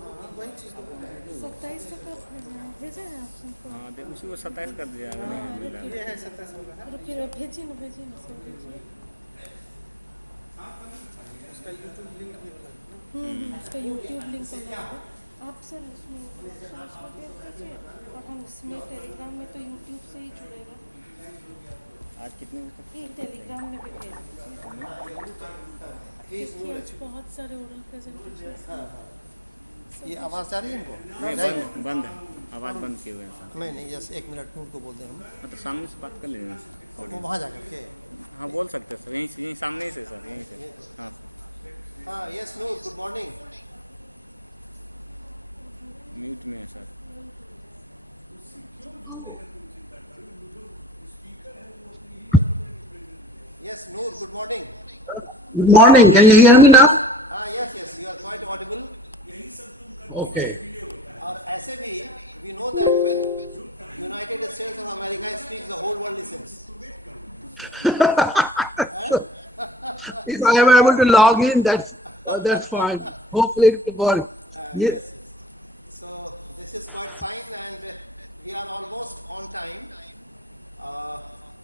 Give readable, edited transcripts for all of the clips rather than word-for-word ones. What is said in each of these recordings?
वही चीज़ तो बताया। 27 तक आप भेजा है ऑप्शन को? हाँ देख उसी को 27 कर दिया अगर नहीं मिल रहा ये है 27 वाला है। रुकिए भेजिए ना सर भेजिए। उसका यूट्यूब लिंक भी अलग है ना। उसका यूट्यूब लिंक अलग है। आप सर उसमें भेज दीजिए और हम उसमें टेलीग्राम में तो यूट्यूब से ही जुड़ेगा। आज कितने बजे तक? ये टेलीग्राम में भी भेज दीजिए क्योंकि आज बहुत सारे ओरल प्रेजेंटेशन। ये आवाज़ आ रही है इनको? नहीं बंद है, आवाज़ बंद किए हुए हैं सर। नहीं जैसे 1 मिनट में उनको बोलते हैं हम। हाँ तो सामने से बात कर लेना सर। वो वहाँ जा कर के। हाँ बोल सकते हैं सर, यहीं सामने ही से सर, यहीं से। हाँ सर हाँ yes Noor good morning. Mute में है sir. Yes Noor good morning. Good morning. Can you hear me now? हाँ yes you are quite audible. Okay. और ऐसे भी we know that when United States of America speaks, the whole world listens. If I am able to log in, that's fine. Hopefully it will work. Yes. So this is quite fine, and we are almost on time.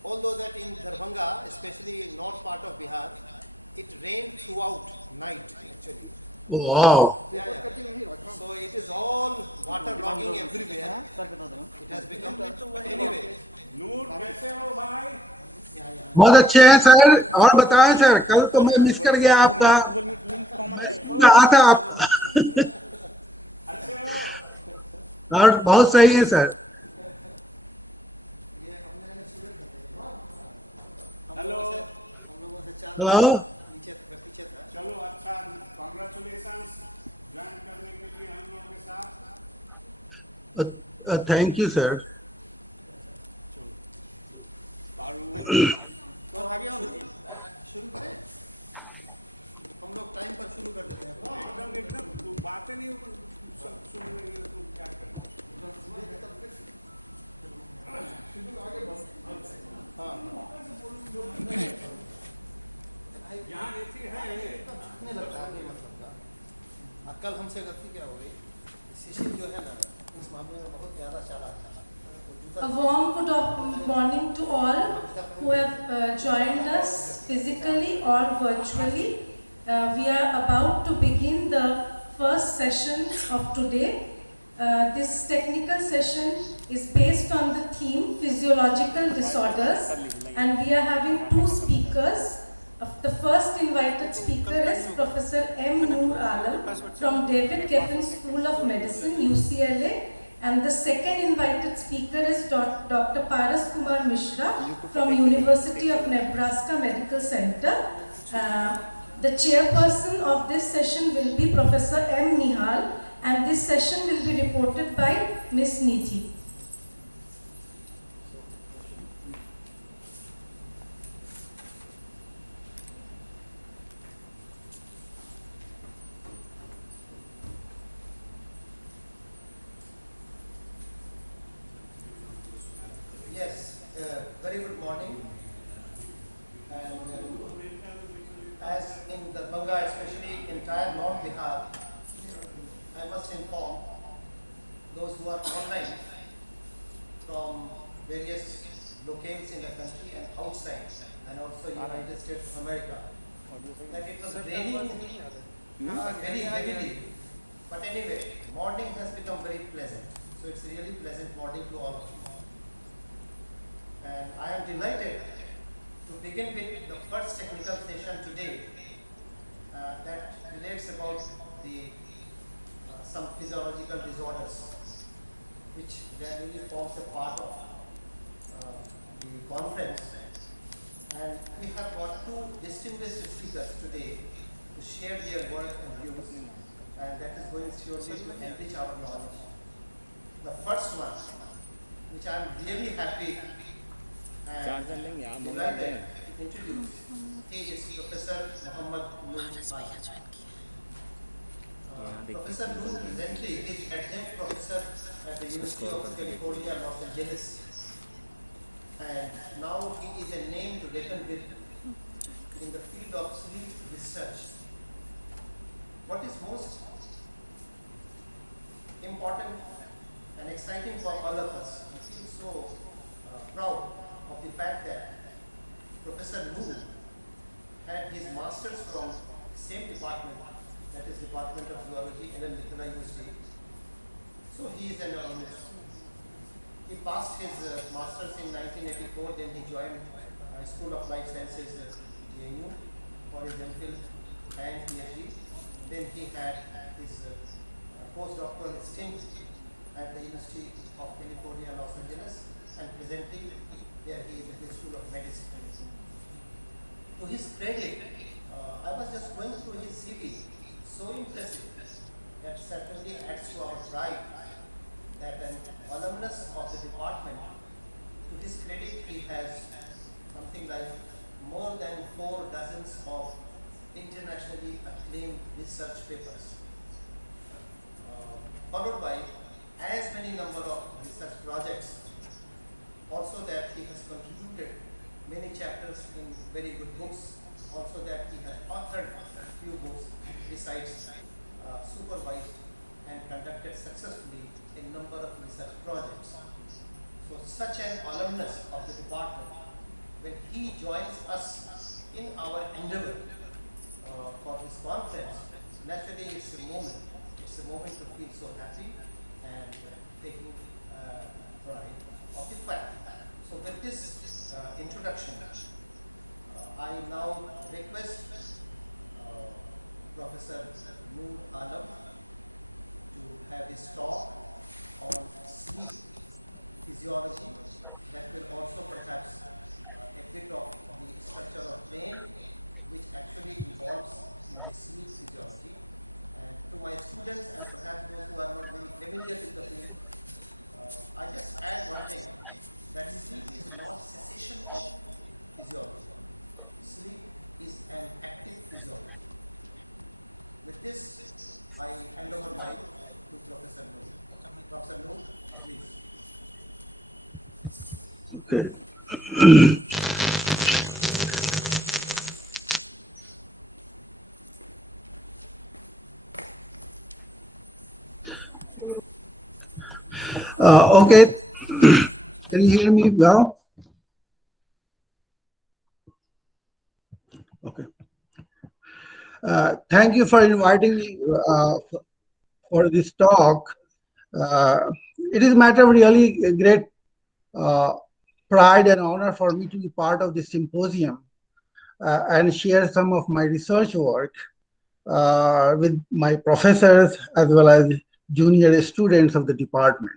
Although that in Darbhanga, especially in north part of Bihar, it rained throughout night actually. Wow. Yeah. So it is all water logging everywhere. It has become. But anyway. नूर कैसे हो भाई? बहुत अच्छे हैं sir. और बताएं sir, कल तो मैं मिस कर गया आपका। कहा था आप? और बहुत सही है सर। Hello hello. पीछे था। चलो अच्छा, कॉन्ग्रेचुलेशंस ज्वाइन करने के लिए हम लोगों के साथ। Thank you sir. तो आगे शुरू करें। हम लोग टाइम पर शुरू कर देते हैं। एकदम तू बातें नहीं सुन रही है तो क्या करें? यहाँ रहती है नहीं लगता है मतलब का। कल हमसे गलती क्या हो गई, शिशिर जो है ना इस मामले में बहुत ज़्यादा चालाक था। A warm good morning to all who have joined us physically or virtually. We are about to begin the first session of today. This technical session is based on the theme physiological disorders, and we are having two speakers. The first invited speaker is Professor M. Noor Alam from David Geffen School of Medicine, UCLA. And the second invited speaker is Dr. Paras Kumar Mishra from University of Nebraska Medical Center. The chairperson of this session will be Professor M. Nihal, and this session will be reported by Ms. Niti. Yes, very good morning. And as in Darbhanga, especially entire North Bihar, I must inform those who are online from various locales in the country and outside, and also United States of America, that it was raining very heavily. But anyway, morning has become very pleasant. So it's really pleasant morning to all of you. And I am delighted to begin with the first technical session today that relates about the some physiological disorders, which gradually forms a part of the conference. And we have got two distinguished speakers today to share their work and views, and that is going surely to enrich our knowledge. The first one, which I am really happy and delighted to introduce, he is Professor Muhammad Noor. Professor Noor presently is adjunct professor at the University of California, Los Angeles, and now he is a name to reckon with in the field of sleep research. What is most important and exciting for all of us. We feel so proud of the fact that Professor Noor had his master's from the same department, that is Department of Zoology, LNMU Darbhanga. So he is an alumnus. He passed his master's in 1984, then he joined School of Life Sciences, JNU, for his MPhil and PhD. Then he had his postdoctoral stint at the University of California, Los Angeles, and presently there he is at the School of Medicine. To his credit, I was just going through his CV, so impressive, that certainly adds to our pride that an alumnus of the department, to his credit, he has something like more than 4 dozens of internationally acclaimed research papers, followed by as many number of research projects. Also that he has contributed many chapters in very good books. Also that he has authored a few books, besides supervised and conducted successfully a number of research projects. So such an alumnus of the department, when he joins us in our endeavor for this conference, naturally it's a moment. It's a moment to feel so happy and taking pride of the fact. So with this introduction, I now request Professor Noor Alam to have his talk on sleep physiology, that will also perhaps a bit of the structure of brain, which actually involves in the sleep physiology. And to my students and perhaps those who are not very familiar with the field, I just add one thing, that sleep is not cessation of physiology. Sleep is an active physiology. With this, I hand over mic to Professor Noor. Professor Noor, please. Okay. Okay. Can you hear me well? Okay. Thank you for inviting me for this talk. It is a matter of really great pride and honor for me to be part of this symposium and share some of my research work with my professors as well as junior students of the department.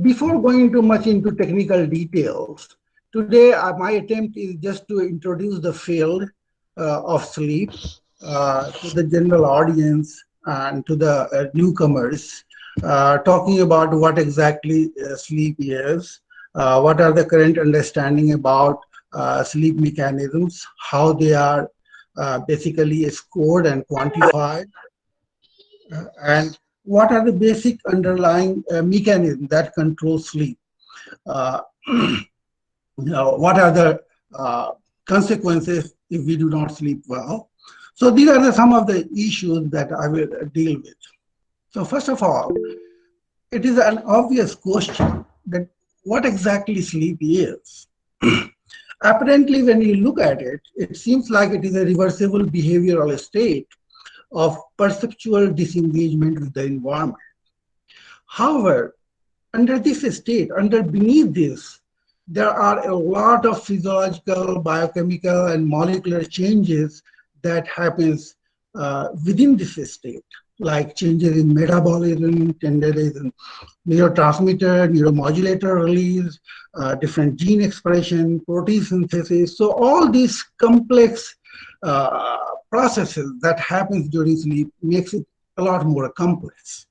Before going into much into technical details, today my attempt is just to introduce the field of sleep to the general audience and to the newcomers, talking about what exactly sleep is, what are the current understanding about sleep mechanisms, how they are basically scored and quantified, and what are the basic underlying mechanisms that control sleep. What are the consequences if we do not sleep well? So these are some of the issues that I will deal with. So first of all, it is an obvious question that what exactly sleep is. Apparently, when you look at it, it seems like it is a reversible behavioral state of perceptual disengagement with the environment. However, under this state, beneath this, there are a lot of physiological, biochemical, and molecular changes that happens within this state, like changes in metabolism, changes in neurotransmitter, neuromodulator release, different gene expression, protein synthesis. So all these complex processes that happens during sleep makes it a lot more complex.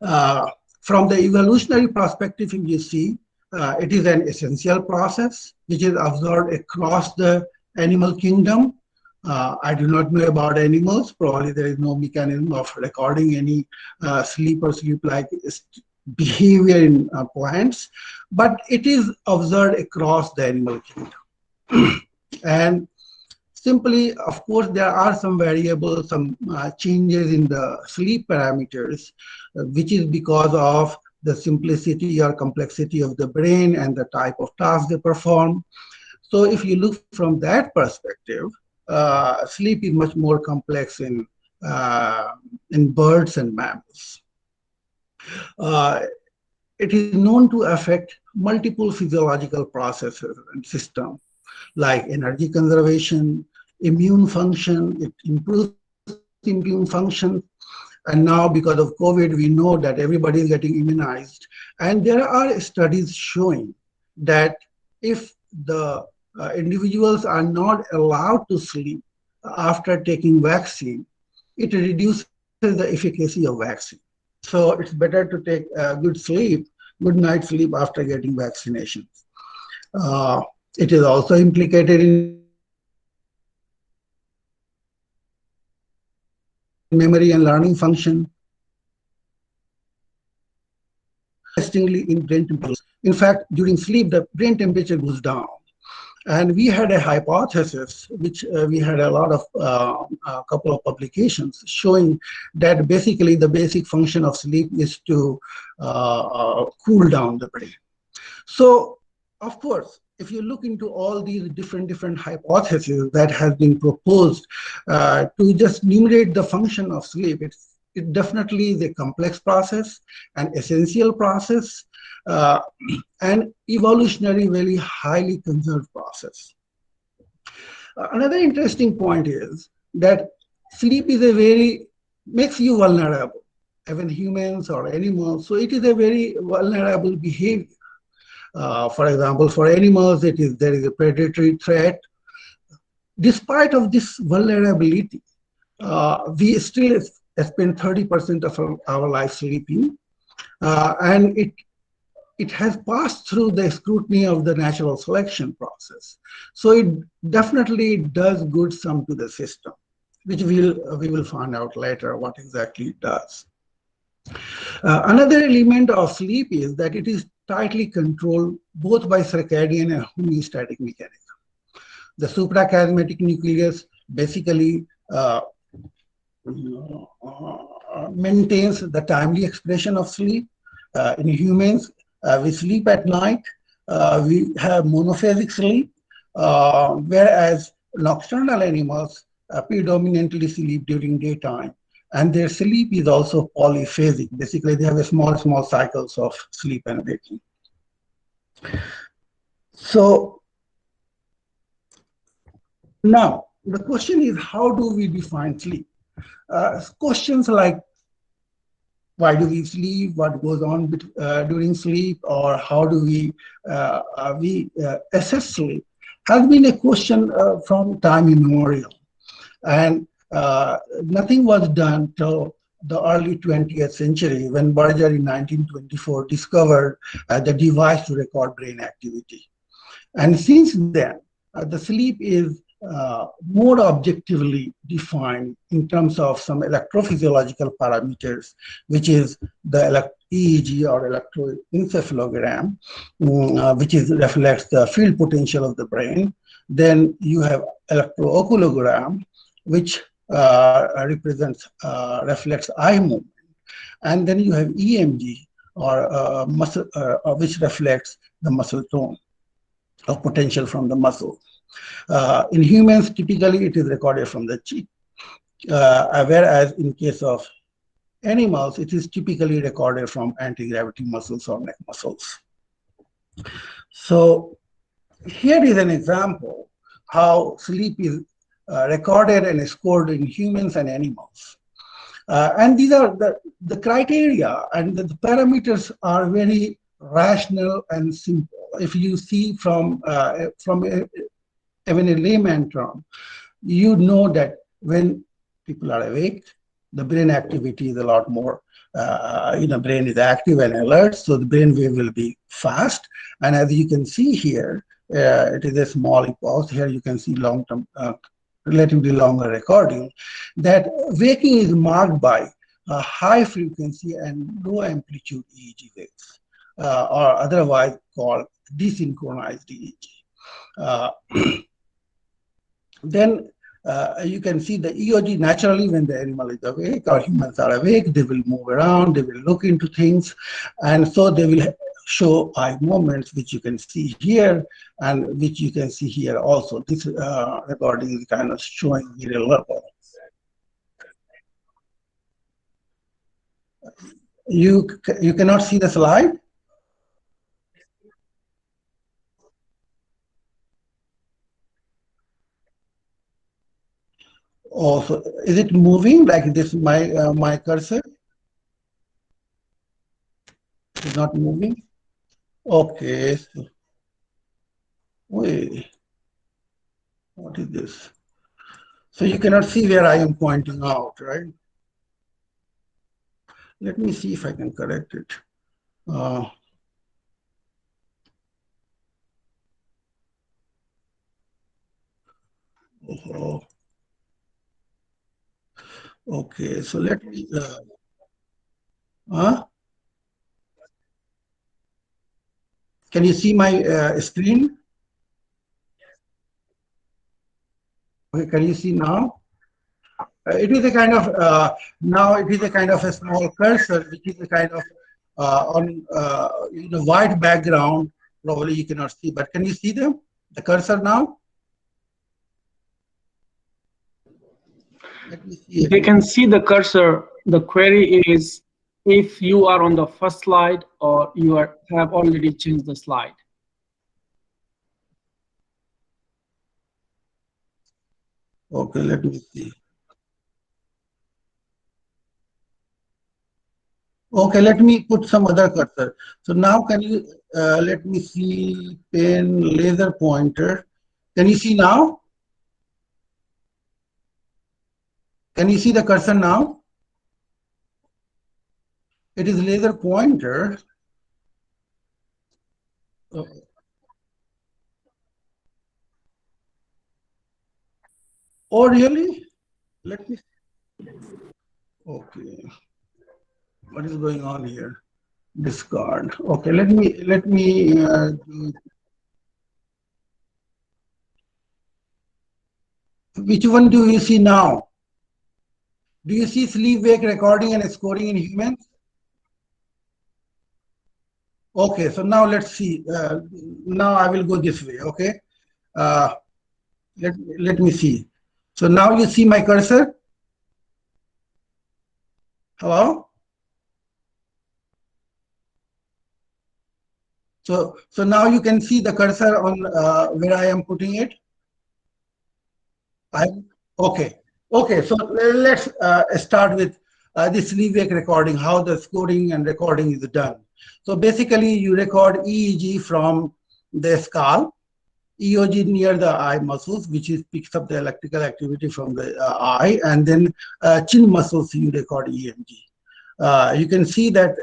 From the evolutionary perspective, if you see, it is an essential process which is observed across the animal kingdom. I do not know about animals. Probably there is no mechanism of recording any sleep or sleep-like behavior in plants, but it is observed across the animal kingdom. And simply, of course, there are some variables, some changes in the sleep parameters, which is because of the simplicity or complexity of the brain and the type of task they perform. So if you look from that perspective, sleep is much more complex in birds and mammals. It is known to affect multiple physiological processes and systems like energy conservation, immune function. It improves immune function. And now, because of COVID, we know that everybody is getting immunized. And there are studies showing that if the individuals are not allowed to sleep after taking vaccine, it reduces the efficacy of vaccine. So it's better to take good sleep, good night sleep after getting vaccinations. Uh, it is also implicated in memory and learning function. Interestingly, in brain temperature. In fact, during sleep, the brain temperature goes down. And we had a hypothesis, which we had a couple of publications showing that basically the basic function of sleep is to cool down the brain. So, of course, if you look into all these different hypotheses that has been proposed to just enumerate the function of sleep, it definitely is a complex process, an essential process, uh, an evolutionary, very highly conserved process. Another interesting point is that sleep is makes you vulnerable, even humans or animals. So it is a very vulnerable behavior. For example, for animals, there is a predatory threat. Despite of this vulnerability, we still spend 30% of our life sleeping, and it has passed through the scrutiny of the natural selection process. So it definitely does good sum to the system, which we will find out later what exactly it does. Another element of sleep is that it is tightly controlled both by circadian and homeostatic mechanism. The suprachiasmatic nucleus basically maintains the timely expression of sleep. In humans, we sleep at night. We have monophasic sleep, whereas nocturnal animals predominantly sleep during daytime. And their sleep is also polyphasic. Basically, they have a small cycles of sleep and waking. So now the question is, how do we define sleep? Questions like why do we sleep, what goes on during sleep, or how do we assess sleep, has been a question from time immemorial. And nothing was done till the early 20th century when Berger in 1924 discovered the device to record brain activity. And since then, the sleep is more objectively defined in terms of some electrophysiological parameters, which is the EEG or electroencephalogram, which reflects the field potential of the brain. Then you have electrooculogram, which reflects eye movement. And then you have EMG, or muscle, which reflects the muscle tone of potential from the muscle. In humans, typically it is recorded from the cheek, whereas in case of animals, it is typically recorded from anti-gravity muscles or neck muscles. So here is an example how sleep is recorded and scored in humans and animals. And these are the criteria and the parameters are very rational and simple. If you see from even a layman term, you know that when people are awake, the brain activity is a lot more, brain is active and alert, so the brain wave will be fast. And as you can see here, it is a small pause. Here you can see long-term, relatively longer recording, that waking is marked by a high frequency and low amplitude EEG waves, or otherwise called desynchronized EEG. Then you can see the EOG naturally when the animal is awake or humans are awake, they will move around, they will look into things, and so they will show eye movements, which you can see here and which you can see here also. This recording is kind of showing here a level. You cannot see the slide? Oh, so is it moving like this? My cursor is not moving. Okay. So, wait, what is this? So you cannot see where I am pointing out, right? Let me see if I can correct it. Oh, okay, so let me. Can you see my screen? Okay, can you see now? It is a kind of now it is a kind of a small cursor, which is a kind of on white background. Probably you cannot see, but can you see them? The cursor now? Let me see. They can see the cursor. The query is if you are on the first slide or you have already changed the slide. Okay, let me see. Okay, let me put some other cursor. So now can you let me see pen laser pointer. Can you see now? Can you see the cursor now? It is laser pointer. Oh, really? Let me. Okay. What is going on here? Discard. Okay, let me do. Which one do you see now? Do you see sleep wake recording and scoring in humans? Okay, so now let's see. Now I will go this way. Okay. Let me see. So now you see my cursor. Hello. So now you can see the cursor on where I am putting it. Okay. So let's start with this sleep wake recording, how the scoring and recording is done. So basically you record EEG from the skull, EOG near the eye muscles, which picks up the electrical activity from the eye, and then chin muscles you record EMG. You can see that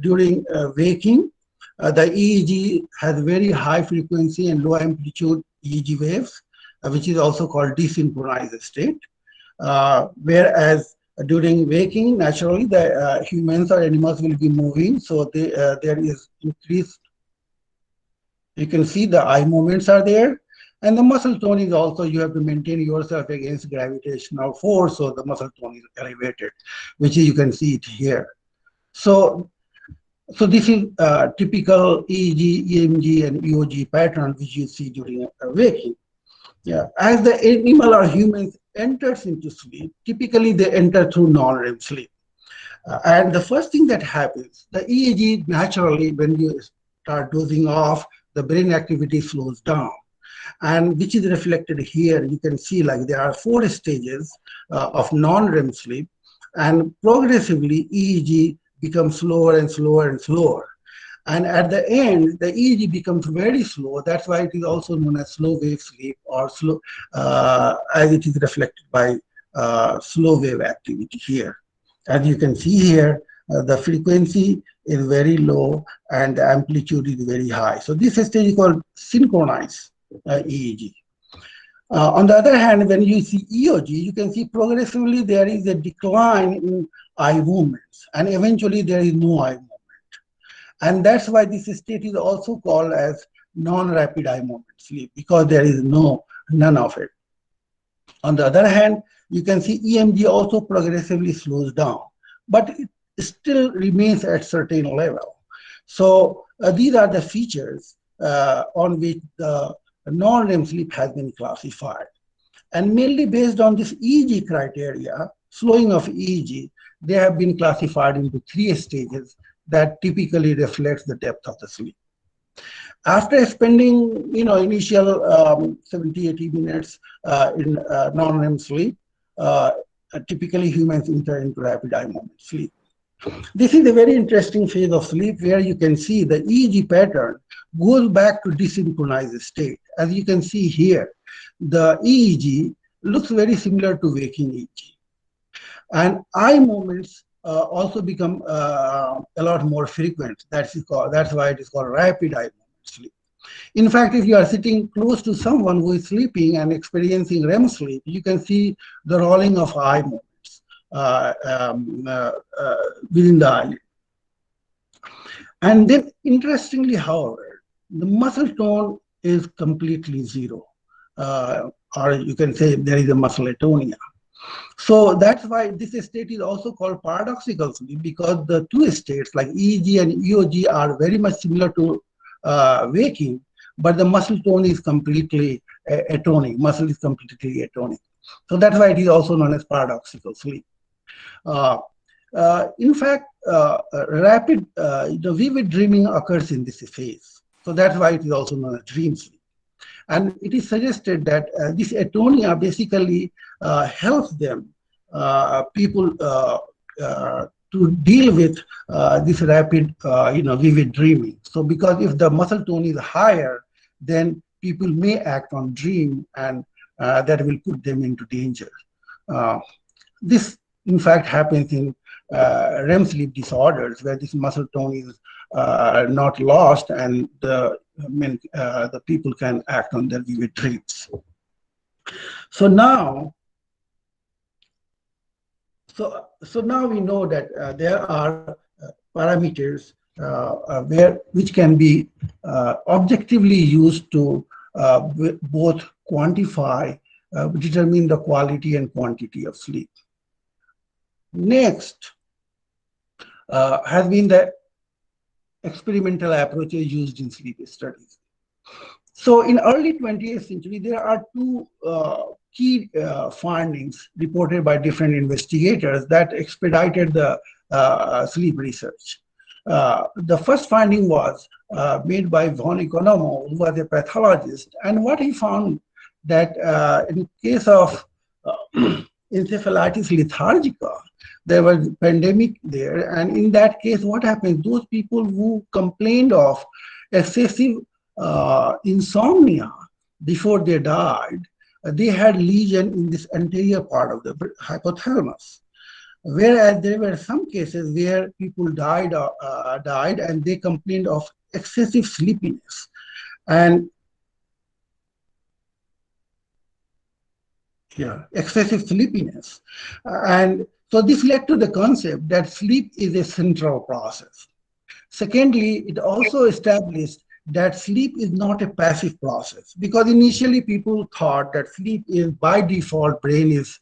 during waking, the EEG has very high frequency and low amplitude EEG waves, which is also called desynchronized state. Whereas during waking, naturally, the humans or animals will be moving, so there is increased. You can see the eye movements are there, and the muscle tone is also, you have to maintain yourself against gravitational force, so the muscle tone is elevated, which you can see it here. So this is typical EEG, EMG, and EOG pattern which you see during waking. Yeah, as the animal or humans enters into sleep, typically they enter through non-REM sleep. And the first thing that happens, the EEG naturally, when you start dozing off, the brain activity slows down. And which is reflected here. You can see like there are 4 stages of non-REM sleep, and progressively EEG becomes slower and slower and slower. And at the end, the EEG becomes very slow. That's why it is also known as slow wave sleep, or slow, as it is reflected by slow wave activity here. As you can see here, the frequency is very low and the amplitude is very high. So this stage is called synchronized EEG. On the other hand, when you see EOG, you can see progressively there is a decline in eye movements, and eventually there is no eye movement. And that's why this state is also called as non-rapid eye movement sleep, because there is none of it. On the other hand, you can see EMG also progressively slows down, but it still remains at certain level. So these are the features on which the non-REM sleep has been classified. And mainly based on this EEG criteria, slowing of EEG, they have been classified into 3 stages that typically reflects the depth of the sleep. After spending, initial 70, 80 minutes in non-REM sleep, typically humans enter into rapid eye movement sleep. This is a very interesting phase of sleep where you can see the EEG pattern goes back to desynchronized state. As you can see here, the EEG looks very similar to waking EEG. And eye movements also become a lot more frequent. That's why it is called rapid eye movement sleep. In fact, if you are sitting close to someone who is sleeping and experiencing REM sleep, you can see the rolling of eye movements within the eyelid. And then, interestingly, however, the muscle tone is completely zero, or you can say there is a muscle atonia. So that's why this state is also called paradoxical sleep, because the two states like EEG and EOG are very much similar to waking, but the muscle tone is completely atonic. Muscle is completely atonic. So that's why it is also known as paradoxical sleep. In fact, rapid, the vivid dreaming occurs in this phase. So that's why it is also known as dream sleep. And it is suggested that this atonia basically helps them, people, to deal with this rapid, vivid dreaming. So because if the muscle tone is higher, then people may act on dream, and that will put them into danger. This, in fact, happens in REM sleep disorders where this muscle tone is not lost, and the people can act on their vivid dreams. So now we know that there are parameters which can be objectively used to both quantify, determine the quality and quantity of sleep. Next has been the experimental approaches used in sleep studies. So in early 20th century, there are two key findings reported by different investigators that expedited the sleep research. The first finding was made by von Economo, who was a pathologist, and what he found that in case of encephalitis lethargica, there was a pandemic there, and in that case, what happens? Those people who complained of excessive insomnia before they died, they had lesion in this anterior part of the hypothalamus. Whereas there were some cases where people died and they complained of excessive sleepiness. And excessive sleepiness. And so this led to the concept that sleep is a central process. Secondly, it also established that sleep is not a passive process, because initially people thought that sleep is by default, brain is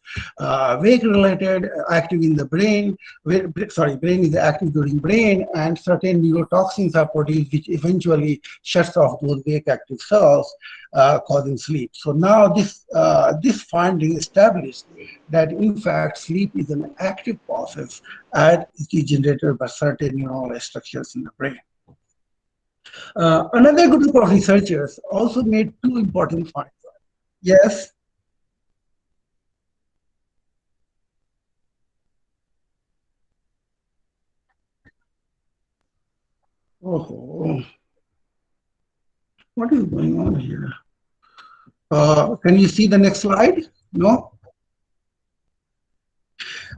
wake related, active in the brain, brain is active during brain, and certain neurotoxins are produced which eventually shuts off those wake active cells, causing sleep. So now this finding established that in fact sleep is an active process and it is generated by certain neuronal structures in the brain. Another group of researchers also made two important findings. Yes? Oh, what is going on here? Can you see the next slide? No?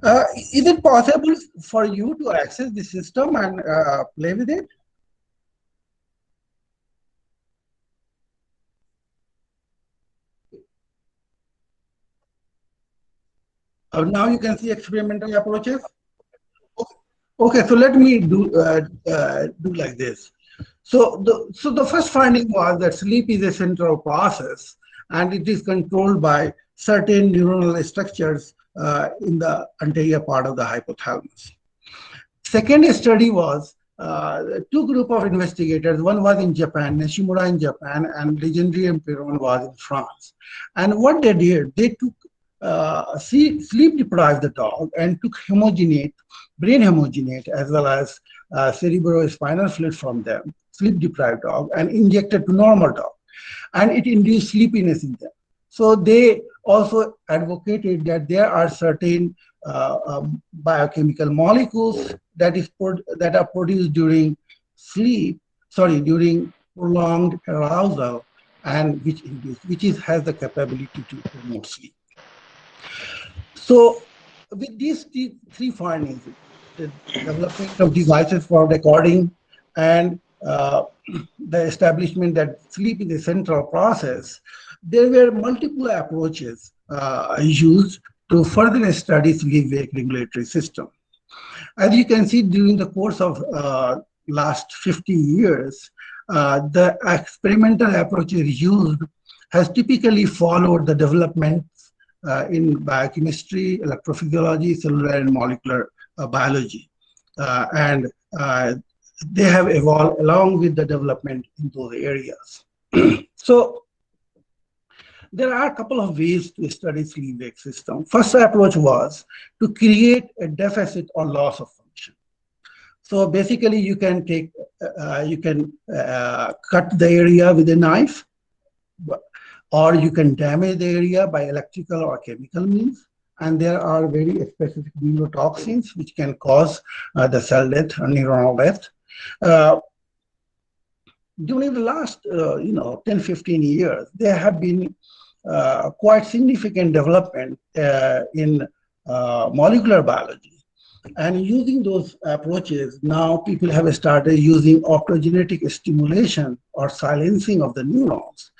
Is it possible for you to access the system and play with it? Now you can see experimental approaches. Okay, so let me do like this. So the first finding was that sleep is a central process and it is controlled by certain neuronal structures in the anterior part of the hypothalamus. Second study was two group of investigators. One was in Japan, Nishimura in Japan, and Legendary and Perron was in France. And what they did, they took sleep deprived the dog and took homogenate, brain homogenate, as well as cerebrospinal fluid from them, sleep deprived dog, and injected to normal dog. And it induced sleepiness in them. So they also advocated that there are certain biochemical molecules that are produced during during prolonged arousal, and which has the capability to promote sleep. So with these three findings, the development of devices for recording and the establishment that sleep is a central process, there were multiple approaches used to further study sleep-wake regulatory system. As you can see, during the course of last 50 years, the experimental approaches used has typically followed the development in biochemistry, electrophysiology, cellular and molecular biology. And they have evolved along with the development in those areas. So there are a couple of ways to study sleep-wake system. First approach was to create a deficit or loss of function. So basically, you can take, cut the area with a knife, or you can damage the area by electrical or chemical means. And there are very specific neurotoxins which can cause the cell death or neuronal death. During the last 10, 15 years, there have been quite significant development in molecular biology. And using those approaches, now people have started using optogenetic stimulation or silencing of the neurons.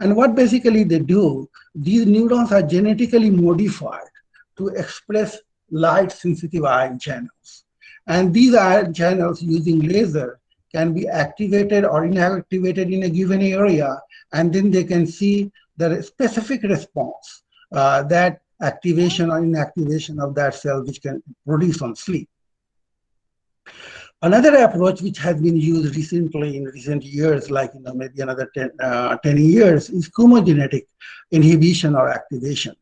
And what basically they do, these neurons are genetically modified to express light-sensitive ion channels. And these ion channels using laser can be activated or inactivated in a given area, and then they can see the specific response that activation or inactivation of that cell which can produce on sleep. Another approach which has been used recently in recent years, like maybe another 10 years, is chemogenetic inhibition or activation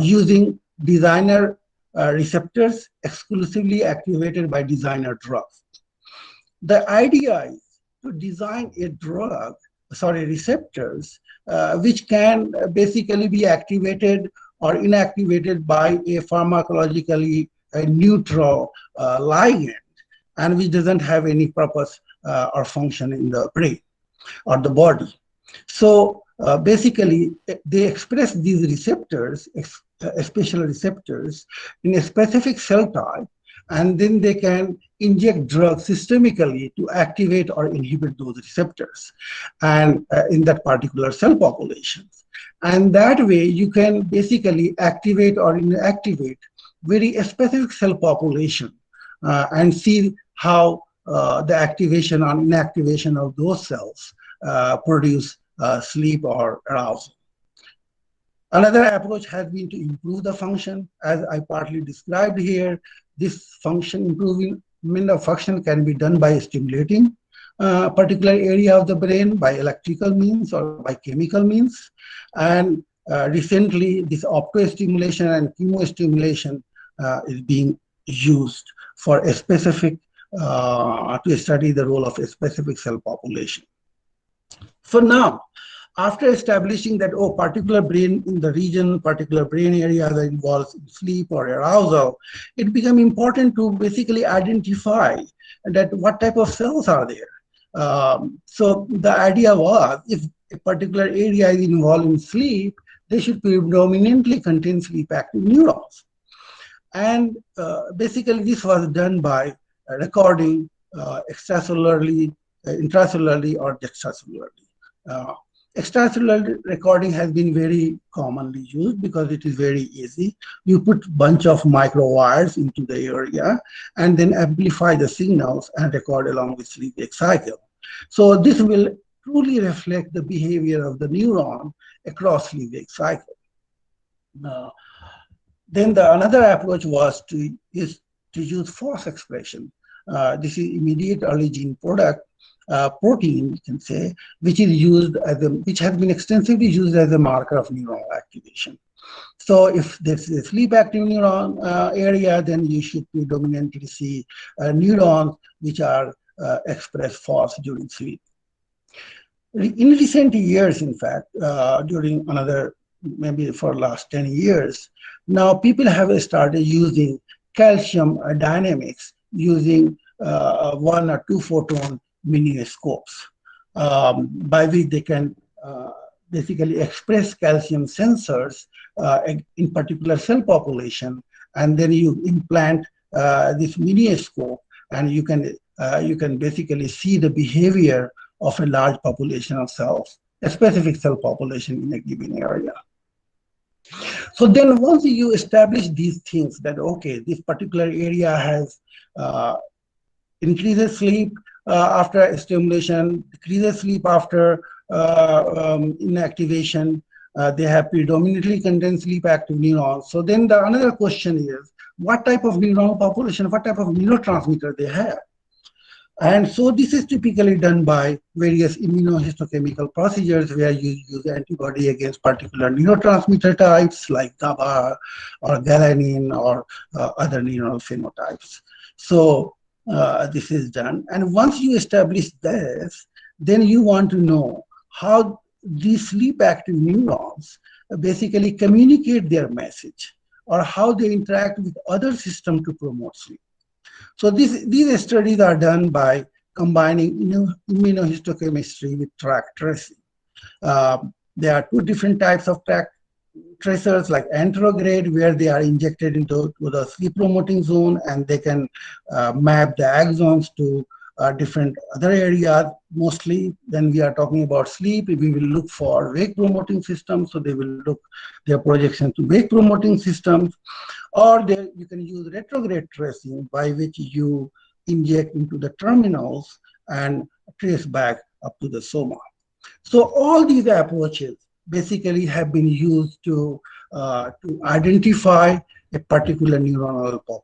using designer receptors exclusively activated by designer drugs. The idea is to design a drug, receptors, which can basically be activated or inactivated by a pharmacologically neutral ligand, and which doesn't have any purpose or function in the brain or the body. So basically, they express these receptors, special receptors, in a specific cell type, and then they can inject drugs systemically to activate or inhibit those receptors and in that particular cell population. And that way you can basically activate or inactivate very specific cell population and see how the activation or inactivation of those cells produce sleep or arousal. Another approach has been to improve the function, as I partly described here. This improvement of function can be done by stimulating a particular area of the brain by electrical means or by chemical means. And recently, this optostimulation and chemostimulation is being used for a specific, to study the role of a specific cell population. So now, after establishing that, particular brain in the region, particular brain area that involves sleep or arousal, it became important to basically identify that what type of cells are there. So the idea was, if a particular area is involved in sleep, they should predominantly contain sleep-active neurons. And basically this was done by recording extracellularly, intracellularly, or extracellularly. Extracellular recording has been very commonly used because it is very easy. You put a bunch of microwires into the area and then amplify the signals and record along with sleep-wake cycle. So this will truly reflect the behavior of the neuron across sleep-wake cycle. Uh, then the another approach was to use force expression. This is immediate early gene product protein, you can say, which is used as which has been extensively used as a marker of neuronal activation. So if there's a sleep active neuron area, then you should predominantly see neurons which are express force during sleep. In recent years, in fact, during another, maybe for last 10 years, now people have started using calcium dynamics using one or two photon minioscopes, by which they can basically express calcium sensors in particular cell population, and then you implant this minioscope, and you can basically see the behavior of a large population of cells, a specific cell population in a given area. So then once you establish these things that, okay, this particular area has increases sleep after stimulation, decreases sleep after inactivation, they have predominantly contained sleep active neurons. So then the another question is, what type of neuronal population, what type of neurotransmitter they have? And so this is typically done by various immunohistochemical procedures where you use antibody against particular neurotransmitter types like GABA or galanin or other neural phenotypes. So this is done. And once you establish this, then you want to know how these sleep active neurons basically communicate their message or how they interact with other systems to promote sleep. So these studies are done by combining immunohistochemistry with track tracing. There are two different types of track tracers, like anterograde, where they are injected into the sleep promoting zone, and they can map the axons to different other areas. Mostly when we are talking about sleep, we will look for wake promoting systems, so they will look their projection to wake promoting systems. Or you can use retrograde tracing, by which you inject into the terminals and trace back up to the soma. So all these approaches basically have been used to identify a particular neuronal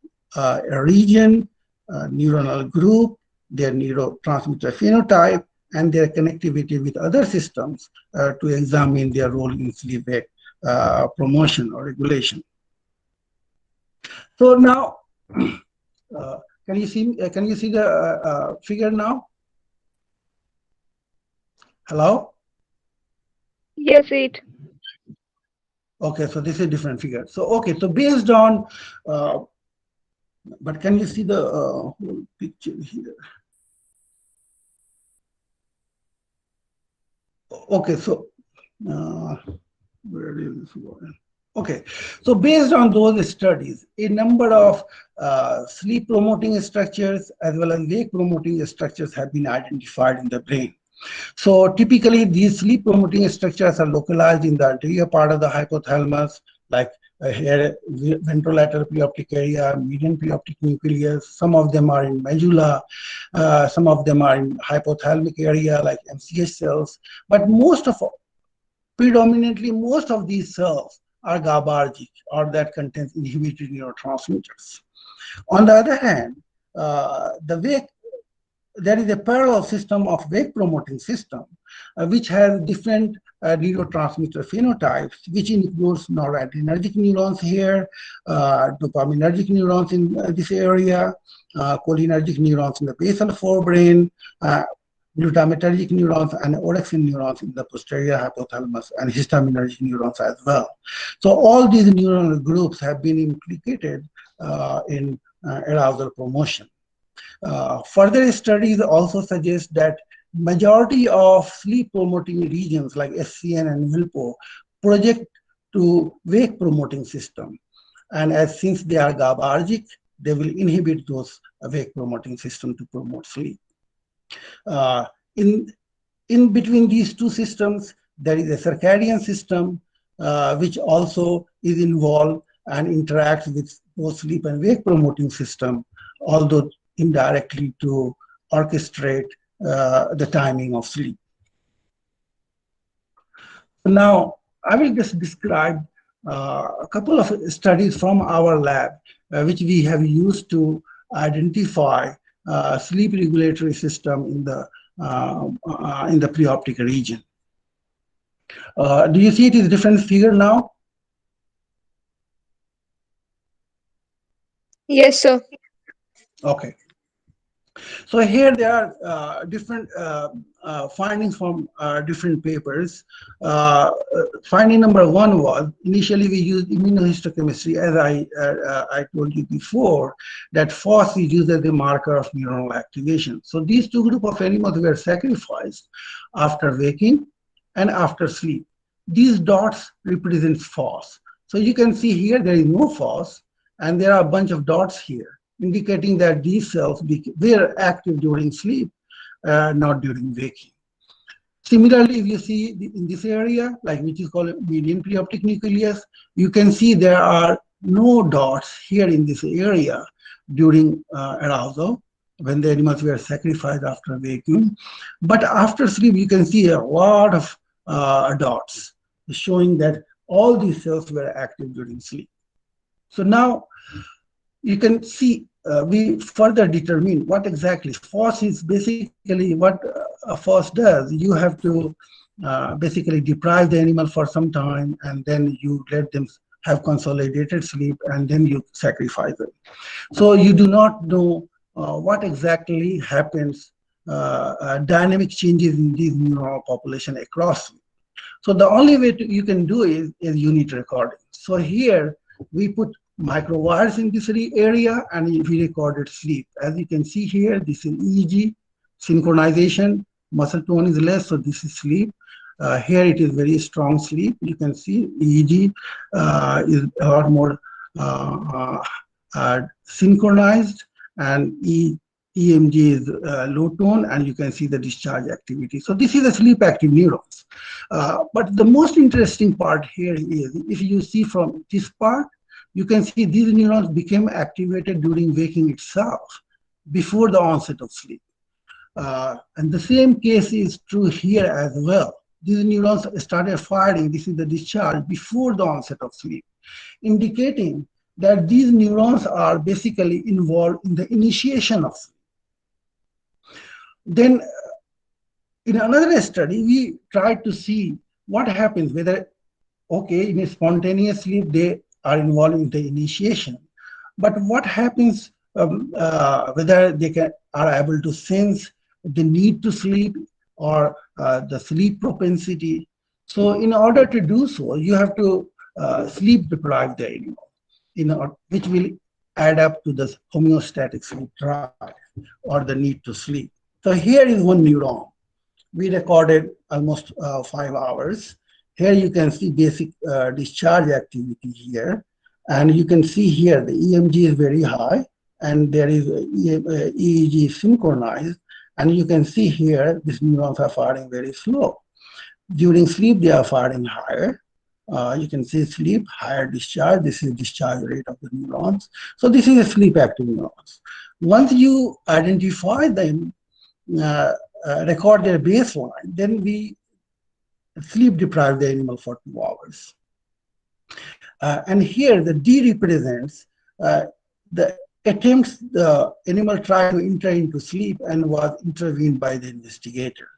region, neuronal group, their neurotransmitter phenotype, and their connectivity with other systems to examine their role in sleep wake promotion or regulation. So now, can you see the figure now? Hello? Yes, it. Okay, so this is a different figure. So okay, so based on, but can you see the whole picture here? Okay, so where is this going? Okay, so based on those studies, a number of sleep promoting structures as well as wake promoting structures have been identified in the brain. So typically these sleep promoting structures are localized in the anterior part of the hypothalamus, like here ventrolateral preoptic area, median preoptic nucleus. Some of them are in medulla, some of them are in hypothalamic area like MCH cells, but predominantly most of these cells are GABAergic, or that contains inhibitory neurotransmitters. On the other hand, there is a parallel system of wake promoting system, which has different neurotransmitter phenotypes, which includes noradrenergic neurons here, dopaminergic neurons in this area, cholinergic neurons in the basal forebrain, glutamatergic neurons and orexin neurons in the posterior hypothalamus, and histaminergic neurons as well. So all these neuronal groups have been implicated in arousal promotion. Further studies also suggest that majority of sleep promoting regions like SCN and VILPO project to wake promoting system. And since they are GABAergic, they will inhibit those wake promoting system to promote sleep. In between these two systems, there is a circadian system, which also is involved and interacts with both sleep and wake promoting system, although indirectly to orchestrate the timing of sleep. Now, I will just describe a couple of studies from our lab, which we have used to identify sleep regulatory system in the preoptic region. Do you see it is different figure now? Yes, sir. Okay. So here there are different findings from different papers. Finding number one was initially we used immunohistochemistry, as I told you before, that FOS is used as a marker of neuronal activation. So these two groups of animals were sacrificed after waking and after sleep. These dots represent FOS. So you can see here there is no FOS, and there are a bunch of dots here, indicating that these cells were active during sleep, not during waking. Similarly, if you see in this area, like which is called median preoptic nucleus, you can see there are no dots here in this area during arousal when the animals were sacrificed after waking. But after sleep, you can see a lot of dots showing that all these cells were active during sleep. So now you can see we further determine what exactly FOS is. Basically what a FOS does, you have to basically deprive the animal for some time, and then you let them have consolidated sleep, and then you sacrifice them. So you do not know what exactly happens, dynamic changes in these neuronal population across. So the only way you can do is unit recording. So here we put microwires in this area, and we recorded sleep. As you can see here, this is EEG, synchronization, muscle tone is less, so this is sleep. Here it is very strong sleep. You can see EEG is a lot more synchronized, and EMG is low tone, and you can see the discharge activity. So this is the sleep active neurons. But the most interesting part here is, if you see from this part, you can see these neurons became activated during waking itself, before the onset of sleep. And the same case is true here as well. These neurons started firing, this is the discharge, before the onset of sleep, indicating that these neurons are basically involved in the initiation of sleep. Then in another study, we tried to see what happens, whether, okay, in a spontaneous sleep, they are involved in the initiation, but what happens whether they are able to sense the need to sleep or the sleep propensity. So in order to do so, you have to sleep deprive the animal, which will add up to the homeostatic sleep drive or the need to sleep. So here is one neuron. We recorded almost 5 hours. Here you can see basic discharge activity here. And you can see here the EMG is very high, and there is EEG synchronized. And you can see here these neurons are firing very slow. During sleep, they are firing higher. You can see sleep, higher discharge. This is discharge rate of the neurons. So this is a sleep active neurons. Once you identify them, record their baseline, then we sleep deprive the animal for 2 hours. And here the D represents the attempts the animal tried to enter into sleep and was intervened by the investigator.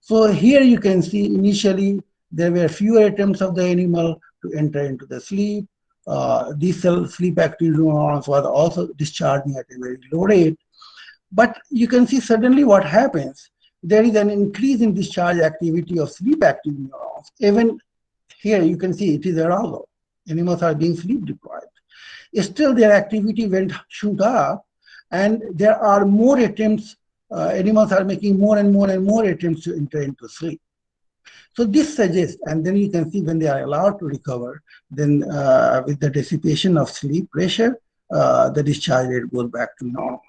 So here you can see initially there were fewer attempts of the animal to enter into the sleep. These sleep active neurons was also discharging at a very low rate. But you can see suddenly what happens. There is an increase in discharge activity of sleep active neurons. Even here you can see it is arousal. Animals are being sleep deprived. Still their activity went shoot up, and there are more attempts. Animals are making more and more and more attempts to enter into sleep. So this suggests, and then you can see when they are allowed to recover, then with the dissipation of sleep pressure, the discharge rate goes back to normal.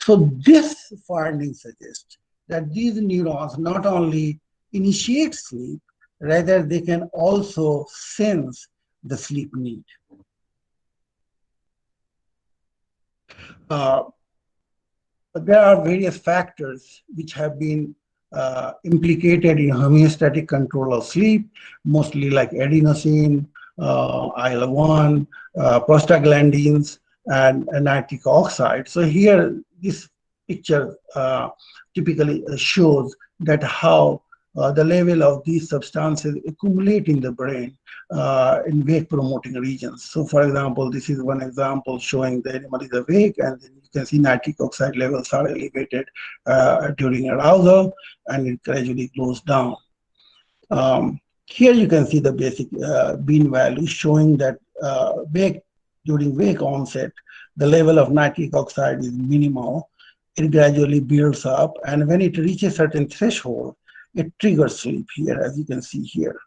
So this finding suggests that these neurons not only initiate sleep, rather they can also sense the sleep need. There are various factors which have been implicated in homeostatic control of sleep, mostly like adenosine, IL-1, prostaglandins, and nitric oxide. So here, this picture typically shows that how the level of these substances accumulate in the brain in wake-promoting regions. So, for example, this is one example showing the animal is awake, and then you can see nitric oxide levels are elevated during arousal, and it gradually goes down. Here you can see the basic mean value showing that during wake onset, the level of nitric oxide is minimal. It gradually builds up, and when it reaches a certain threshold, it triggers sleep here, as you can see here.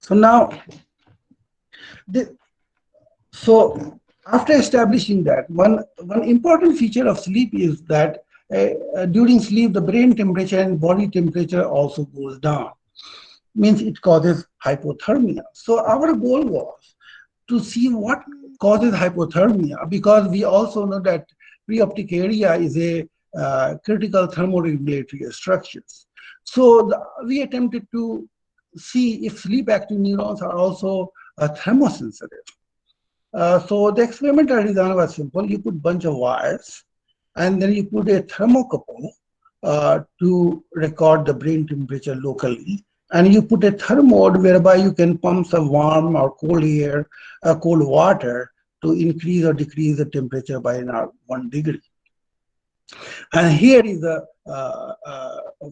So now, after establishing that, one important feature of sleep is that during sleep, the brain temperature and body temperature also goes down. Means it causes hypothermia. So our goal was to see what causes hypothermia, because we also know that preoptic area is a critical thermoregulatory structure. So we attempted to see if sleep-active neurons are also thermosensitive. So the experimental design was simple. You put a bunch of wires, and then you put a thermocouple to record the brain temperature locally. And you put a thermode whereby you can pump some warm or cold air, cold water to increase or decrease the temperature by 1 degree. And here is the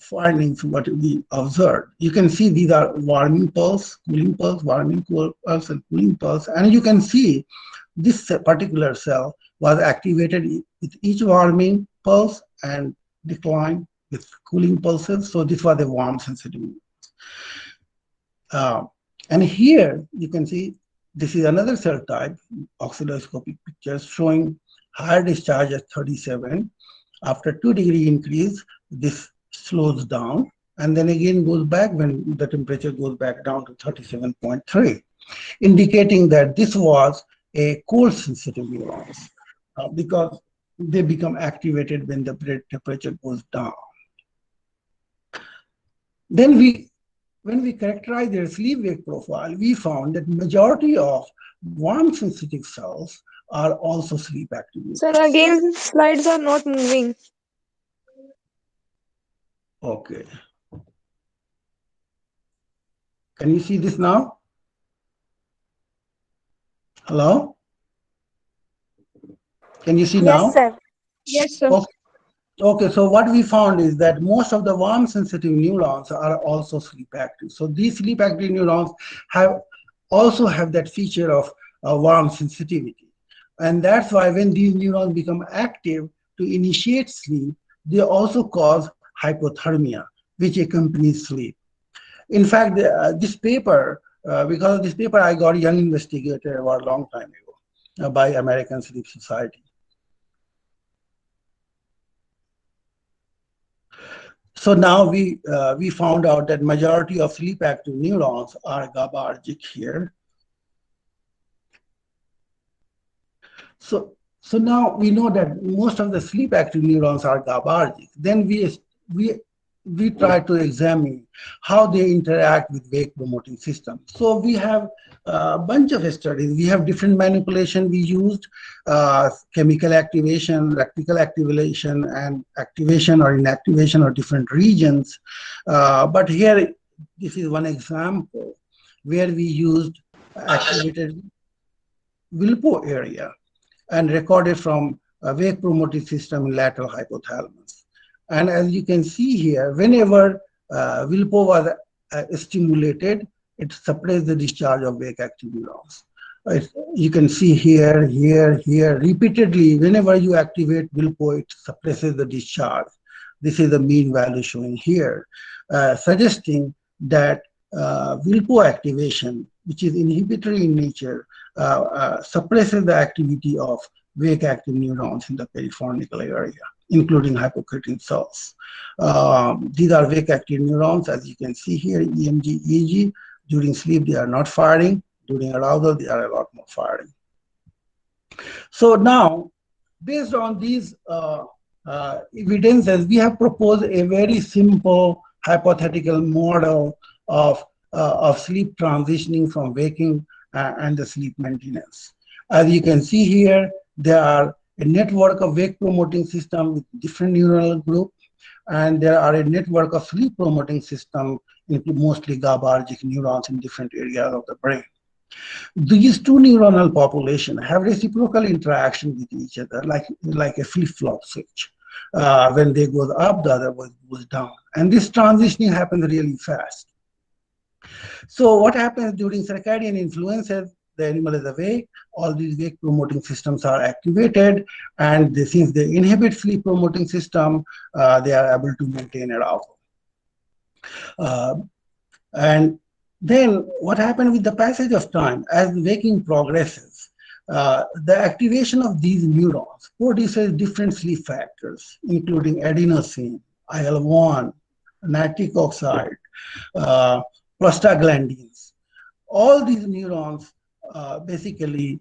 findings what we observed. You can see these are warming pulse, cooling pulse, warming pulse, and cooling pulse. And you can see this particular cell was activated with each warming pulse and declined with cooling pulses. So this was a warm sensitivity. And here you can see this is another cell type, oscilloscopic pictures showing higher discharge at 37. After 2-degree increase, this slows down and then again goes back when the temperature goes back down to 37.3, indicating that this was a cold sensitive neurons because they become activated when the blood temperature goes down. Then when we characterize their sleep-wake profile, we found that majority of warm sensitive cells are also sleep active. Sir, again, slides are not moving. Okay. Can you see this now? Hello? Can you see now? Yes, sir. Yes, sir. Okay. Okay, so what we found is that most of the warm sensitive neurons are also sleep active. So these sleep active neurons also have that feature of warm sensitivity. And that's why when these neurons become active to initiate sleep, they also cause hypothermia, which accompanies sleep. In fact, this paper, because of this paper, I got a Young Investigator Award a long time ago by American Sleep Society. So now we found out that majority of sleep active neurons are GABAergic here. So now we know that most of the sleep active neurons are GABAergic. Then we try to examine how they interact with wake promoting systems. So we have a bunch of studies. We have different manipulation we used, chemical activation, electrical activation, and activation or inactivation of different regions. But here, this is one example where we used activated Wilpo area and recorded from a wake promoting system in lateral hypothalamus. And as you can see here, whenever Wilpo was stimulated, it suppressed the discharge of wake active neurons. You can see here, repeatedly, whenever you activate Wilpo, it suppresses the discharge. This is the mean value showing here, suggesting that Wilpo activation, which is inhibitory in nature, suppresses the activity of wake active neurons in the perifornical area, including hypocretin cells. These are wake active neurons, as you can see here, EMG, EEG. During sleep, they are not firing. During arousal, they are a lot more firing. So now, based on these evidences, we have proposed a very simple hypothetical model of of sleep transitioning from waking and the sleep maintenance. As you can see here, there are a network of wake promoting system with different neuronal group, and there are a network of sleep promoting system, mostly GABAergic neurons in different areas of the brain. These two neuronal populations have reciprocal interaction with each other, like a flip-flop switch. When they go up, the other one goes down. And this transitioning happens really fast. So what happens during circadian influences, the animal is awake, all these wake promoting systems are activated, and since they inhibit sleep promoting system, they are able to maintain arousal. And then what happens with the passage of time, as waking progresses, the activation of these neurons produces different sleep factors, including adenosine, IL-1, nitric oxide, prostaglandins. All these neurons, basically,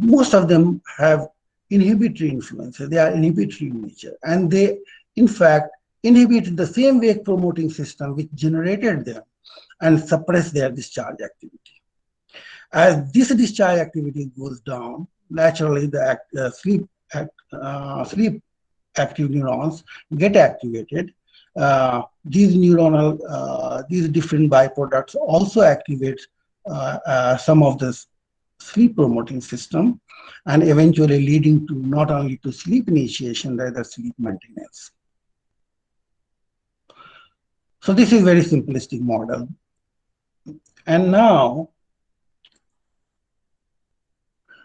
most of them have inhibitory influences. They are inhibitory in nature, and they, in fact, inhibit the same wake promoting system which generated them and suppress their discharge activity. As this discharge activity goes down, naturally the sleep active neurons get activated. These different byproducts also activate some of the sleep promoting system, and eventually leading to not only to sleep initiation, rather sleep maintenance. So this is very simplistic model. And now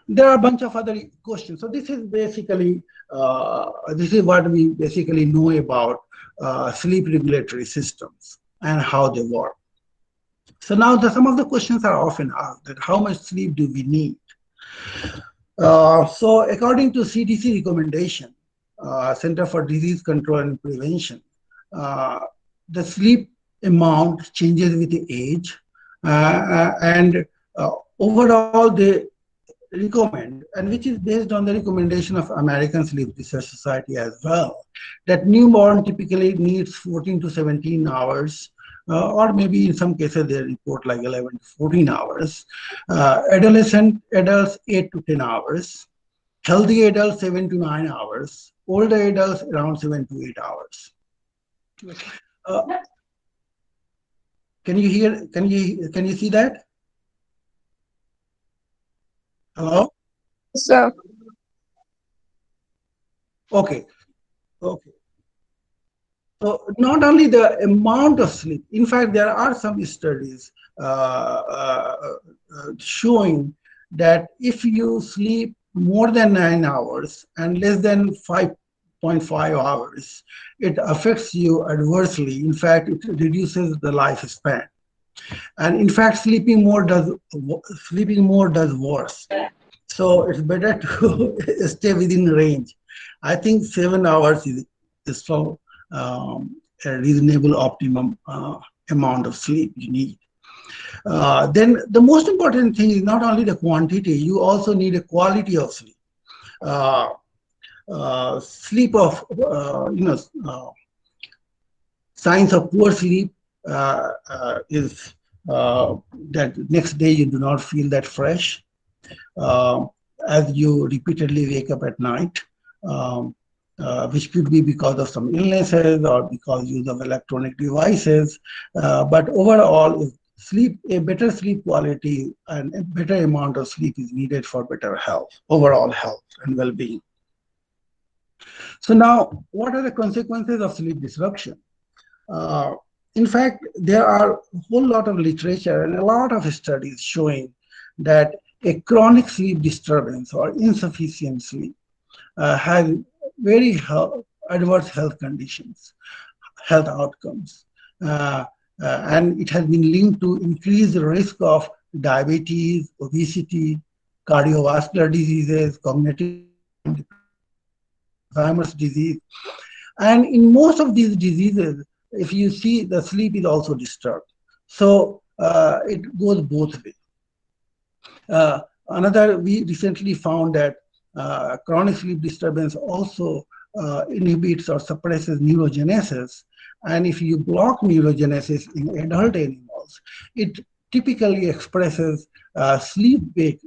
there are a bunch of other questions. So this is basically, this is what we basically know about sleep regulatory systems and how they work. So now some of the questions are often asked, that how much sleep do we need? So according to CDC recommendation, Center for Disease Control and Prevention, the sleep amount changes with the age, and overall they recommend, and which is based on the recommendation of American Sleep Research Society as well, that newborn typically needs 14 to 17 hours, or maybe in some cases they report like 11 to 14 hours. Adolescent adults 8 to 10 hours, healthy adults 7 to 9 hours, older adults around 7 to 8 hours. Can you hear? Can you see that? Hello? So, Okay. Okay. So not only the amount of sleep, in fact, there are some studies showing that if you sleep more than 9 hours and less than 5.5 hours, it affects you adversely. In fact, it reduces the lifespan. And in fact, sleeping more does worse. So it's better to stay within range. I think 7 hours is so a reasonable optimum amount of sleep you need. Then the most important thing is not only the quantity, you also need a quality of sleep. Sleep of, signs of poor sleep is that next day you do not feel that fresh, as you repeatedly wake up at night, which could be because of some illnesses or because use of electronic devices. But overall, a better sleep quality and a better amount of sleep is needed for better health, overall health and well-being. So now, what are the consequences of sleep disruption? In fact, there are a whole lot of literature and a lot of studies showing that a chronic sleep disturbance or insufficient sleep has very adverse health conditions, health outcomes. And it has been linked to increased risk of diabetes, obesity, cardiovascular diseases, cognitive, Alzheimer's disease. And in most of these diseases, if you see, the sleep is also disturbed. So it goes both ways. We recently found that chronic sleep disturbance also inhibits or suppresses neurogenesis. And if you block neurogenesis in adult animals, individuals. It typically expresses sleep-wake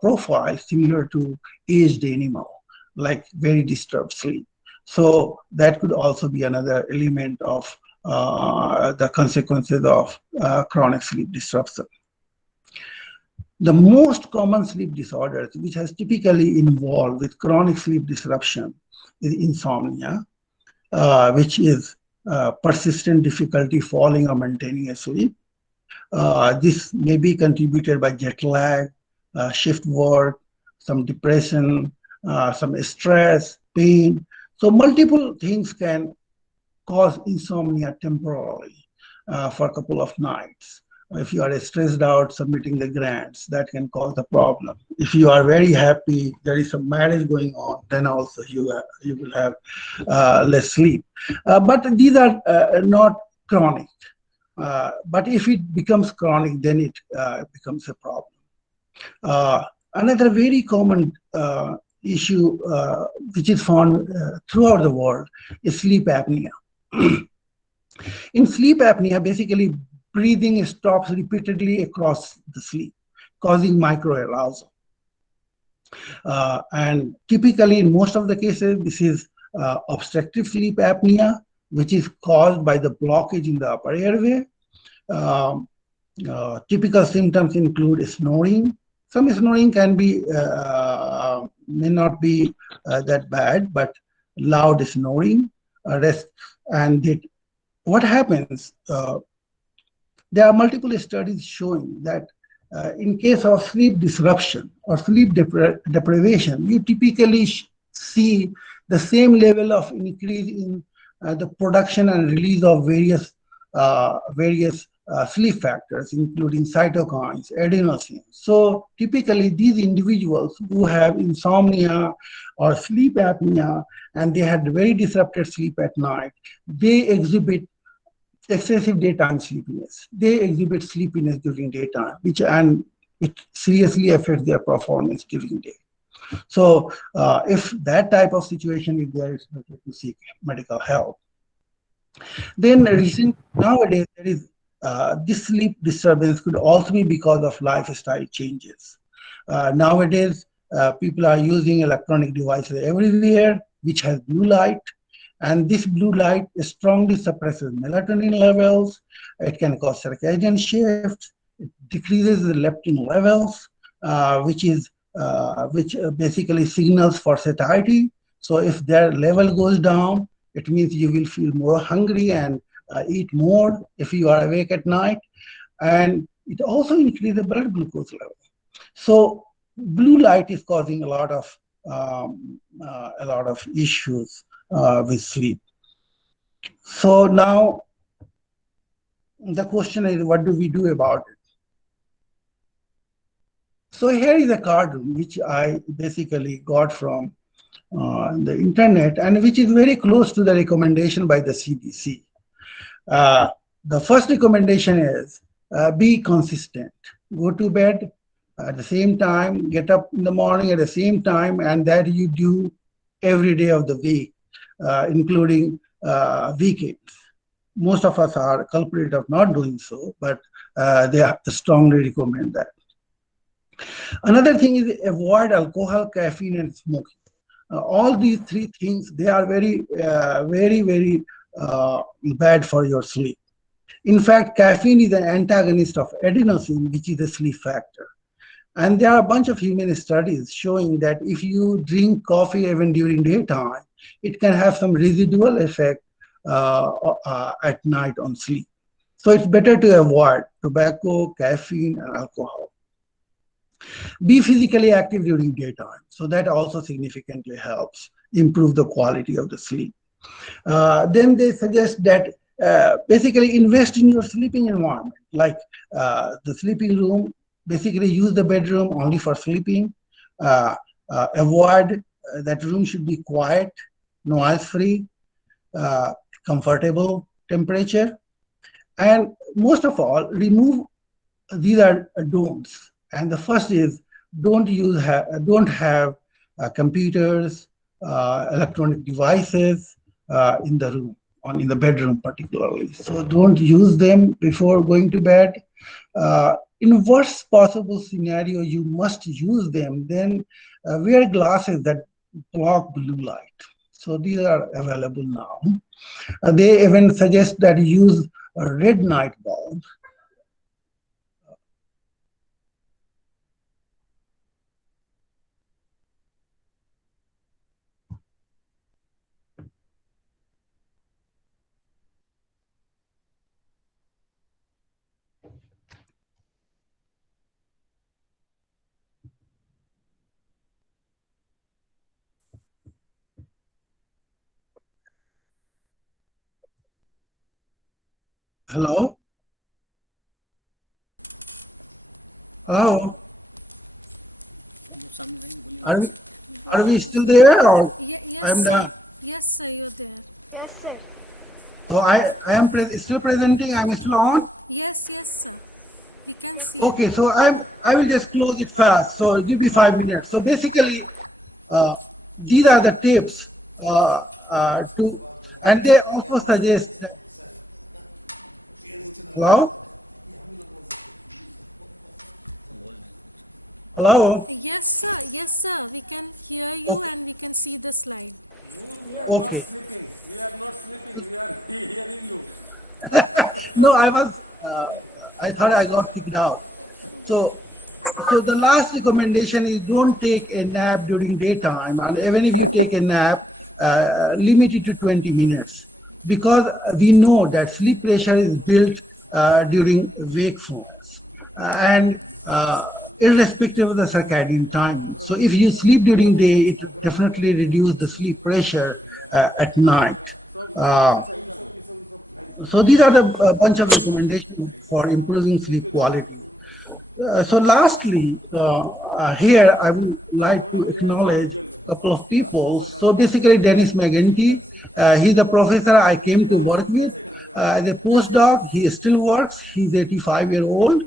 profile similar to aged animal, like very disturbed sleep. So that could also be another element of the consequences of chronic sleep disruption. The most common sleep disorders, which has typically involved with chronic sleep disruption, is insomnia, which is persistent difficulty falling or maintaining a sleep. This may be contributed by jet lag, shift work, some depression, some stress, pain. So multiple things can cause insomnia temporarily for a couple of nights. If you are stressed out submitting the grants, that can cause a problem. If you are very happy, there is some marriage going on, then also you will have less sleep. But these are not chronic. But if it becomes chronic, then it becomes a problem. Another very common issue which is found throughout the world is sleep apnea. In sleep apnea, basically breathing stops repeatedly across the sleep, causing microarousal. And typically, in most of the cases, this is obstructive sleep apnea, which is caused by the blockage in the upper airway. Typical symptoms include snoring. Some snoring can be may not be that bad, but loud snoring, rest, and what happens? There are multiple studies showing that in case of sleep disruption or sleep deprivation, you typically see the same level of increase in the production and release of various sleep factors, including cytokines, adenosine. So typically these individuals who have insomnia or sleep apnea and they had very disrupted sleep at night, they exhibit excessive daytime sleepiness. They exhibit sleepiness during daytime, and it seriously affects their performance during day. So if that type of situation is there, it's better to seek medical help. Then nowadays, there is this sleep disturbance could also be because of lifestyle changes. Nowadays, people are using electronic devices everywhere, which has blue light. And this blue light strongly suppresses melatonin levels. It can cause circadian shifts. It decreases the leptin levels, which basically signals for satiety. So if their level goes down, it means you will feel more hungry and eat more if you are awake at night. And it also increases the blood glucose level. So blue light is causing a lot of issues with sleep. So now the question is, what do we do about it? So here is a cartoon which I basically got from the internet and which is very close to the recommendation by the CDC. The first recommendation is be consistent. Go to bed at the same time, get up in the morning at the same time, and that you do every day of the week, including weekends. Most of us are culprit of not doing so, but they strongly recommend that. Another thing is avoid alcohol, caffeine, and smoking. All these three things, they are very bad for your sleep. In fact, caffeine is an antagonist of adenosine, which is a sleep factor. And there are a bunch of human studies showing that if you drink coffee even during daytime, it can have some residual effect at night on sleep. So it's better to avoid tobacco, caffeine, and alcohol. Be physically active during daytime. So that also significantly helps improve the quality of the sleep. Then they suggest that basically invest in your sleeping environment, like the sleeping room. Basically use the bedroom only for sleeping. Avoid, that room should be quiet, noise-free, comfortable temperature. And most of all, remove, these are don'ts. And the first is don't have computers, electronic devices in the room. on in the bedroom particularly. So don't use them before going to bed. In worst possible scenario, you must use them. Then wear glasses that block blue light. So these are available now. They even suggest that you use a red night bulb. Hello? Oh, are we, are we still there or Yes, I'm sir. done? Yes, sir, you're there. Yes, sir. So I am still presenting, I'm still on. Yes, yes, sir. We can see. Okay, so I will just close it fast. So give me 5 minutes. So basically, uh, these are the tips to, and they also suggest. Hello, hello. Yes, sir. Yes, sir. We can hear you and we can see the slide. We are not Okay. sleeping. We are not sleeping. We are hearing you. No, I was. I thought I got kicked out. So, so the last recommendation is don't take a nap during daytime, and even if you take a nap, limit it to 20 minutes, because we know that sleep pressure is built during wakefulness, and irrespective of the circadian time. So if you sleep during day, it definitely reduces the sleep pressure at night. Uh, so these are the bunch of recommendations for improving sleep quality. So lastly, here I would like to acknowledge a couple of people. So basically Dennis McGinty, he's a professor I came to work with. As a postdoc, he still works. He's 85-year-old.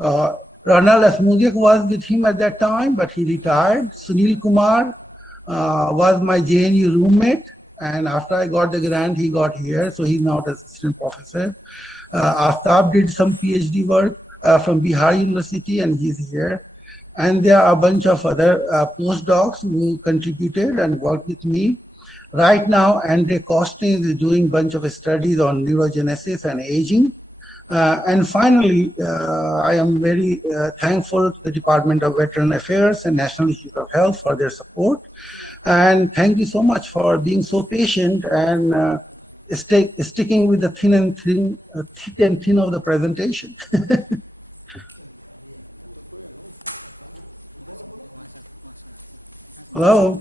Ronald Asmudiak was with him at that time, but he retired. Sunil Kumar was my JNU roommate, and after I got the grant, he got here, so he's now the assistant professor. Aftab did some PhD work from Bihar University, and he's here. And there are a bunch of other postdocs who contributed and worked with me. Right now, Andre Costin is doing a bunch of studies on neurogenesis and aging. And finally, I am very thankful to the Department of Veteran Affairs and National Institute of Health for their support. And thank you so much for being so patient and sticking with the thick and thin of the presentation. Hello.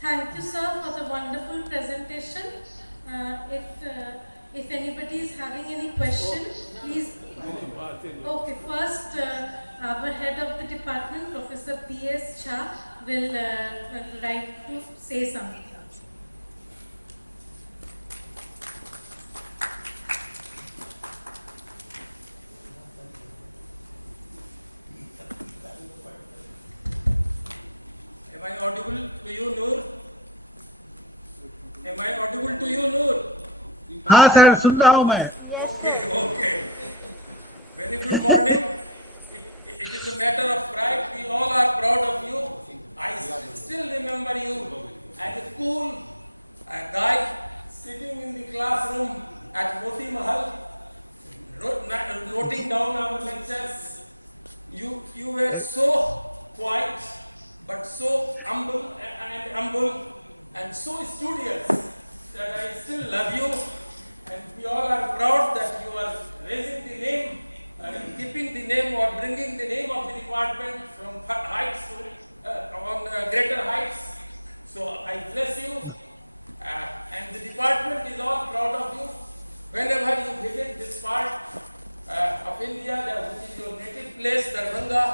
Thank you, sir, for the wonderful presentation. If anybody is having any question, please. Okay, first, our head of the department, Professor P.S. Shah, will like to say something. Am I audible to you, Noor? Am I audible to you, Noor? हाँ sir सुन रहा हूँ मैं. Okay, okay. Very good morning. It is a matter of pride. We all are proud of you. I still remember you as a cool guy sitting in the classroom at Moti Mahal, noting down our lectures. You were so quiet, but so humble and so studious that I still love you, and we all are proud that you are raising the name, keeping the name or bringing the name of the department from heights to on greater heights. So I bless you, and the department is all proud of you. Whenever you visit this part of India, which is your native place, Darbhanga,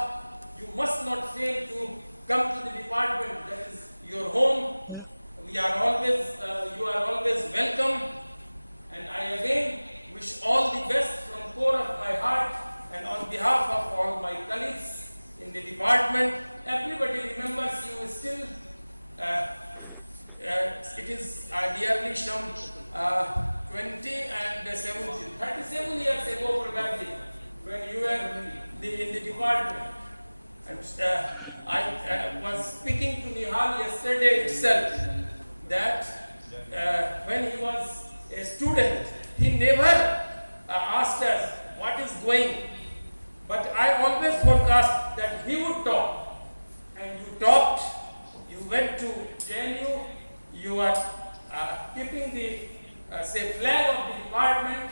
you must not fail to come to the department. That is your home. We are always, you are always welcome. And I again it is nearly some 20 and 17, 37 years ago probably, when you were in the department. And I was speaking to Nihal yesterday itself that when he was a student, he never asked us what is going. But I always forecast that he would talk. And you talked, you went to JNU, you are keeping the say flag of the department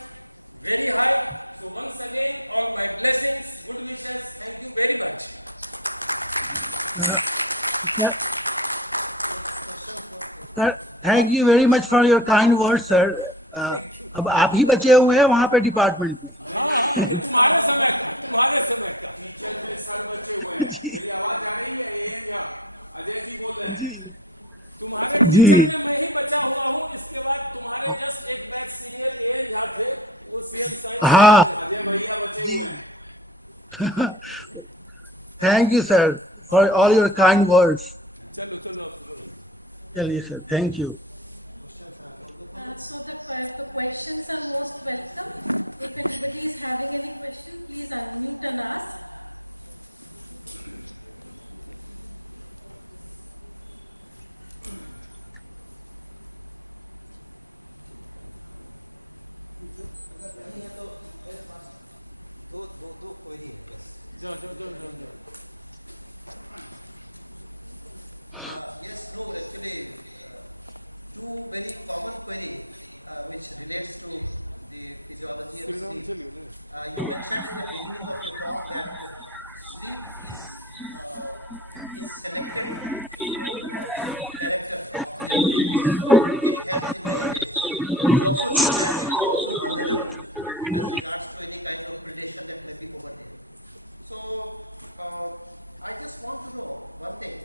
very high. So once again, all my blessings, good wishes, thank you very much. Sir, thank you very much for your kind words, sir. अब आप ही बचे हुए हैं वहाँ पे department में। हाँ, ये तुम्हारे समय का, तुम्हारे समय का। टीचर में सर बचे हुए हैं। मेरी आवाज आ रही है? ये या अजय जी बोल रहे हैं। तुम्हारे टीचर में मैं ही बचा हुआ हूँ। इसके बाद तुम्हारे जस्ट एक बैच सीनियर ए जहाँ थे, वो सीएम साइंस। हाँ। अजय भैया बचे हुए हैं। Thank you, sir, for all your kind words. चलो चलो। चलिए sir, thank you. So the questions are most welcome. If anybody is having any question, please unmute and ask. दो क्वेरी है बस। जाओ। Yes, no, actually, two very common query which relates to the physiology of sleep. You mentioned in the beginning of your talk that sleep is selected character of human beings. It helps in many ways. You also said that it is also vulnerable as regards to any kind of predation that may be over there. So, I just want to know one thing,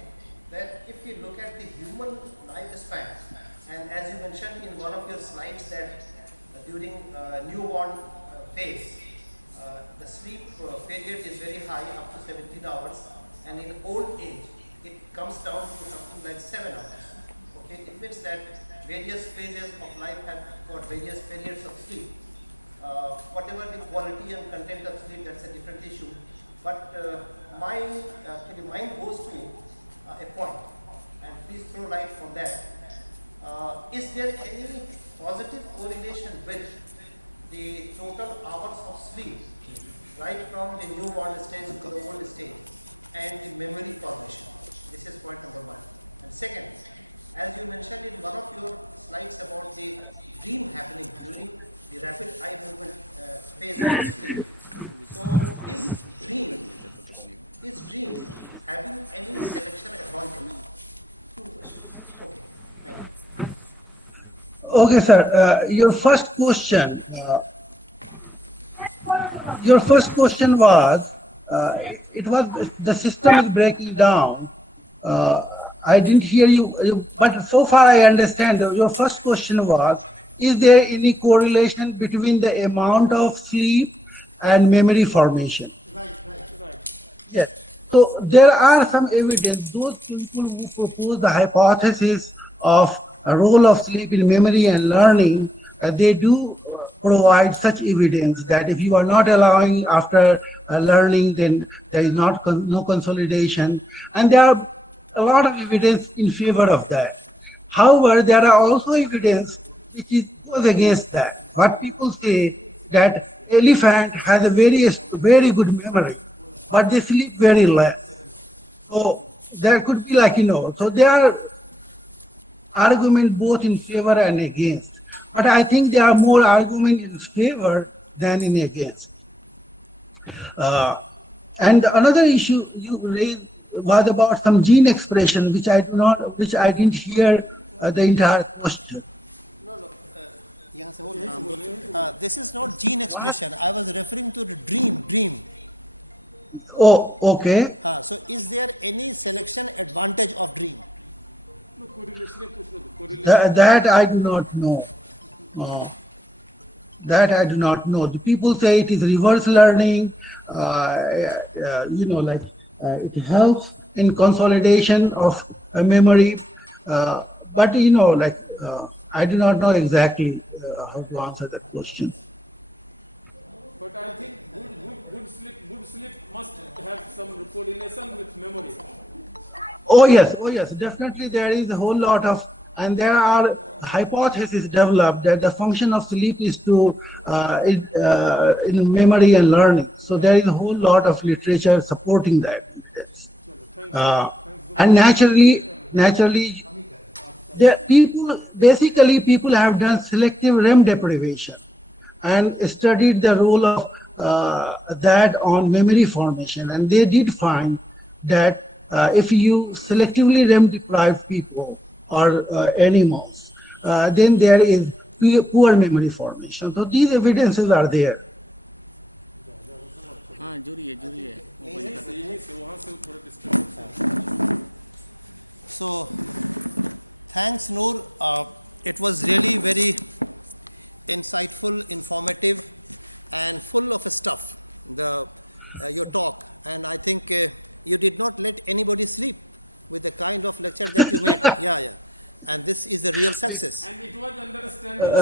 that if you look at the human lifespan, and as you mentioned in one of your slides that during newborn phase, the sleep period is very high, up to 17 hours, and in old age, it comes down to something like 7 hours. Okay, it means that various phases of life have got various periods of sleep. Whatever the quality and content of sleep, that's a different issue. But my mind goes to a point, and please throw light on that. Is there any positive correlation with the total hours of sleep, right from the newborn stage to the old stage, and the memory formation? This is point number one. And second, as you mentioned in one of your slides about the dream happening during the rapid eye movement phase of sleep. So, is dream having any selection advantage? Two questions. Okay, thank you. Okay, sir. Your first question was, it was the system is breaking down. I didn't hear you, but so far I understand. Your first question was, is there any correlation between the amount of sleep and memory formation? Right. Yes. So there are some evidence. Those people who propose the hypothesis of a role of sleep in memory and learning, they do provide such evidence that if you are not allowing after learning, then there is no consolidation. And there are a lot of evidence in favor of that. However, there are also evidence which goes against that. What people say that elephant has a very good memory, but they sleep very less. So there could be so there are arguments both in favor and against. But I think there are more arguments in favor than in against. And another issue you raised was about some gene expression, which I didn't hear the entire question. This is not gene expression. I was referring to the dream. Oh, okay. So is there any selection advantage of dream? That I do not know. That I do not know. The people say it is reverse learning. It helps in consolidation of memory. But I do not know exactly how to answer that question. But I think good sleep must have some coordination with memory. Oh yes, definitely there is a whole lot of, and there are hypotheses developed that the function of sleep is to in memory and learning. So there is a whole lot of literature supporting that evidence. Thanks. And naturally, basically people have done selective REM deprivation and studied the role of that on memory formation, and they did find that if you selectively REM deprive people or animals, then there is poor memory formation. So these evidences are there. हाँ जुड़िए जुड़िए यहीं से वहाँ से थोड़ा disturb. So, thanks Noor. It was really very insightful, informative, and full of stuff. Your talk, and I think you did not let anybody sleep with the kind of lecture that you made. Yeah. And this is the real success. And it was understandable.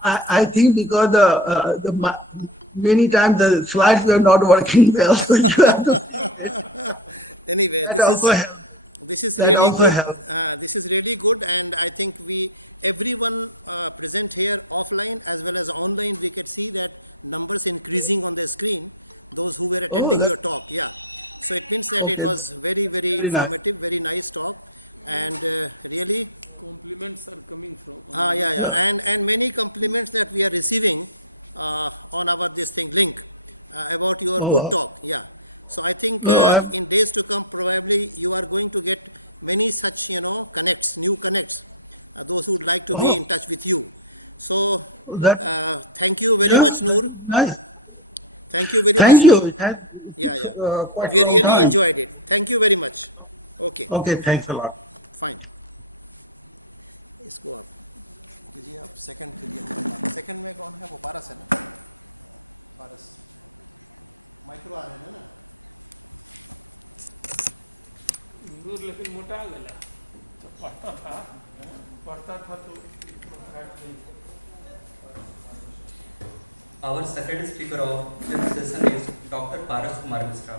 I think because many times the slides were not working well, so you have to. Anyway, this is really good. This is really good, and I think everyone present here offline as well as online, we could see that numbers increasing on the screen. Those who were attending your talk, yeah. So it means that it was very, very informative, very nice talk, and really. Compliments are coming from. Yeah. And many compliments that we are receiving on our link about your good talk. Yeah. So I think in days to come, probably you are going to get many such, new connects, those who would like to be in touch with you. So thank you very much, Noor. Nice. Thank you very much. Thank you. Yeah. We really enjoyed it. Thank you very much. Okay. Okay, thanks a lot. Fine. इसको आप कीजिए, आप second कीजिए. Second में कौन है? वो पारस है ना? पारस माइक्रो आ रहे हैं ना? दूर लेकिन मोटा गला. तो पढ़ता था तो. Our second speaker of fifth session is Dr. Paras Kumar Misra.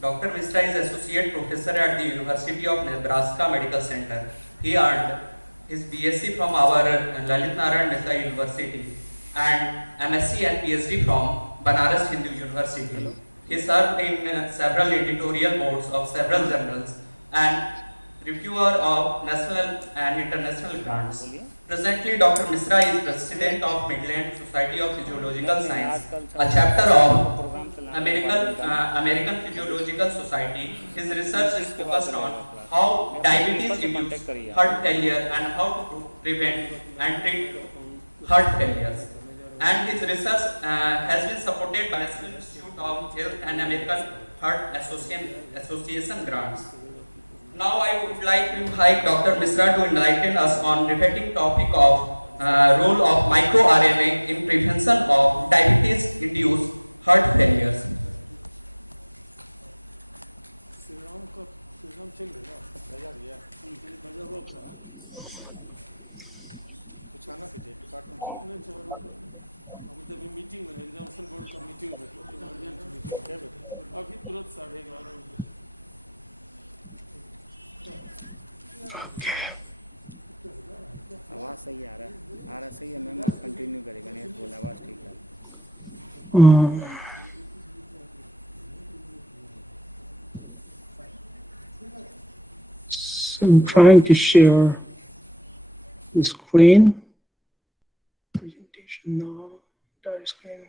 Dr. Misra is Associate Professor at the University of Nebraska Medical Center. He earned his BSc from our Lalit Narayan Mehta University and MSc and PhD from Banaras Hindu University. He served in several editorial boards of several journals and reviewer of national and international grants. Presently, Dr. Misra is President of Midland Society of Physiological Science, a chapter of American Physiological Society. His research is focused on how diabetes induces heart failure and how to prevent and treat heart failures. And his research has been supported by National Institute of Health and American Heart Association grants. Now I would like to invite Dr. Misra to enlighten us on reflecting topic of role of microRNA in prevention of diabetes-induced heart failures. Meeting में examination board का meeting है अभी तुरंत 11:30 आवाज़ सही आ रहा है सही है मैम. आप कंटिन्यू करेगा नहीं बोला आवाज़ ठीक है. So I'm trying to share the screen. Presentation now. Entire screen.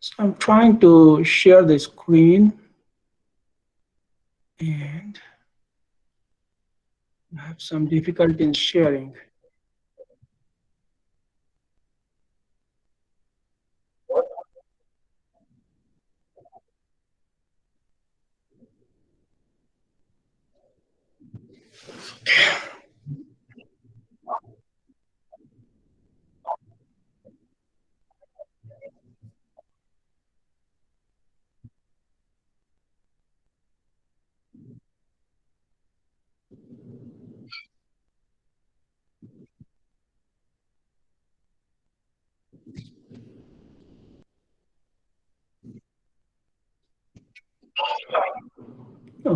So I'm trying to share the screen and I have some difficulty in sharing.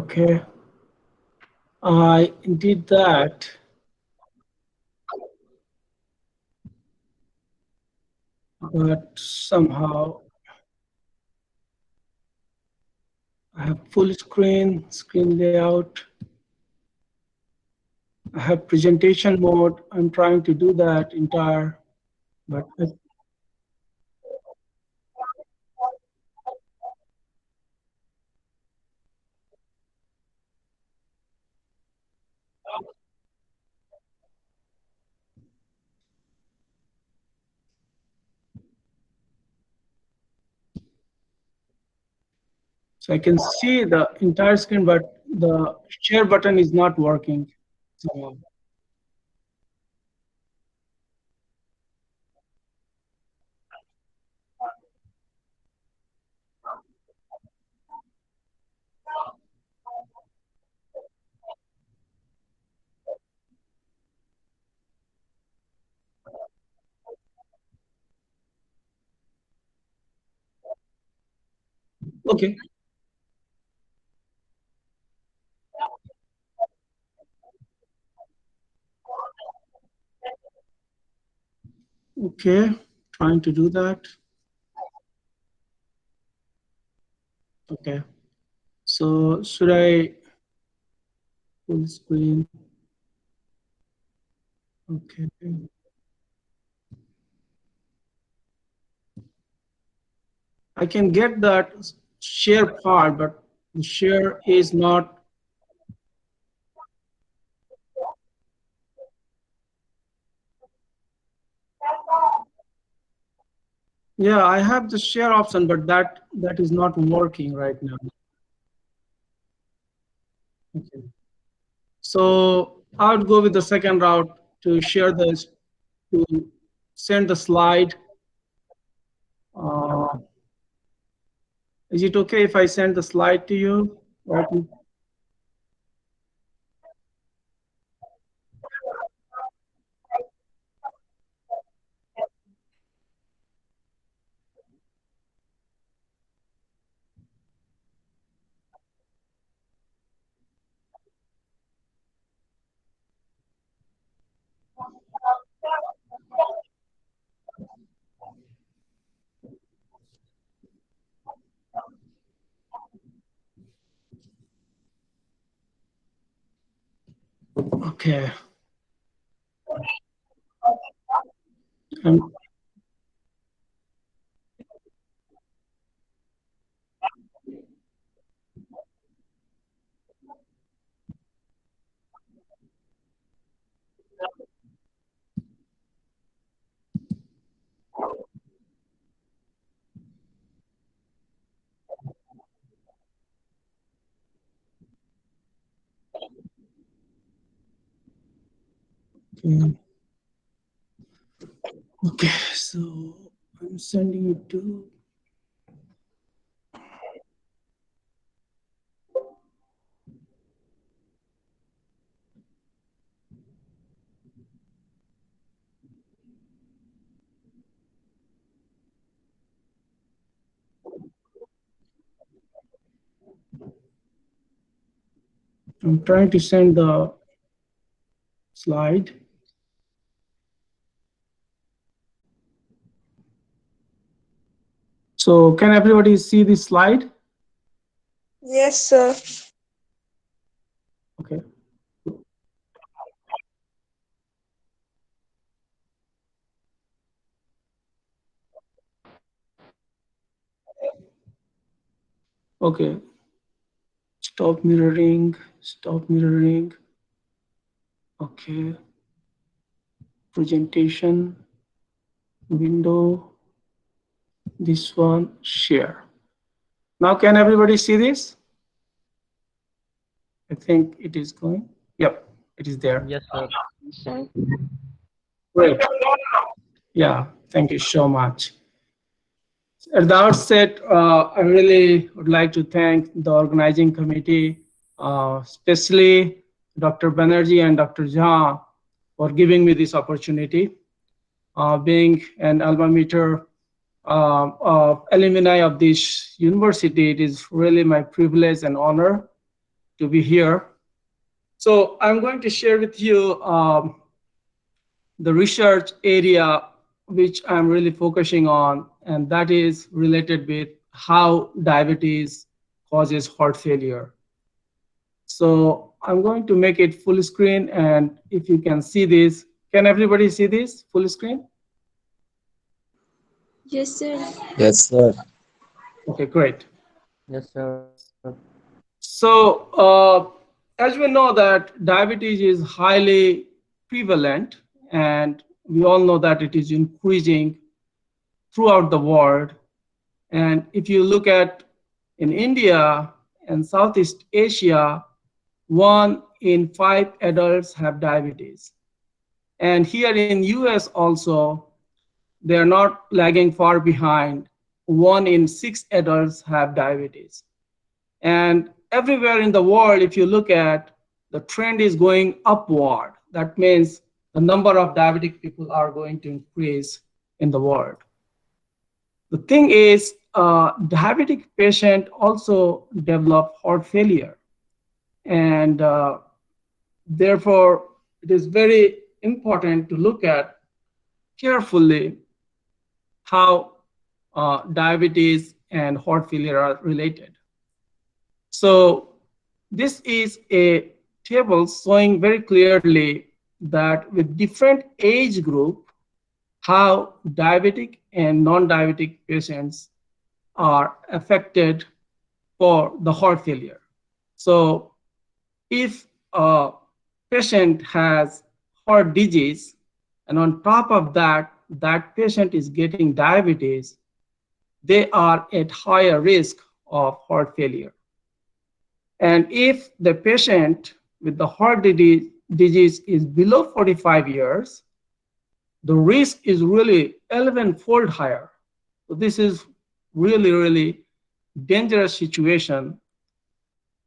Okay. I did that. But somehow I have full screen layout. I have presentation mode. I'm trying to do that entire, but so I can see the entire screen, but the share button is not working. So, okay. Okay, trying to do that. Okay, so should I full screen? Okay. I can get that share part, but the share is not. Yeah, I have the share option, but that is not working right now. Okay. So I would go with the second route to share this, to send the slide. Is it okay if I send the slide to you? Okay. Okay, so I'm sending it to. I'm trying to send the slide. So can everybody see this slide? Yes, sir. Okay. Okay. Stop mirroring. Stop mirroring. Okay. Presentation. Window. This one. Share. Now can everybody see this? I think it is going. Yep, it is there. Yes, sir. Sir. Great. Yeah, thank you so much. At the outset, I really would like to thank the organizing committee, especially Dr. Banerjee and Dr. Jha, for giving me this opportunity. Being an alma mater alumni of this university, it is really my privilege and honor to be here. So I'm going to share with you the research area which I'm really focusing on, and that is related with how diabetes causes heart failure. So I'm going to make it full screen, and if you can see this, can everybody see this full screen? Yes, sir. Yes, sir. Okay, great. Yes, sir. So as we know that diabetes is highly prevalent, and we all know that it is increasing throughout the world. And if you look at in India and Southeast Asia, 1 in 5 adults have diabetes. And here in US also, they are not lagging far behind. 1 in 6 adults have diabetes. And everywhere in the world, if you look at, the trend is going upward. That means the number of diabetic people are going to increase in the world. The thing is, diabetic patient also develop heart failure. And therefore, it is very important to look at carefully how diabetes and heart failure are related. So this is a table showing very clearly that with different age group, how diabetic and non-diabetic patients are affected for the heart failure. So if a patient has heart disease, and on top of that, that patient is getting diabetes, they are at higher risk of heart failure. And if the patient with the heart disease is below 45 years, the risk is really 11-fold higher. So this is really, really dangerous situation.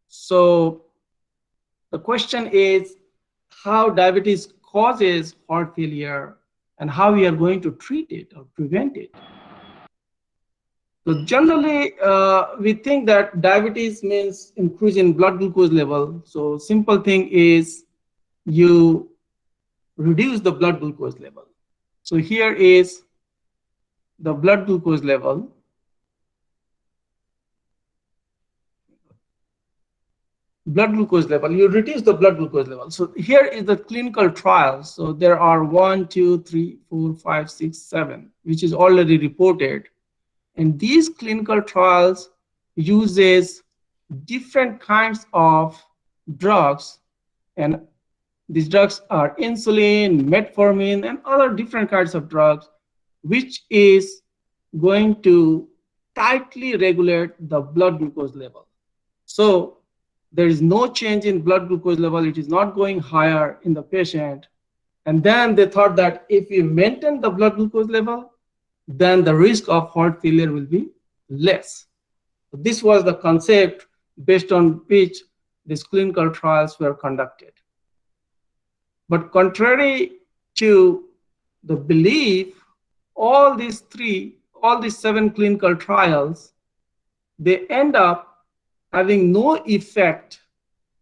So the question is how diabetes causes heart failure and how we are going to treat it or prevent it. So generally, we think that diabetes means increase in blood glucose level. So simple thing is you reduce the blood glucose level. So here is the blood glucose level. Blood glucose level, you reduce the blood glucose level. So here is the clinical trial. So there are 1, 2, 3, 4, 5, 6, 7, which is already reported. And these clinical trials uses different kinds of drugs, and these drugs are insulin, metformin, and other different kinds of drugs, which is going to tightly regulate the blood glucose level. So there is no change in blood glucose level. It is not going higher in the patient. And then they thought that if we maintain the blood glucose level, then the risk of heart failure will be less. This was the concept based on which these clinical trials were conducted. But contrary to the belief, all these 7 clinical trials, they end up having no effect,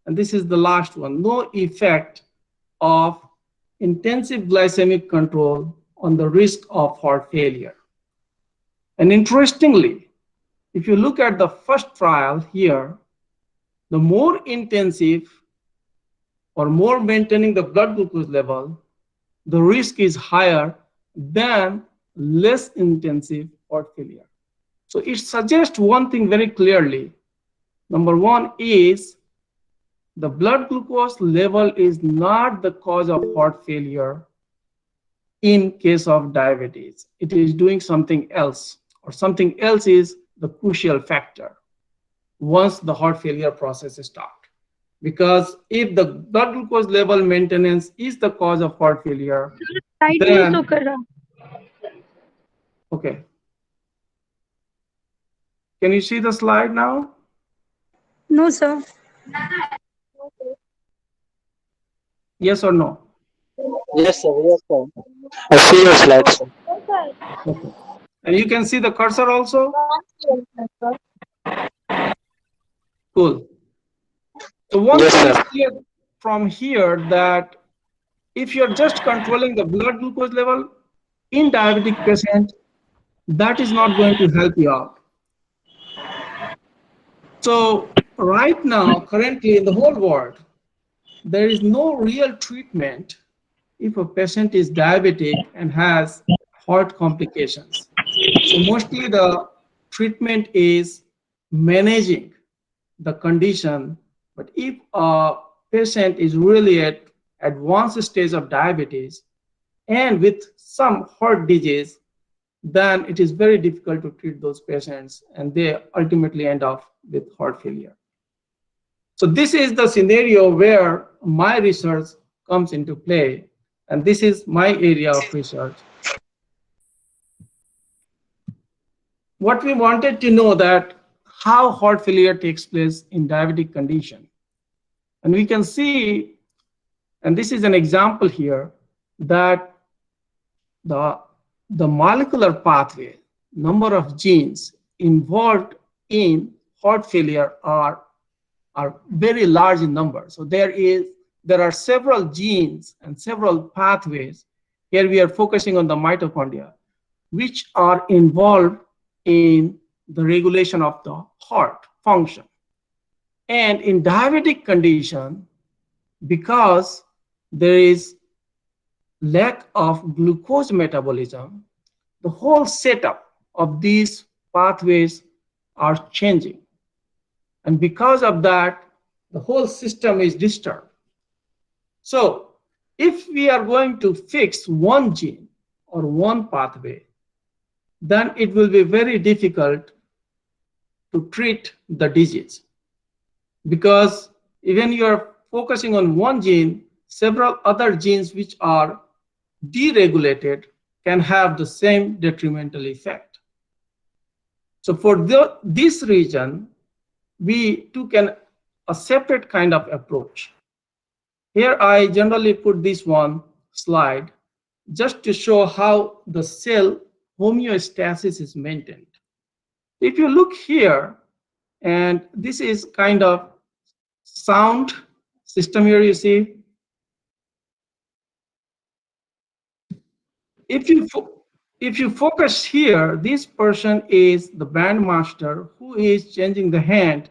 and this is the last one, no effect of intensive glycemic control on the risk of heart failure. And interestingly, if you look at the first trial here, the more intensive or more maintaining the blood glucose level, the risk is higher than less intensive heart failure. So it suggests one thing very clearly. Number one is the blood glucose level is not the cause of heart failure in case of diabetes. It is doing something else, or something else is the crucial factor once the heart failure process starts. Because if the blood glucose level maintenance is the cause of heart failure, then okay. Can you see the slide now? No, sir. Yes or no? Yes, sir. Yes, sir. I see your slides. Okay. And you can see the cursor also? Cool. So one Yes, thing is sir. clear from here that if you're just controlling the blood glucose level in diabetic patients, that is not going to help you out. So right now, currently in the whole world, there is no real treatment if a patient is diabetic and has heart complications. So mostly the treatment is managing the condition. But if a patient is really at advanced stage of diabetes and with some heart disease, then it is very difficult to treat those patients and they ultimately end up with heart failure. So this is the scenario where my research comes into play, and this is my area of research. What we wanted to know that how heart failure takes place in diabetic condition. And we can see, and this is an example here, that the, the molecular pathway, number of genes involved in heart failure are very large in number. So there are several genes and several pathways. Here we are focusing on the mitochondria, which are involved in the regulation of the heart function. And in diabetic condition, because there is lack of glucose metabolism, the whole setup of these pathways are changing. And because of that, the whole system is disturbed. So if we are going to fix one gene or one pathway, then it will be very difficult to treat the disease. Because even you are focusing on one gene, several other genes which are deregulated can have the same detrimental effect. So for this reason, we took a separate kind of approach. Here I generally put this one slide just to show how the cell homeostasis is maintained. If you look here, and this is kind of sound system here, you see. If you focus here, this person is the bandmaster who is changing the hand,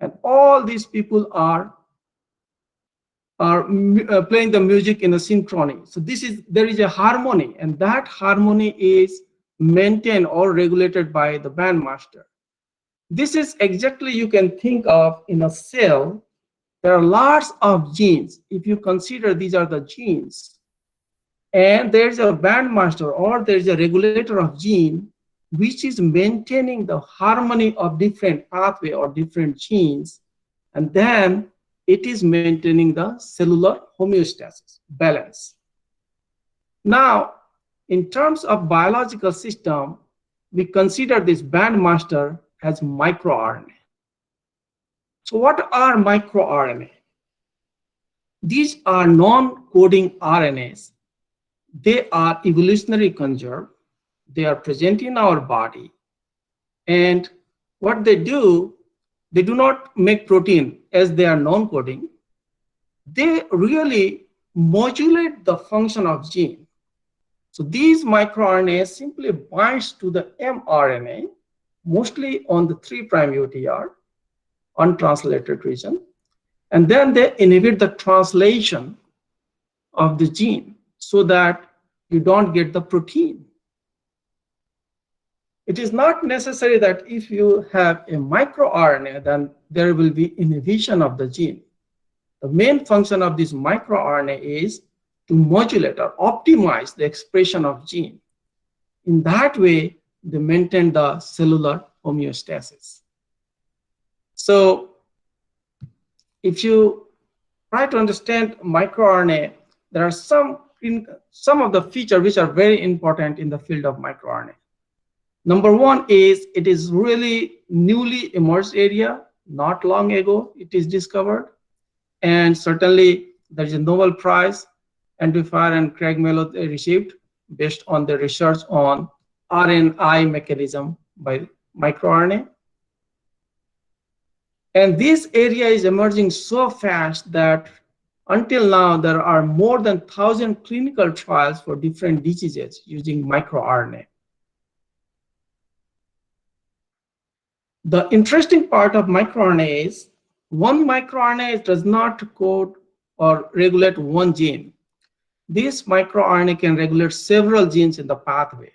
and all these people are playing the music in a synchrony. So there is a harmony, and that harmony is maintained or regulated by the bandmaster. This is exactly you can think of in a cell. There are lots of genes. If you consider these are the genes, and there's a bandmaster or there's a regulator of gene which is maintaining the harmony of different pathway or different genes, and then it is maintaining the cellular homeostasis, balance. Now, in terms of biological system, we consider this bandmaster as microRNA. So what are microRNA? These are non-coding RNAs. They are evolutionary conserved. They are present in our body. And what they do not make protein as they are non-coding. They really modulate the function of gene. So these microRNAs simply binds to the mRNA, mostly on the 3' UTR, untranslated region, and then they inhibit the translation of the gene so that you don't get the protein. It is not necessary that if you have a microRNA, then there will be inhibition of the gene. The main function of this microRNA is to modulate or optimize the expression of gene. In that way, they maintain the cellular homeostasis. So if you try to understand microRNA, there are some of the features which are very important in the field of microRNA. Number one is it is really newly emerged area. Not long ago it is discovered, and certainly there is a Nobel Prize Andrew and Craig Mello received based on the research on RNAi mechanism by microRNA. And this area is emerging so fast that until now, there are more than 1,000 clinical trials for different diseases using microRNA. The interesting part of microRNA is one microRNA does not code or regulate one gene. This microRNA can regulate several genes in the pathway.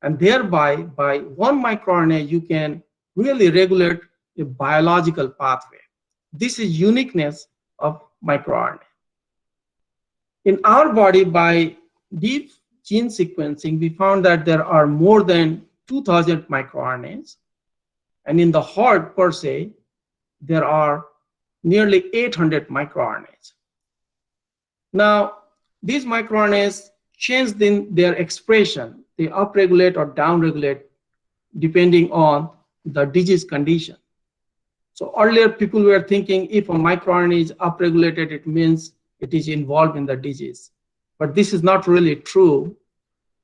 And thereby, by one microRNA, you can really regulate a biological pathway. This is uniqueness of microRNA. In our body, by deep gene sequencing, we found that there are more than 2,000 microRNAs. And in the heart per se, there are nearly 800 microRNAs. Now, these microRNAs change in their expression. They upregulate or downregulate depending on the disease condition. So earlier people were thinking if a microRNA is upregulated, it means it is involved in the disease. But this is not really true.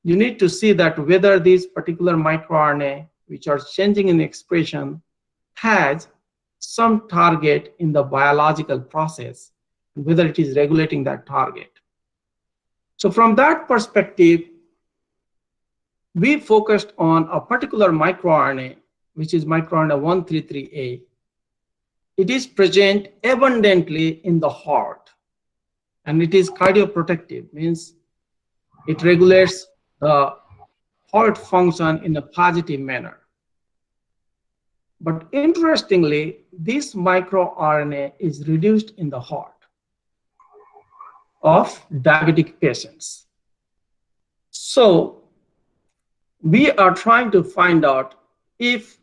You need to see that whether this particular microRNA, which are changing in expression, has some target in the biological process, whether it is regulating that target. So from that perspective, we focused on a particular microRNA, which is microRNA 133A. It is present abundantly in the heart, and it is cardioprotective, means it regulates the heart function in a positive manner. But interestingly, this microRNA is reduced in the heart of diabetic patients. So we are trying to find out if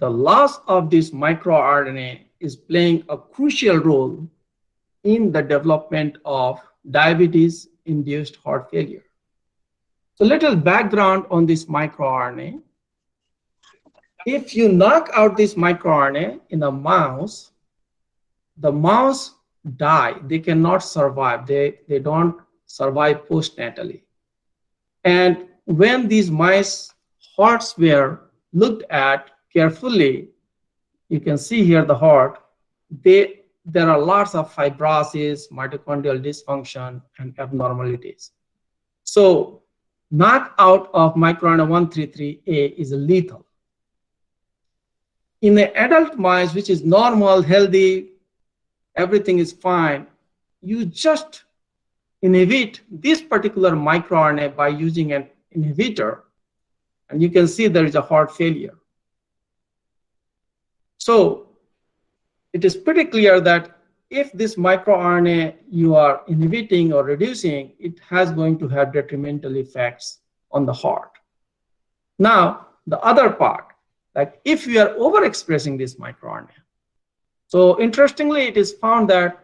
the loss of this microRNA is playing a crucial role in the development of diabetes-induced heart failure. So little background on this microRNA. If you knock out this microRNA in a mouse, the mouse die. They cannot survive. They don't survive postnatally. And when these mice hearts were looked at carefully, you can see here the heart, there are lots of fibrosis, mitochondrial dysfunction, and abnormalities. So knockout of microRNA 133A is lethal. In the adult mice, which is normal, healthy, everything is fine, you just inhibit this particular microRNA by using an inhibitor, and you can see there is a heart failure. So it is pretty clear that if this microRNA you are inhibiting or reducing, it has going to have detrimental effects on the heart. Now, the other part, like if we are overexpressing this microRNA. So interestingly, it is found that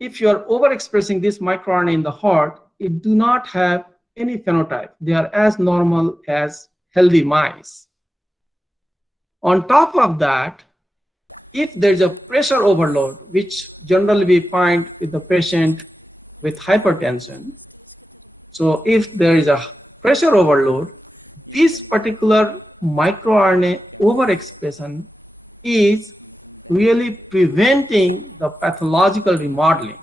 if you are overexpressing this microRNA in the heart, it do not have any phenotype. They are as normal as healthy mice. On top of that, if there is a pressure overload, which generally we find with the patient with hypertension, so if there is a pressure overload, this particular microRNA overexpression is really preventing the pathological remodeling.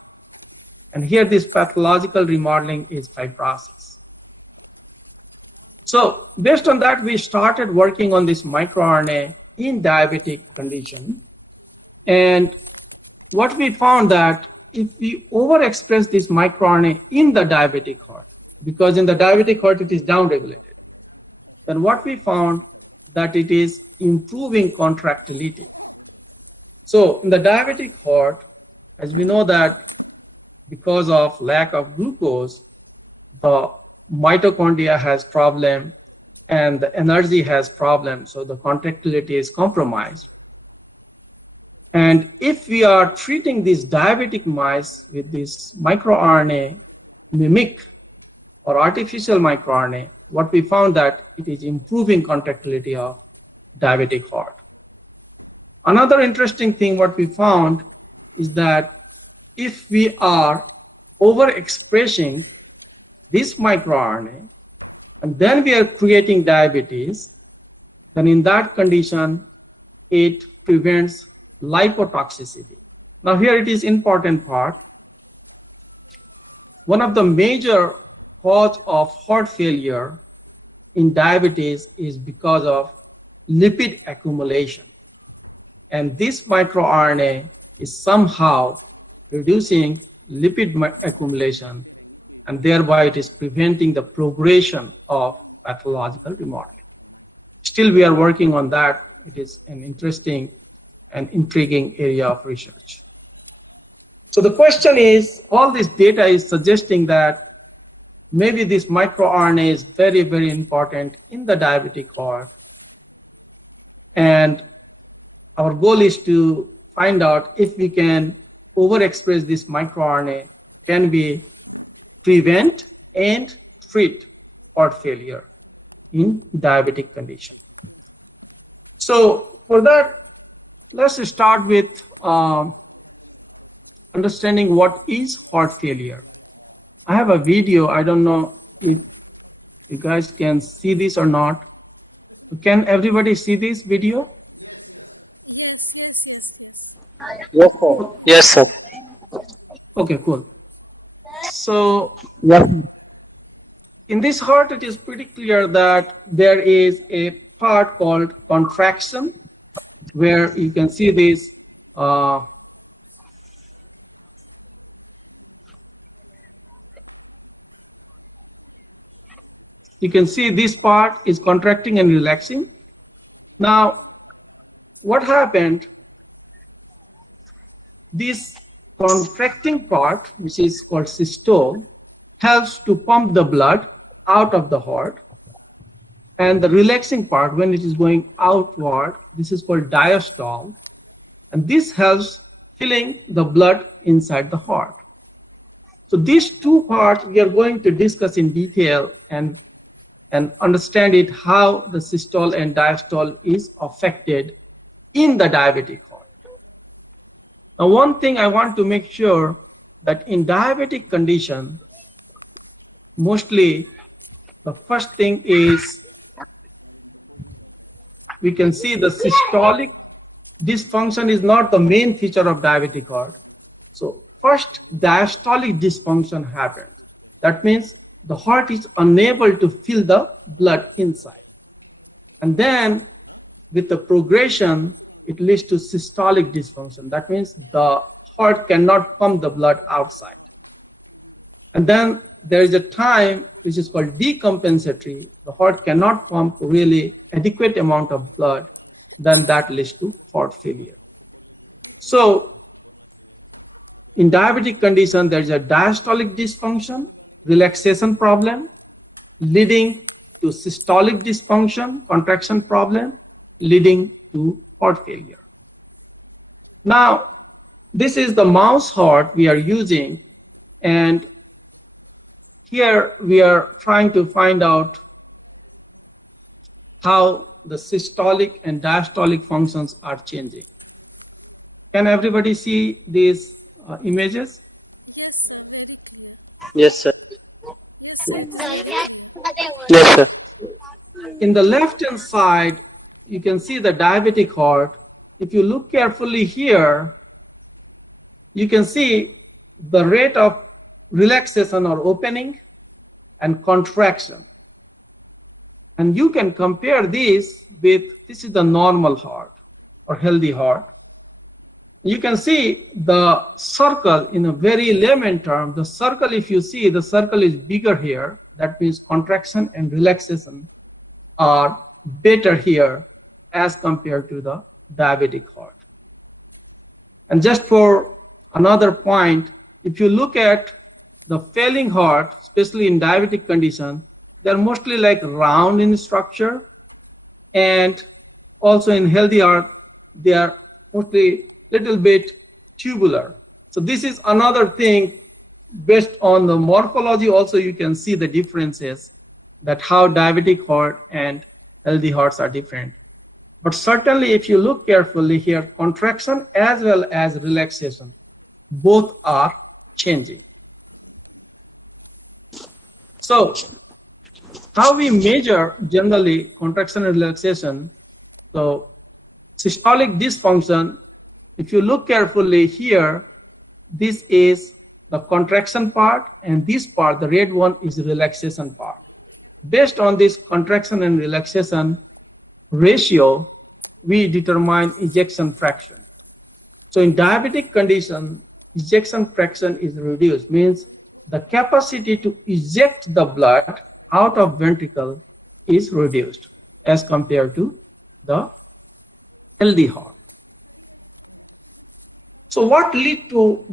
And here this pathological remodeling is fibrosis. So based on that, we started working on this microRNA in diabetic condition. And what we found that if we overexpress this microRNA in the diabetic heart, because in the diabetic heart it is downregulated, then what we found that it is improving contractility. So in the diabetic heart, as we know that because of lack of glucose, the mitochondria has problem and the energy has problem, so the contractility is compromised. And if we are treating these diabetic mice with this microRNA mimic or artificial microRNA, what we found that it is improving contractility of diabetic heart. Another interesting thing what we found is that if we are overexpressing this microRNA and then we are creating diabetes, then in that condition, it prevents lipotoxicity. Now here it is important part. One of the major cause of heart failure in diabetes is because of lipid accumulation. And this microRNA is somehow reducing lipid accumulation, and thereby it is preventing the progression of pathological demodeling. Still, we are working on that. It is an interesting and intriguing area of research. So the question is, all this data is suggesting that maybe this microRNA is very, very important in the diabetic heart. And our goal is to find out if we can overexpress this microRNA, can we prevent and treat heart failure in diabetic condition. So for that, let's start with understanding what is heart failure. I have a video. I don't know if you guys can see this or not. Can everybody see this video? Yes. Yes, sir. Okay, cool. So in this heart, it is pretty clear that there is a part called contraction, where you can see this you can see this part is contracting and relaxing. Now, what happened? This contracting part, which is called systole, helps to pump the blood out of the heart. And the relaxing part, when it is going outward, this is called diastole. And this helps filling the blood inside the heart. So these two parts we are going to discuss in detail and understand it, how the systole and diastole is affected in the diabetic heart. Now, one thing I want to make sure that in diabetic condition, mostly the first thing is we can see the systolic dysfunction is not the main feature of diabetic heart. So first, diastolic dysfunction happens. That means the heart is unable to fill the blood inside. And then with the progression, it leads to systolic dysfunction. That means the heart cannot pump the blood outside. And then there is a time which is called decompensatory. The heart cannot pump really adequate amount of blood, then that leads to heart failure. So in diabetic condition, there is a diastolic dysfunction, relaxation problem, leading to systolic dysfunction, contraction problem, leading to heart failure. Now, this is the mouse heart we are using, and here we are trying to find out how the systolic and diastolic functions are changing. Can everybody see these images? Yes, sir, very clear. Yes, sir. Yes, sir, it is very clear. Yes, sir. In the left-hand side, you can see the diabetic heart. If you look carefully here, you can see the rate of relaxation or opening and contraction. And you can compare this with, this is the normal heart or healthy heart. You can see the circle in a very layman term. The circle, if you see, the circle is bigger here. That means contraction and relaxation are better here as compared to the diabetic heart. And just for another point, if you look at the failing heart, especially in diabetic condition, they're mostly like round in structure, and also in healthy heart, they are mostly little bit tubular. So this is another thing based on the morphology. Also, you can see the differences, that how diabetic heart and healthy hearts are different. But certainly, if you look carefully here, contraction as well as relaxation, both are changing. So how we measure generally contraction and relaxation? So systolic dysfunction, if you look carefully here, this is the contraction part, and this part, the red one, is the relaxation part. Based on this contraction and relaxation ratio, we determine ejection fraction. So in diabetic condition, ejection fraction is reduced, means the capacity to eject the blood out of ventricle is reduced as compared to the healthy heart. So what leads to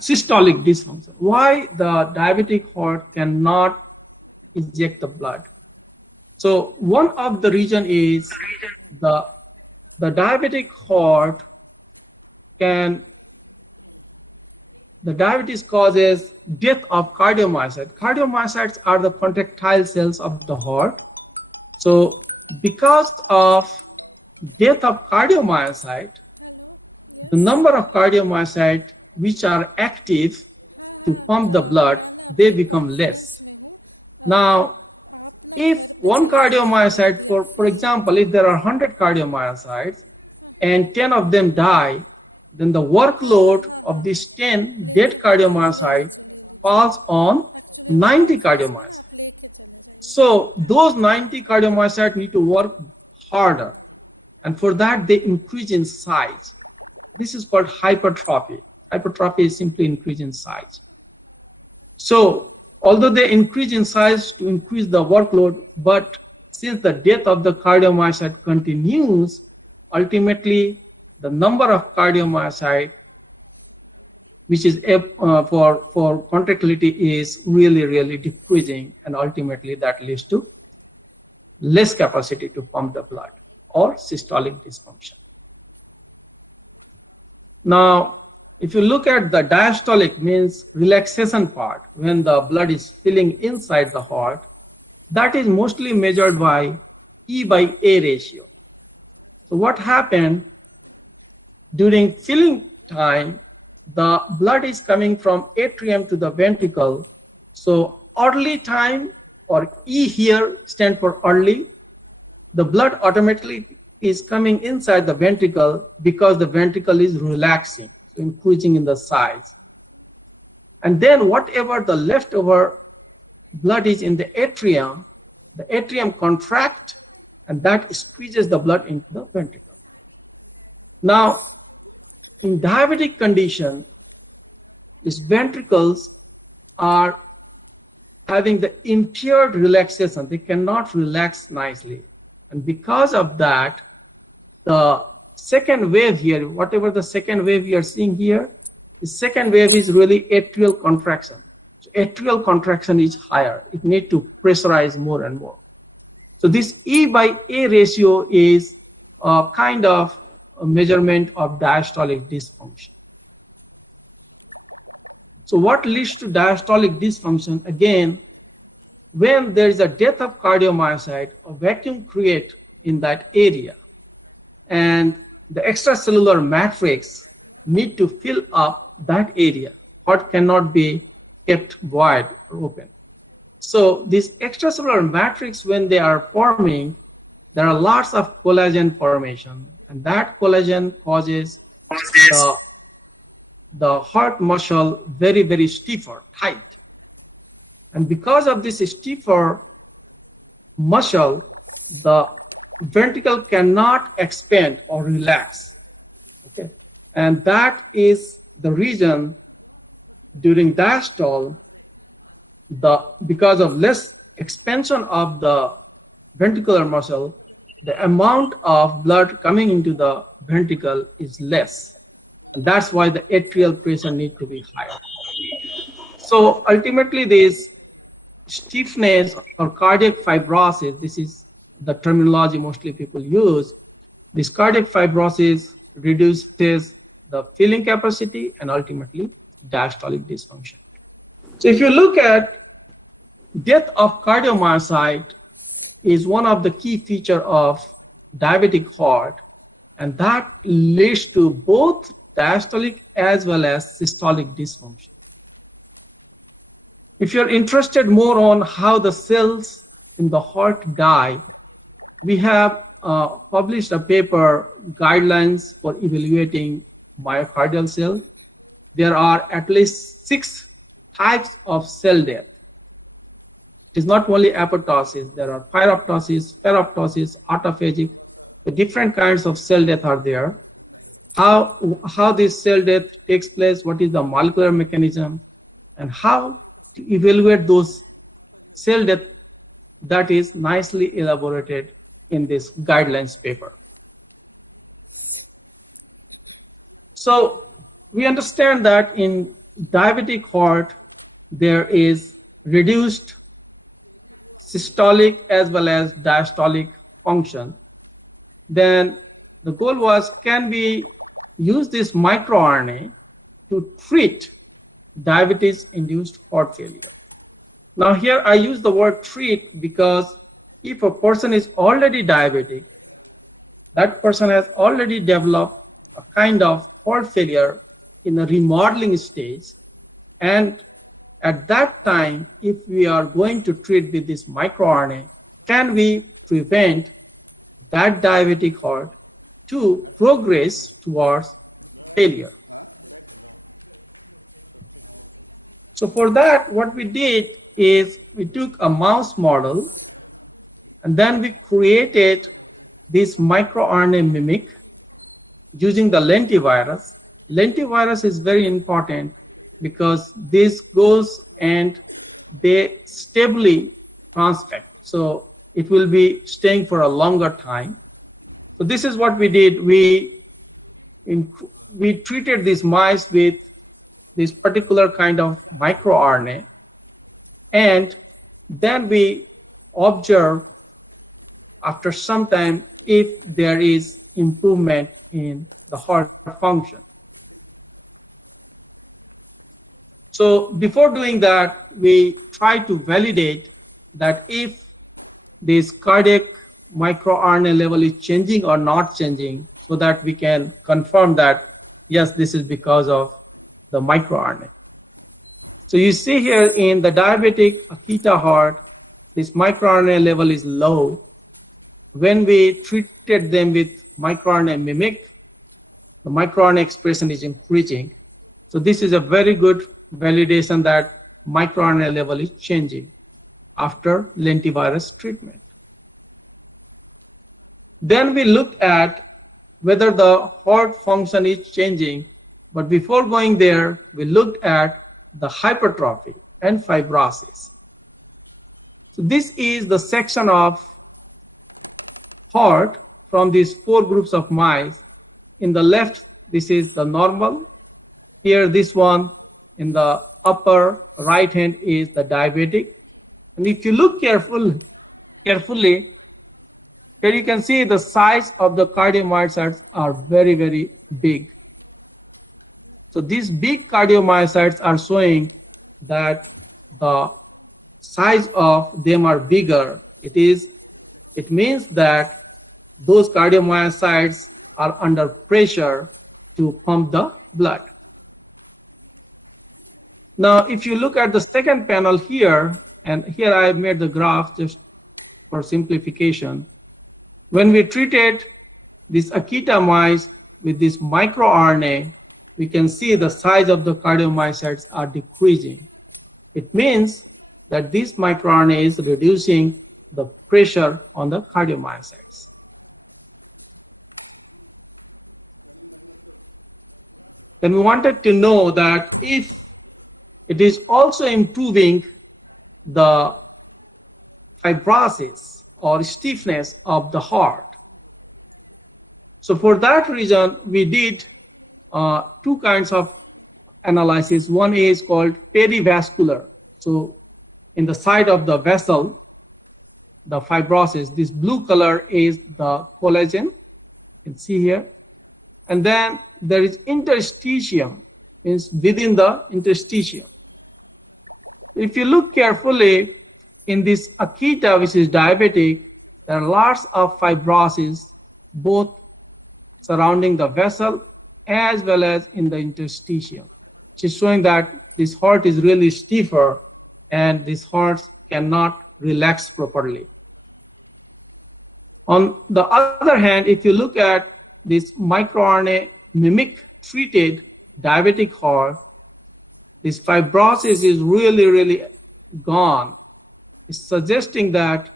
systolic dysfunction? Why the diabetic heart cannot eject the blood? So one of the reason is the diabetic heart the diabetes causes death of cardiomyocytes. Cardiomyocytes are the contractile cells of the heart. So because of death of cardiomyocyte, the number of cardiomyocytes which are active to pump the blood, they become less. Now, if one cardiomyocyte, for example, if there are 100 cardiomyocytes and 10 of them die, then the workload of these 10 dead cardiomyocytes falls on 90 cardiomyocytes. So those 90 cardiomyocytes need to work harder, and for that they increase in size. This is called hypertrophy. Hypertrophy is simply increase in size. So although they increase in size to increase the workload, but since the death of the cardiomyocyte continues, ultimately the number of cardiomyocyte which is for contractility is really decreasing, and ultimately that leads to less capacity to pump the blood or systolic dysfunction. Now, if you look at the diastolic, means relaxation part, when the blood is filling inside the heart, that is mostly measured by E/A ratio. So what happened during filling time, the blood is coming from atrium to the ventricle. So early time, or E here stands for early, the blood automatically is coming inside the ventricle because the ventricle is relaxing, increasing in the size. And then whatever the leftover blood is in the atrium contracts, and that squeezes the blood into the ventricle. Now, in diabetic condition, these ventricles are having the impaired relaxation. They cannot relax nicely. And because of that, the second wave here, whatever the second wave we are seeing here, the second wave is really atrial contraction. So atrial contraction is higher. It needs to pressurize more and more. So this E/A ratio is a kind of a measurement of diastolic dysfunction. So what leads to diastolic dysfunction? Again, when there is a death of cardiomyocyte, a vacuum creates in that area, and the extracellular matrix need to fill up that area. Heart cannot be kept wide or open. So this extracellular matrix, when they are forming, there are lots of collagen formation, and that collagen causes the heart muscle very stiffer, tight. And because of this stiffer muscle, the ventricle cannot expand or relax. Okay. And that is the reason during diastole, because of less expansion of the ventricular muscle, the amount of blood coming into the ventricle is less. And that's why the atrial pressure needs to be higher. So ultimately, this stiffness or cardiac fibrosis, this is the terminology mostly people use. This cardiac fibrosis reduces the filling capacity and ultimately diastolic dysfunction. So if you look at death of cardiomyocyte is one of the key features of diabetic heart, and that leads to both diastolic as well as systolic dysfunction. If you're interested more on how the cells in the heart die, we have published a paper, Guidelines for Evaluating Myocardial Cell. There are at least 6 types of cell death. It is not only apoptosis, there are pyroptosis, paroptosis, autophagic. The different kinds of cell death are there. How this cell death takes place, what is the molecular mechanism, and how to evaluate those cell death, that is nicely elaborated in this guidelines paper. So we understand that in diabetic heart, there is reduced systolic as well as diastolic function. Then the goal was, can we use this microRNA to treat diabetes-induced heart failure? Now here I use the word treat because if a person is already diabetic, that person has already developed a kind of heart failure in a remodeling stage, and at that time, if we are going to treat with this microRNA, can we prevent that diabetic heart to progress towards failure? So for that, what we did is we took a mouse model and then we created this microRNA mimic using the lentivirus. Lentivirus is very important because this goes and they stably transfect. So it will be staying for a longer time. So this is what we did. We treated these mice with this particular kind of microRNA, and then we observe after some time if there is improvement in the heart function. So before doing that, we try to validate that if this cardiac microRNA level is changing or not changing, so that we can confirm that yes, this is because of the microRNA. So you see here in the diabetic Akita heart, this microRNA level is low. When we treated them with microRNA mimic, the microRNA expression is increasing. So this is a very good validation that microRNA level is changing after lentivirus treatment. Then we looked at whether the heart function is changing, but before going there, we looked at the hypertrophy and fibrosis. So this is the section of heart from these 4 groups of mice. In the left, this is the normal. Here, this one in the upper right hand is the diabetic. And if you look carefully, here you can see the size of the cardiomyocytes are very, very big. So these big cardiomyocytes are showing that the size of them are bigger. It means that those cardiomyocytes are under pressure to pump the blood. Now, if you look at the second panel here, and here I have made the graph just for simplification. When we treated this Akita mice with this microRNA, we can see the size of the cardiomyocytes are decreasing. It means that this microRNA is reducing the pressure on the cardiomyocytes. Then we wanted to know that if it is also improving the fibrosis or stiffness of the heart. So for that reason, we did 2 kinds of analysis. One is called perivascular. So in the side of the vessel, the fibrosis, this blue color is the collagen, you can see here. And then there is interstitium, means within the interstitium. If you look carefully in this Akita, which is diabetic, there are lots of fibrosis both surrounding the vessel as well as in the interstitium, which is showing that this heart is really stiffer and this heart cannot relax properly. On the other hand, if you look at this microRNA mimic treated diabetic heart, this fibrosis is really gone. It's suggesting that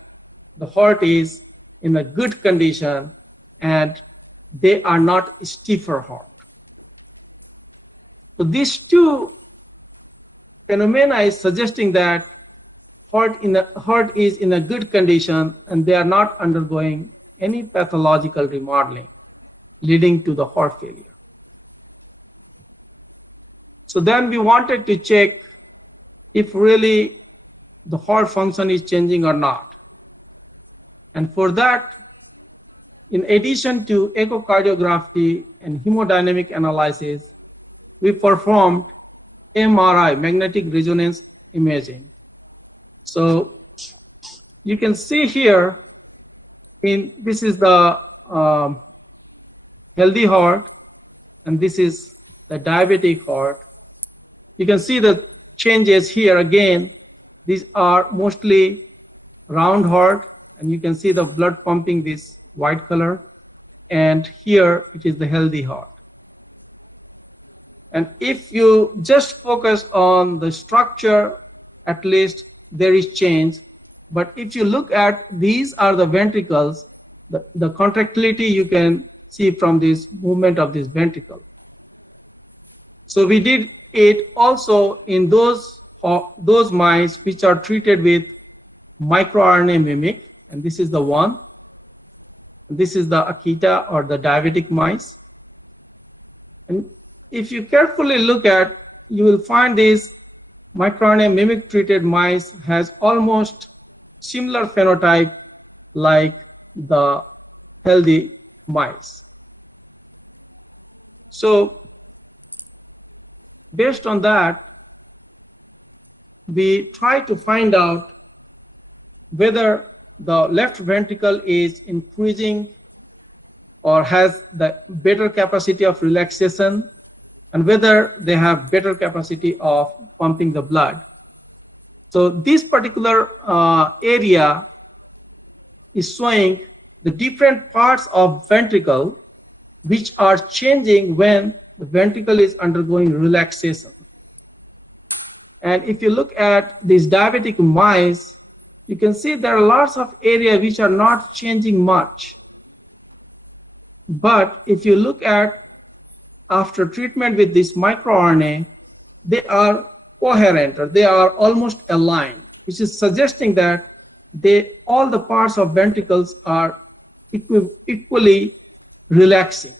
the heart is in a good condition and they are not stiffer heart. So these two phenomena is suggesting that heart is in a good condition and they are not undergoing any pathological remodeling leading to the heart failure. So then we wanted to check if really the heart function is changing or not. And for that, in addition to echocardiography and hemodynamic analysis, we performed MRI, magnetic resonance imaging. So you can see here, this is the healthy heart, and this is the diabetic heart. You can see the changes here again. These are mostly round heart, and you can see the blood pumping this white color. And here it is the healthy heart. And if you just focus on the structure, at least there is change. But if you look at these are the ventricles, the contractility you can see from this movement of this ventricle. So we did it also in those mice which are treated with microRNA mimic, and this is the one. This is the Akita or the diabetic mice. And if you carefully look at, you will find this microRNA mimic treated mice has almost similar phenotype like the healthy mice. So based on that, we try to find out whether the left ventricle is increasing or has the better capacity of relaxation, and whether they have better capacity of pumping the blood. So this particular area is showing the different parts of ventricle which are changing when the ventricle is undergoing relaxation. And if you look at these diabetic mice, you can see there are lots of areas which are not changing much. But if you look at after treatment with this microRNA, they are coherent, or they are almost aligned, which is suggesting that all the parts of ventricles are equally relaxing.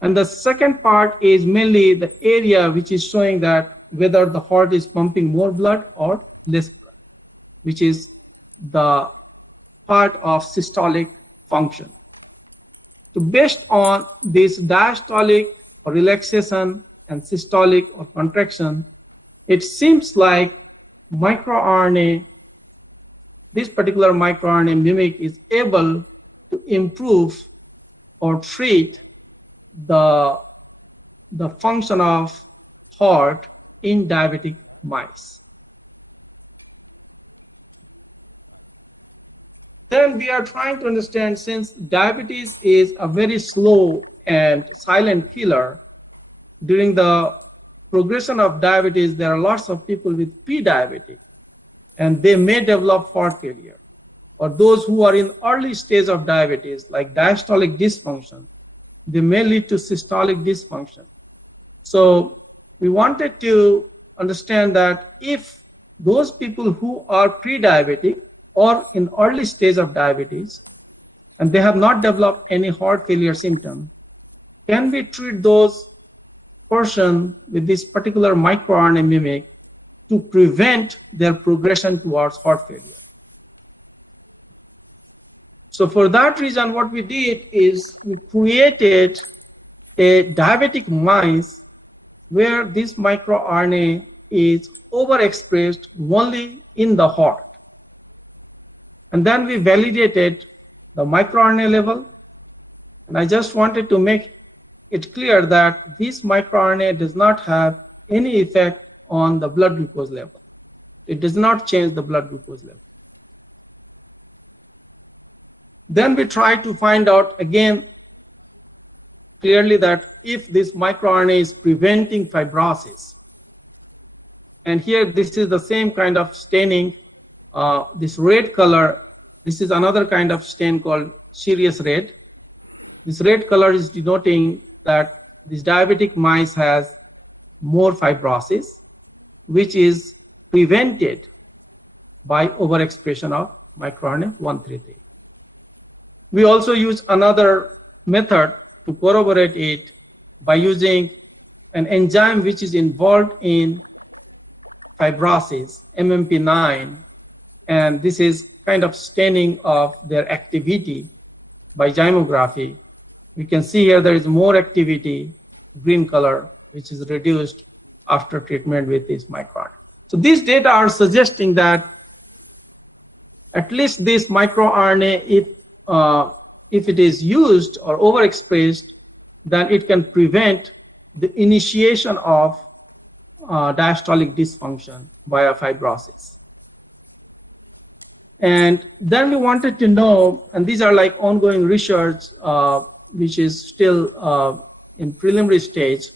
And the second part is mainly the area which is showing that whether the heart is pumping more blood or less blood, which is the part of systolic function. So based on this diastolic or relaxation and systolic or contraction, it seems like microRNA, this particular microRNA mimic is able to improve or treat the function of heart in diabetic mice. Then we are trying to understand, since diabetes is a very slow and silent killer, during the progression of diabetes, there are lots of people with pre-diabetes, and they may develop heart failure. Or those who are in early stage of diabetes, like diastolic dysfunction, they may lead to systolic dysfunction. So we wanted to understand that if those people who are pre-diabetic or in early stage of diabetes, and they have not developed any heart failure symptom, can we treat those person with this particular microRNA mimic to prevent their progression towards heart failure? So for that reason, what we did is we created a diabetic mice where this microRNA is overexpressed only in the heart. And then we validated the microRNA level. And I just wanted to make it clear that this microRNA does not have any effect on the blood glucose level. It does not change the blood glucose level. Then we try to find out again clearly that if this microRNA is preventing fibrosis, and here this is the same kind of staining, this red color, this is another kind of stain called Sirius red. This red color is denoting that this diabetic mice has more fibrosis, which is prevented by overexpression of microRNA 133. We also use another method to corroborate it by using an enzyme which is involved in fibrosis, MMP9, and this is kind of staining of their activity by gymography. We can see here there is more activity, green color, which is reduced after treatment with this microRNA. So these data are suggesting that at least this microRNA, if it is used or overexpressed, then it can prevent the initiation of diastolic dysfunction via fibrosis. And then we wanted to know, and these are like ongoing research, which is still in preliminary stage.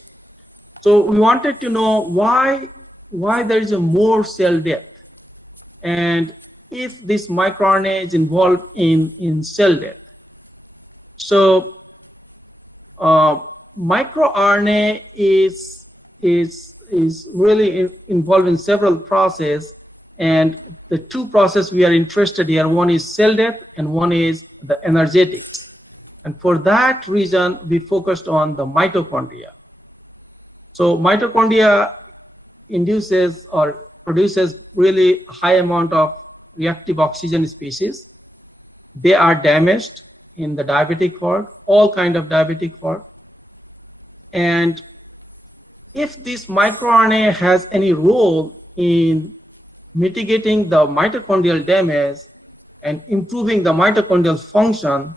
So we wanted to know why there is a more cell death, and if this microRNA is involved in cell death. So microRNA is really involved in several processes, and the two processes we are interested here, one is cell death and one is the energetics. And for that reason, we focused on the mitochondria. So mitochondria induces or produces really high amount of reactive oxygen species. They are damaged in the diabetic heart, all kind of diabetic heart. And if this microRNA has any role in mitigating the mitochondrial damage and improving the mitochondrial function,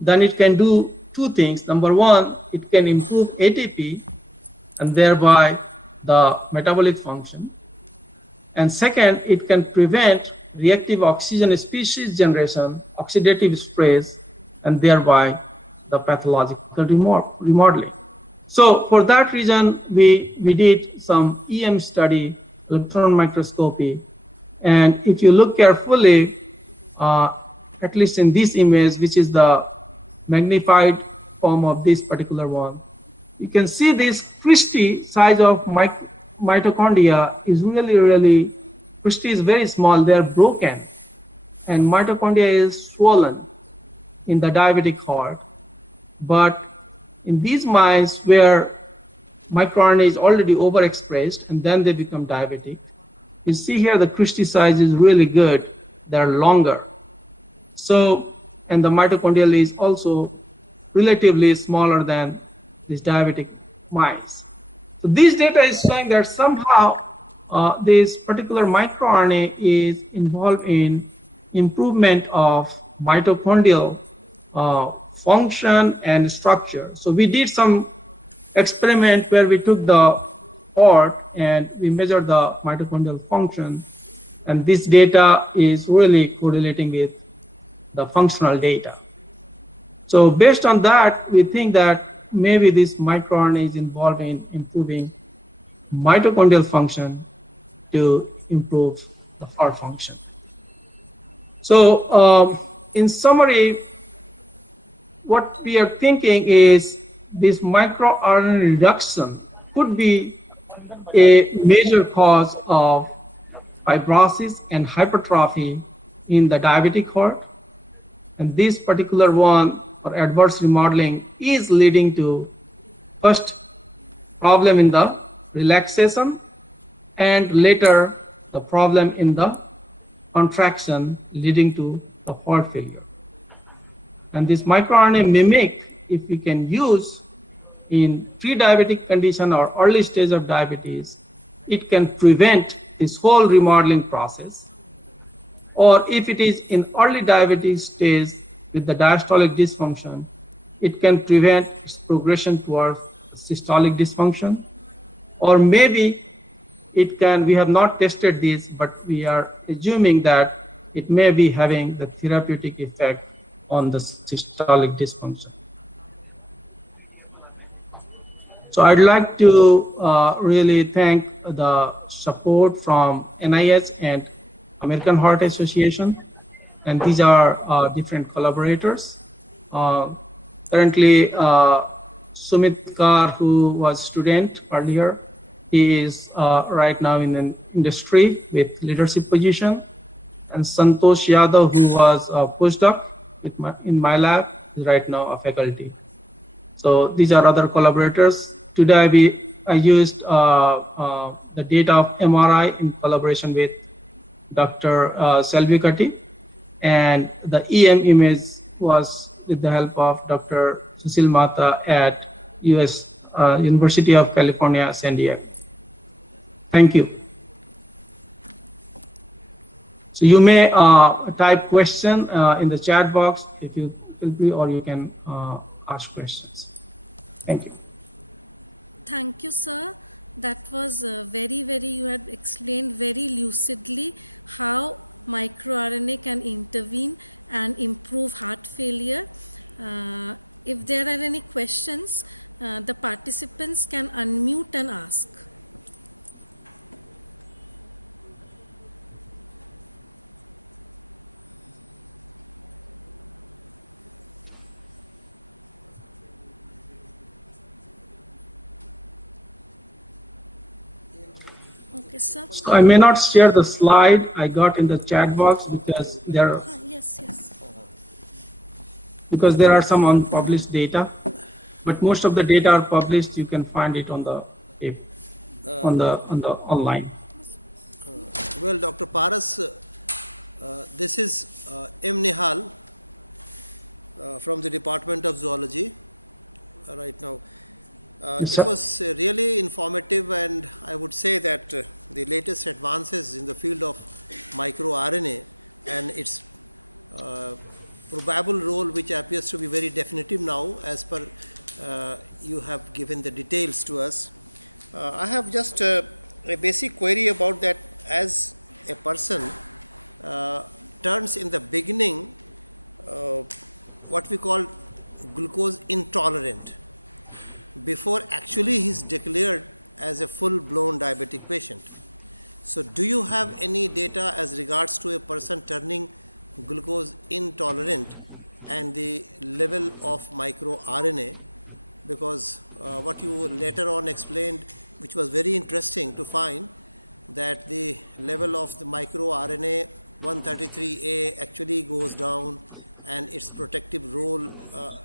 then it can do two things. Number one, it can improve ATP and thereby the metabolic function. And second, it can prevent reactive oxygen species generation, oxidative stress, and thereby the pathological remodeling. So for that reason, we did some EM study, electron microscopy. And if you look carefully, at least in this image, which is the magnified form of this particular one, you can see this crystal size of mitochondria is really, crystal is very small, they are broken, and mitochondria is swollen in the diabetic heart. But in these mice where microRNA is already overexpressed and then they become diabetic, you see here the crystal size is really good, they're longer. So, and the mitochondrial is also relatively smaller than these diabetic mice. So this data is showing that somehow this particular microRNA is involved in improvement of mitochondrial function and structure. So we did some experiment where we took the heart and we measured the mitochondrial function, and this data is really correlating with the functional data. So based on that, we think that maybe this microRNA is involved in improving mitochondrial function to improve the heart function. So in summary, what we are thinking is this microRNA reduction could be a major cause of fibrosis and hypertrophy in the diabetic heart. And this particular one for adverse remodeling is leading to first problem in the relaxation and later the problem in the contraction leading to the heart failure. And this microRNA mimic, if we can use in pre-diabetic condition or early stage of diabetes, it can prevent this whole remodeling process. Or if it is in early diabetes stage with the diastolic dysfunction, it can prevent its progression towards systolic dysfunction. Or maybe it can, we have not tested this, but we are assuming that it may be having the therapeutic effect on the systolic dysfunction. So I'd like to really thank the support from NIH and American Heart Association, and these are different collaborators. Currently, Sumit Kar, who was student earlier, he is right now in an industry with leadership position, and Santosh Yadav, who was a postdoc in my lab, is right now a faculty. So these are other collaborators. Today I used the data of MRI in collaboration with Dr. Selvi Kati, and the EM image was with the help of Dr. Sushil Mata at US University of California, San Diego. Thank you. So you may type question in the chat box if you will be, or you can ask questions. Thank you. Thank you, sir. That was you had explained very lucidly how microRNA can intervene and improve heart failure. If there are any questions, the participants can unmute and ask. Okay, sir. So I may not share the slide I got in the chat box because there are some unpublished data, but most of the data are published. You can find it on the online. Well, Dr. Paras, this is M. Nihal from the Department of Zoology right now. It was really informative, and I would say that the latest advances in the field of microRNA and its probable role, which appears to be very definitive now as per you have given the details to us. I have just a basic query about that. As a person turns in the beginning what we call glucose intolerant, before actually he is declared as a full-blown diabetic patient. So do you have any data as regards to a person turning glucose intolerant and the level of microRNA? Because what you later on explained, which was very interesting to find, that the level of the microRNA 133A actually goes down and its protective role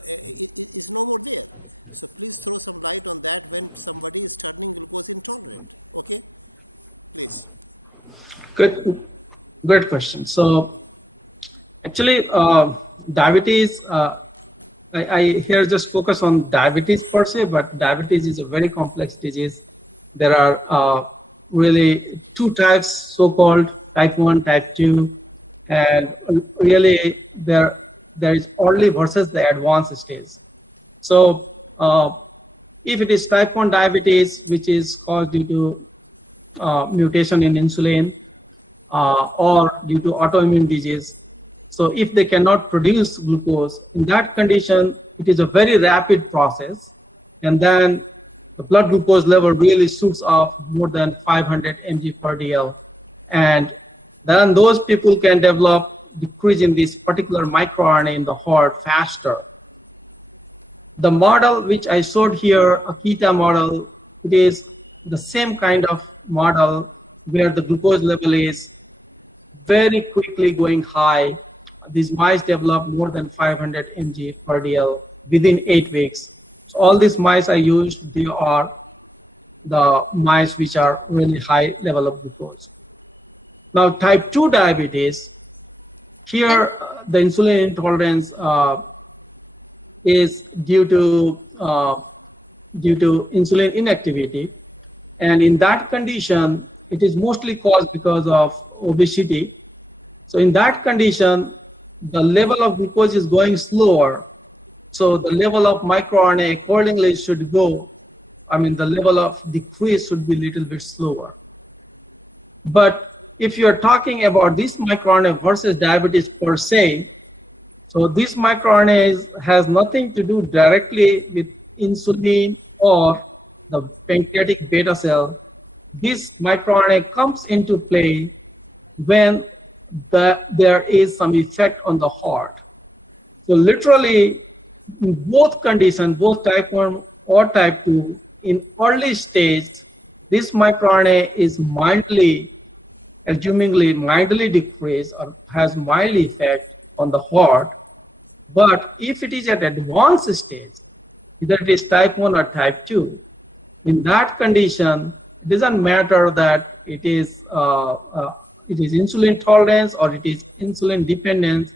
is no more there. So please throw some light on that when somebody is turning glucose intolerant. Okay, please. Good question. So actually, diabetes. I here just focus on diabetes per se, but diabetes is a very complex disease. There are really two types, so-called type 1, type 2, and really there is early versus the advanced stage. So if it is type 1 diabetes, which is caused due to mutation in insulin or due to autoimmune disease, so if they cannot produce glucose, in that condition, it is a very rapid process, and then the blood glucose level really shoots up more than 500 mg per dl, and then those people can develop decrease in this particular microRNA in the heart faster. The model which I showed here, a KETA model, it is the same kind of model where the glucose level is very quickly going high. These mice develop more than 500 mg per dl within 8 weeks. So all these mice I used, they are the mice which are really high level of glucose. Now type 2 diabetes, here the insulin intolerance is due to insulin inactivity, and in that condition it is mostly caused because of obesity. So in that condition the level of glucose is going slower, so the level of microRNA accordingly should go, the level of decrease should be a little bit slower. But if you're talking about this microRNA versus diabetes per se, So this microRNA has nothing to do directly with insulin or the pancreatic beta cell. This microRNA comes into play when there is some effect on the heart. So literally, in both conditions, both type 1 or type 2, in early stage, this microRNA is mildly, assumingly mildly decreased or has mild effect on the heart. But if it is at advanced stage, either it is type 1 or type 2, in that condition, it doesn't matter that it is insulin tolerance or it is insulin dependent.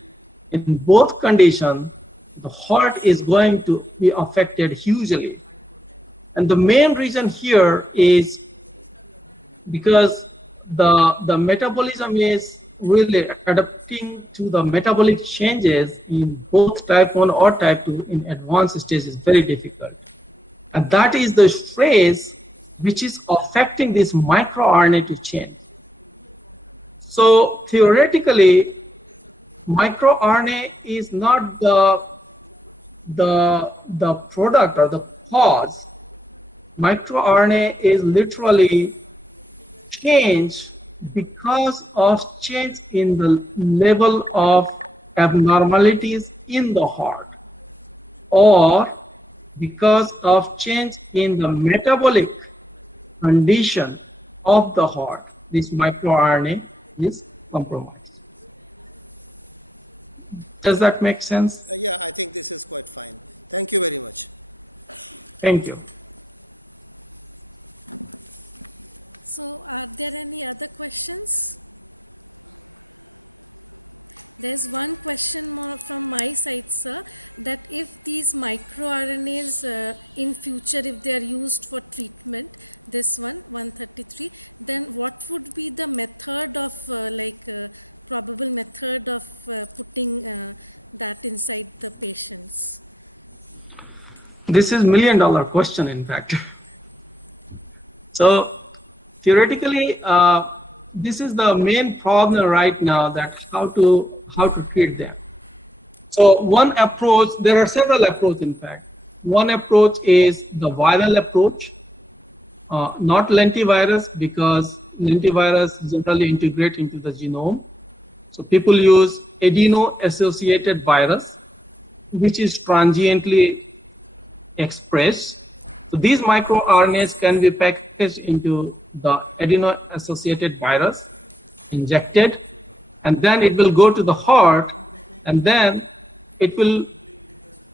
In both conditions, the heart is going to be affected hugely. And the main reason here is because the metabolism is really adapting to the metabolic changes in both type 1 or type 2 in advanced stage is very difficult. And that is the phase which is affecting this microRNA to change. So theoretically, microRNA is not the product or the cause. MicroRNA is literally change because of change in the level of abnormalities in the heart, or because of change in the metabolic condition of the heart. This microRNA is compromised. Does that make sense? Yeah, I think this is quite fine. Thank you very much. Thank you. So, are there any other questions? There's one question more from my side, sir, that if these microRNAs in future, if they are used for treatment, this one, 133, then what would be the method of, probable method of putting that inside the patients? This is $1 million question, in fact. So theoretically, this is the main problem right now, that how to treat them. So one approach, there are several approaches in fact. One approach is the viral approach, not lentivirus, because lentivirus generally integrate into the genome. So people use adeno-associated virus, which is transiently expressed. So these microRNAs can be packaged into the adeno-associated virus, injected, and then it will go to the heart, and then it will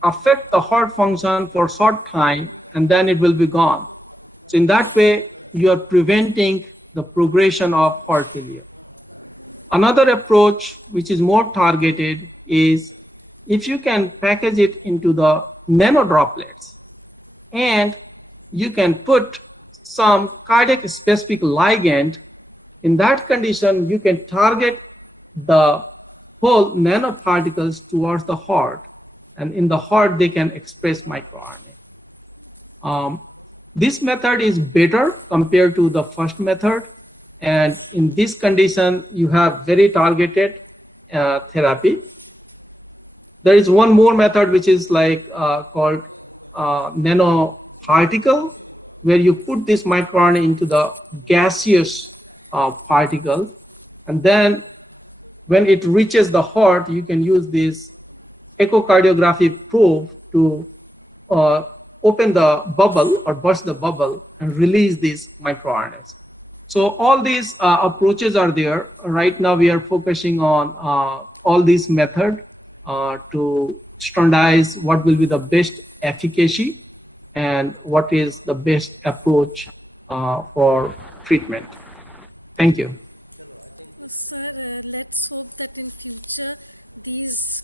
affect the heart function for a short time, and then it will be gone. So in that way, you are preventing the progression of heart failure. Another approach, which is more targeted, is if you can package it into the nanodroplets, and you can put some cardiac specific ligand. In that condition, you can target the whole nanoparticles towards the heart, and in the heart they can express microRNA. This method is better compared to the first method, and in this condition you have very targeted therapy. There is one more method which is called nanoparticle, where you put this microRNA into the gaseous particle, and then when it reaches the heart, you can use this echocardiography probe to open the bubble or burst the bubble and release these microRNAs. So all these approaches are there. Right now we are focusing on all these methods to standardize what will be the best efficacy and what is the best approach for treatment. Thank you. Sir, let's hope that in future these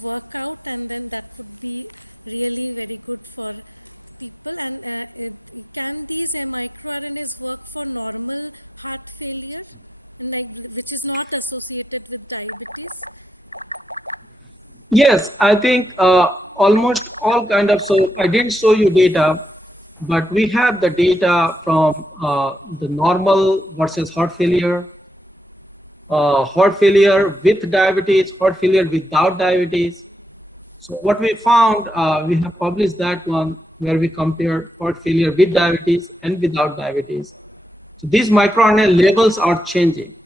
work out, and then that would be really very good for people. And can these microRNAs work for normal heart failure, and which is not associated with diabetes? Yes, I think almost all kind of, so I didn't show you data, but we have the data from the normal versus heart failure, heart failure with diabetes, heart failure without diabetes. So what we found, we have published that one where we compare heart failure with diabetes and without diabetes. So these microRNA levels are changing.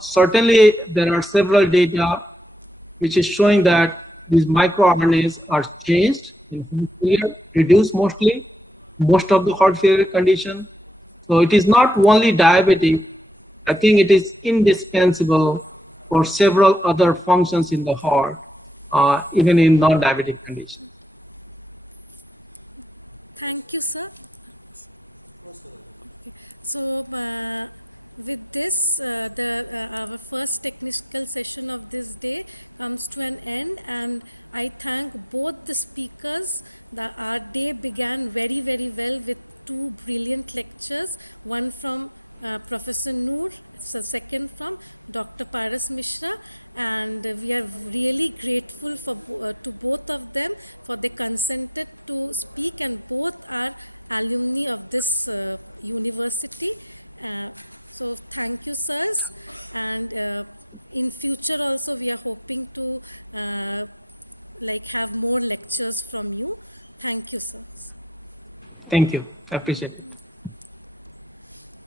Certainly, there are several data which is showing that these microRNAs are changed in heart failure, reduced mostly, most of the heart failure condition. So it is not only diabetic. I think it is indispensable for several other functions in the heart, even in non-diabetic condition. Thank you, sir. Okay. So, with this, our first technical session of this day comes to an end, and I thank both the speakers. Our day began very, very well with two brilliant lectures, one from Professor Noor, so second from Dr. Paras Mishra, and we are really grateful for to both of them for they consented to speak, and both are alumni of this university. So thank you, sirs, and in future also we are hoping to like have more lectures from you. Thank you, sirs. Thank you. I appreciate it.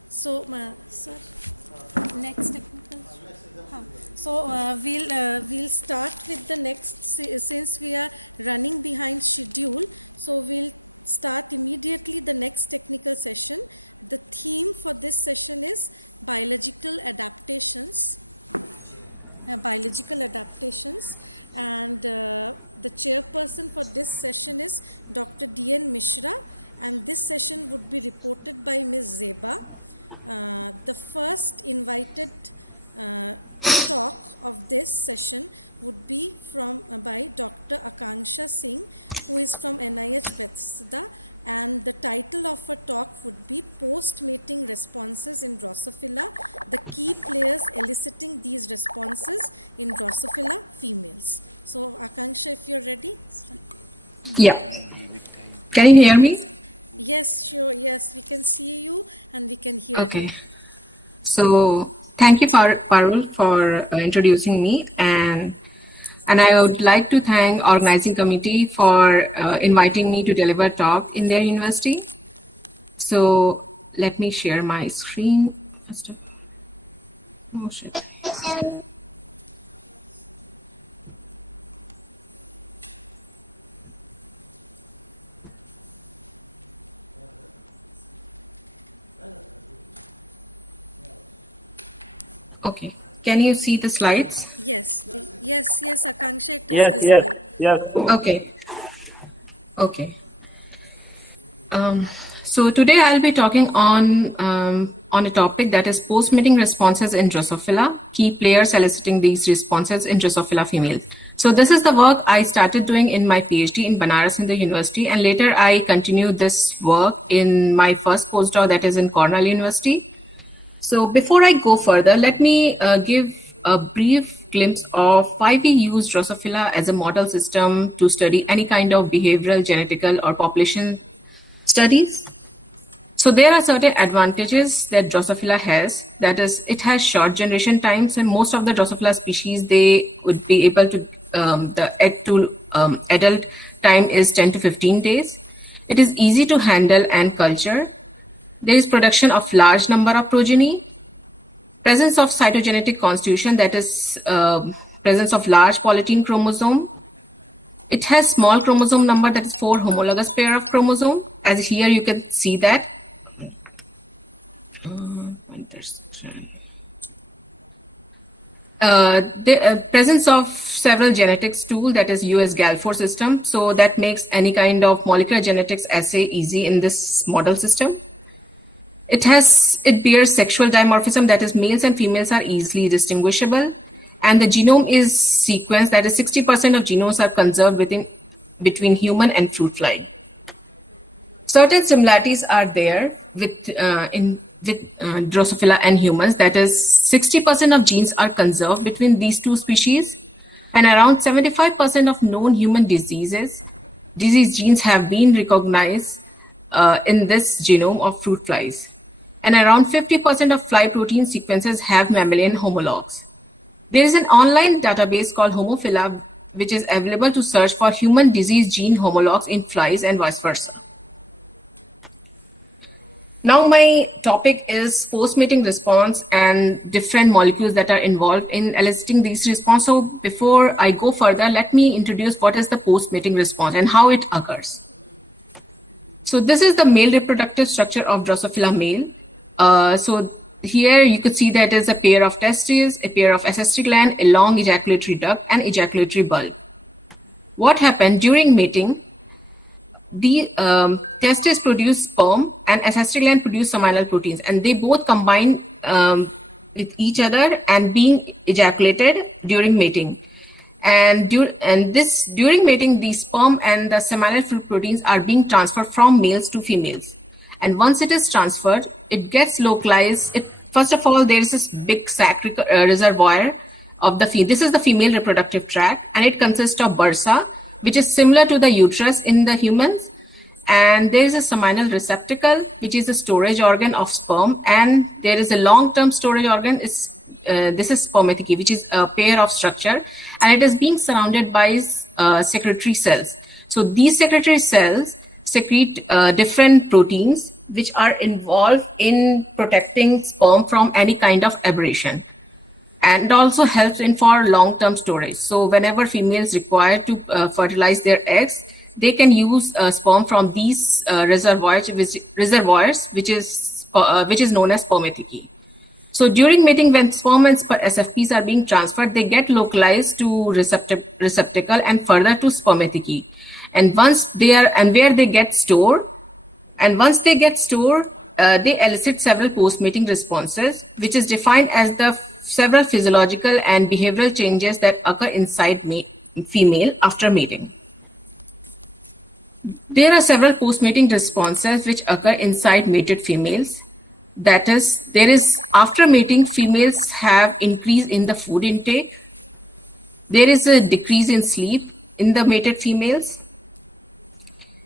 So, sir, next technical. So we'll start with the next, since we are running behind schedule. So we'll start immediately the next technical session. The theme for this session is biological adaptations. Biological adaptations, and the chairperson for this session is Dr. D.N. Mishra, and this session would be reported by Ms. Zeba. The first invited talk of this session would be by Dr. Akanksha Singh, who is from NIH Bethesda, and the title of her talk would be Post-Mating Responses in Drosophila, the key players eliciting these responses in Drosophila females. So Akanksha, if you're ready. Yeah. Can you hear me? Yes, sure. Yes, we can see you and we can hear you. Okay. So thank you, Parul, for introducing me, and I would like to thank organizing committee for inviting me to deliver a talk in their university. So let me share my screen. Oh shit. Okay. Can you see the slides? Yes, Akanksha, it is visible. Yes. Okay. Okay. So today I'll be talking on a topic that is post-mating responses in Drosophila, key players eliciting these responses in Drosophila females. So this is the work I started doing in my PhD in Banaras Hindu University, and later I continued this work in my first postdoc, that is in Cornell University. So before I go further, let me give a brief glimpse of why we use Drosophila as a model system to study any kind of behavioral, genetical, or population studies. So there are certain advantages that Drosophila has. That is, it has short generation times, and most of the Drosophila species, they would be able to, the egg to adult time is 10 to 15 days. It is easy to handle and culture. There is production of large number of progeny, presence of cytogenetic constitution, that is presence of large polytene chromosome. It has small chromosome number, that is 4 homologous pair of chromosome, as here you can see that. The presence of several genetics tool, that is US GAL4 system, so that makes any kind of molecular genetics assay easy in this model system. It bears sexual dimorphism, that is males and females are easily distinguishable, and the genome is sequenced, that is 60% of genomes are conserved between human and fruit fly. Certain similarities are there with Drosophila and humans, that is 60% of genes are conserved between these two species, and around 75% of known human disease genes have been recognized in this genome of fruit flies. and around 50% of fly protein sequences have mammalian homologs. There is an online database called Homophila, which is available to search for human disease gene homologs in flies and vice versa. Now my topic is post-mating response and different molecules that are involved in eliciting these responses. So before I go further, let me introduce what is the post-mating response and how it occurs. So this is the male reproductive structure of Drosophila male. So here you could see that there's a pair of testes, a pair of ancestry gland, a long ejaculatory duct, and ejaculatory bulb. What happened during mating? The testes produce sperm and ancestry gland produce seminal proteins, and they both combine with each other and being ejaculated during mating. And during mating, the sperm and the seminal fluid proteins are being transferred from males to females. And once it is transferred, it gets localized. First of all, there is this big sac reservoir of the female. This is the female reproductive tract, and it consists of bursa, which is similar to the uterus in the humans. And there is a seminal receptacle, which is a storage organ of sperm. And there is a long-term storage organ. This is spermathecae, which is a pair of structure. And it is being surrounded by secretory cells. So these secretory cells secrete different proteins, which are involved in protecting sperm from any kind of aberration, and also helps in for long-term storage. So whenever females require to fertilize their eggs, they can use sperm from these reservoirs, which is known as spermathecae. So during mating, when sperm and SFPs are being transferred, they get localized to receptacle and further to spermathecae. And once they are, and where they get stored, and once they get stored, they elicit several post-mating responses, which is defined as the several physiological and behavioral changes that occur inside female after mating. There are several post-mating responses which occur inside mated females. That is, after mating, females have increase in the food intake. There is a decrease in sleep in the mated females.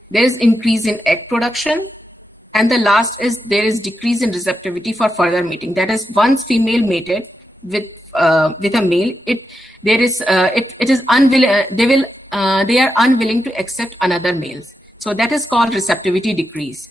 There is increase in egg production. And the last is there is decrease in receptivity for further mating. That is, once female mated with a male, they are unwilling to accept another male. So that is called receptivity decrease.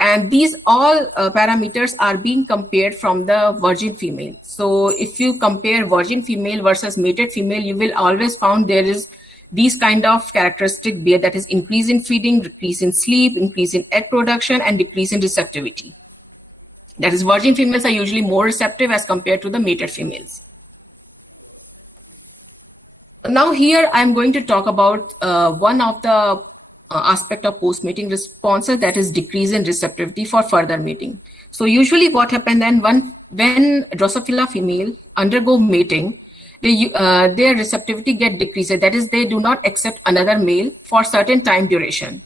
And these all parameters are being compared from the virgin female. So if you compare virgin female versus mated female, you will always find there is these kind of characteristic bear, that is increase in feeding, decrease in sleep, increase in egg production, and decrease in receptivity. That is, virgin females are usually more receptive as compared to the mated females. Now here I am going to talk about one of the aspect of post-mating responses, that is decrease in receptivity for further mating. So usually what happens then when Drosophila female undergo mating, their receptivity get decreased. That is, they do not accept another male for certain time duration.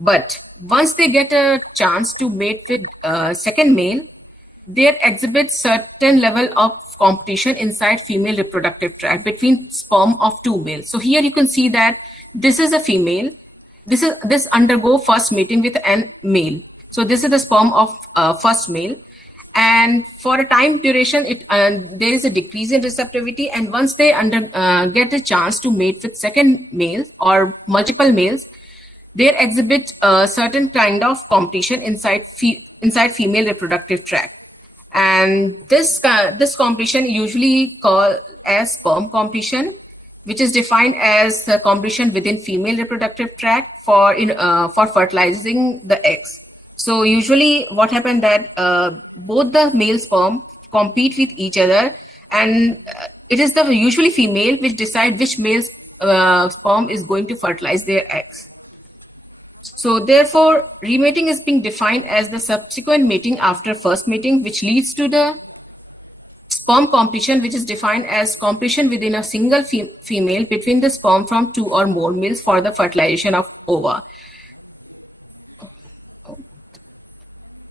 But once they get a chance to mate with second male, they exhibit certain level of competition inside female reproductive tract between sperm of two males. So here you can see that this is a female. This undergo first mating with a male. So this is the sperm of first male. And for a time duration, there is a decrease in receptivity. And once they get a chance to mate with second male or multiple males, they exhibit a certain kind of competition inside female reproductive tract. And this competition usually called as sperm competition, which is defined as the competition within female reproductive tract for fertilizing the eggs. So usually what happened that both the male sperm compete with each other, and it is the usually female which decide which male sperm is going to fertilize their eggs. So therefore, remating is being defined as the subsequent mating after first mating, which leads to the sperm competition, which is defined as competition within a single female between the sperm from two or more males for the fertilization of ova.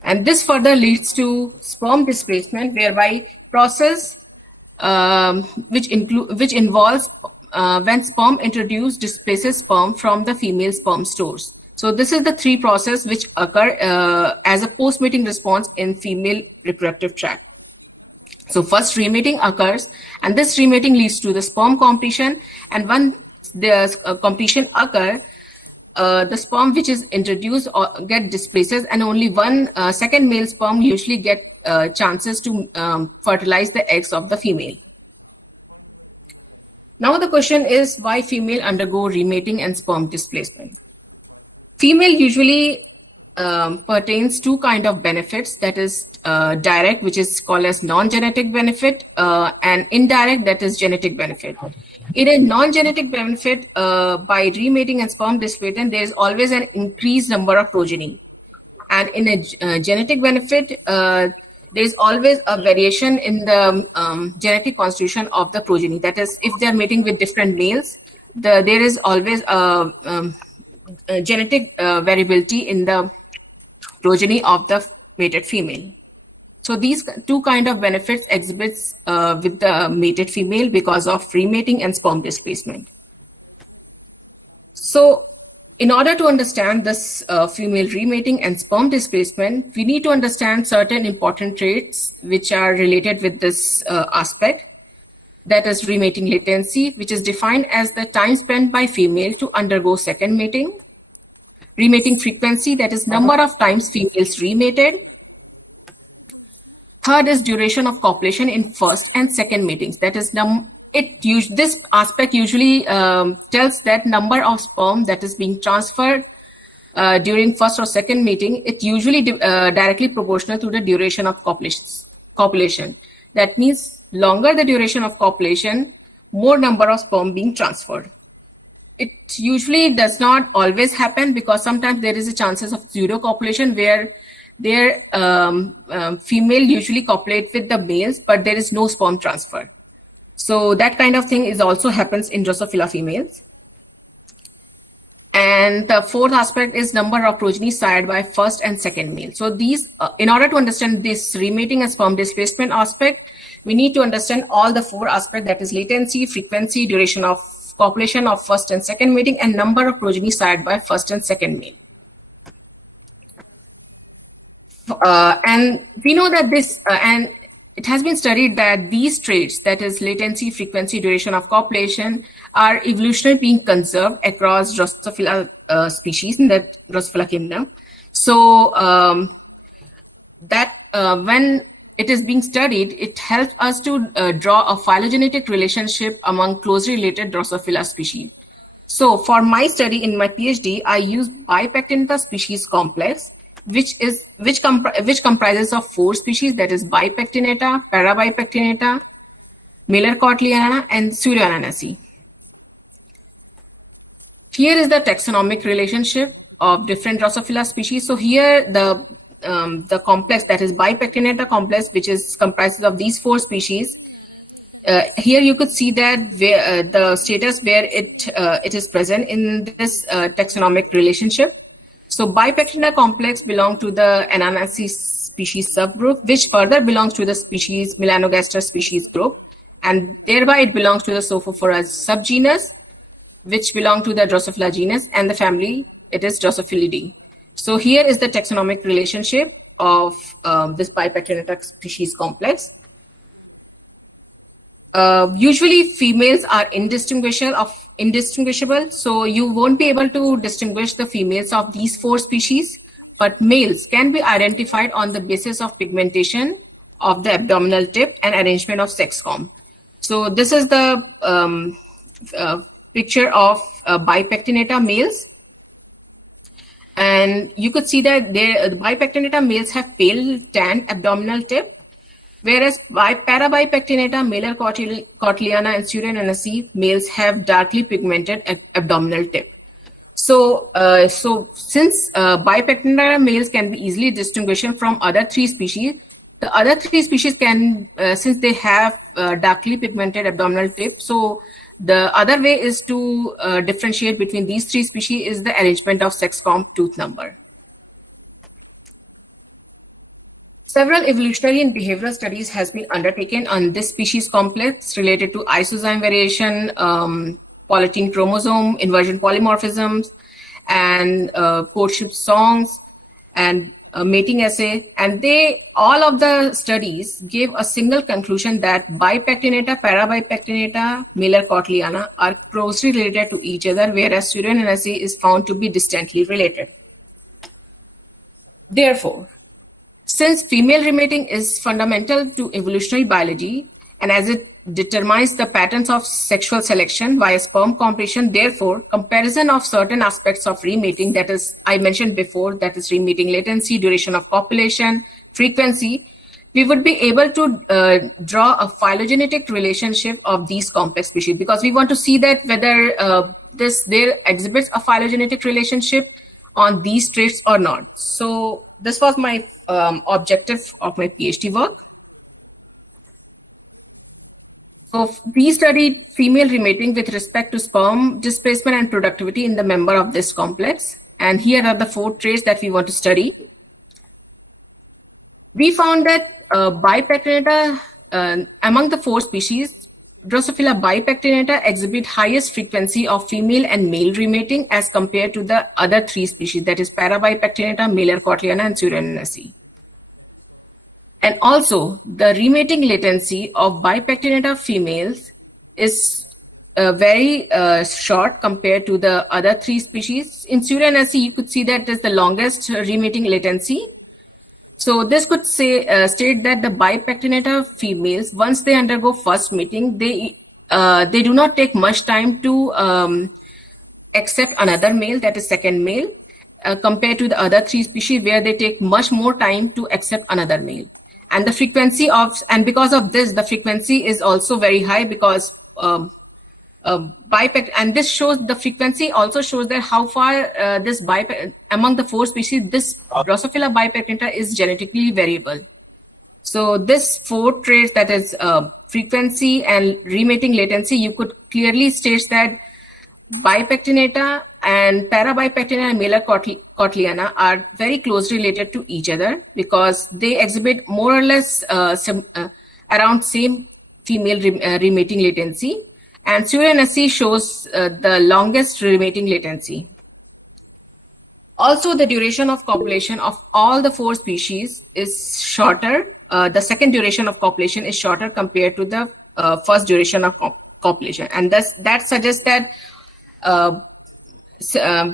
And this further leads to sperm displacement, whereby process which involves when sperm introduced displaces sperm from the female sperm stores. So this is the three processes which occur as a post-mating response in female reproductive tract. So first remating occurs, and this remating leads to the sperm completion, and when the completion occurs, the sperm which is introduced or get displaces, and only one second male sperm usually get chances to fertilize the eggs of the female. Now the question is, why female undergo remating and sperm displacement? Female usually pertains two kind of benefits, that is direct, which is called as non-genetic benefit, and indirect, that is genetic benefit. In a non-genetic benefit, by remating and sperm displacement, there is always an increased number of progeny. And in a genetic benefit, there is always a variation in the genetic constitution of the progeny. That is, if they are mating with different males, there is always a genetic variability in the progeny of the mated female. So these two kind of benefits exhibits with the mated female because of remating and sperm displacement. So in order to understand this female remating and sperm displacement, we need to understand certain important traits which are related with this aspect. That is remating latency, which is defined as the time spent by female to undergo second mating. Remating frequency, that is number of times females remated. Third is duration of copulation in first and second matings. That is, this aspect usually tells that number of sperm that is being transferred during first or second mating. It usually directly proportional to the duration of copulation. That means longer the duration of copulation, more number of sperm being transferred. It usually does not always happen, because sometimes there is a chances of pseudo copulation where their female usually copulate with the males, but there is no sperm transfer. So that kind of thing is also happens in Drosophila females. And the fourth aspect is number of progeny sired by first and second male. So these, in order to understand this remating and sperm displacement aspect, we need to understand all the four aspects, that is latency, frequency, duration of copulation of first and second mating, and number of progeny sired by first and second male. And we know that this, and it has been studied that these traits, that is latency, frequency, duration of copulation, are evolutionarily being conserved across Drosophila species in the Drosophila kingdom. So when it is being studied, it helps us to draw a phylogenetic relationship among closely related Drosophila species. So for my study in my PhD, I used Bipectinata species complex, which comprises of 4 species, that is Bipectinata, Parabipectinata, Miller-Cortliana, and Pseudoananaceae. Here is the taxonomic relationship of different Drosophila species. So here the complex, that is Bipectinata complex, which is comprised of these 4 species. Here you could see that the status where it is present in this taxonomic relationship. So Bipectinata complex belongs to the Ananaceae species subgroup, which further belongs to the species Melanogaster species group, and thereby it belongs to the Sophophora subgenus, which belong to the Drosophila genus, and the family, it is Drosophilidae. So here is the taxonomic relationship of this Bipectinata species complex. Usually females are indistinguishable, so you won't be able to distinguish the females of these 4 species, but males can be identified on the basis of pigmentation of the abdominal tip and arrangement of sex form. So this is the picture of Bipectinata males, and you could see that the Bipectinata males have pale tan abdominal tip, whereas Parabipectinata, Miller-Cortliana, and Pseudoananaceae males have darkly pigmented abdominal tip. So, since Bipectinata males can be easily distinguished from other 3 species, the other 3 species can, since they have darkly pigmented abdominal tip, so the other way is to differentiate between these 3 species is the arrangement of sex-comb tooth number. Several evolutionary and behavioral studies has been undertaken on this species complex related to isozyme variation, polytene chromosome, inversion polymorphisms, and courtship songs and mating essay, and all of the studies gave a single conclusion that bipectinata, parabipectinata, Miller-Cortliana are closely related to each other, whereas pseudonenacy is found to be distantly related. Therefore, since female remating is fundamental to evolutionary biology, and as it determines the patterns of sexual selection via sperm competition, therefore, comparison of certain aspects of remating, that is, I mentioned before, that is remating latency, duration of copulation, frequency, we would be able to draw a phylogenetic relationship of these complex species, because we want to see that whether there exhibits a phylogenetic relationship on these traits or not. So this was my objective of my PhD work. So we studied female remating with respect to sperm displacement and productivity in the member of this complex. And here are the 4 traits that we want to study. We found that bipectinata, among the 4 species, Drosophila bipectinata exhibit highest frequency of female and male remating as compared to the other 3 species, that is parabipectinata, Miller-Cortliana, and pseudonenacy. And also, the remating latency of bipectinata females is very short compared to the other 3 species. In pseudonenacy, you could see that it is the longest remating latency. So this could state that the bipectinata females, once they undergo first mating, they do not take much time to accept another male, that is second male, compared to the other 3 species where they take much more time to accept another male. And the frequency and because of this, the frequency is also very high, because and this shows, the frequency also shows that how far among the 4 species, this Drosophila bipectinata is genetically variable. So this 4 traits, that is frequency and remating latency, you could clearly state that bipectinata and parabipectinata and Miller-Cortliana are very closely related to each other, because they exhibit more or less around same female remating latency, and pseudonenacy shows the longest remating latency. Also, the duration of copulation of all the 4 species is shorter. The second duration of copulation is shorter compared to the first duration of copulation, and that suggests that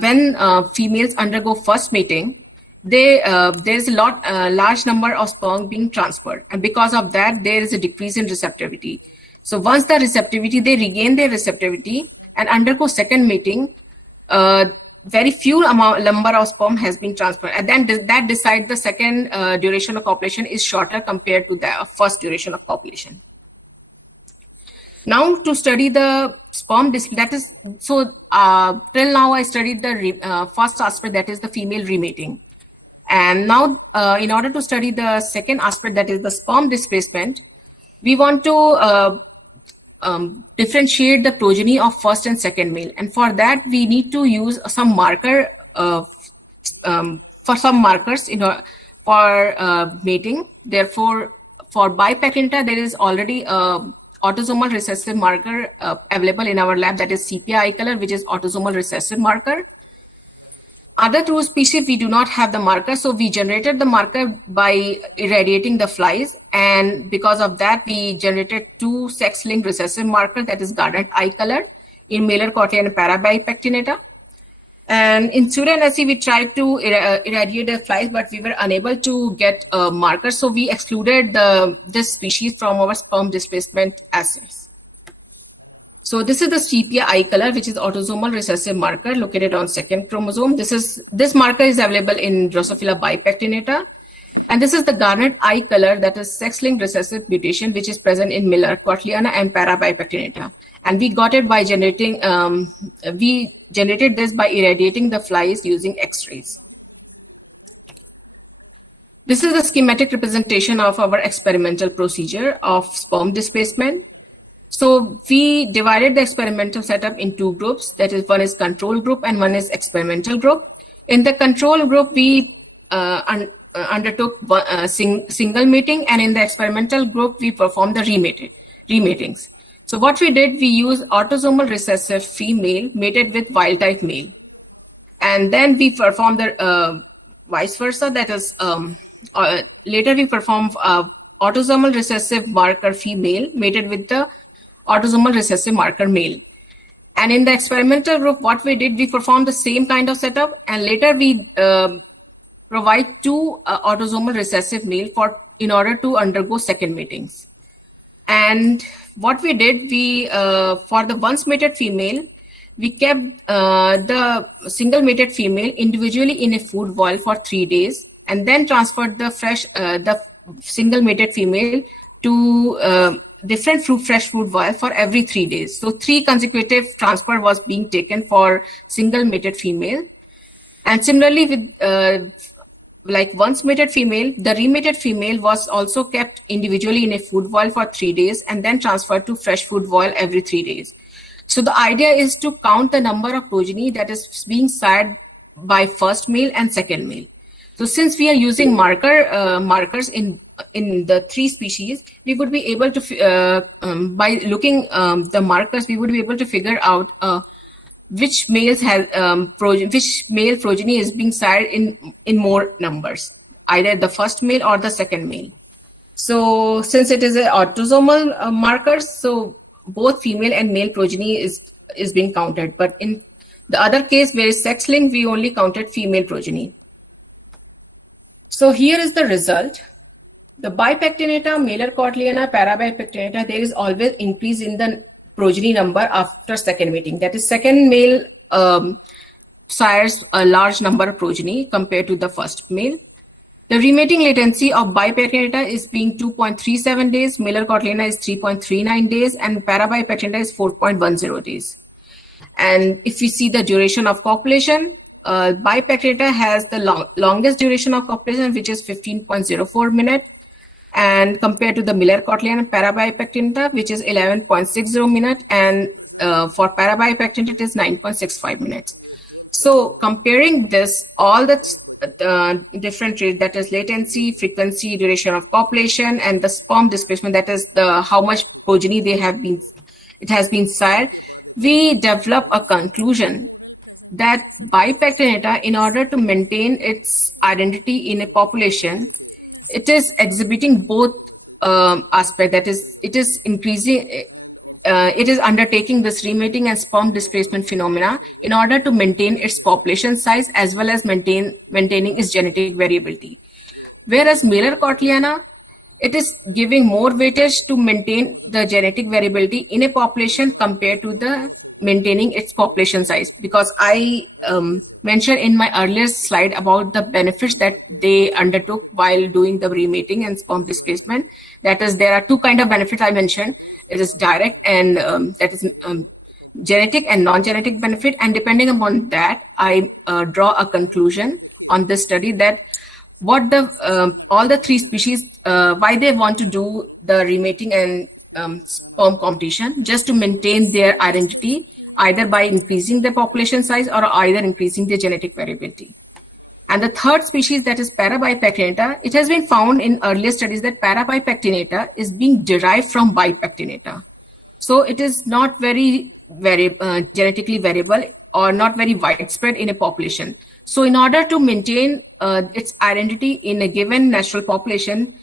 when females undergo first mating, there is a large number of sperm being transferred, and because of that, there is a decrease in receptivity. So once they regain their receptivity and undergo second mating, very few number of sperm has been transferred, and then that decides the second duration of copulation is shorter compared to the first duration of copulation. Now to study the sperm that is, so till now I studied the first aspect, that is the female remating, and now in order to study the second aspect, that is the sperm displacement, we want to differentiate the progeny of first and second male, and for that we need to use some marker for mating. Therefore, for bipectinata, there is already a autosomal recessive marker available in our lab, that is sepia eye color, which is autosomal recessive marker. Other 2 species we do not have the marker, so we generated the marker by irradiating the flies, and because of that we generated 2 sex-linked recessive markers, that is garnet eye color in Miller-Cortliana and parabipectinata. And in pseudonenacy we tried to irradiate the flies, but we were unable to get a marker, so we excluded this species from our sperm displacement assays. So this is the sepia eye color, which is autosomal recessive marker located on 2nd chromosome. This marker is available in Drosophila bipectinata, and this is the garnet eye color, that is sex-linked recessive mutation, which is present in Miller-Cortliana and parabipectinata. And we got it by generating, we generated this by irradiating the flies using X-rays. This is the schematic representation of our experimental procedure of sperm displacement. So we divided the experimental setup in 2 groups, that is, one is control group and one is experimental group. In the control group, we undertook single mating, and in the experimental group, we performed the rematings. So what we did, we used autosomal recessive female mated with wild type male. And then we perform the vice versa, that is later we perform autosomal recessive marker female mated with the autosomal recessive marker male. And in the experimental group, what we did, we performed the same kind of setup, and later we provide two autosomal recessive male in order to undergo second matings. And what we did, we for the once mated female, we kept the single mated female individually in a food vial for 3 days, and then transferred the single mated female to different fresh food vial for every 3 days. So 3 consecutive transfer was being taken for single mated female. And similarly with like once mated female, the remated female was also kept individually in a food vial for 3 days and then transferred to fresh food vial every 3 days. So the idea is to count the number of progeny that is being sired by first male and second male. So since we are using markers in the 3 species, we would be able to, by looking the markers, we would be able to figure out which males which male progeny is being sired in more numbers, either the first male or the second male. So since it is an autosomal marker, so both female and male progeny is being counted. But in the other case where is sex linked, we only counted female progeny. So here is the result. The bipectinata, malar Cortliana, parabipectinata, there is always increase in the progeny number after second mating. That is, second male sires a large number of progeny compared to the first male. The remating latency of bipectinata is being 2.37 days, malar Cortliana is 3.39 days, and parabipectinata is 4.10 days. And if we see the duration of copulation, bipectinata has the longest duration of copulation, which is 15.04 minutes, and compared to the malar Cortliana parabipectinata, which is 11.60 minutes, and for parabipectinata it is 9.65 minutes. So comparing this, all the different traits, that is latency, frequency, duration of copulation, and the sperm displacement, that is the how much progeny it has been sired, we develop a conclusion that bipectinata, in order to maintain its identity in a population, it is exhibiting both aspects. That is, it is increasing, it is undertaking this remating and sperm displacement phenomena in order to maintain its population size as well as maintaining its genetic variability. Whereas malar Cortliana, it is giving more weightage to maintain the genetic variability in a population compared to the maintaining its population size. Because I mentioned in my earlier slide about the benefits that they undertook while doing the remating and sperm displacement. That is, there are 2 kinds of benefits I mentioned. It is direct and that is genetic and non-genetic benefit. And depending upon that, I draw a conclusion on this study that what the all the 3 species, why they want to do the remating and sperm competition, just to maintain their identity, either by increasing the population size or either increasing the genetic variability. And the third species, that is parabipectinata, it has been found in earlier studies that parabipectinata is being derived from bipectinata. So it is not very genetically variable or not very widespread in a population. So in order to maintain its identity in a given natural population,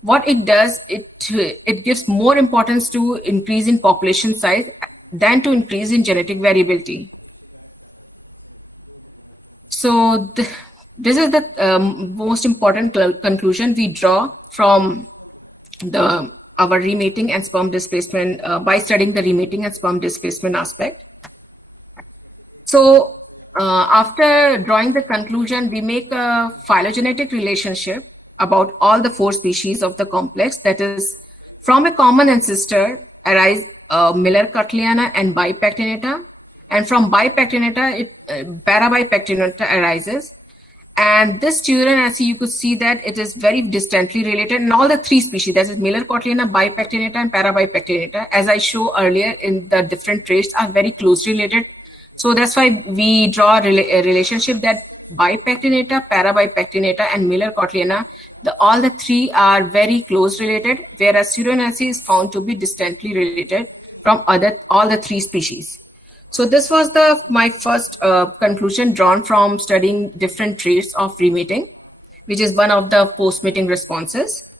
what it does, it gives more importance to increase in population size than to increase in genetic variability. So this is the most important conclusion we draw from our remating and sperm displacement by studying the remating and sperm displacement aspect. So after drawing the conclusion, we make a phylogenetic relationship about all the 4 species of the complex. That is, from a common ancestor arise malar Cortliana and bipectinata, and from bipectinata, parabipectinata arises. And this children, as you could see, that it is very distantly related in all the 3 species, that is malar Cortliana, bipectinata, and parabipectinata, as I show earlier in the different traits, are very closely related. So that's why we draw a relationship that bipectinata, parabipectinata, and malar Cortliana, all the 3 are very close related, whereas pseudonassi is found to be distantly related from all the 3 species. So this was my first conclusion drawn from studying different traits of remating, which is one of the post-mating responses.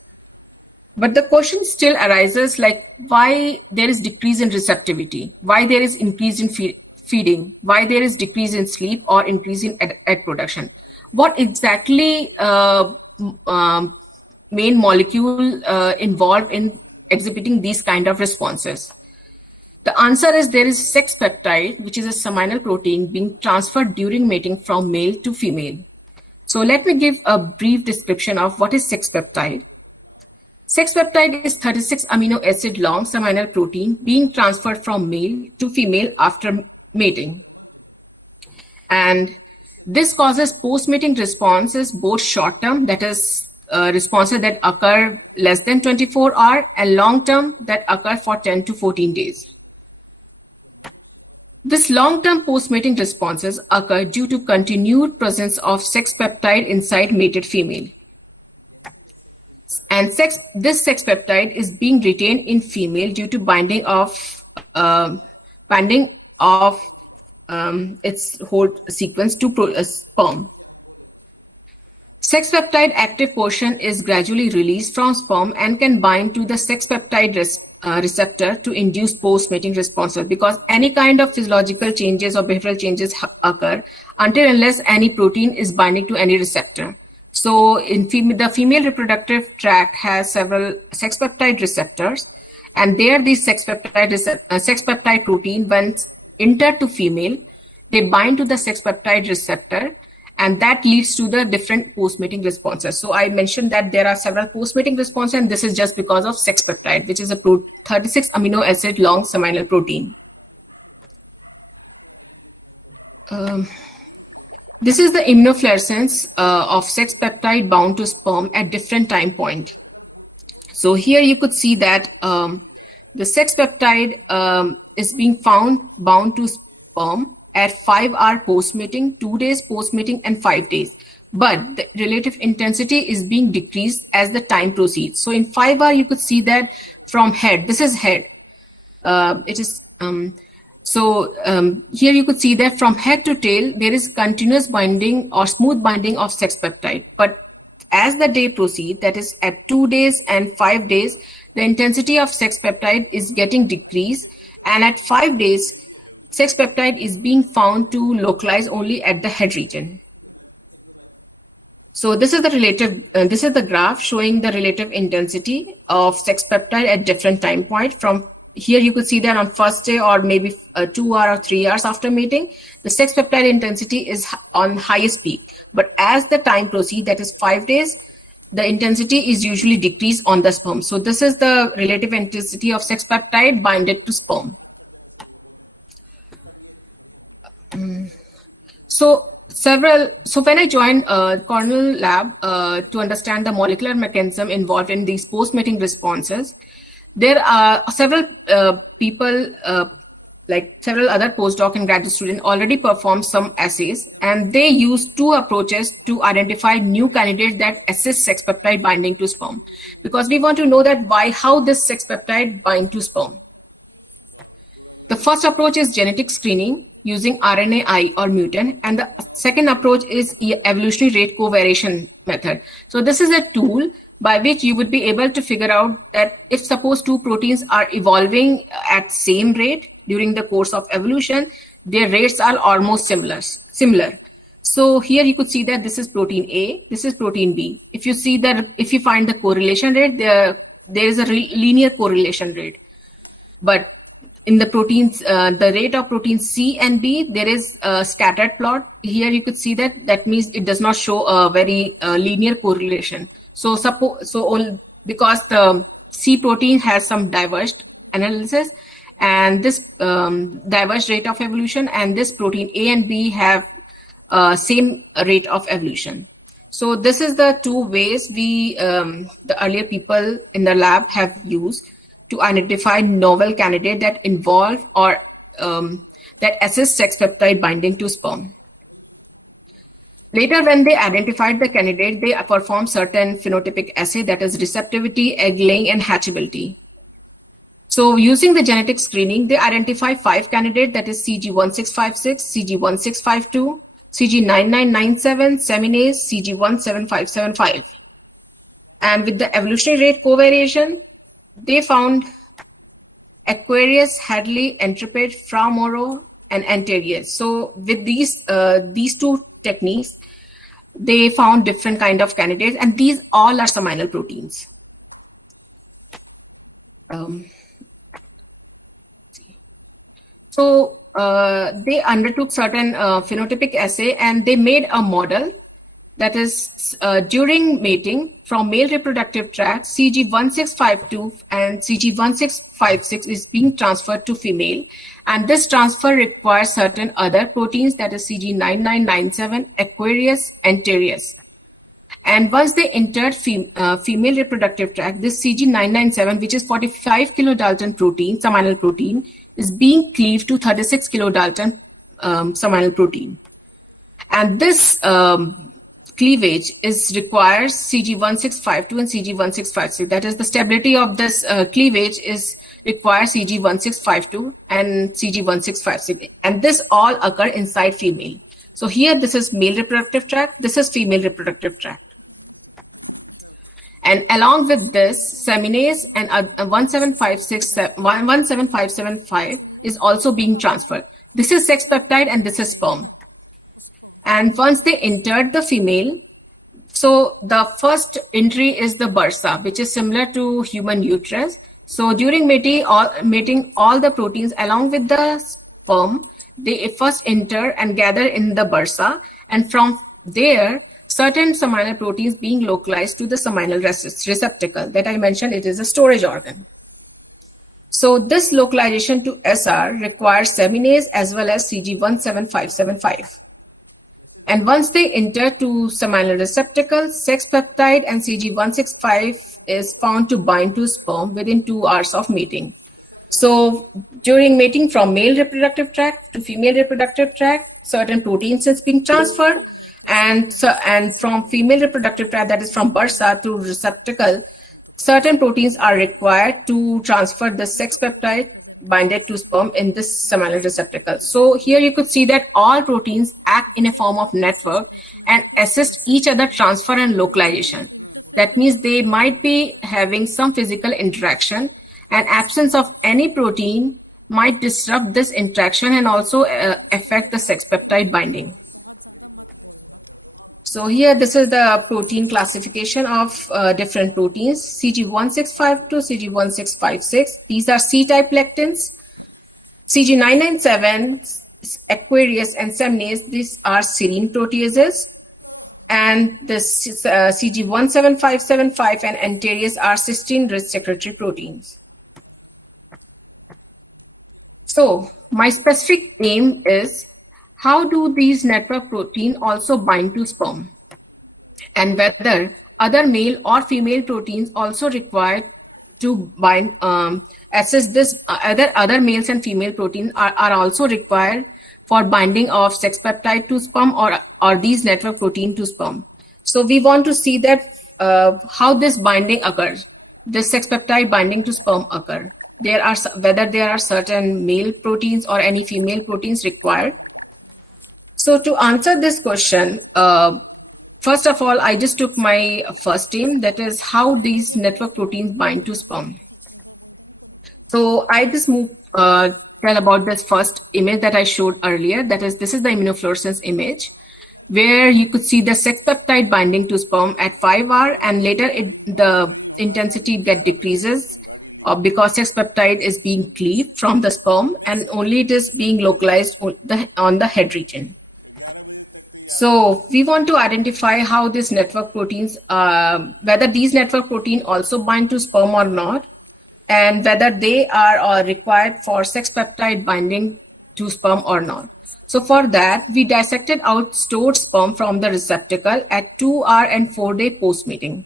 But the question still arises, like why there is decrease in receptivity, why there is increase in feeding, why there is decrease in sleep or increase in egg production. What exactly main molecule involved in exhibiting these kind of responses? The answer is there is sex peptide, which is a seminal protein being transferred during mating from male to female. So let me give a brief description of what is sex peptide. Sex peptide is 36 amino acid long seminal protein being transferred from male to female after mating. And this causes post-mating responses, both short-term, that is responses that occur less than 24 hours, and long-term that occur for 10 to 14 days. This long-term post-mating responses occur due to continued presence of sex peptide inside mated female. And this sex peptide is being retained in female due to binding of its whole sequence to sperm. Sex peptide active portion is gradually released from sperm and can bind to the sex peptide receptor to induce post-mating responses, because any kind of physiological changes or behavioral changes occur until unless any protein is binding to any receptor. So in the female reproductive tract has several sex peptide receptors, and there these sex peptide protein, when entered to female, they bind to the sex peptide receptor, and that leads to the different post-mating responses. So I mentioned that there are several post-mating responses, and this is just because of sex peptide, which is a 36 amino acid long seminal protein. This is the immunofluorescence of sex peptide bound to sperm at different time point. So here you could see that the sex peptide is being found bound to sperm at 5 hours post-mating, 2 days post-mating, and 5 days. But the relative intensity is being decreased as the time proceeds. So in 5 hours, you could see that from head, this is head. Here you could see that from head to tail, there is continuous binding or smooth binding of sex peptide. But as the day proceeds, that is at 2 days and 5 days, the intensity of sex peptide is getting decreased, and at 5 days, sex peptide is being found to localize only at the head region. So this is the graph showing the relative intensity of sex peptide at different time point. From here you could see that on first day or maybe 2 hours or 3 hours after mating, the sex peptide intensity is on highest peak. But as the time proceeds, that is 5 days, the intensity is usually decreased on the sperm. So this is the relative intensity of sex peptide binded to sperm. So when I joined Cornell lab to understand the molecular mechanism involved in these post-mating responses, there are several people, like several other postdoc and graduate students, already performed some assays, and they used 2 approaches to identify new candidates that assist sex peptide binding to sperm, because we want to know that how this sex peptide bind to sperm. The first approach is genetic screening using RNA-I or mutant, and the second approach is evolutionary rate covariation method. So this is a tool by which you would be able to figure out that if suppose 2 proteins are evolving at same rate during the course of evolution, their rates are almost similar. So here you could see that this is protein A, this is protein B. If you find the correlation rate, there is a linear correlation rate. But in the proteins, the rate of protein C and B, there is a scattered plot. Here you could see that means it does not show a very linear correlation. So because the C protein has some diverged analysis, and this diverged rate of evolution, and this protein A and B have same rate of evolution. So this is the 2 ways the earlier people in the lab have used to identify novel candidate that involve or that assist sex peptide binding to sperm. Later, when they identified the candidate, they performed certain phenotypic assay, that is receptivity, egg laying, and hatchability. So using the genetic screening, they identify 5 candidates, that is CG1656, CG1652, CG9997, seminase, CG17575. And with the evolutionary rate covariation, they found Aquarius, Hadley, Entrapid, Fra Moro, and Antareus. So with these two techniques, they found different kind of candidates, and these all are seminal proteins. So they undertook certain phenotypic assay, and they made a model that is during mating from male reproductive tract, CG1652 and CG1656 is being transferred to female, and this transfer requires certain other proteins, that is CG9997, Aquarius, Antareus. And once they entered female reproductive tract, this CG997, which is 45 kilodalton protein, seminal protein, is being cleaved to 36 kilodalton seminal protein. And this cleavage requires CG1652 and CG1656. That is, the stability of this cleavage requires CG1652 and CG1656. And this all occur inside female. So here this is male reproductive tract, this is female reproductive tract. And along with this, seminase and 17575 is also being transferred. This is sex peptide and this is sperm. And once they entered the female, so the first entry is the bursa, which is similar to human uterus. So during mating, all the proteins along with the sperm, they first enter and gather in the bursa, and from there, certain seminal proteins being localized to the seminal receptacle that I mentioned, it is a storage organ. So this localization to SR requires seminase as well as CG17575. And once they enter to seminal receptacle, sex peptide and CG165 is found to bind to sperm within 2 hours of mating. So during mating from male reproductive tract to female reproductive tract, certain proteins is being transferred, and from female reproductive tract, that is from bursa to receptacle, certain proteins are required to transfer the sex peptide binded to sperm in this seminal receptacle. So here you could see that all proteins act in a form of network and assist each other transfer and localization. That means they might be having some physical interaction, and absence of any protein might disrupt this interaction and also affect the sex peptide binding. So here this is the protein classification of different proteins, CG1652 to CG1656. These are C-type lectins. CG997, Aquarius and seminase, these are serine proteases. And this CG17575 and Antareus are cysteine-rich secretory proteins. So my specific aim is, how do these network proteins also bind to sperm, and whether other male or female proteins also required to bind, assess this, other males and female proteins are also required for binding of sex peptide to sperm or these network protein to sperm. So we want to see that how this binding occurs, this sex peptide binding to sperm occur. Whether there are certain male proteins or any female proteins required. So to answer this question, first of all, I just took my first aim, that is how these network proteins bind to sperm. So I just tell about this first image that I showed earlier. That is, this is the immunofluorescence image, where you could see the sex peptide binding to sperm at 5 hours, and later the intensity that decreases because sex peptide is being cleaved from the sperm, and only it is being localized on the head region. So we want to identify how these network proteins, whether these network proteins also bind to sperm or not, and whether they are required for sex peptide binding to sperm or not. So for that, we dissected out stored sperm from the receptacle at 2 hour and 4 day post-mating.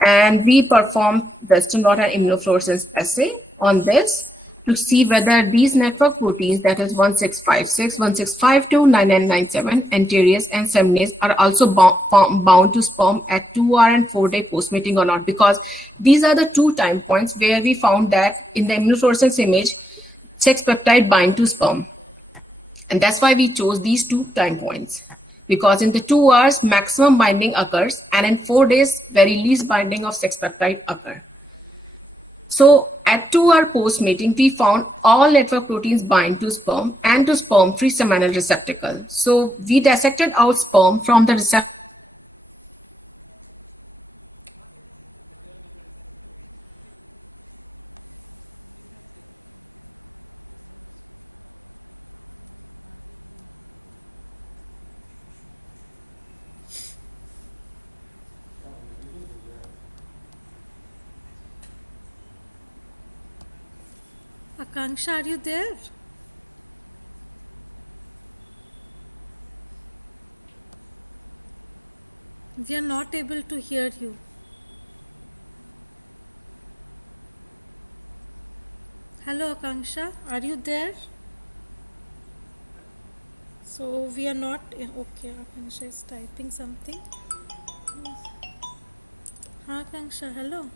And we performed Western blot and immunofluorescence assay on this. to see whether these network proteins, that is 1656, 1652, 9997, anterase and seminase, are also bound to sperm at 2-hour and 4-day post-mating or not, because these are the two time points where we found that in the immunofluorescence image, sex peptide bind to sperm. And that's why we chose these two time points, because in the 2 hours maximum binding occurs and in 4 days very least binding of sex peptide occur. So at 2-hour post-mating, we found all network proteins bind to sperm and to sperm-free seminal receptacle. So we dissected out sperm from the receptacle. Akanksha, are you there? We are not able to hear you. Hello, Akanksha, are you there? So we are not. Okay, Akanksha is typing something. हाँ Akanksha, hello.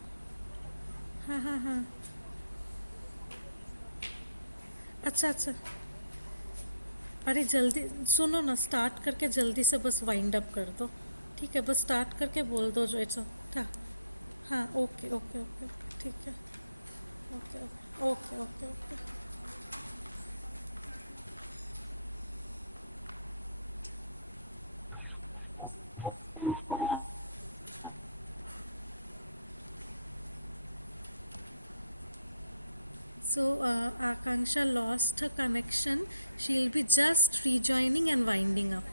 हाँ. अच्छा. अरे जल्दी सुनो ना, start करके जल्दी से बस वाइंड अप कर दो, ठीक है? बस स्टार्ट करके बोल दो जो इट्स हाँ ओके ठीक है, okay. So Akanksha lost her connection. She'll be just rejoining and winding up.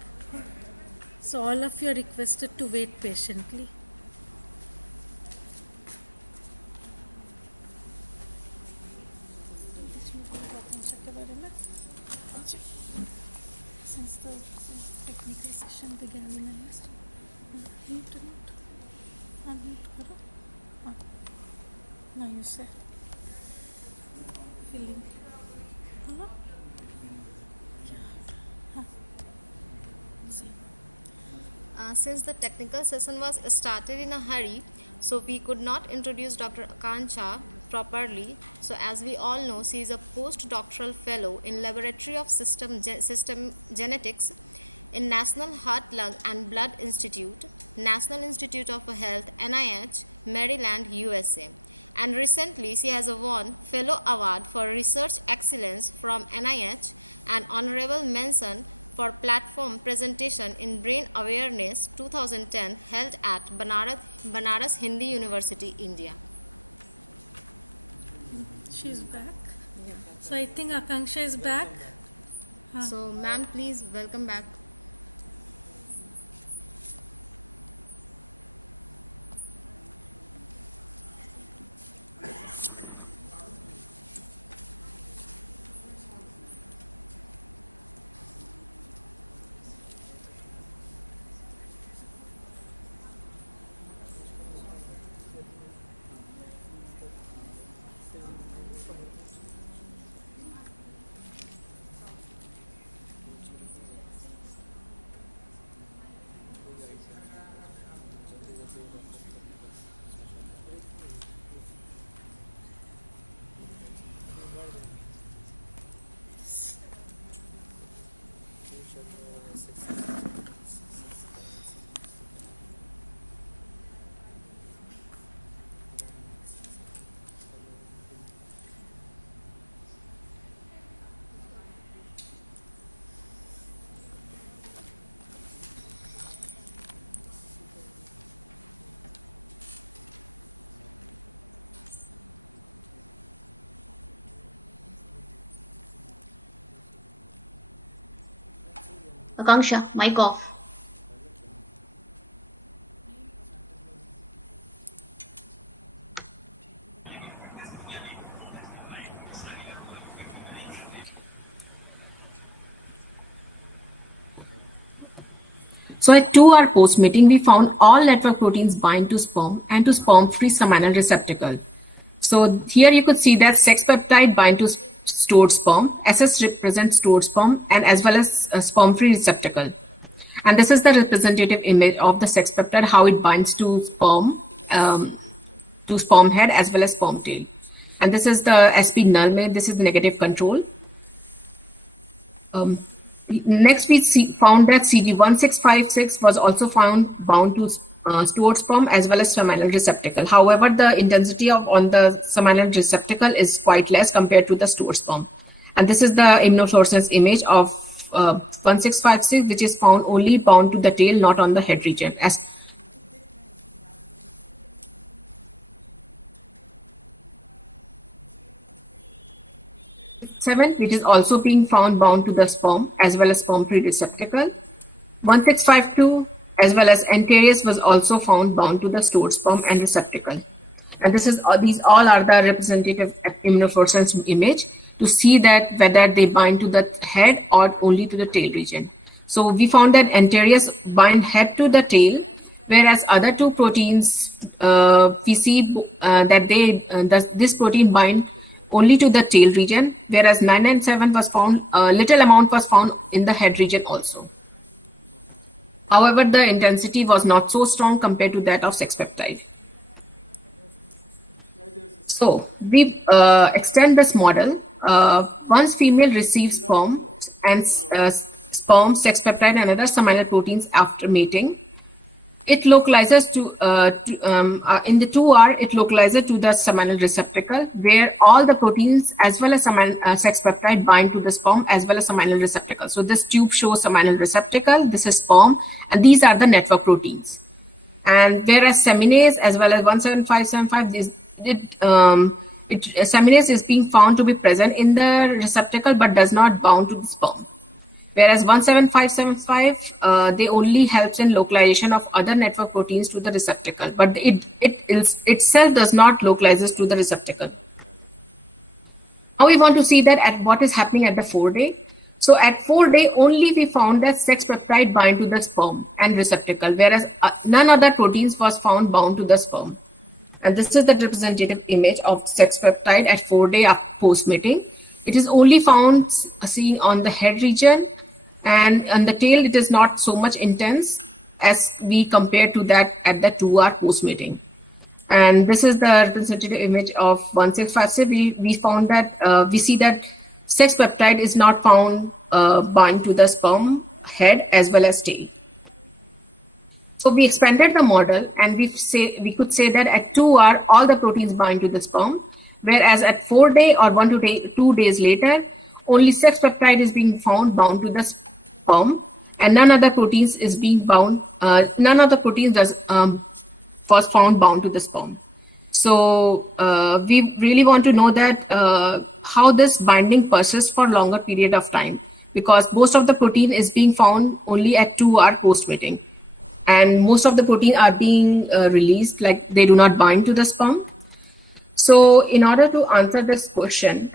So all of you are requested to wait patiently. Since the technical session began in earnest, unmute karo. Now you say. Feeling. Since the technical session was started in a hurry, so we could not introduce Dr. Akanksha properly. So as we all know, she is a postdoctoral fellow in Laboratory of System Genetics in National Heart, Lung and Blood Institute, National Institute of Health, NIH, Maryland, USA. And recently she has won Fellow Award for Research Excellence from NIH and Honorable Mention for Platform Presentation in Brain Awareness 2010 held at Banaras Hindu University, India. She's back. Yeah. So I think Akanksha is back. So ma'am, please welcome back. Akanksha, mic off. So at 2-hour post-mating, we found all network proteins bind to sperm and to sperm-free seminal receptacle. So here you could see that sex peptide bind to stored sperm. SS represents stored sperm and as well as a sperm-free receptacle. And this is the representative image of the sex peptide, how it binds to sperm head as well as sperm tail. And this is the SP null male, this is the negative control. Next we found that CD1656 was also found bound to stored sperm as well as seminal receptacle. However, the intensity on the seminal receptacle is quite less compared to the stored sperm. And this is the immunofluorescence image of 1656, which is found only bound to the tail, not on the head region. As which is also being found bound to the sperm as well as sperm-free receptacle. 1652 as well as Antares was also found bound to the stored sperm and receptacle. And this is these all are the representative immunofluorescence image to see that whether they bind to the head or only to the tail region. So we found that Antares bind head to the tail, whereas other two proteins we see that this protein bind only to the tail region, whereas 997 was found, little amount was found in the head region also. However, the intensity was not so strong compared to that of sex peptide. So we extend this model. Once female receives sperm and sperm, sex peptide and other seminal proteins after mating, it localizes to in the 2R, it localizes to the seminal receptacle, where all the proteins as well as sex peptide bind to the sperm as well as seminal receptacle. So this tube shows seminal receptacle, this is sperm, and these are the network proteins. And whereas seminase as well as 17575, seminase is being found to be present in the receptacle but does not bound to the sperm. Whereas 17575, they only helps in localization of other network proteins to the receptacle, but it itself does not localizes to the receptacle. Now we want to see that at what is happening at the 4-day. So at 4-day only we found that sex peptide bind to the sperm and receptacle, whereas none other proteins was found bound to the sperm. And this is the representative image of sex peptide at 4-day post mating. It is only found seen on the head region, and on the tail it is not so much intense as we compare to that at the 2R post mating. And this is the representative image of 1656. We found that we see that sex peptide is not found bind to the sperm head as well as tail. So we expanded the model and we could say that at 2R all the proteins bind to the sperm, whereas at 4-day or 1 to 2 days later, only sex peptide is being found bound to the sperm, and none other proteins is being bound. None of the proteins was found bound to the sperm. So we really want to know that how this binding persists for longer period of time, because most of the protein is being found only at 2R post mating, and most of the protein are being released, like they do not bind to the sperm. So in order to answer this question,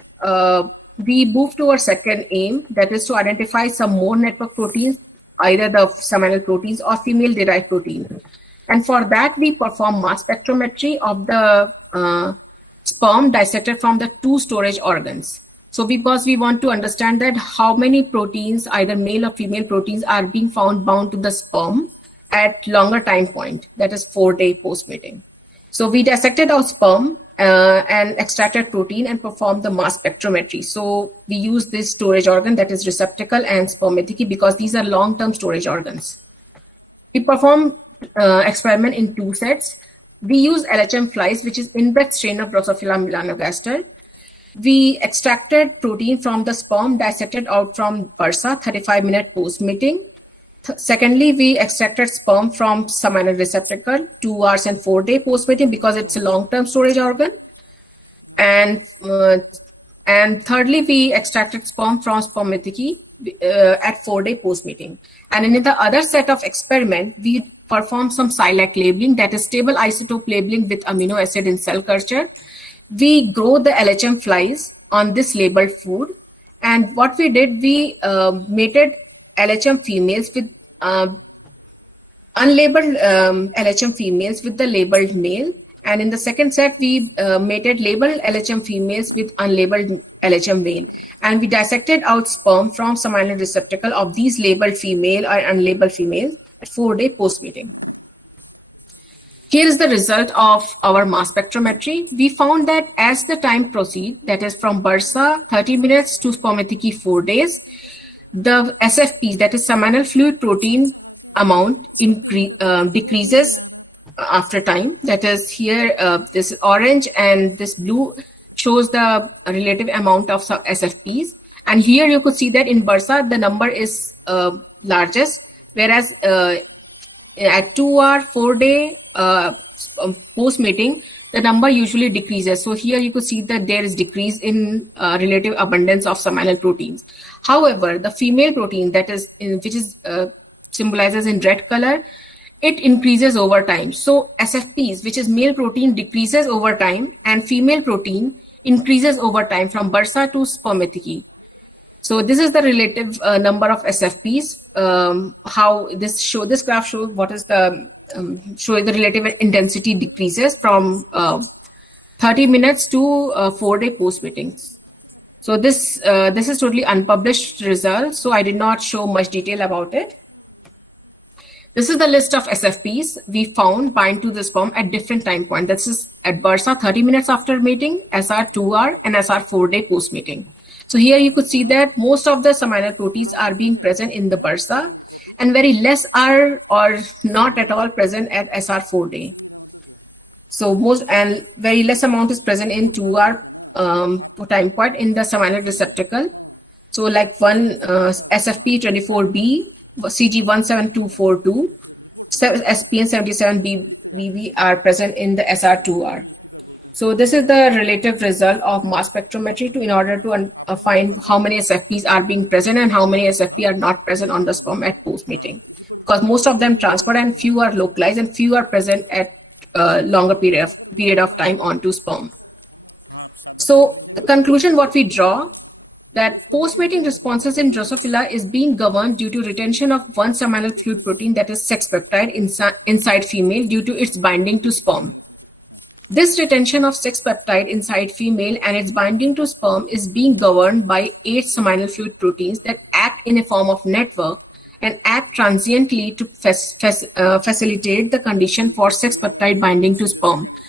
we move to our second aim, that is to identify some more network proteins, either the seminal proteins or female derived protein. And for that, we perform mass spectrometry of the sperm dissected from the 2 storage organs. So because we want to understand that how many proteins, either male or female proteins, are being found bound to the sperm at longer time point, that is 4-day post mating. So we dissected our sperm and extracted protein and performed the mass spectrometry. So we use this storage organ, that is receptacle and spermaticky, because these are long-term storage organs. We perform experiment in 2 sets. We use LHM flies, which is inbred strain of Drosophila melanogaster. We extracted protein from the sperm, dissected out from bursa, 35-minute post mating. Secondly, we extracted sperm from seminal receptacle, 2 hours and 4-day post mating, because it's a long-term storage organ. And thirdly, we extracted sperm from spermaticky at 4-day post mating. And in the other set of experiment, we performed some SILAC labeling, that is stable isotope labeling with amino acid in cell culture. We grow the LHM flies on this labeled food. And what we did, we mated LHM females with unlabeled LHM females with the labeled male, And in the second set, we mated labeled LHM females with unlabeled LHM male. And we dissected out sperm from seminal receptacle of these labeled female or unlabeled female at 4-day post-mating. Here is the result of our mass spectrometry. We found that as the time proceeds, that is from bursa 30 minutes to spermaticky 4 days, the SFPs, that is seminal fluid protein amount, decreases after time. That is here, this orange and this blue shows the relative amount of some SFPs. And here you could see that in bursa, the number is largest, whereas at 2 or 4 day post-mating, the number usually decreases. So here you could see that there is decrease in relative abundance of seminal proteins. However, the female protein, that is which is symbolizes in red color, it increases over time. So SFPs, which is male protein, decreases over time, and female protein increases over time from bursa to spermaticky. So this is the relative number of SFPs. How this graph shows what is the showing the relative intensity decreases from 30 minutes to 4-day post-meetings. So this is totally unpublished results, so I did not show much detail about it. This is the list of SFPs we found bind to the sperm at different time points. This is at bursa 30 minutes after mating, SR 2R, and SR 4-day post-mating. So here you could see that most of the seminal proteins are being present in the bursa, and very less are or not at all present at SR 4-day. So most and very less amount is present in 2R time point in the seminal receptacle. So like one SFP 24B, CG17242, SPN 77BB are present in the SR2R. So this is the relative result of mass spectrometry in order to find how many SFPs are being present and how many SFP are not present on the sperm at post-mating. Because most of them transfer and few are localized and few are present at longer period of time onto sperm. So the conclusion what we draw, that post-mating responses in Drosophila is being governed due to retention of one seminal fluid protein, that is sex peptide, inside female due to its binding to sperm. This retention of sex peptide inside female and its binding to sperm is being governed by 8 seminal fluid proteins that act in a form of network and act transiently to facilitate the condition for sex peptide binding to sperm,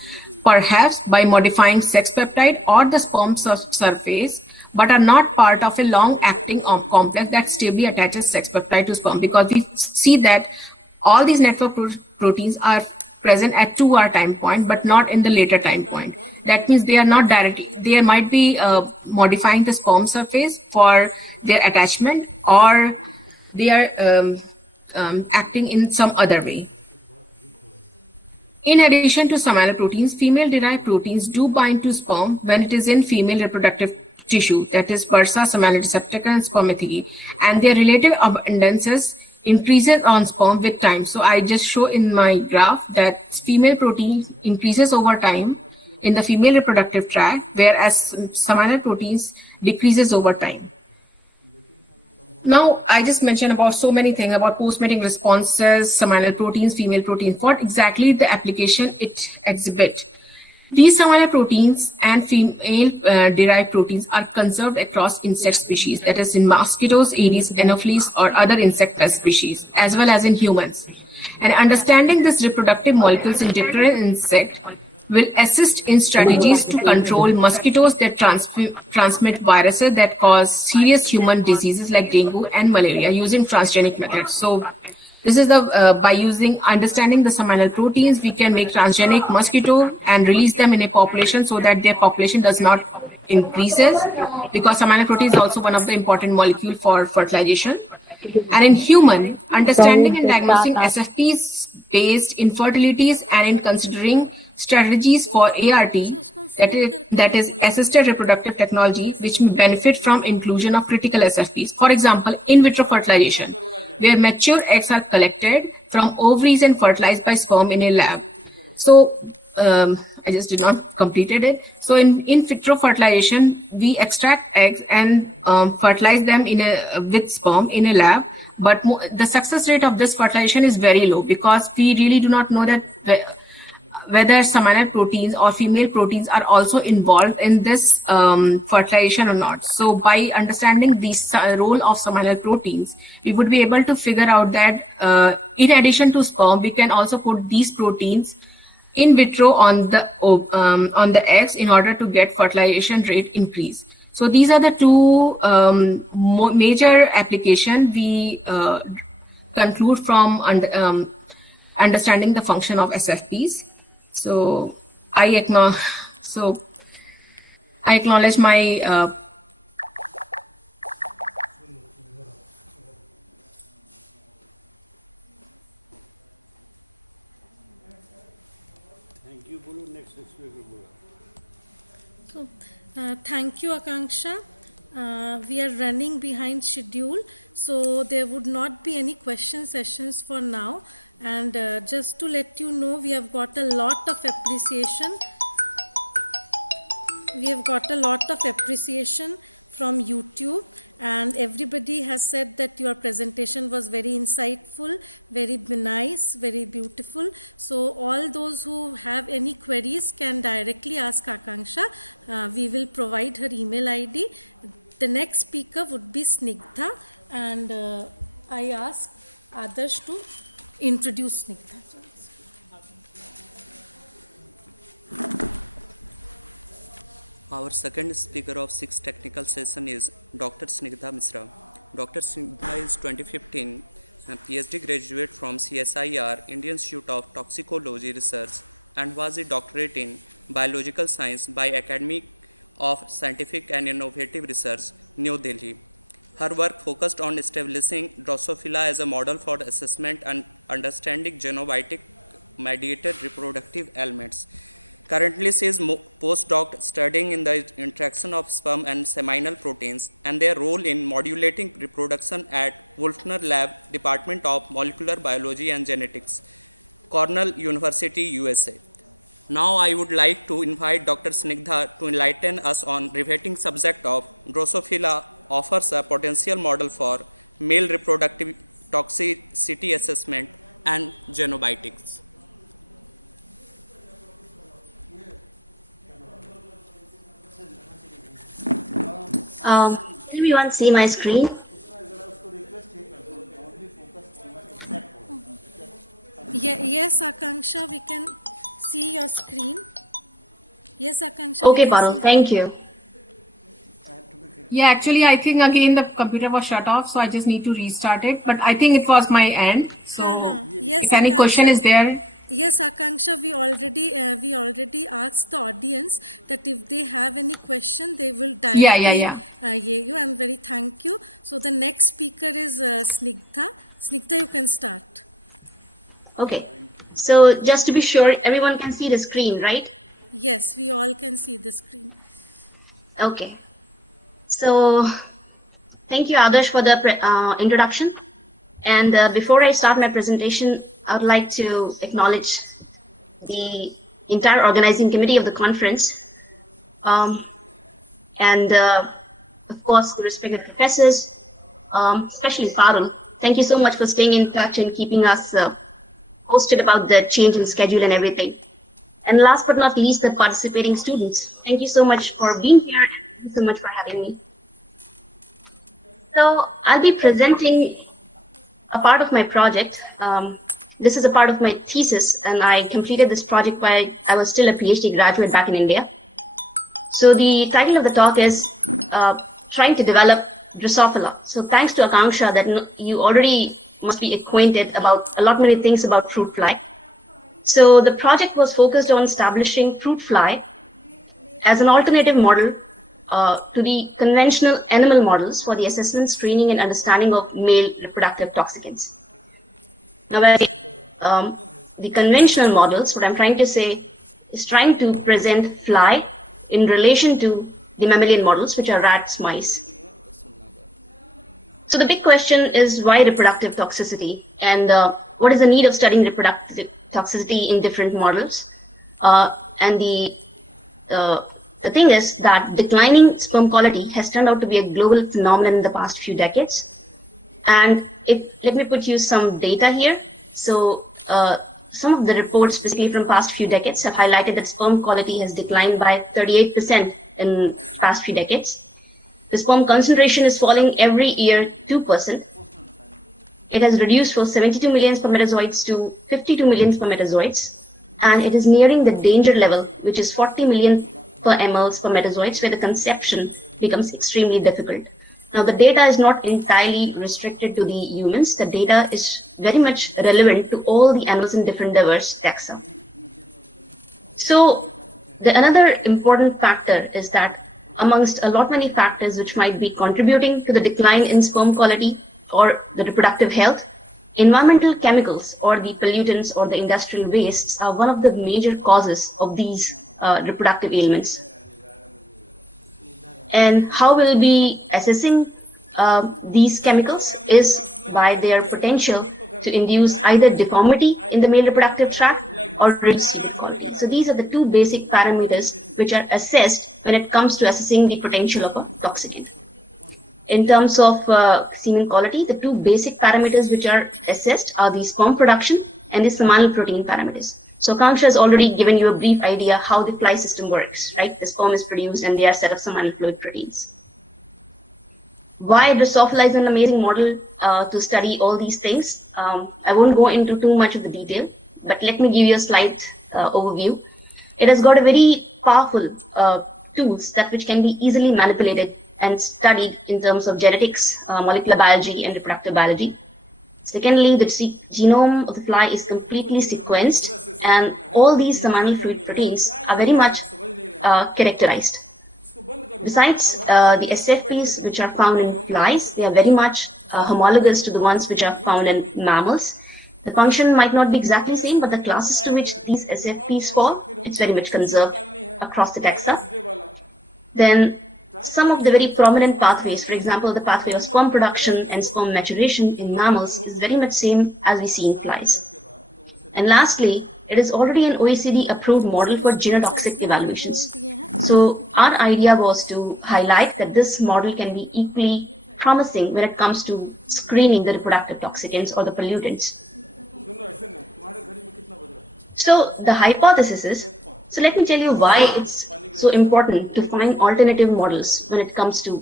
perhaps by modifying sex peptide or the sperm surface, but are not part of a long-acting complex that stably attaches sex peptide to sperm, because we see that all these network proteins are present at 2R time point, but not in the later time point. That means they are not directly, they might be modifying the sperm surface for their attachment, or they are acting in some other way. In addition to seminal proteins, female-derived proteins do bind to sperm when it is in female reproductive tissue, that is bursa, seminal receptacle, and spermaticky, and their relative abundances increases on sperm with time. So I just show in my graph that female protein increases over time in the female reproductive tract, whereas seminal proteins decreases over time. Now, I just mentioned about so many things about post-mating responses, seminal proteins, female proteins, what exactly the application it exhibits. These seminal proteins and female-derived proteins are conserved across insect species, that is in mosquitoes, Aedes, Anopheles, or other insect pest species, as well as in humans. And understanding these reproductive molecules in different insects will assist in strategies to control mosquitoes that transmit viruses that cause serious human diseases like dengue and malaria using transgenic methods. So this is the by understanding the seminal proteins, we can make transgenic mosquito and release them in a population so that their population does not increases, because seminal protein is also one of the important molecule for fertilization. And in human, understanding and diagnosing SFPs based infertilities and in considering strategies for ART, that is assisted reproductive technology, which may benefit from inclusion of critical SFPs. For example, in vitro fertilization, where mature eggs are collected from ovaries and fertilized by sperm in a lab. So I just did not completed it. So in vitro fertilization, we extract eggs and fertilize them with sperm in a lab. But the success rate of this fertilization is very low, because we really do not know that whether seminal proteins or female proteins are also involved in this fertilization or not. So by understanding the role of seminal proteins, we would be able to figure out that in addition to sperm, we can also put these proteins in vitro on the eggs in order to get fertilization rate increase. So these are the two major applications we conclude from understanding the function of SFPs. So I acknowledge my Thank you. Bolo next speaker bola. So, thank you, Akanksha. We are running behind schedule, so there would not be any question sessions for now. And just to let you know, we have got a lot of appreciation. We have got a lot of appreciation from YouTube, and everybody has said that your presentation was very insightful, very nice, very beautiful. So all those who have any queries can directly ask Akanksha. We will provide her email ID. The next speaker would be Snigdha, and I ask Adarsh to introduce Snigdha. Our second speaker of 6 technical session is Dr. Snigdha Misra. Dr. Snigdha is 2015 PhD graduate from CSIR, Indian Institute of Toxicology Research, and was a doctorate in Biological Science by Academy of Scientific and Innovative Research, New Delhi. Her work focused on establishing Drosophila as a model for assessment and understanding genotypic mediated reproductive elements. Currently, she is postdoc studying in the interaction of sperm and seminal proteins and their role in modulating reproduction at Wolfner Lab, Department of Molecular Biology and Genetics, Cornell University, USA. Now I would like to invite Dr. Snigdha to enlighten us on riveting subject of Drosophila offers a potential model for male reproductive toxicity assessment and genobiotics. Can everyone see my screen? Yes, Akanksha, we can see your screen. Yes, Akanksha. Okay, Parul, thank you. Yeah, actually, I think again the computer was shut off, so I just need to restart it. But I think it was my end. So Yes, if any Akanksha. question is there. Yes, Akanksha, we already asked the audience that if they have any question, they will directly hear you, and very thank you. So the next speaker is Snigdha. Snigdha, you can start. Okay, so just to be sure, everyone can see the screen, right? Yes, we all can see the screen. Okay, so thank you, Adarsh, for the introduction. And before I start my presentation, I would like to acknowledge the entire organizing committee of the conference, and of course the respected professors, especially Parul. Thank you so much for staying in touch and keeping us posted about the change in schedule and everything. And last but not least, the participating students. Thank you so much for being here, and thank you so much for having me. So I'll be presenting a part of my project. This is a part of my thesis, and I completed this project while I was still a PhD graduate back in India. So the title of the talk is trying to develop Drosophila. So thanks to Akanksha that you already must be acquainted about a lot many things about fruit fly. So the project was focused on establishing fruit fly as an alternative model to the conventional animal models for the assessment, screening, and understanding of male reproductive toxicants. Now, the conventional models, what I'm trying to say is trying to present fly in relation to the mammalian models, which are rats, mice. So the big question is why reproductive toxicity, and what is the need of studying reproductive toxicity in different models? And the thing is that declining sperm quality has turned out to be a global phenomenon in the past few decades. And let me put you some data here. So some of the reports, specifically from past few decades, have highlighted that sperm quality has declined by 38% in past few decades. The sperm concentration is falling every year 2%. It has reduced from 72 million spermatozoids to 52 million spermatozoids, and it is nearing the danger level, which is 40 million per ml spermatozoids, where the conception becomes extremely difficult. Now, the data is not entirely restricted to the humans. The data is very much relevant to all the animals in different diverse taxa. So, another important factor is that amongst a lot many factors which might be contributing to the decline in sperm quality or the reproductive health, environmental chemicals or the pollutants or the industrial wastes are one of the major causes of these reproductive ailments. And how we'll be assessing these chemicals is by their potential to induce either deformity in the male reproductive tract or reduced semen quality. So these are the two basic parameters which are assessed when it comes to assessing the potential of a toxicant. In terms of semen quality, the two basic parameters which are assessed are the sperm production and the seminal protein parameters. So Kanksha has already given you a brief idea how the fly system works, right? The sperm is produced and they are set of seminal fluid proteins. Why Drosophila is an amazing model to study all these things. I won't go into too much of the detail, but let me give you a slight overview. It has got a very powerful tools that which can be easily manipulated and studied in terms of genetics, molecular biology, and reproductive biology. Secondly, the genome of the fly is completely sequenced, and all these seminal fluid proteins are very much characterized. Besides the SFPs which are found in flies, they are very much homologous to the ones which are found in mammals. The function might not be exactly the same, but the classes to which these SFPs fall, it's very much conserved across the taxa. Then some of the very prominent pathways, for example, the pathway of sperm production and sperm maturation in mammals is very much same as we see in flies. And lastly, it is already an OECD approved model for genotoxic evaluations. So our idea was to highlight that this model can be equally promising when it comes to screening the reproductive toxicants or the pollutants. So the hypothesis is, so let me tell you why it's so important to find alternative models when it comes to,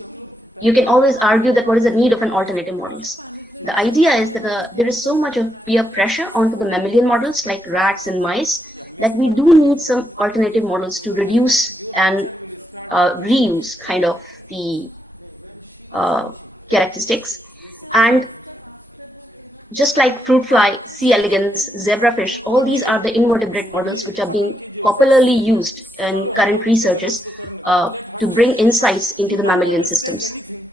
you can always argue that what is the need of an alternative models. The idea is that there is so much of peer pressure onto the mammalian models like rats and mice that we do need some alternative models to reduce and reuse kind of the characteristics. And just like fruit fly, C. elegans, zebrafish, all these are the invertebrate models which are being popularly used in current researches to bring insights into the mammalian systems.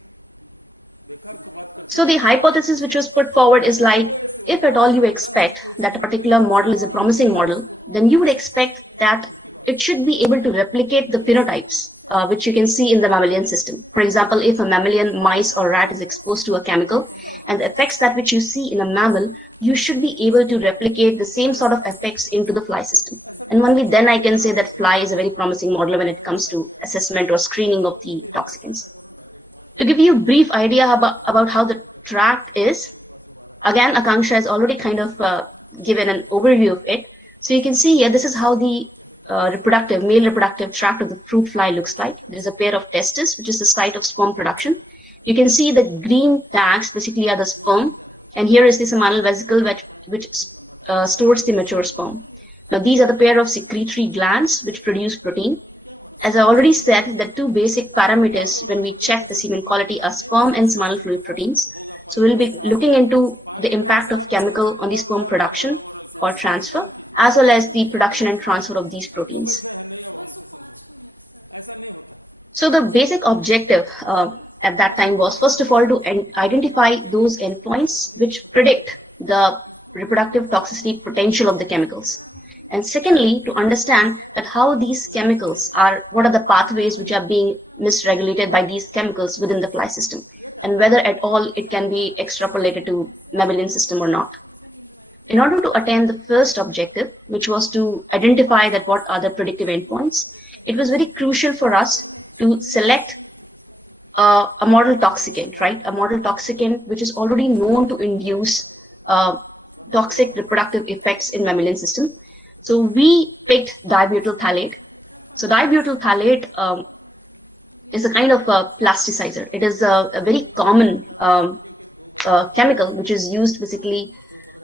So the hypothesis which was put forward is like, if at all you expect that a particular model is a promising model, then you would expect that it should be able to replicate the phenotypes which you can see in the mammalian system. For example, if a mammalian mice or rat is exposed to a chemical, and the effects that which you see in a mammal, you should be able to replicate the same sort of effects into the fly system. And only then I can say that fly is a very promising model when it comes to assessment or screening of the toxicants. To give you a brief idea about how the tract is, again, Akanksha has already kind of given an overview of it. So you can see here, this is how the male reproductive tract of the fruit fly looks like. There is a pair of testes, which is the site of sperm production. You can see the green tags basically are the sperm, and here is the seminal vesicle which stores the mature sperm. Now these are the pair of secretory glands which produce protein. As I already said, the two basic parameters when we check the semen quality are sperm and seminal fluid proteins. So we'll be looking into the impact of chemical on the sperm production or transfer, as well as the production and transfer of these proteins. So the basic objective at that time was, first of all, to identify those endpoints which predict the reproductive toxicity potential of the chemicals. And secondly, to understand that how these chemicals are, what are the pathways which are being misregulated by these chemicals within the fly system, and whether at all it can be extrapolated to mammalian system or not. In order to attain the first objective, which was to identify that what are the predictive endpoints, it was very crucial for us to select a model toxicant, right? A model toxicant which is already known to induce toxic reproductive effects in mammalian system. So we picked dibutyl phthalate. So dibutyl phthalate is a kind of a plasticizer. It is a very common chemical which is used basically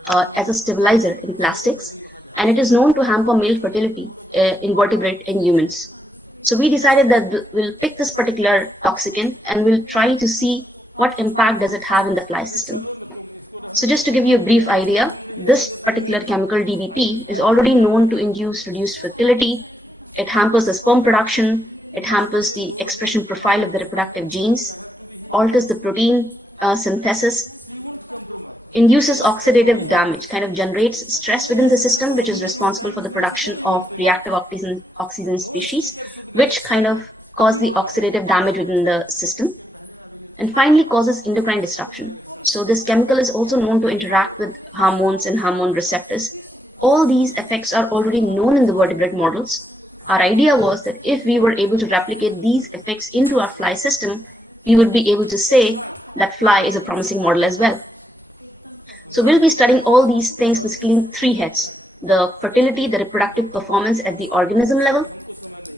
as a stabilizer in plastics, and it is known to hamper male fertility in vertebrate and humans. So we decided that we'll pick this particular toxicant and we'll try to see what impact does it have in the fly system. So just to give you a brief idea, this particular chemical DDP is already known to induce reduced fertility. It hampers the sperm production, it hampers the expression profile of the reproductive genes, alters the protein synthesis, induces oxidative damage, kind of generates stress within the system, which is responsible for the production of reactive oxygen species, which kind of cause the oxidative damage within the system, and finally causes endocrine disruption. So this chemical is also known to interact with hormones and hormone receptors. All these effects are already known in the vertebrate models. Our idea was that if we were able to replicate these effects into our fly system, we would be able to say that fly is a promising model as well. So we'll be studying all these things basically in three heads: the fertility, the reproductive performance at the organism level,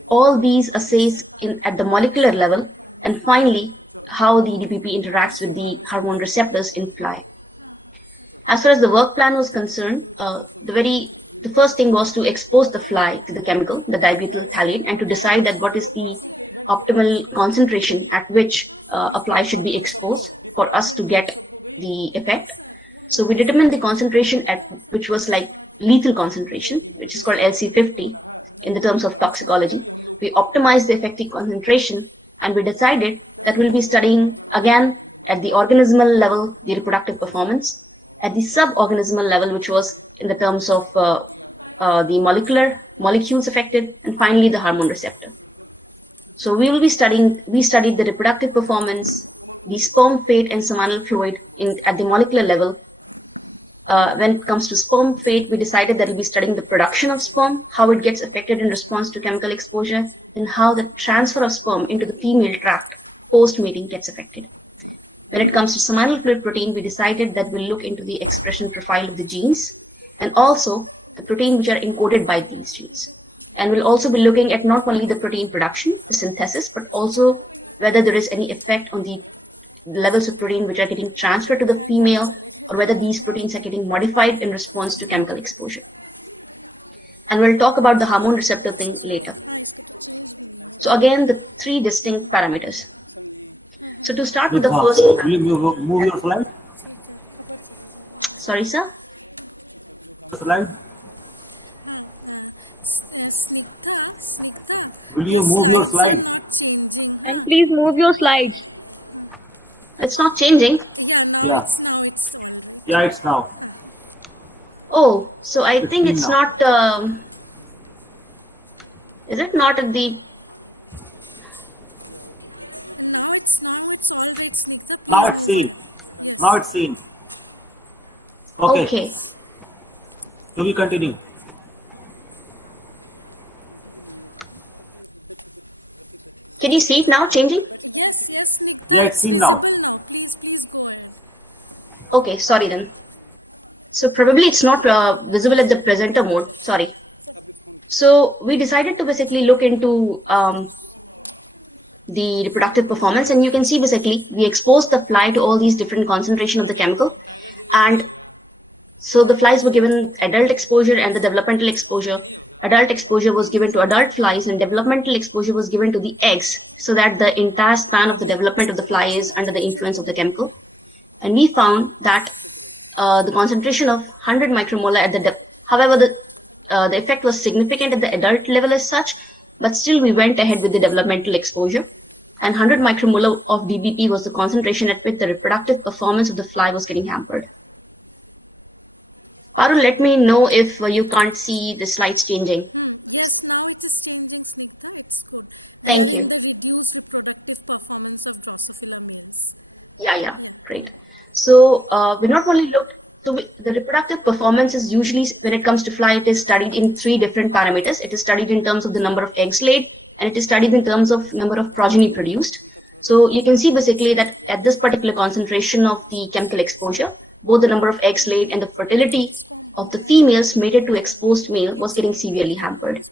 all these assays at the molecular level, and finally how the DPP interacts with the hormone receptors in fly. As far as the work plan was concerned, the first thing was to expose the fly to the chemical, the dibutyl phthalate, and to decide that what is the optimal concentration at which a fly should be exposed for us to get the effect. So we determined the concentration which was like lethal concentration, which is called LC50 in the terms of toxicology. We optimized the effective concentration, and we decided that we'll be studying again at the organismal level the reproductive performance, at the suborganismal level, which was in the terms of the molecules affected, and finally the hormone receptor. So we studied the reproductive performance, the sperm fate and seminal fluid at the molecular level. When it comes to sperm fate, we decided that we'll be studying the production of sperm, how it gets affected in response to chemical exposure, and how the transfer of sperm into the female tract post-mating gets affected. When it comes to seminal fluid protein, we decided that we'll look into the expression profile of the genes and also the protein which are encoded by these genes. And we'll also be looking at not only the protein production, the synthesis, but also whether there is any effect on the levels of protein which are getting transferred to the female, or whether these proteins are getting modified in response to chemical exposure. And we'll talk about the hormone receptor things later. So again, the three distinct parameters. So to start with the first... Will you move your slide? Sorry, sir? Slide? Snigdha, Will your you move slides your are slide? not changing. Huh? Please move your slides. It's not changing. Yeah, now Yeah. it's all right. Yeah, it's now. Oh, so I think it's not... is it not at the... Now it's all right, Snigdha. Now Please it's move seen. on. Yes. Now it's seen. Okay. Okay. So we continue. Can you see it now changing? Yes, Snigdha, Yeah, it's see now. visible now. Please go ahead. Okay, sorry then. So probably it's not visible at the presenter mode. Sorry. So we decided to basically look into the reproductive performance, and you can see basically we exposed the fly to all these different concentration of the chemical, and so the flies were given adult exposure and the developmental exposure. Adult exposure was given to adult flies and developmental exposure was given to the eggs, so that the entire span of the development of the fly is under the influence of the chemical. And we found that the concentration of 100 micromolar at the however the effect was significant at the adult level as such, but still we went ahead with the developmental exposure, and 100 micromolar of DBP was the concentration at which the reproductive performance of the fly was getting hampered. Arun, let me know if you can't see the slides changing. Yes, now it is changing, Snigdha. It's good. We Thank are you. in the reduced reproductive performance of Drosophila males. Yeah, great. So we not only looked, the reproductive performance is usually, when it comes to fly, it is studied in three different parameters. It is studied in terms of the number of eggs laid, and it is studied in terms of number of progeny produced. So you can see basically that at this particular concentration of the chemical exposure, both the number of eggs laid and the fertility of the females mated to exposed male was getting severely hampered.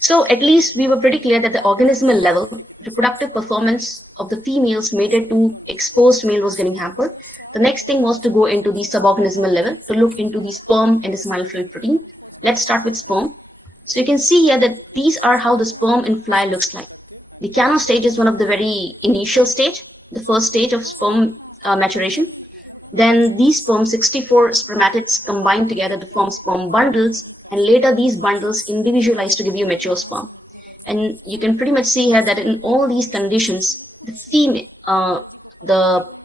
So at least we were pretty clear that the organismal level, reproductive performance of the females mated to exposed male was getting hampered. The next thing was to go into the suborganismal level to look into the sperm and the seminal fluid protein. Let's start with sperm. So you can see here that these are how the sperm in fly looks like. The cano stage is one of the very initial stage, the first stage of sperm maturation. Then these sperm, 64 spermatids combine together to form sperm bundles, and later these bundles individualize to give you mature sperm. And you can pretty much see here that in all these conditions, the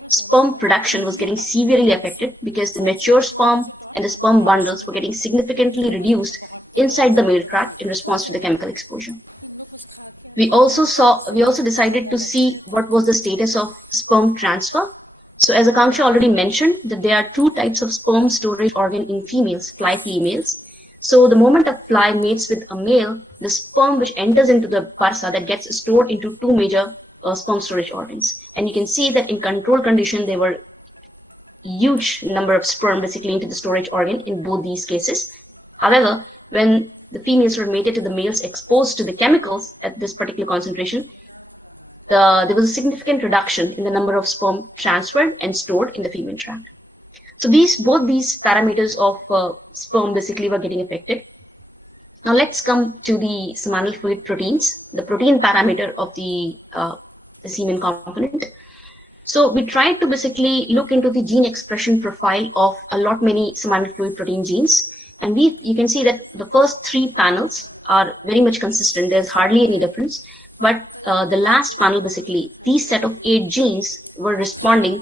sperm production was getting severely affected because the mature sperm and the sperm bundles were getting significantly reduced inside the male tract in response to the chemical exposure. We also decided to see what was the status of sperm transfer. So as Akanksha already mentioned, that there are two types of sperm storage organ in females, fly females. So the moment a fly mates with a male, the sperm which enters into the parsa that gets stored into two major sperm storage organs. And you can see that in controlled condition, there were huge number of sperm basically into the storage organ in both these cases. However, when the females were mated to the males exposed to the chemicals at this particular concentration, there was a significant reduction in the number of sperm transferred and stored in the female tract. So both these parameters of sperm basically were getting affected. Now let's come to the seminal fluid proteins, the protein parameter of the semen component. So we tried to basically look into the gene expression profile of many seminal fluid protein genes, and you can see that the first three panels are very much consistent. There's hardly any difference. But the last panel, basically, these set of 8 genes were responding,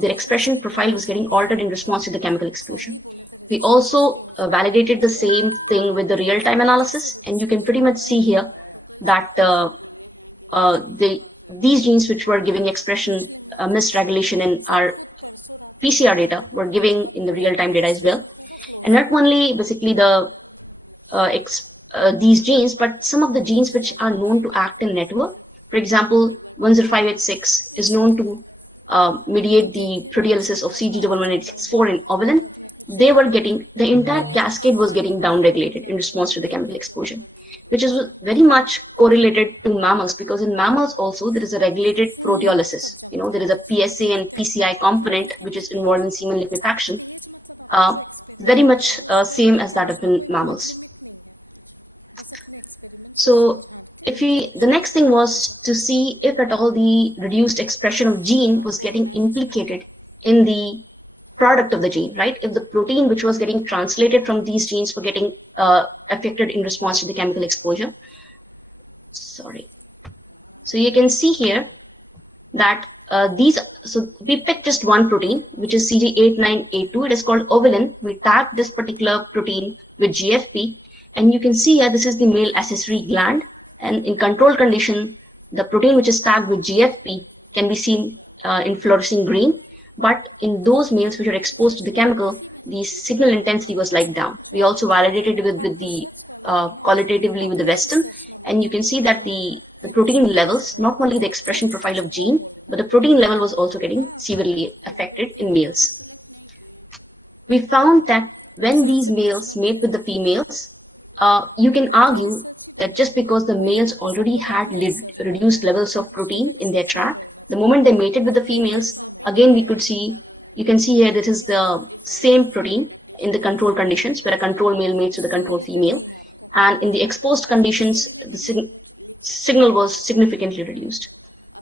their expression profile was getting altered in response to the chemical exposure. We also validated the same thing with the real-time analysis, and you can pretty much see here that these genes which were giving expression misregulation in our PCR data were giving in the real-time data as well. And not only basically these genes, but some of the genes which are known to act in network. For example, 10586 is known to mediate the proteolysis of CG11864 in ovulin. The entire cascade was getting downregulated in response to the chemical exposure, which is very much correlated to mammals, because in mammals also there is a regulated proteolysis. There is a PSA and PCI component which is involved in semen liquefaction, very much same as that of in mammals. So the next thing was to see if at all the reduced expression of gene was getting implicated in the product of the gene, right? If the protein which was getting translated from these genes were getting affected in response to the chemical exposure. Sorry. So you can see here that so we picked just one protein, which is CD89A2. It is called ovulin. We tagged this particular protein with GFP. And you can see here, this is the male accessory gland, and in controlled condition, the protein which is tagged with GFP can be seen in fluorescing green, but in those males which are exposed to the chemical, the signal intensity was like down. We also validated with the qualitatively with the Western, and you can see that the protein levels, not only the expression profile of gene, but the protein level was also getting severely affected in males. We found that when these males mate with the females, you can argue that just because the males already had reduced levels of protein in their tract, the moment they mated with the females, again you can see here this is the same protein in the control conditions, where a control male mates with a control female, and in the exposed conditions, the signal was significantly reduced.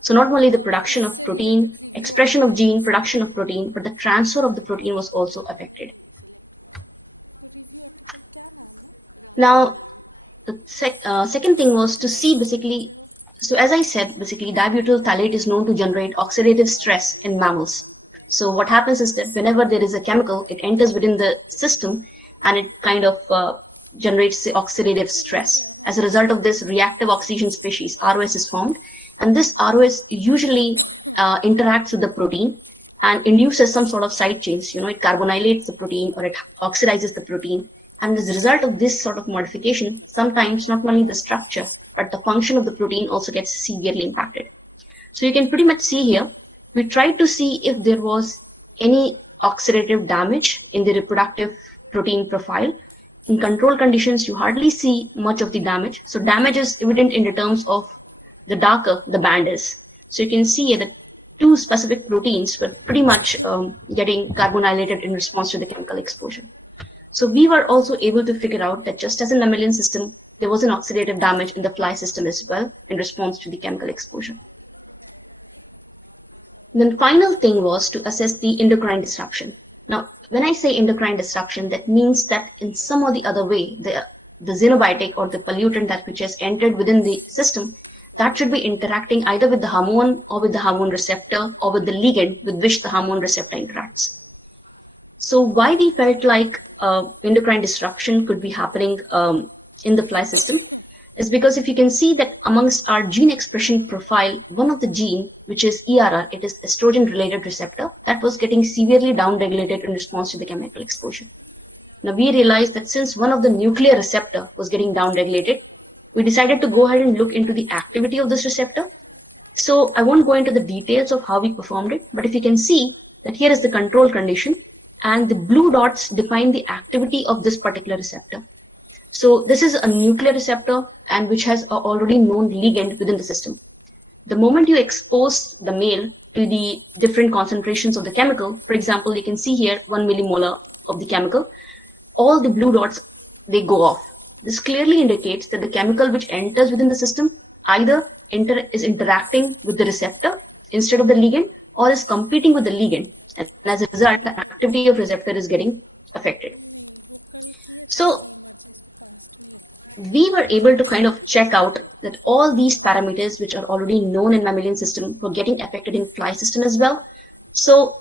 So not only the production of protein, expression of gene, production of protein, but the transfer of the protein was also affected. Now, the second thing was to see basically, so as I said, basically dibutyl phthalate is known to generate oxidative stress in mammals. So what happens is that whenever there is a chemical, it enters within the system and it kind of generates the oxidative stress. As a result of this, reactive oxygen species, ROS, is formed, and this ROS usually interacts with the protein and induces some sort of side chains. It carbonylates the protein or it oxidizes the protein. And as a result of this sort of modification, sometimes not only the structure, but the function of the protein also gets severely impacted. So you can pretty much see here, we tried to see if there was any oxidative damage in the reproductive protein profile. In control conditions, you hardly see much of the damage. So damage is evident in the terms of the darker the band is. So you can see that two specific proteins were pretty much getting carbonylated in response to the chemical exposure. So we were also able to figure out that just as in the mammalian system, there was an oxidative damage in the fly system as well in response to the chemical exposure. The final thing was to assess the endocrine disruption. Now, when I say endocrine disruption, that means that in some or the other way, the xenobiotic or the pollutant that which has entered within the system, that should be interacting either with the hormone or with the hormone receptor or with the ligand with which the hormone receptor interacts. So why we felt like endocrine disruption could be happening in the fly system is because if you can see that amongst our gene expression profile, one of the gene, which is ERR, it is estrogen-related receptor, that was getting severely downregulated in response to the chemical exposure. Now we realized that since one of the nuclear receptor was getting downregulated, we decided to go ahead and look into the activity of this receptor. So I won't go into the details of how we performed it, but if you can see that here is the control condition, and the blue dots define the activity of this particular receptor. So this is a nuclear receptor and which has an already known ligand within the system. The moment you expose the male to the different concentrations of the chemical, for example, you can see here 1 millimolar of the chemical, all the blue dots, they go off. This clearly indicates that the chemical which enters within the system either is interacting with the receptor instead of the ligand or is competing with the ligand. And as a result, the activity of receptor is getting affected. So we were able to kind of check out that all these parameters which are already known in mammalian system were getting affected in fly system as well. So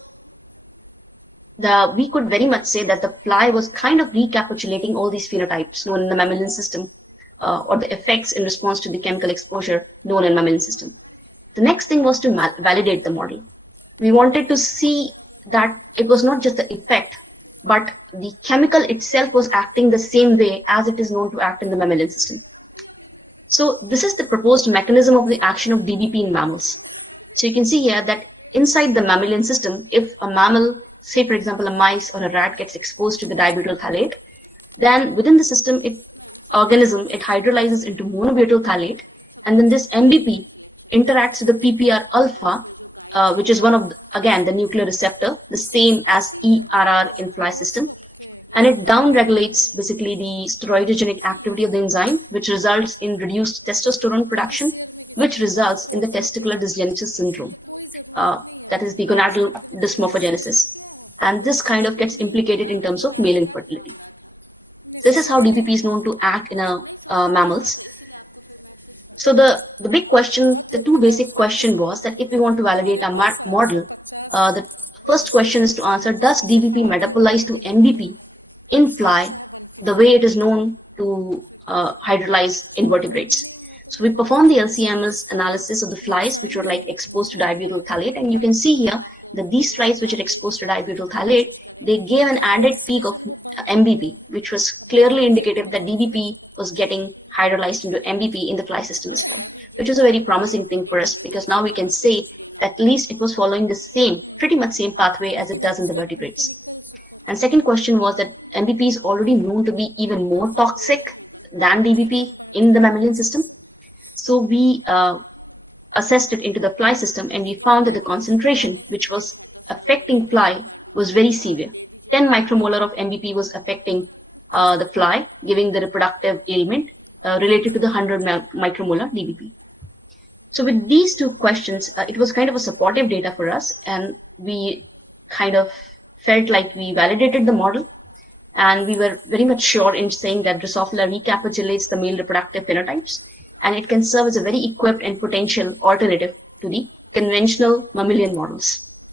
we could very much say that the fly was kind of recapitulating all these phenotypes known in the mammalian system or the effects in response to the chemical exposure known in mammalian system. The next thing was to validate the model. We wanted to see that it was not just the effect, but the chemical itself was acting the same way as it is known to act in the mammalian system. So this is the proposed mechanism of the action of DBP in mammals. So you can see here that inside the mammalian system, if a mammal, say for example a mice or a rat gets exposed to the dibutyl phthalate, then within the system, it hydrolyzes into monobutyl phthalate, and then this MVP interacts with the PPR alpha, which is one of, again, the nuclear receptor, the same as ERR in fly system, and it downregulates basically the steroidogenic activity of the enzyme, which results in reduced testosterone production, which results in the testicular dysgenesis syndrome, that is the gonadal dysmorphogenesis, and this kind of gets implicated in terms of male infertility. This is how DPP is known to act in mammals. So the big question, the two basic question was that if we want to validate a model, the first question is to answer, does DBP metabolize to NBP in fly the way it is known to hydrolyze invertebrates? So we performed the LCMS analysis of the flies which were like exposed to dibutyl phthalate, and you can see here that these flies which are exposed to dibutyl phthalate, they gave an added peak of MVP, which was clearly indicative that DBP was getting hydrolyzed into MVP in the fly system, which is a very promising thing for us because now we can say that at least it was following the pretty much same pathway as it does in the vertebrates. And second question was that MVP is already known to be even more toxic than DBP in the mammalian system. So we assessed it into the fly system, and we found that the concentration which was affecting fly was very severe. 10 micromolar of MVP was affecting the fly, giving the reproductive ailment related to the 100 micromolar DBP. So with these two questions, it was kind of a supportive data for us, and we kind of felt like we validated the model, and we were very much sure in saying that Drosophila recapitulates the male reproductive phenotypes, and it can serve as a very equipped and potential alternative to the conventional mammalian models.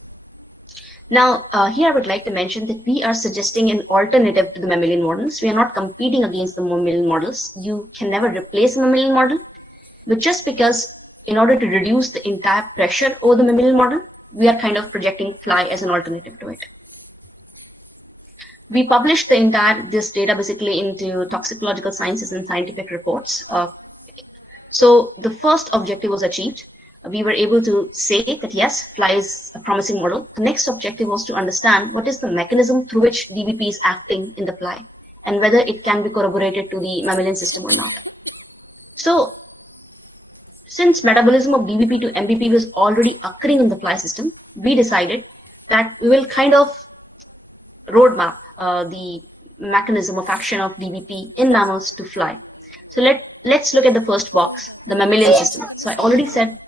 Now, here I would like to mention that we are suggesting an alternative to the mammalian models. We are not competing against the mammalian models. You can never replace a mammalian model, but just because in order to reduce the entire pressure over the mammalian model, we are kind of projecting fly as an alternative to it. We published this data basically into Toxicological Sciences and Scientific Reports. So the first objective was achieved. we were able to say that yes, fly is a promising model. The next objective was to understand what is the mechanism through which DBP is acting in the fly and whether it can be corroborated to the mammalian system or not. So, since metabolism of DBP to MBP was already occurring in the fly system, we decided that we will kind of roadmap the mechanism of action of DBP in mammals to fly. So let's look at the first box, the mammalian system. So I already said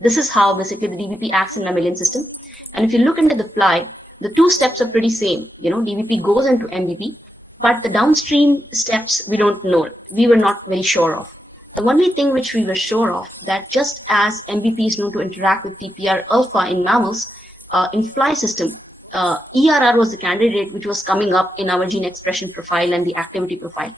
this is how basically the DBP acts in mammalian system. And if you look into the fly, the two steps are pretty same. DBP goes into MBP, but the downstream steps we don't know. We were not very sure of. The only thing which we were sure of, that just as MBP is known to interact with PPR alpha in mammals, in fly system, ERR was the candidate which was coming up in our gene expression profile and the activity profile.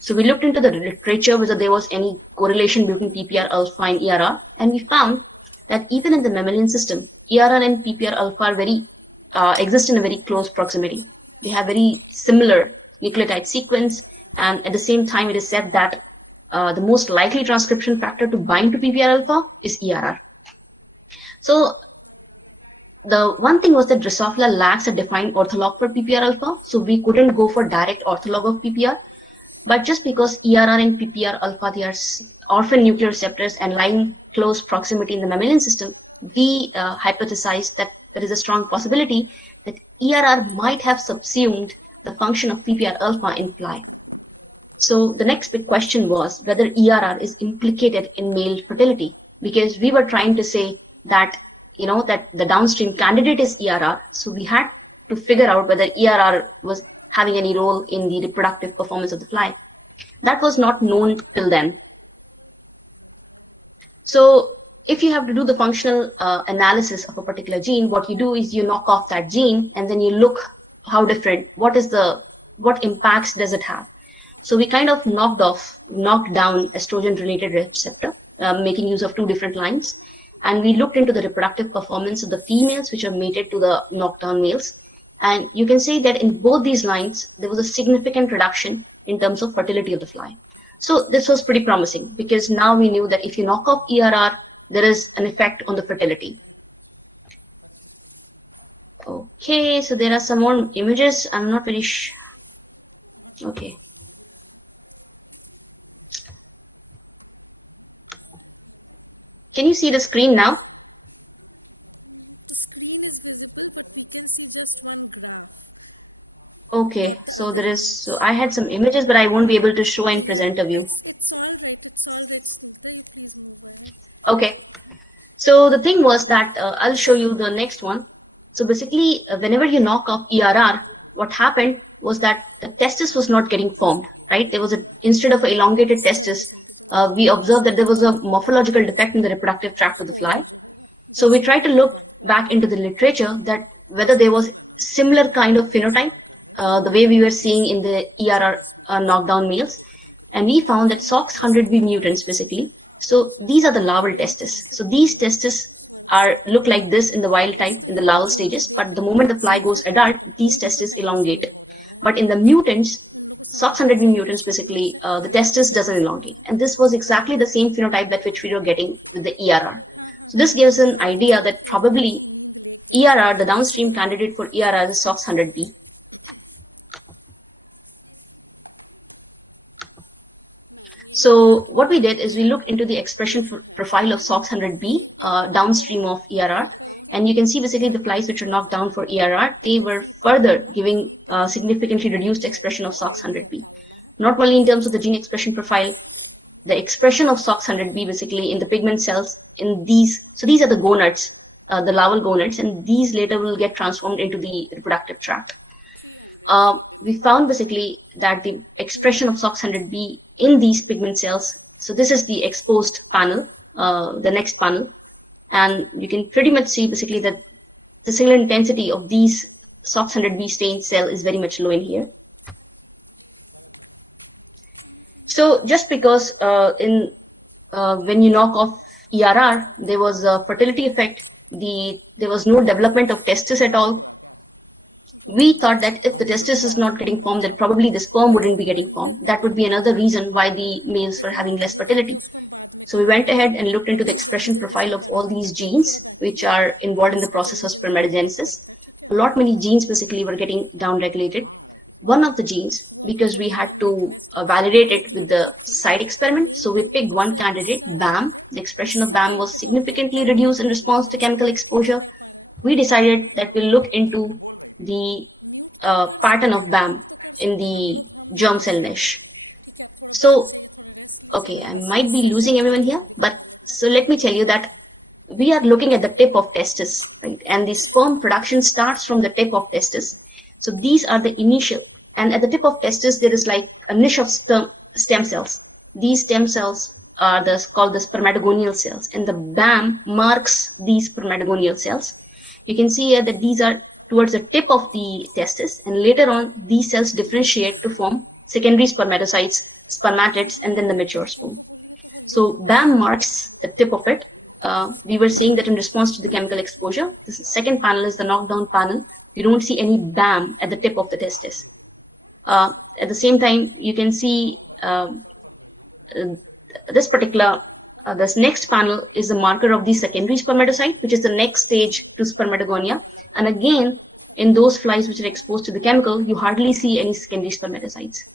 So we looked into the literature whether there was any correlation between PPR alpha and ERR, and we found that even in the mammalian system, ERR and PPR alpha are exist in a very close proximity. They have very similar nucleotide sequence, and at the same time it is said that the most likely transcription factor to bind to PPR alpha is ERR. So the one thing was that Drosophila lacks a defined ortholog for PPR alpha, so we couldn't go for direct ortholog of PPR. But just because ERR and PPR alpha, they are orphan nuclear receptors and lie in close proximity in the mammalian system, we hypothesized that there is a strong possibility that ERR might have subsumed the function of PPR alpha in fly. So the next big question was whether ERR is implicated in male fertility, because we were trying to say that that the downstream candidate is ERR, so we had to figure out whether ERR was having any role in the reproductive performance of the fly. That was not known till then. So if you have to do the functional analysis of a particular gene, what you do is you knock off that gene and then you look how different, what impacts does it have. So we kind of knocked down estrogen-related receptor, making use of two different lines, and we looked into the reproductive performance of the females which are mated to the knockdown males. And you can say that in both these lines, there was a significant reduction in terms of fertility of the fly. So this was pretty promising, because now we knew that if you knock off ERR, there is an effect on the fertility. Okay, so there are some more images. I'm not very sure. Okay. Can you see the screen now? The screen is visible, but we can see just one graph. Okay, so there is. So I had some images, but I won't be able to show and present a view. It's all right. It's all right, Snigdha. You please move ahead. Okay. So the thing was that I'll show you the next one. So basically, whenever you knock off ERR, what happened was that the testis was not getting formed, right? There was instead of an elongated testis, we observed that there was a morphological defect in the reproductive tract of the fly. So we tried to look back into the literature that whether there was similar kind of phenotype, the way we were seeing in the ERR knockdown males, and we found that SOX100B mutants basically. So these are the larval testes. So these testes look like this in the wild type in the larval stages, but the moment the fly goes adult, these testes elongate. But in the mutants, SOX100B mutants basically, the testis doesn't elongate. And this was exactly the same phenotype that which we were getting with the ERR. So this gives an idea that probably ERR, the downstream candidate for ERR is SOX100B. So what we did is we looked into the expression profile of SOX100B downstream of ERR, and you can see basically the flies which are knocked down for ERR, they were further giving significantly reduced expression of SOX100B. Not only in terms of the gene expression profile, the expression of SOX100B basically in the pigment cells in these, so these are the gonads, the larval gonads, and these later will get transformed into the reproductive tract. We found basically that the expression of SOX100B in these pigment cells, so this is the exposed panel, the next panel, and you can pretty much see basically that the cellular intensity of these SOX100B stained cell is very much low in here. So just because when you knock off ERR, there was a fertility effect, there was no development of testis at all. we thought that if the testis is not getting formed, then probably the sperm wouldn't be getting formed. That would be another reason why the males were having less fertility. So we went ahead and looked into the expression profile of all these genes which are involved in the process of spermatogenesis. A lot many genes basically were getting downregulated. One of the genes, because we had to validate it with the side experiment, so we picked one candidate, BAM. The expression of BAM was significantly reduced in response to chemical exposure. We decided that we'll look into the pattern of BAM in the germ cell niche. So, okay, I might be losing everyone here, but so let me tell you that we are looking at the tip of testis, right? And the sperm production starts from the tip of testis. So these are the initial, and at the tip of testis there is like a niche of stem cells. These stem cells are called the spermatogonial cells, and the BAM marks these spermatogonial cells. You can see here that these are towards the tip of the testis, and later on these cells differentiate to form secondary spermatocytes, spermatids, and then the mature sperm. So BAM marks the tip of it. We were saying that in response to the chemical exposure. The second panel is the knockdown panel. You don't see any BAM at the tip of the testis. At the same time, you can see this next panel is the marker of the secondary spermatocyte, which is the next stage to spermatogonia. And again, in those flies which are exposed to the chemical, you hardly see any secondary spermatocytes.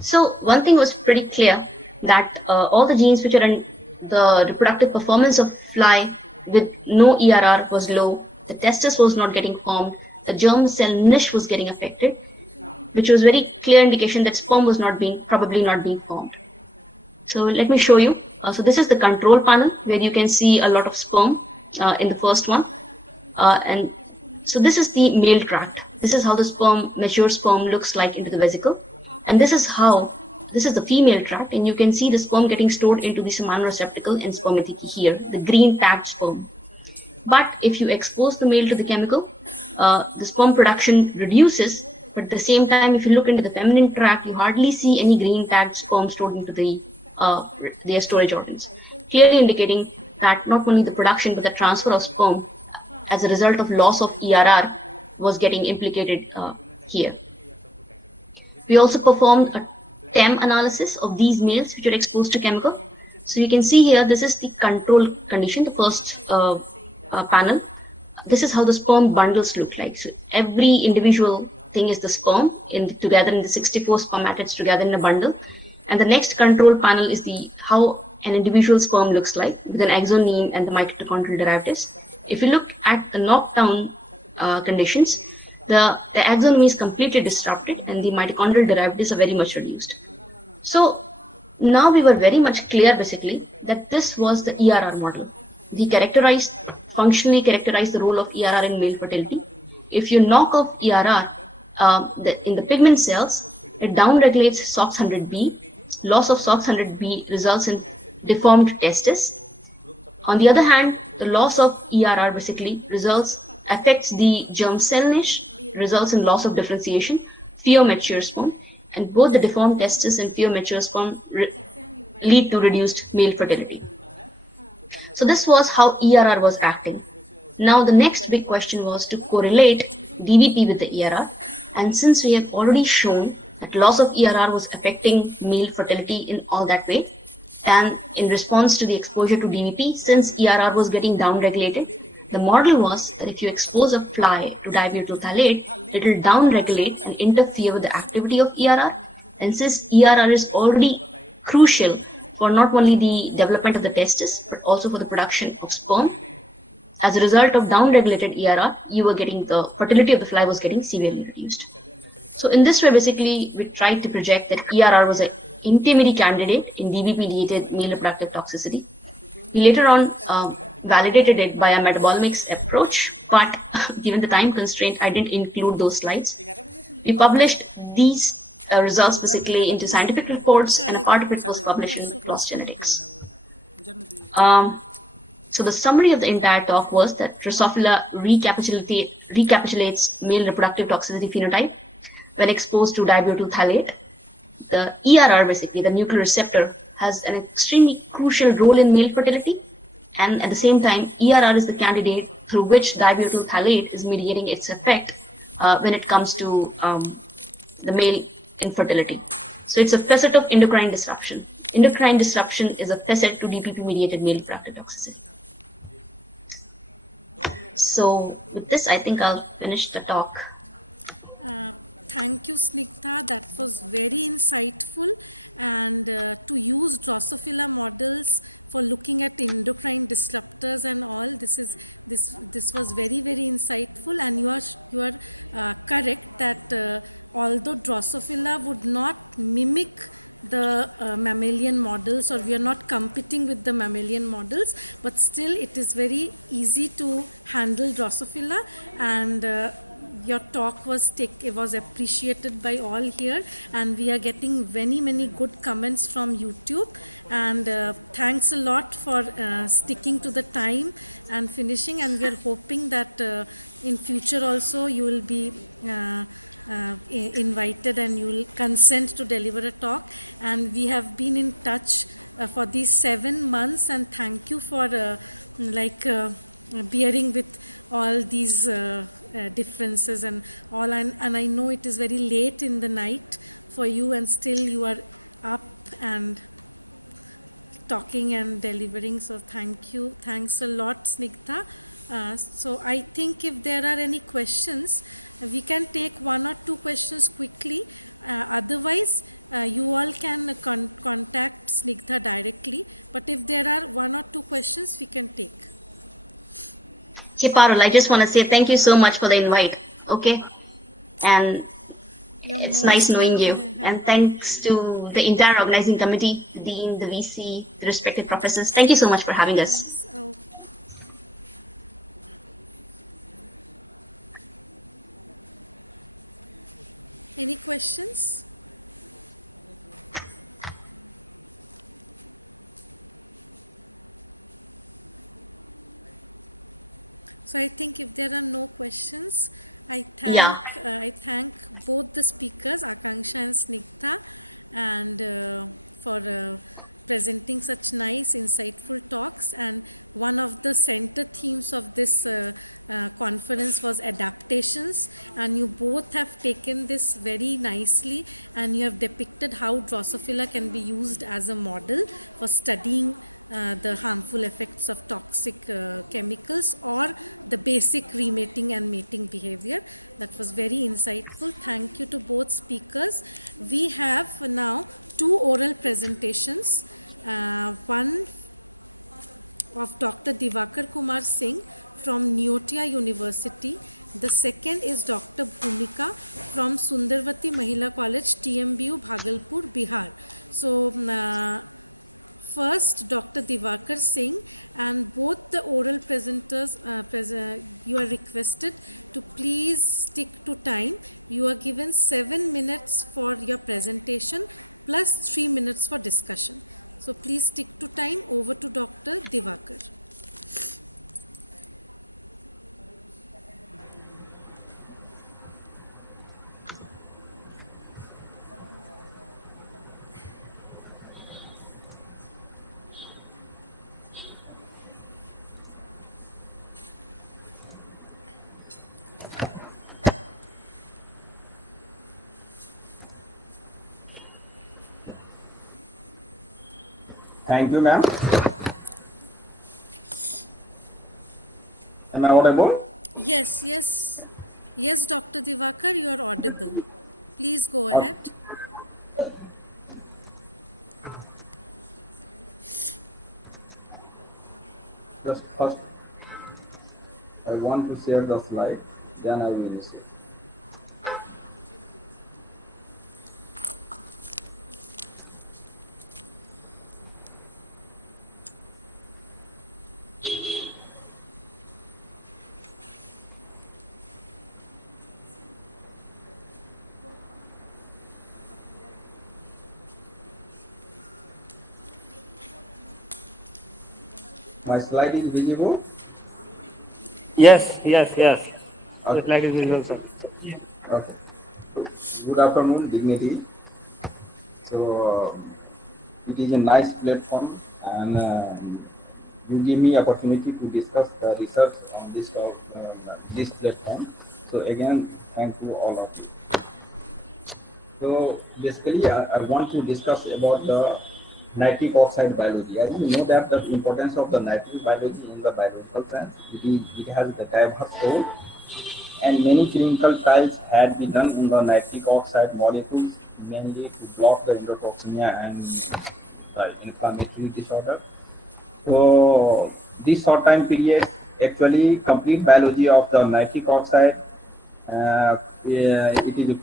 So one thing was pretty clear, that all the genes which are in the reproductive performance of fly with no ERR was low. The testis was not getting formed, the germ cell niche was getting affected, which was very clear indication that sperm was probably not being formed. So let me show you. So this is the control panel where you can see a lot of sperm in the first one. And so this is the male tract. This is how the mature sperm looks like into the vesicle. And this is the female tract, and you can see the sperm getting stored into the seminal receptacle and spermatheca here, the green tagged sperm. But if you expose the male to the chemical, the sperm production reduces, but at the same time, if you look into the feminine tract, you hardly see any green tagged sperm stored into their storage organs, clearly indicating that not only the production but the transfer of sperm as a result of loss of ERR was getting implicated here. We also performed a TEM analysis of these males which are exposed to chemical. So you can see here, this is the control condition, the first panel. This is how the sperm bundles look like. So every individual thing is the sperm together in the 64 spermatids together in a bundle. And the next control panel is how an individual sperm looks like with an axoneme and the mitochondrial derivatives. If you look at the knockdown conditions, the axoneme is completely disrupted and the mitochondrial derivatives are very much reduced. So now we were very much clear basically that this was the ERR model. We functionally characterized the role of ERR in male fertility. If you knock off ERR in the pigment cells, it downregulates SOX100B. Loss of SOX100B results in deformed testis. On the other hand, the loss of ERR basically affects the germ cell niche, results in loss of differentiation, fewer mature sperm, and both the deformed testis and fewer mature sperm lead to reduced male fertility. So this was how ERR was acting. Now the next big question was to correlate DVP with the ERR, and since we have already shown that loss of ERR was affecting male fertility in all that way, and in response to the exposure to DVP, since ERR was getting downregulated, the model was that if you expose a fly to dibutyl phthalate, it will downregulate and interfere with the activity of ERR, and since ERR is already crucial for not only the development of the testis, but also for the production of sperm, as a result of downregulated ERR, the fertility of the fly was getting severely reduced. So in this way, basically, we tried to project that ERR was an intermediate candidate in DVP-mediated male reproductive toxicity. We later on validated it by a metabolomics approach, but given the time constraint, I didn't include those slides. We published these results basically into scientific reports, and a part of it was published in PLOS Genetics. So the summary of the entire talk was that Drosophila recapitulates male reproductive toxicity phenotype when exposed to dibutyl phthalate. The ERR, basically, the nuclear receptor, has an extremely crucial role in male fertility, and at the same time, ERR is the candidate through which dibutyl phthalate is mediating its effect when it comes to the male infertility. So it's a facet of endocrine disruption. Endocrine disruption is a facet to DPP-mediated male reproductive toxicity. So with this, I think I'll finish the talk. Thank you, Snigdha. That was very insightful. And to use Drosophila models for looking at endocrine disruptors and all, this was very, very insightful. And you are correct that although Drosophila would not mimic the mammalian models, or we are not competing with the mammalian models, but still it is very easy to handle Drosophila, and your talk was appreciated by all here, and we are getting many good comments from YouTube, and thanks a lot for sticking to the time and finishing, and we are hoping that in future also you will be invited and you will consent to deliver a talk. And we have been in touch for these 7 months, and thank you for bearing with all these differences and all, and I know it is very late in the night for you, and still you are up and talking and delivering, so thanks a lot, Snigdha. So I think if there are any questions, we can take 1 or 2 questions quickly. Otherwise, you all can contact Snigdha directly. But if there are 1 or 2 questions, we can take. Parul, I just want to say thank you so much for the invite. Okay, and it's nice knowing you. And thanks to the entire organizing committee, the dean, the VC, the respected professors. Thank you so much for having us. Any questions? So I think if there are no questions, I thank both the speakers, Akanksha and Snigdha, and for presenting such nice, insightful talks. And one of the center themes of this conference was adaptations, and you both have taken this very nicely, and you have depicted how Drosophila can be used as a model for studying the harmful effects of toxic chemicals or the basic remating and mating behavior. That was very insightful. Thank you to both speakers. We have now 2 oral presentations. One of Dr. Divakar Kumar Singh from Neotia University. The second is Dr. Bhumika from Sundarvati Mahila College, TMBU, Bhagalpur, Bihar. So, first, Dr. Divakar Singh, and both the oral presenters, you are requested to please stick to time. You are given 7 minutes for your presentation plus 3 minutes for discussion. So please stick to time. Over to Dr. Divakar. Thank you, ma'am. Am I audible? Yes, Dr. Divakar, you are audible. Please go ahead. First, I want to share the slide, then I will share. My slide is visible? Yes. Okay. The slide is visible, sir. Okay. Good afternoon, dignity. So, it is a nice platform, and you give me opportunity to discuss research on this platform. So again, thank you all of you. So basically, I want to discuss about the nitric oxide biology. As you know that the importance of the nitric biology in the biological science, it has the diverse role, and many clinical trials had been done in the nitric oxide molecules, mainly to block the endotoxemia and inflammatory disorder. So this short time period, actually complete biology of the nitric oxide, it is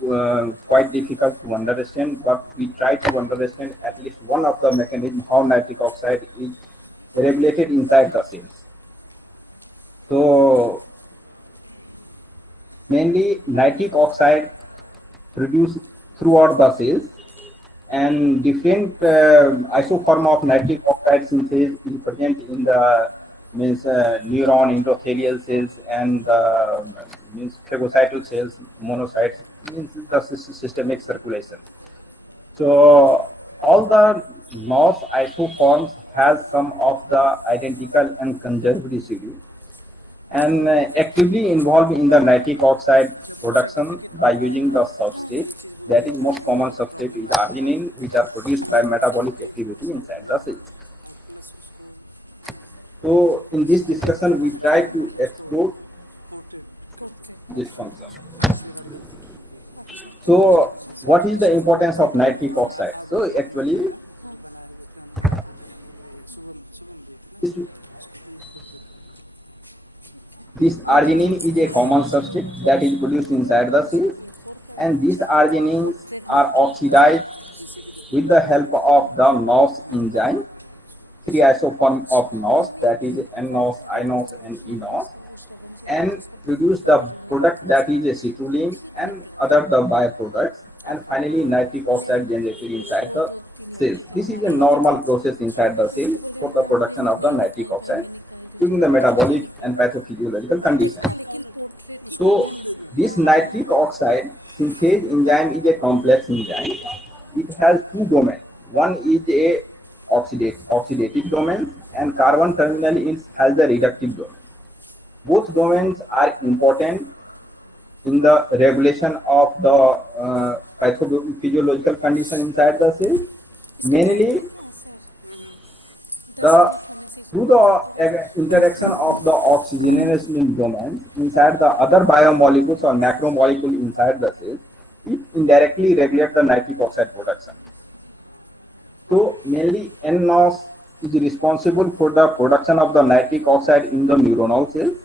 quite difficult to understand, but we try to understand at least one of the mechanisms how nitric oxide is regulated inside the cell. So mainly nitric oxide produced throughout the cells, and different isoform of nitric oxide synthase is present in the neuron endothelial cells and phagocytal cells, monocytes, means the systemic circulation. So all the NOS isoforms has some of the identical and conserved residue, and actively involved in the nitric oxide production by using the substrate, that is most common substrate is arginine, which are produced by metabolic activity inside the cell. So in this discussion we try to explore this concept. So what is the importance of nitric oxide? So actually this arginine is a common substrate that is produced inside the cell, and these arginines are oxidized with the help of the NOS enzyme, three isoforms of NOS, that is NOS, INOS and ENOS, and produce the product that is acetylene and other the byproducts, and finally nitric oxide generated inside the cell. This is a normal process inside the cell for the production of the nitric oxide during the metabolic and pathophysiological conditions. So this nitric oxide synthase enzyme is a complex enzyme. It has two domains. One is a oxidative domain, and carbon terminal has the reductive domain. Both domains are important in the regulation of the pathophysiological condition inside the cell. Mainly, through the interaction of the oxygenation domain inside the other biomolecules or macromolecules inside the cell, it indirectly regulates the nitric oxide production. So mainly NOS is responsible for the production of the nitric oxide in the neuronal cells.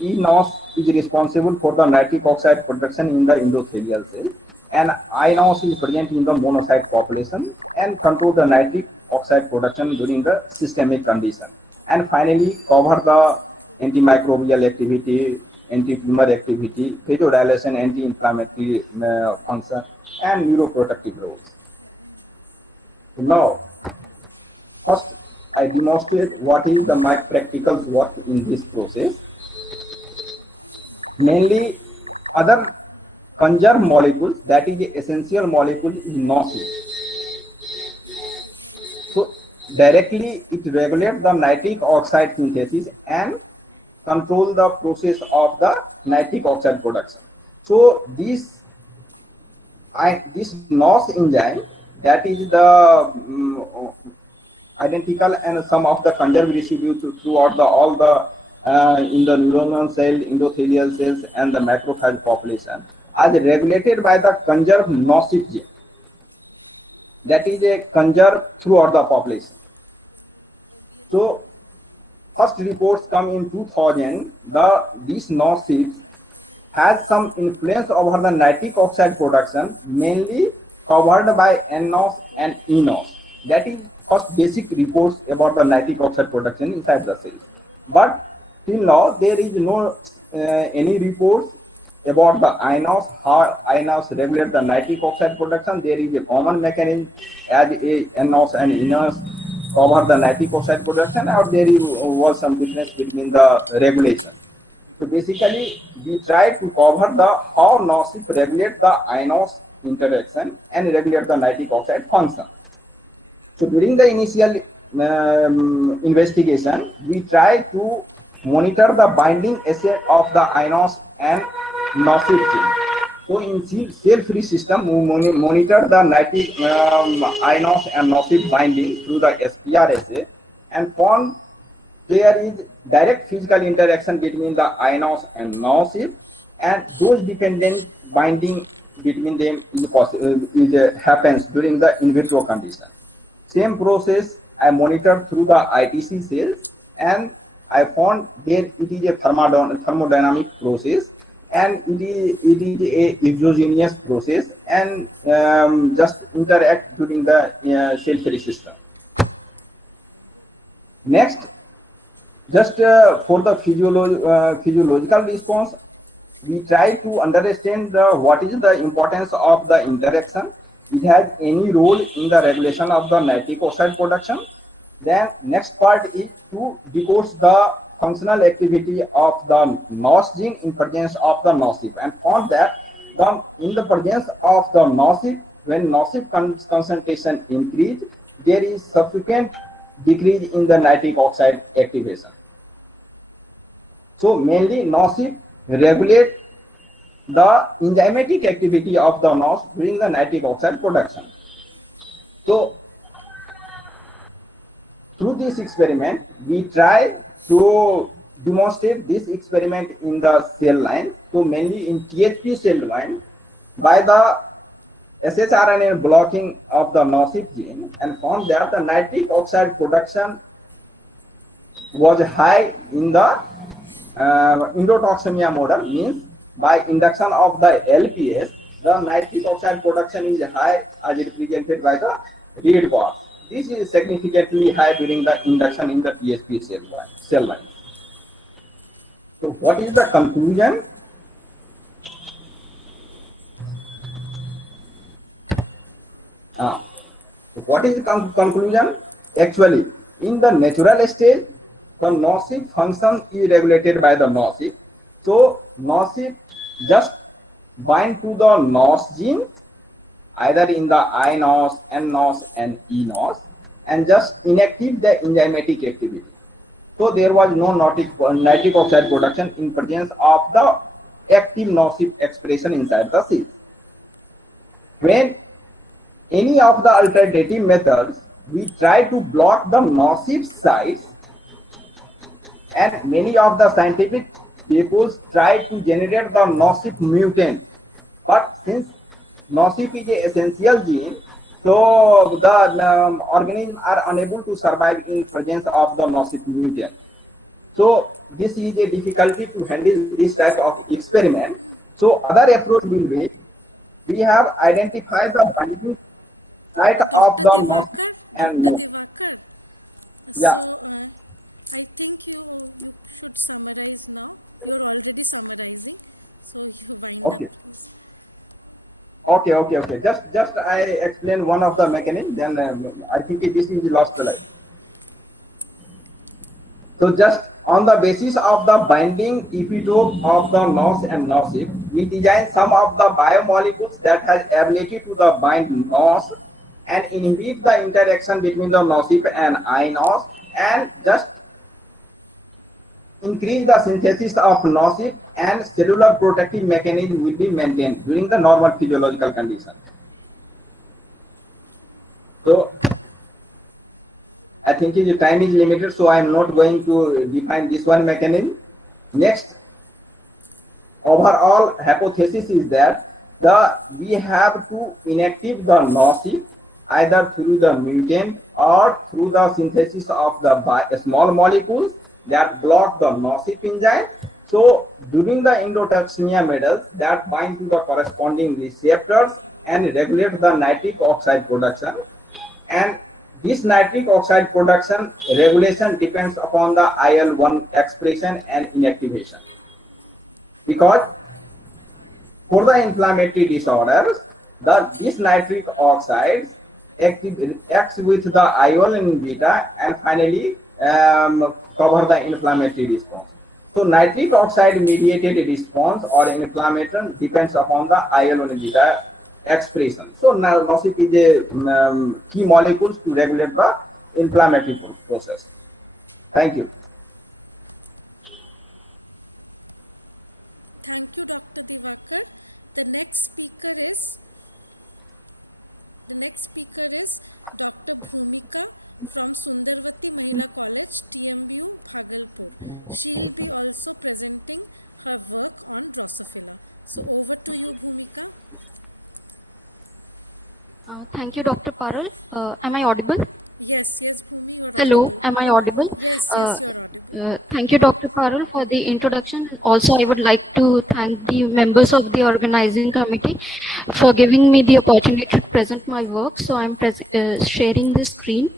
ENOS is responsible for the nitric oxide production in the endothelial cell, and INOS is present in the monocyte population and control the nitric oxide production during the systemic condition. And finally, cover the antimicrobial activity, anti-tumor activity, vasodilation, anti-inflammatory function, and neuroprotective roles. Now, first I demonstrate what is my practical work in this process. Mainly, other conserved molecules, that is the essential molecule, is NOS. So directly it regulates the nitric oxide synthesis and control the process of the nitric oxide production. So this NOS enzyme, that is the identical and some of the conserved residue throughout all the in the neuronal cell, endothelial cells, and the macrophage population, are regulated by the conserved NOSIP gene. That is a conserved throughout the population. So first reports come in 2000. These NOSIPs has some influence over the nitric oxide production, mainly covered by NOS and ENOS. That is first basic reports about the nitric oxide production inside the cells. But till now there is no any reports about the INOS, how INOS regulate the nitric oxide production. There is a common mechanism as a NOS and ENOS cover the nitric oxide production, or there was some difference between the regulation. So basically we try to cover the how NOS regulate the INOS interaction and regulate the nitric oxide function. So during the initial investigation, we try to monitor the binding assay of the INOS and NOSIP gene. So in cell-free system, we monitor the nitric ionos and nociv binding through the SPR and found there is direct physical interaction between the ionos and nociv, and those dependent binding between them happens during the in vitro condition. Same process I monitored through the ITC cells, and I found there it is a thermodynamic process, and it is a exogenous process, and just interact during the cell-free system. Next, just for the physiological response, we try to understand what is the importance of the interaction. It has any role in the regulation of the nitric oxide production. Then next part is to decode the functional activity of the NOS gene in presence of the nociv, and on that, in the presence of the nociv, when nociv concentration increase, there is subsequent decrease in the nitric oxide activation. So mainly nociv regulate the enzymatic activity of the NOS during the nitric oxide production. So through this experiment, we try to demonstrate this experiment in the cell line, so mainly in THP cell line, by the shRNA blocking of the nociv gene, and found that the nitric oxide production was high in the endotoxemia model, means by induction of the LPS, the nitric oxide production is high as represented by the red bar. This is significantly high during the induction in the THP cell line. So what is the conclusion? So what is the conclusion? Actually, in the natural state, the nociv function is regulated by the nociv. So nociv just bind to the NOS gene, either in the iNOS, nNOS, and eNOS, and just inactive the enzymatic activity. So there was no nitric oxide production in presence of the active nociv expression inside the cell. When any of the alternative methods, we try to block the nociv sites, and many of the scientific people try to generate the nociv mutant, but since nociv is an essential gene, so the organisms are unable to survive in presence of the nociv mutant. So this is a difficulty to handle this type of experiment. So other approach will be, we have identified the binding site of the Dr. Divakar, yeah. So I think you should summarize now. You're already summarizing, so you wind up, please. Okay. Just I explain one of the mechanisms, then I think this is the last slide. So just on the basis of the binding epitope of the NOS and nociv, we design some of the biomolecules that has ability to the bind NOS and inhibit the interaction between the nociv and iNOS, and just increase the synthesis of nociv, and cellular protective mechanism will be maintained during the normal physiological condition. So I think the time is limited, so I am not going to define this one mechanism. Next, overall hypothesis is that we have to inactive the nociv either through the mutant or through the synthesis of the small molecules that block the nociv enzyme. So during the endotoxemia model, that bind to the corresponding receptors and regulate the nitric oxide production, and this nitric oxide production regulation depends upon the IL-1 expression and inactivation, because for the inflammatory disorders, this nitric oxide acts with the IL-1 beta and finally cover the inflammatory response. So nitric oxide mediated response or inflammation depends upon the IL-1 beta expression. So now nociv is a key molecules to regulate the inflammatory process. Thank you. Thank you, Dr. Divakar. The next speaker is Dr. Bhumika from Sundarvati Mahila College, TMBU, Bhagalpur. She'll be also presenting her work on Drosophila. So over to you, Bhumika. Thank you, Dr. Parul. Am I audible? Yes, Bhumi, you're Hello, audible. am I audible? Yes, you're audible. Thank you, Dr. Parul, for the introduction. Also, I would like to thank the members of the organizing committee for giving me the opportunity to present my work. So I'm sharing the screen.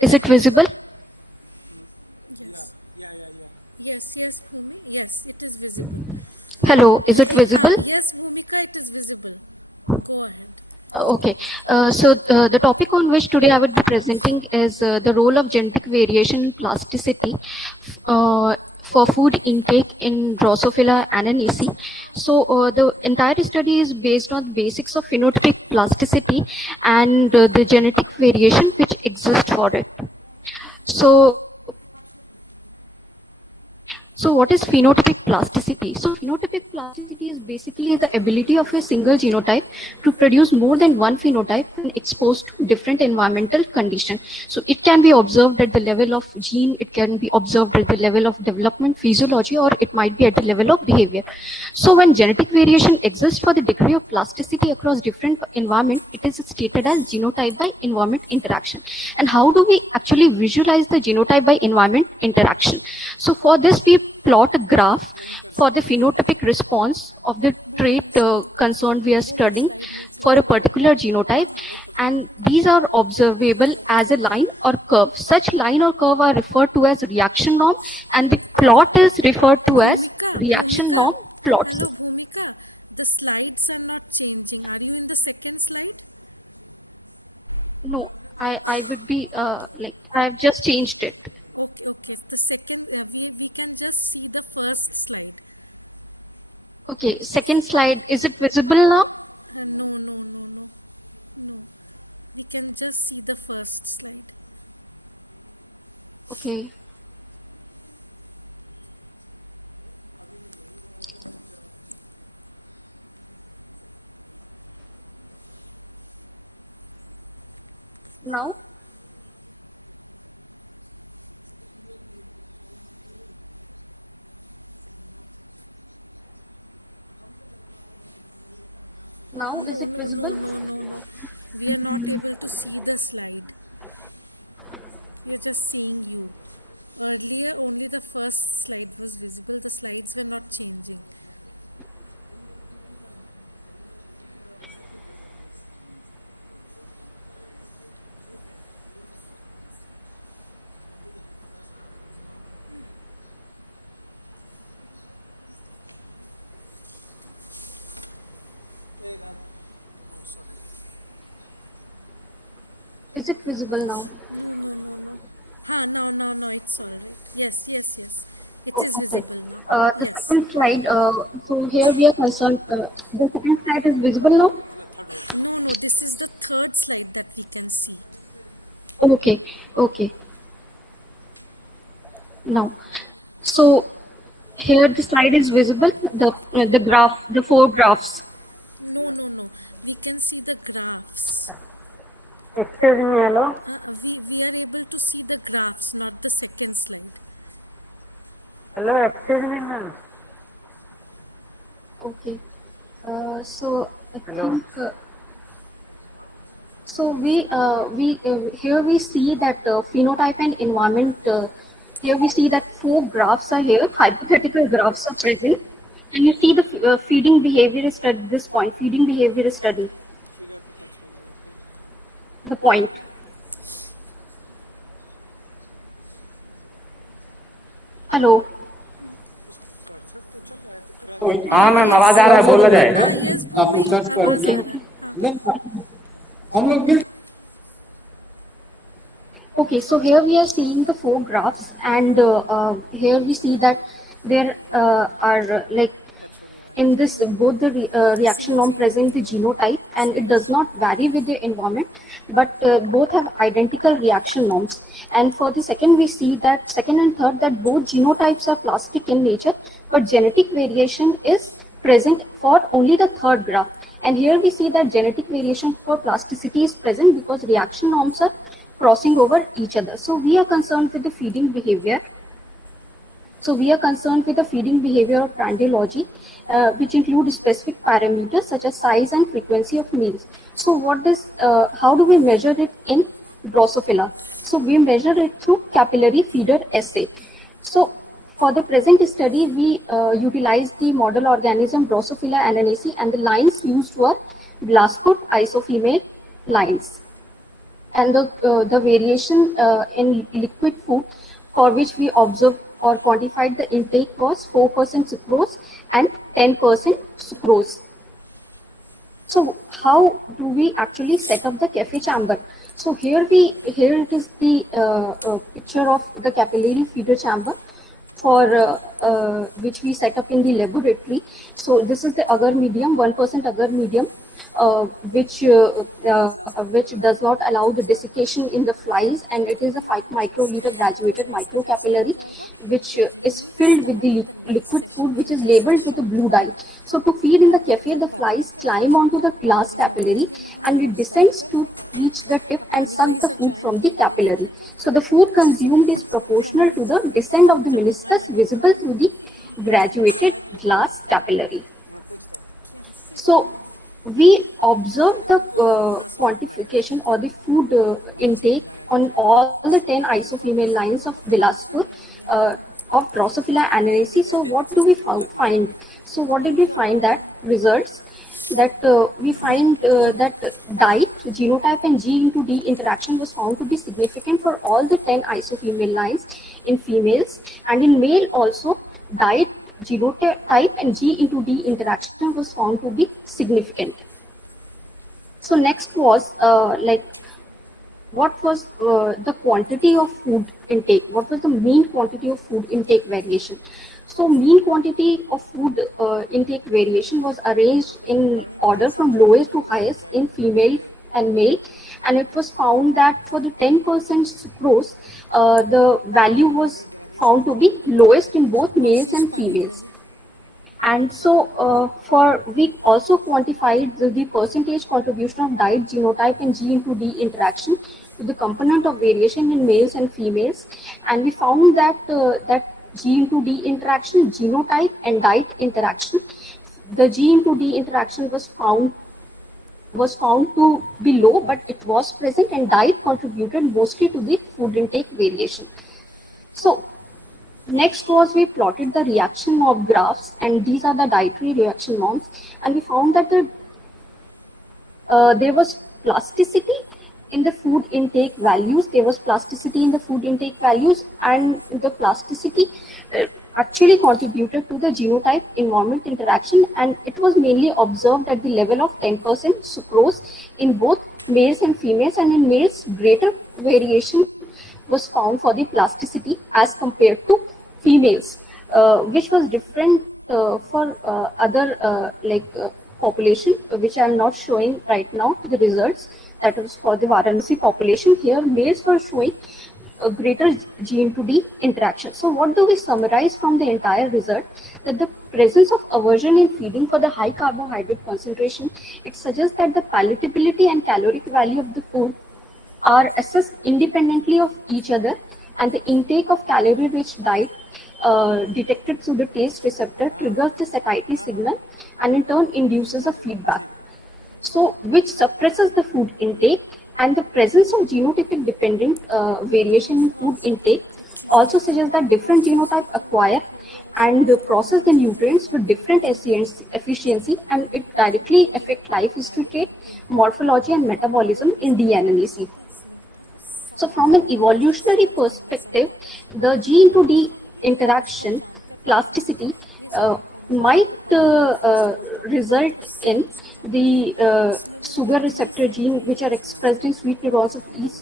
Is it visible? Yes. Yes, Bhumi. Yes, it is visible. Hello, is it visible? Yes, Bhumika, it is visible. Go ahead. Okay, so the topic on which today I would be presenting is the role of genetic variation in plasticity for food intake in Drosophila ananesi. So the entire study is based on basics of phenotypic plasticity and the genetic variation which exists for it. So what is phenotypic plasticity? So phenotypic plasticity is basically the ability of a single genotype to produce more than one phenotype when exposed to different environmental conditions. So it can be observed at the level of gene, it can be observed at the level of development, physiology, or it might be at the level of behavior. So when genetic variation exists for the degree of plasticity across different environments, it is stated as genotype by environment interaction. And how do we actually visualize the genotype by environment interaction? So for this, we plot a graph for the phenotypic response of the trait concerned we are studying for a particular genotype, and these are observable as a line or curve. Such line or curve are referred to as reaction norm, and the plot is referred to as reaction norm plot. Hello, Bhumika. The slides are not changing. Are you in the second slide? No, I would be I've just changed it. Okay. The second, we can just see the first slide. Okay, second slide. Is it visible now? No. We can just see the first slide. Okay. Now? Now is it visible? No. We are not able to see the slide. We are just seeing you. Earlier, only the first slide was visible. The slides were not changing. Is it visible now? No. Now it's all right. Yes. It is visible now. The Yes. second slide, so here we are concerned, the second slide is visible now? No, this is the third slide that we can see. Okay. Now, so here the slide is visible, the graph, the 4 graphs. No. We can see the graphs. Excuse me, hello? We are able to see the graphs, not the second slide. Hello, excuse me, ma'am. Okay. So I think so we here we see that phenotype and environment. Here we see that 4 graphs are here, hypothetical graphs are present, and you see the feeding behavior is at this point. Feeding behavior is studied. The point. Hello. हाँ ma'am आवाज आ रहा है बोला जाए हाँ yes भूमि आवाज आ रहा है हाँ। Okay, so here we are seeing the four graphs, and here we see that there are like in this both the reaction norm present the genotype, and it does not vary with the environment, but both have identical reaction norms. And for the second, we see that second and third that both genotypes are plastic in nature, but genetic variation is present for only the third graph. And here we see that genetic variation for plasticity is present because reaction norms are crossing over each other. So we are concerned with the feeding behavior. So we are concerned with the feeding behavior of prandiology, which include specific parameters such as size and frequency of meals. So what is, how do we measure it in Drosophila? So we measure it through capillary feeder assay. So for the present study, we utilized the model organism Drosophila ananasi, and the lines used were glassfoot isofemale lines. And the variation in liquid food for which we observed or quantified the intake was 4% sucrose and 10% sucrose. So how do we actually set up the cafe chamber? So here it is the picture of the capillary feeder chamber for which we set up in the laboratory. So this is the agar medium, 1% agar medium, which does not allow the desiccation in the flies, and it is a 5 microliter graduated microcapillary which is filled with the liquid food which is labeled with a blue dye. So to feed in the cafe, the flies climb onto the glass capillary and it descends to reach the tip and suck the food from the capillary. So the food consumed is proportional to the descent of the meniscus visible through the graduated glass capillary. So we observe the quantification or the food intake on all the 10 isofemale lines of Bilaspur of Drosophila ananasi. So what do we find? So what did we find? That results that we find that diet, genotype and G into D interaction was found to be significant for all the 10 isofemale lines in females, and in male also diet, genotype and G into D interaction was found to be significant. So next was what was the quantity of food intake? What was the mean quantity of food intake variation? So mean quantity of food intake variation was arranged in order from lowest to highest in female and male, and it was found that for the 10% sucrose, the value was found to be lowest in both males and females. And so we also quantified the percentage contribution of diet, genotype and G into D interaction to the component of variation in males and females, and we found that G into D interaction, genotype and diet interaction, the G into D interaction was found to be low, but it was present, and diet contributed mostly to the food intake variation. So next was we plotted the reaction norm graphs, and these are the dietary reaction norms, and we found that there was plasticity in the food intake values. There was plasticity in the food intake values, and the plasticity actually contributed to the genotype environment interaction, and it was mainly observed at the level of 10% sucrose in both males and females, and in males greater variation was found for the plasticity as compared to females, which was different for other population, which I am not showing right now the results. That was for the Varanasi population. Here males were showing a greater G into D interaction. So what do we summarize from the entire result? That the presence of aversion in feeding for the high carbohydrate concentration, it suggests that the palatability and caloric value of the food are assessed independently of each other, and the intake of calorie-rich diet detected through the taste receptor triggers the satiety signal and in turn induces a feedback, so which suppresses the food intake. And the presence of genotypic dependent variation in food intake also suggests that different genotypes acquire and process the nutrients to different efficiency, and it directly affects life history trait, morphology and metabolism in D analysis. So from an evolutionary perspective, the G into D interaction plasticity might result in the sugar receptor gene which are expressed in sweet neurons of each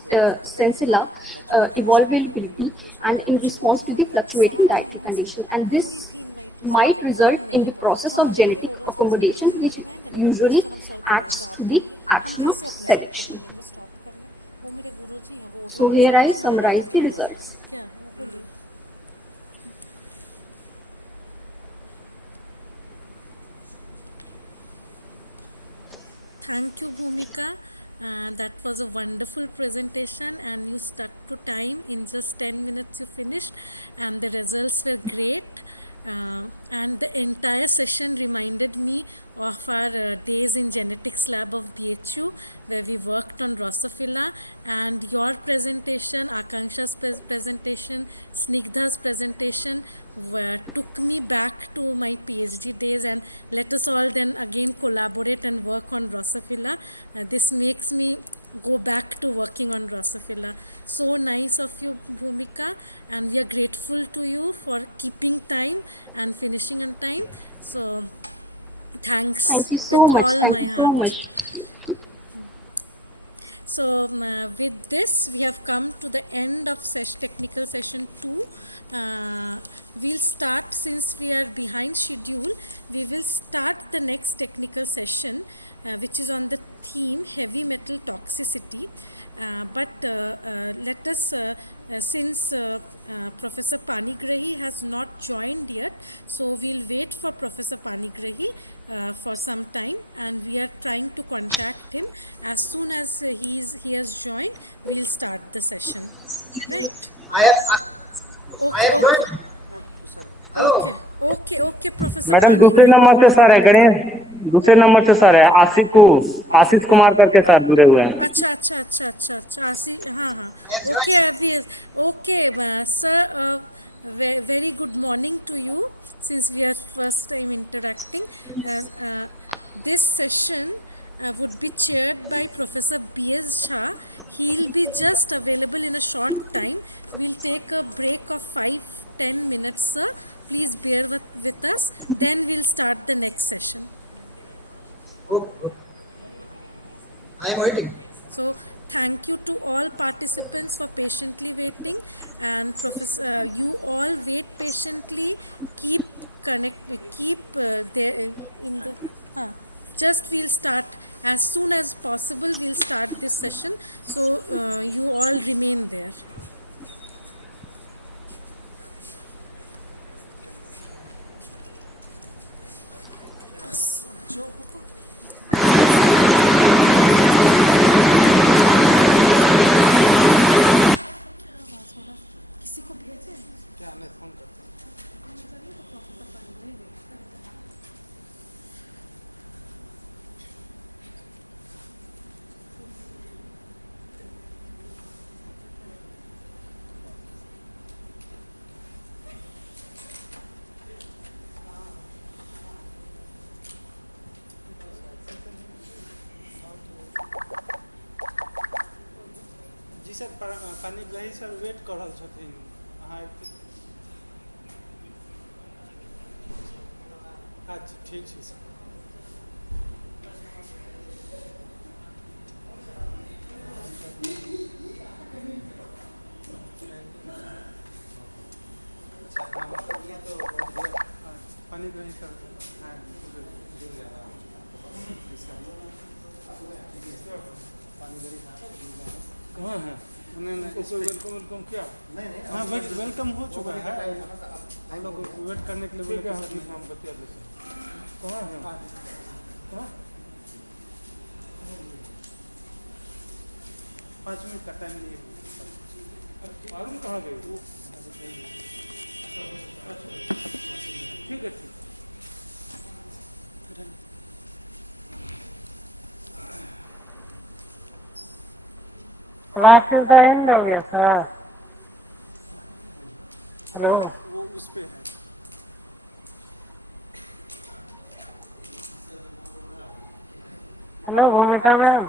sensilla evolvability and in response to the fluctuating dietary condition. And this might result in the process of genetic accommodation which usually acts through the action of selection. So here I summarize the results. Thank you, Bhumika. That was a wonderful presentation and you stuck to time. In just 10 minutes you finished and the results were great. And the entire session reminded me of our days in genetics lab of BHU where we worked on Drosophila, and your presentation, Akanksha's presentation, Snigdha's presentation took me back to my PhD days, and let us all then again collaborate and work on Drosophila. This makes me go back to working on Drosophila. So nice of you, Bhumika, and we are grateful to you for keeping time and finishing on time. So thanks. Thank you so much. All Thank my you heart. so much. So with this we have come to the end of technical session 2. We'll start, since we are behind schedule, we will start the next technical session which is on the theme heavy metal toxicity. But let us, since Professor Panigrahi has not joined yet, so we'll wait for Professor Panigrahi for some time, and we are trying to contact him. As soon as he has joined, we'll start the session. Right? Okay, Professor madam Panigrahi. दूसरे number से sir है गणेश, दूसरे number से sir है आशीष कुमार करके sir जुड़े हुए हैं. अच्छा आशीष, हाँ okay sir, very good morning to you, since we are first time interacting. This session would be chaired by Professor B.S. Jha. He'll be just available in a short time. We'll take a break of 5-10 minutes, sir. Please bear with us. Then we'll start the next session. I am waiting. So thank you to all participants for patiently waiting, and Professor, you all wait patiently. Keep there in the. Just we'll start as soon as possible. We'll start this session. So you all remain there. Sir Panigrahi sir wait कर रहल छथिन, अहाँ अच्छा ठीक छै sir. Panigrahi sir कहाँ है? नहीं वेलकम क्या? नहीं हाँ वेलकम हो चुका है. हम लोग वेट करने के लिए बोले हम बता देते. कहाँ है? कहाँ? 5 मिनट का टाइम लिए. मालूम कहाँ गए? ठीक है ठीक. क्लासेस का एंड हो गया सर. हेलो वो उस पे है. हेलो भूमिका मैम.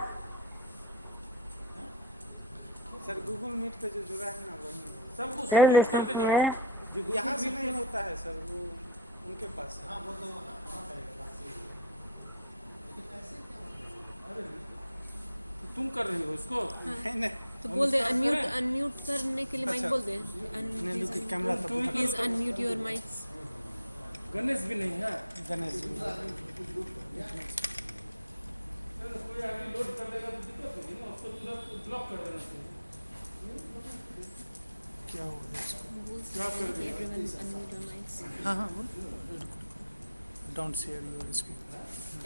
सर गूगल मीट पे जो जुड़ा है ना वही सब कुछ में यहाँ से नहीं होता है सर. वो उनके पास है। हाँ वो तो वहाँ करेगा बात सही है। लेकिन ऐसे क्या मतलब? अरे तुम कर रही हो इसको? नहीं तो बोल दे अनम्यूट अनम्यूट करने के लिए माइक बोल दे camera please unmute your mics. Ganesh भी नहीं है। गणेश भी कोई आगे लोड कर लेगा तो दिक्कत होगी ना, उसको तुरंत ब्लॉक कर देना चाहिए। क्या हो गया इसको? क्या कर दिया? हाँ हाँ बोल। Don't share your screen.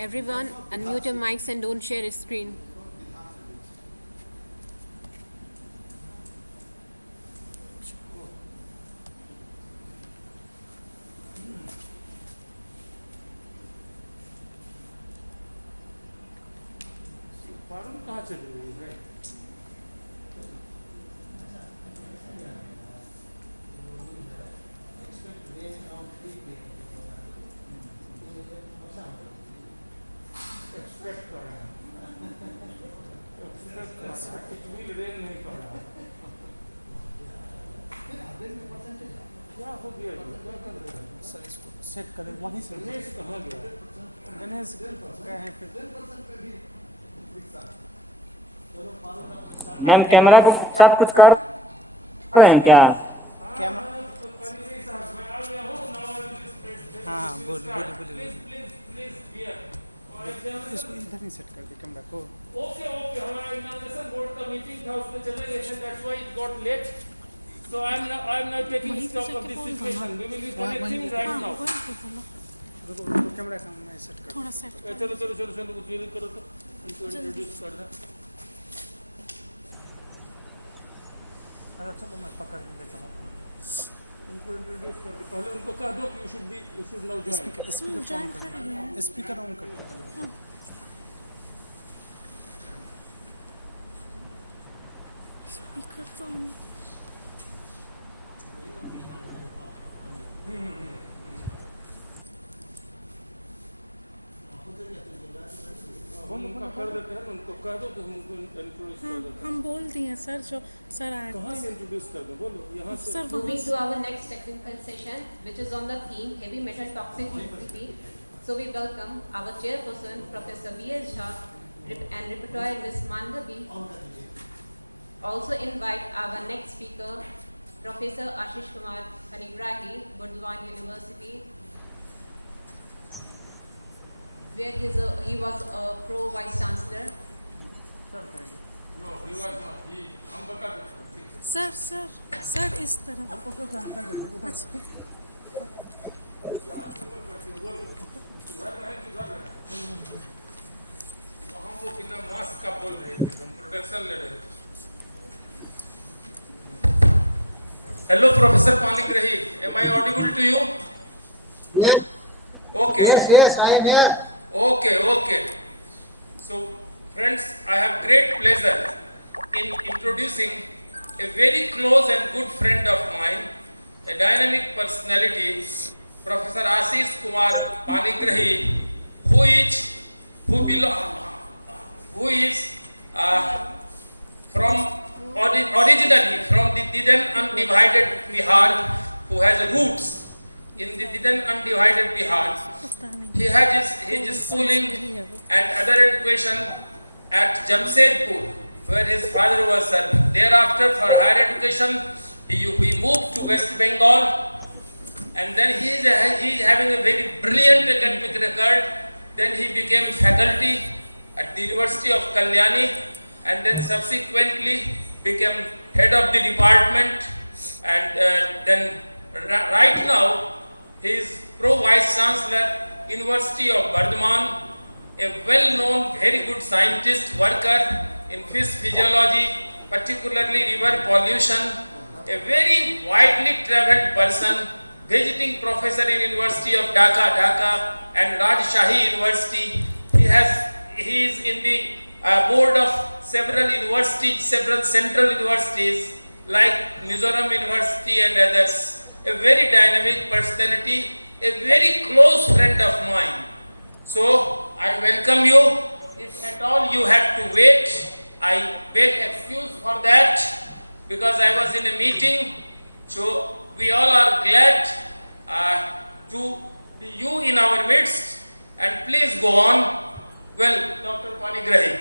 Everyone unmute your mics and don't share a screen. Parul कहाँ चली गई है? क्या हो गया? क्या कर रहे हैं? सर इसको सेट करें वहीं से। गणेश कहाँ गया? गणेश गए हैं फिर। मैम कैमरा को साथ कुछ कर रहे हैं क्या? कैमरा हाँ बोल बोले बोले इसको इधर नहीं सेट कर दे कैमरा को। ओके ओके, हमारा इनॉग्रेशन बोर्ड का मीटिंग था, उसमें चले गए थे, that's why it got late. So I am now taking stock of this situation. We will be connecting right now. Camera का मैं सेट कर थोड़ा सेट चलो चलो चलो चलो कुछ जल्दी करो तो इनको इंट्रोड्यूस कर दे. अच्छा चलो मैं पकड़ के लेता हूँ। उनको इंट्रोड्यूस कर दो, पहले उनको कह दो कि you should now join. Speaker on कर दिया। स्पीकर ऑन कर दिया। स्पीकर तो हम उनका कर देते हैं, उनको कह दो कि हम उनको इंट्रोड्यूस कर देते हैं. हम बोल दिए सर, जो सर आए कहाँ से इंट्रोड्यूस कर दो, बोलो यहाँ से. Sir Moving to our next technical session, which is on the theme heavy metal toxicity. So we welcome our chairperson, Professor V.S. Jha, and repertoire Ms. Mandavi. Also invite our next speaker, Professor Ashish Kumar Panigrahi, Burdwan University, where he was a pro vice chancellor. No, he was not. हम बता देते हैं. Sir sir sir इस तरह हम वो बिना mask का बोल रहे थे, हम प्रोटेक्शन ले रहे थे. Hello, Professor Panigrahi. Am I audible to you? Yes. Okay. Yes, I am here. Okay. So, friends, I have great pleasure in introducing a very close and good friend of mine, a dynamic personality, Professor Ashish Kumar Panigrahi, who is originally from the then undivided Bihar, who has roots in the then undivided Bihar. He had his schooling and other education at Jamshedpur, where his father was serving. Thereafter, for higher education, he moved to West Bengal, and then he is having a very brilliant academic record. Then he became faculty at the University of Kalyani, and then subsequently became head of the department, and then right now he is pro vice chancellor, University of Burdwan, a well-known, very good scientist, worker in fish physiology, particularly river pollution, a very widely travelled person, visiting professor in University of Dhaka and Rajshahi University. He is in the board of several universities, several central universities like Mizoram University and others. A very dynamic personality, a very close friend of mine. So I welcome you. If at all you had to wait, I beg excuse for that, because I was in a meeting. So we all are glad to you in our midst, and please go on. Well, Dr. Panigrahi.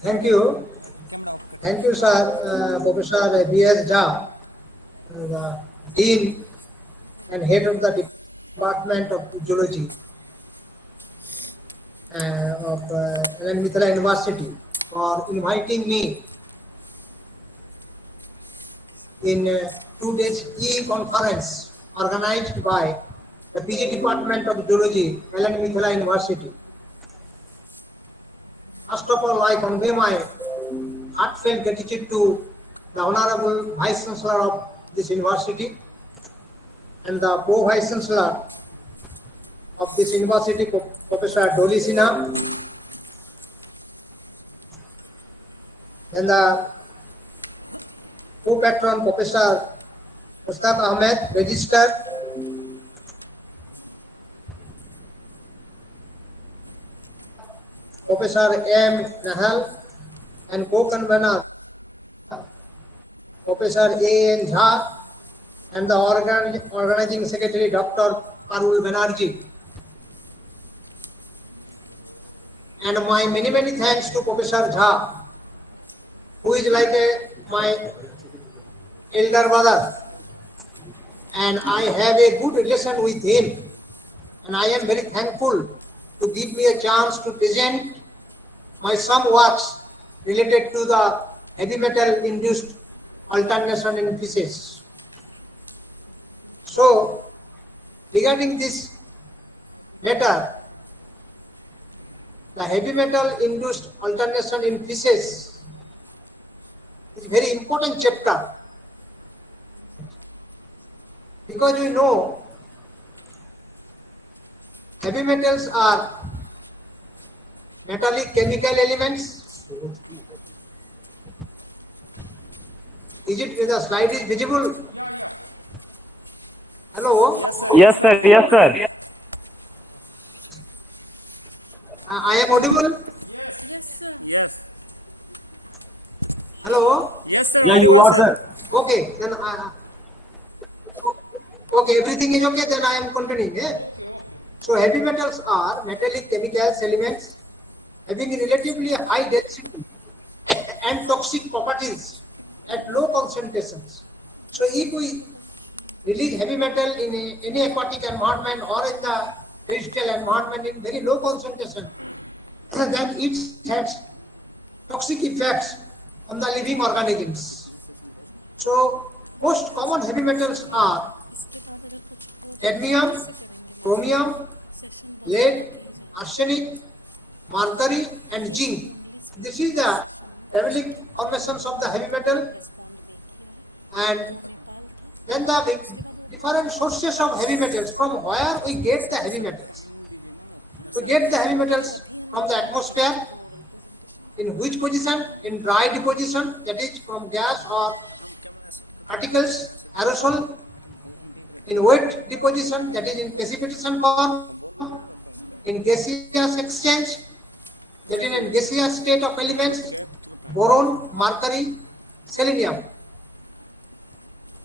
Thank you. Thank you, sir, Professor B.S. Jha, the Dean and Head of the Department of Zoology of LNMU University, for inviting me in 2 days e-conference organized by the PG Department of Zoology, LNMU University. First of all, I convey my heartfelt gratitude to the Honorable Vice Chancellor of this university and the Pro-Vice Chancellor of this university, Professor Dolly Sinha, and the Co-Patron, Professor Mustaq Ahmed, Register, Professor M. Nahal, and co-convener Professor A. N. Jha, and the organizing secretary Dr. Parul Banerjee. And my many thanks to Professor Jha, who is like my elder brother, and I have a good relation with him, and I am very thankful to give me a chance to present my some works related to the heavy metal induced alternation in fishes. So, regarding this matter, the heavy metal induced alternation in fishes is a very important chapter, because we know heavy metals are metallic chemical elements. Is it, the slide is visible? Yeah. Hello? Yes, sir. Yes, sir. Yes, sir. I am audible? Yes. Yes, sir. Yes. Hello? Yes, sir. Audible, sir. Okay, then okay, everything is okay, then I am continuing. Okay. So heavy metals are metallic chemicals elements having relatively high density and toxic properties at low concentrations. So if we release heavy metal in any aquatic environment or in the terrestrial environment in very low concentration, then it has toxic effects on the living organisms. So most common heavy metals are cadmium, chromium, lead, arsenic, mercury and zinc. This is the metallic formations of the heavy metal, and then the different sources of heavy metals, from where we get the heavy metals. We get the heavy metals from the atmosphere. In which position? In dry deposition, that is from gas or particles, aerosol. In wet deposition, that is in precipitation form. In gaseous exchange, that is in gaseous state of elements, boron, mercury, selenium.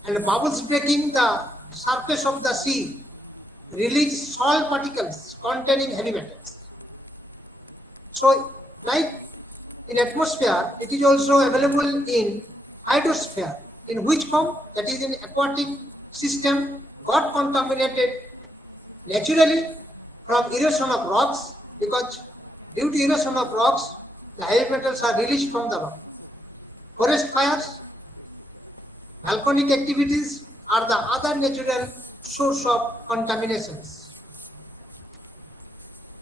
And bubbles breaking the surface of the sea release soil particles containing heavy metals. So, like in atmosphere, it is also available in hydrosphere. In which form? That is in aquatic system, got contaminated naturally from erosion of rocks, because due to erosion of rocks, the heavy metals are released from the rock. Forest fires, volcanic activities are the other natural source of contaminations.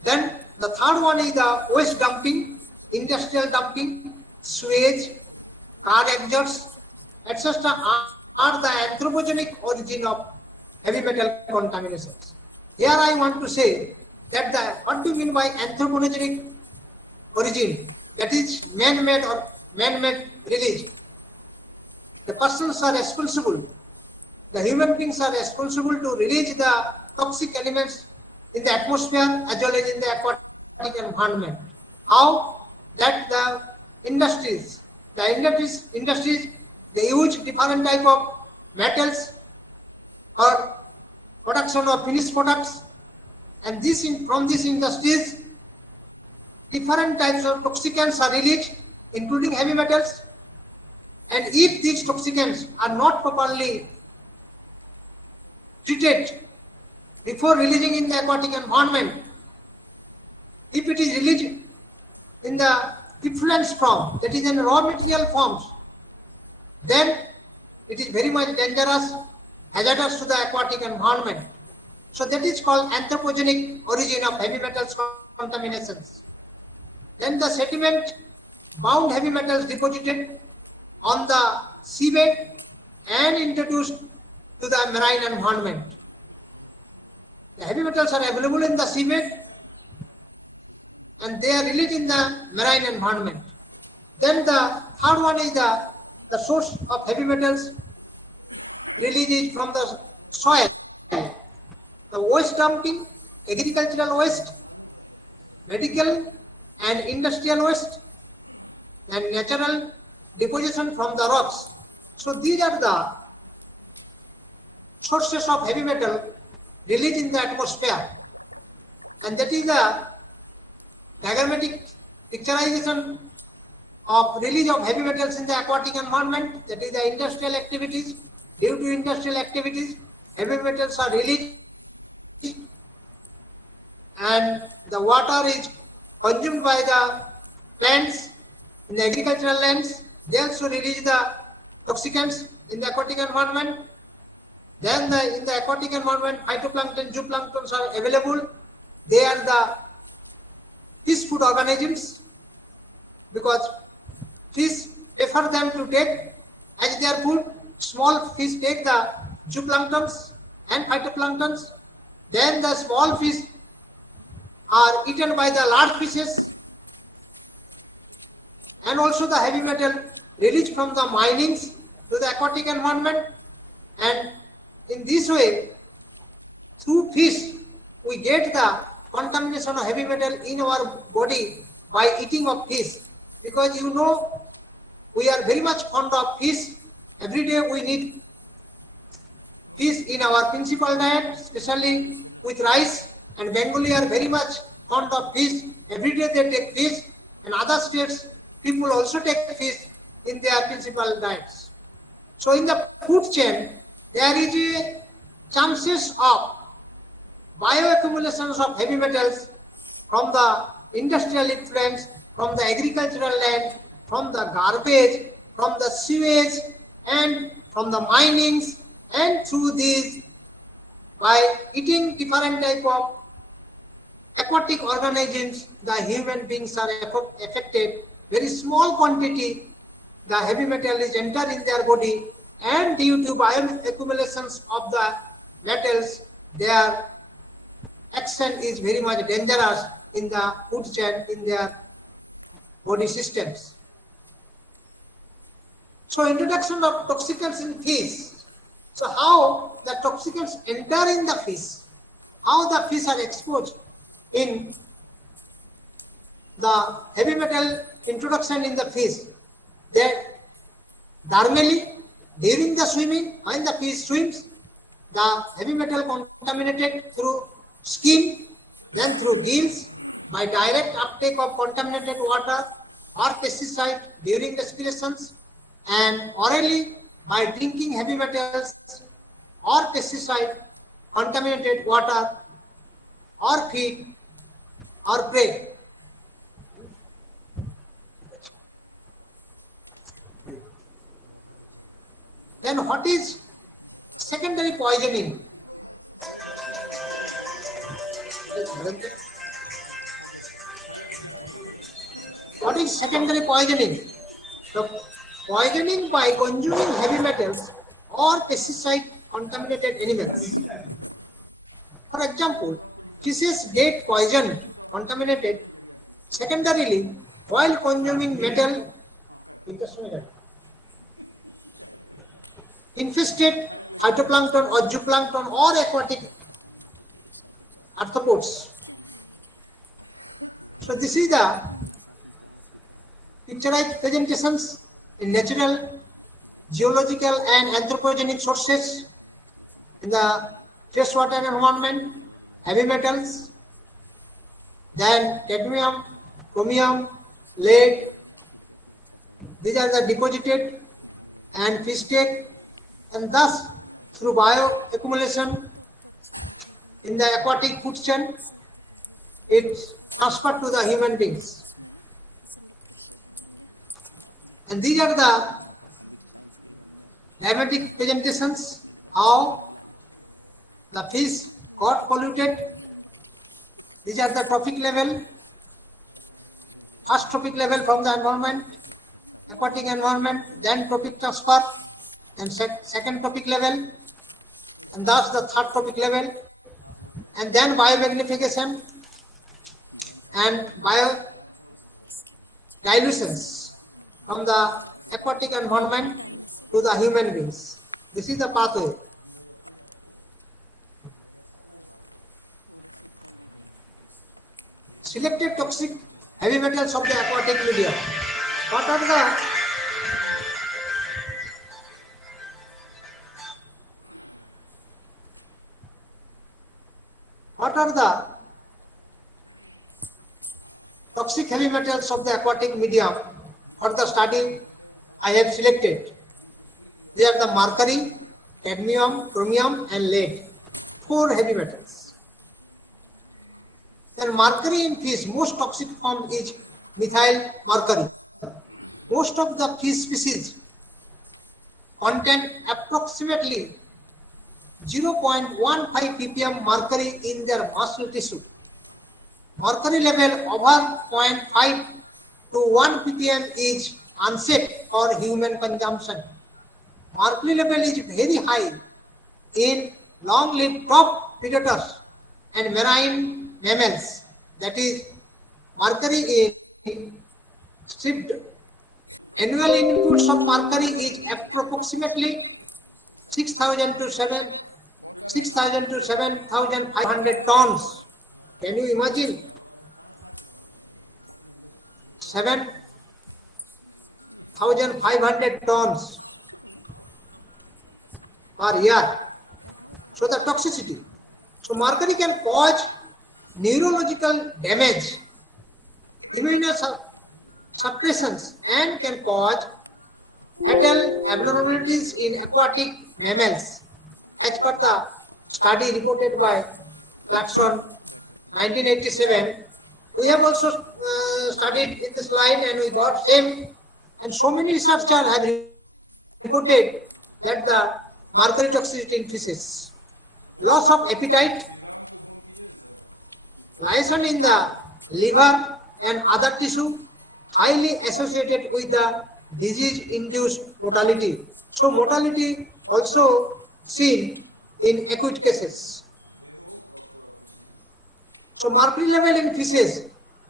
Then the third one is the waste dumping, industrial dumping, sewage, car exhausts, etc. are the anthropogenic origin of heavy metal contaminations. Here I want to say that what do you mean by anthropogenic origin? That is man-made or man-made release. The persons are responsible, the human beings are responsible to release the toxic elements in the atmosphere as well as in the aquatic environment. How? That the industries They use different type of metals or production of finished products, and from these industries, different types of toxicants are released, including heavy metals. And if these toxicants are not properly treated before releasing in the aquatic environment, if it is released in the effluent form, that is in raw material forms, then it is very much dangerous, hazardous to the aquatic environment. So that is called anthropogenic origin of heavy metals contaminations. Then the sediment bound heavy metals deposited on the seabed and introduced to the marine environment. The heavy metals are available in the seabed and they are released in the marine environment. Then the third one is the source of heavy metals released from the soil. The waste dumping, agricultural waste, medical and industrial waste, and natural deposition from the rocks. So these are the sources of heavy metal released in the atmosphere, and that is the diagrammatic picturization of release of heavy metals in the aquatic environment. That is the industrial activities. Due to industrial activities, heavy metals are released and the water is consumed by the plants in the agricultural lands. They also release the toxicants in the aquatic environment. Then in the aquatic environment, phytoplankton, zooplanktons are available. They are the fish food organisms because fish prefer them to take as their food. Small fish take the zooplanktons and phytoplanktons. Then the small fish are eaten by the large fishes, and also the heavy metal released from the minings to the aquatic environment. And in this way, through fish, we get the contamination of heavy metal in our body by eating of fish. Because you know, we are very much fond of fish. Every day we need fish in our principal diet, especially with rice, and Bengali are very much fond of fish. Every day they take fish, and other states people also take fish in their principal diets. So in the food chain, there is a chances of bioaccumulations of heavy metals from the industrial effluents, from the agricultural land, from the garbage, from the sewage, and from the minings, and through these, by eating different type of aquatic organisms, the human beings are affected. Very small quantity, the heavy metal is entered in their body, and due to bioaccumulations of the metals, their action is very much dangerous in the food chain, in their body systems. So introduction of toxicants in fish. So how the toxicants enter in the fish, how the fish are exposed in the heavy metal introduction in the fish. That normally during the swimming, when the fish swims, the heavy metal contaminated through skin, then through gills, by direct uptake of contaminated water or pesticide during respirations, and orally by drinking heavy metals or pesticide, contaminated water or feed or prey. Then what is secondary poisoning? What is secondary poisoning? The poisoning by consuming heavy metals or pesticide contaminated animals. For example, fishes get poisoned, contaminated secondarily while consuming metal infested phytoplankton or zooplankton or aquatic arthropods. So this is the picturized presentations in natural geological and anthropogenic sources in the freshwater environment, heavy metals, then cadmium, chromium, lead. These are the deposited and fisted, and thus through bioaccumulation in the aquatic food chain, it's transferred to the human beings. And these are the dramatic presentations of the fish got polluted. These are the trophic level, first trophic level from the environment, aquatic environment, then trophic transfer, and second trophic level, and thus the third trophic level, and then biomagnification and biodilutions from the aquatic environment to the human beings. This is the pathway. Selected toxic heavy metals of the aquatic medium. What are the toxic heavy metals of the aquatic medium for the study I have selected? They are the mercury, cadmium, chromium and lead, 4 heavy metals. Then mercury in fish, most toxic form is methyl mercury. Most of the fish species contain approximately 0.15 ppm mercury in their muscle tissue. Mercury level over 0.5 to 1 ppm is unsafe for human consumption. Mercury level is very high in long-lived crop predators and marine mammals. That is, mercury in stripped. Annual inputs of mercury is approximately 6,000 to 7,500 tons. Can you imagine? 7,500 tons per year. So the toxicity. So mercury can cause neurological damage, immunosuppressions, and can cause fatal abnormalities in aquatic mammals. As per the study reported by Clarkson 1987, we have also studied in this slide and we got same, and so many researchers have reported that the mercury toxicity increases. Loss of appetite, lesion in the liver and other tissue, highly associated with the disease-induced mortality. So mortality also seen in acute cases. So mercury level in fishes,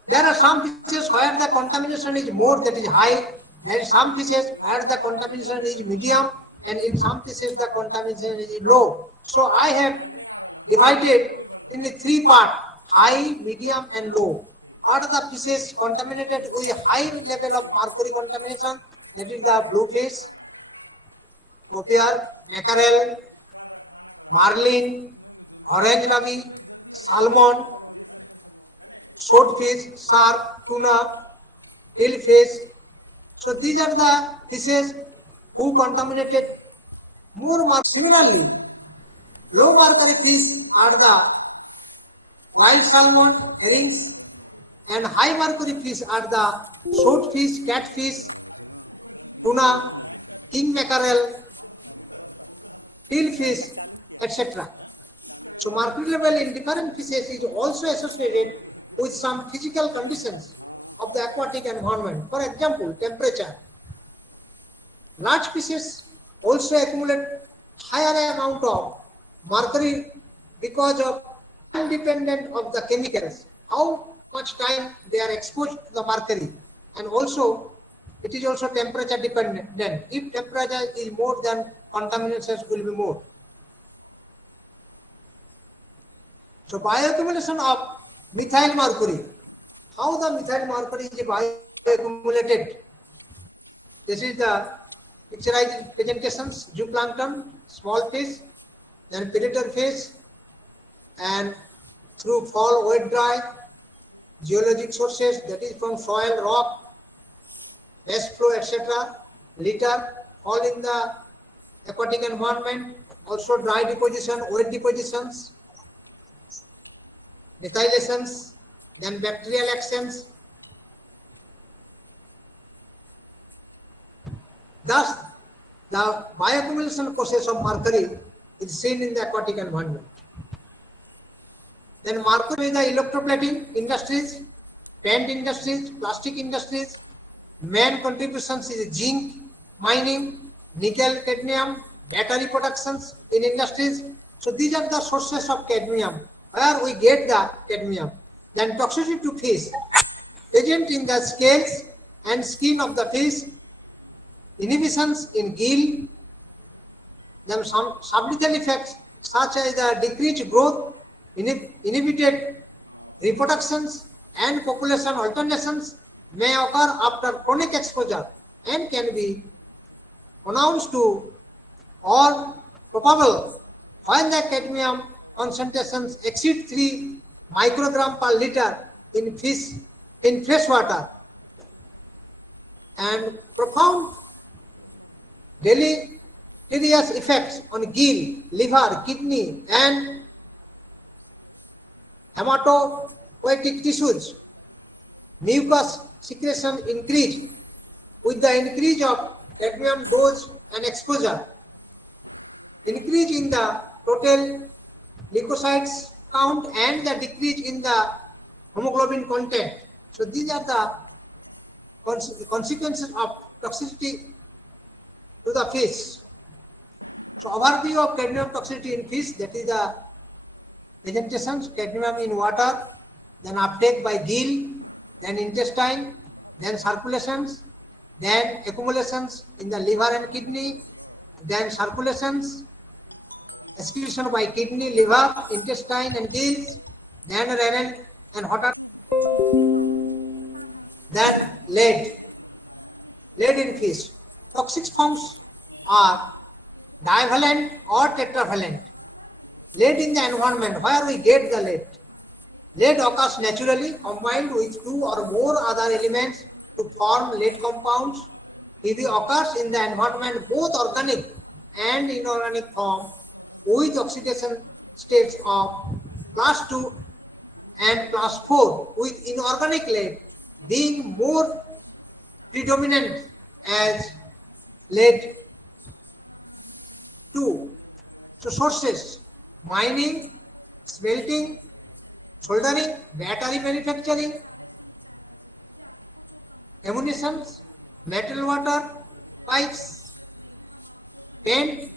there are some fishes where the contamination is more, that is high, and some fishes where the contamination is medium, and in some fishes the contamination is low. So I have divided in 3 parts: high, medium and low. Part of the fishes contaminated with a high level of mercury contamination, that is the bluefish, copier, mackerel, marlin, orange rabi, salmon, swordfish, shark, tuna, hillfish. So these are the fishes who contaminated more mercury. Similarly, low mercury fish are the wild salmon, herrings, and high mercury fish are the swordfish, catfish, tuna, king mackerel, hillfish, etc. So mercury level in different fishes is also associated with some physical conditions of the aquatic environment. For example, temperature. Large fishes also accumulate higher amount of mercury because of independent of the chemicals, how much time they are exposed to the mercury, and also it is also temperature dependent. If temperature is more, then contaminations will be more. So bioaccumulation of methyl mercury. How the methyl mercury is bioaccumulated? This is the picturized presentations, zooplankton, small fish, and predator fish, and through fall, wet, dry, geologic sources, that is from soil, rock, ash flow, etc., litter, all in the aquatic environment, also dry deposition, wet depositions, methylations, then bacterial actions. Thus, the bioaccumulation process of mercury is seen in the aquatic environment. Then mercury in the electroplating industries, paint industries, plastic industries. Main contributions is zinc, mining, nickel, cadmium, battery productions in industries. So these are the sources of cadmium. Where we get the cadmium. Then toxicity to fish. Agent in the scales and skin of the fish. Inhibitions in gill. Then some sublethal effects such as the decreased growth, inhibited reproductions, and population alternations may occur after chronic exposure and can be pronounced to or probable when the cadmium concentrations exceed 3 microgram per liter in fish in fresh water, and profound deleterious effects on gill, liver, kidney, and hematopoietic tissues. Mucus secretion increase with the increase of cadmium dose and exposure. Increase in the total leukocytes count and the decrease in the hemoglobin content. So these are the consequences of toxicity to the fish. So overview of cadmium toxicity in fish, that is the presentations: cadmium in water, then uptake by gill, then intestine, then circulations, then accumulations in the liver and kidney, then circulations, excretion by kidney, liver, intestine and gills, then renal and water, then lead in fish. Toxic forms are divalent or tetravalent. Lead in the environment, where we get the lead. Lead occurs naturally combined with 2 or more other elements to form lead compounds. If it occurs in the environment, both organic and inorganic form, with oxidation states of +2 and +4, with inorganic lead being more predominant as lead 2. So sources: mining, smelting, soldering, battery manufacturing, ammunitions, metal water pipes, paint,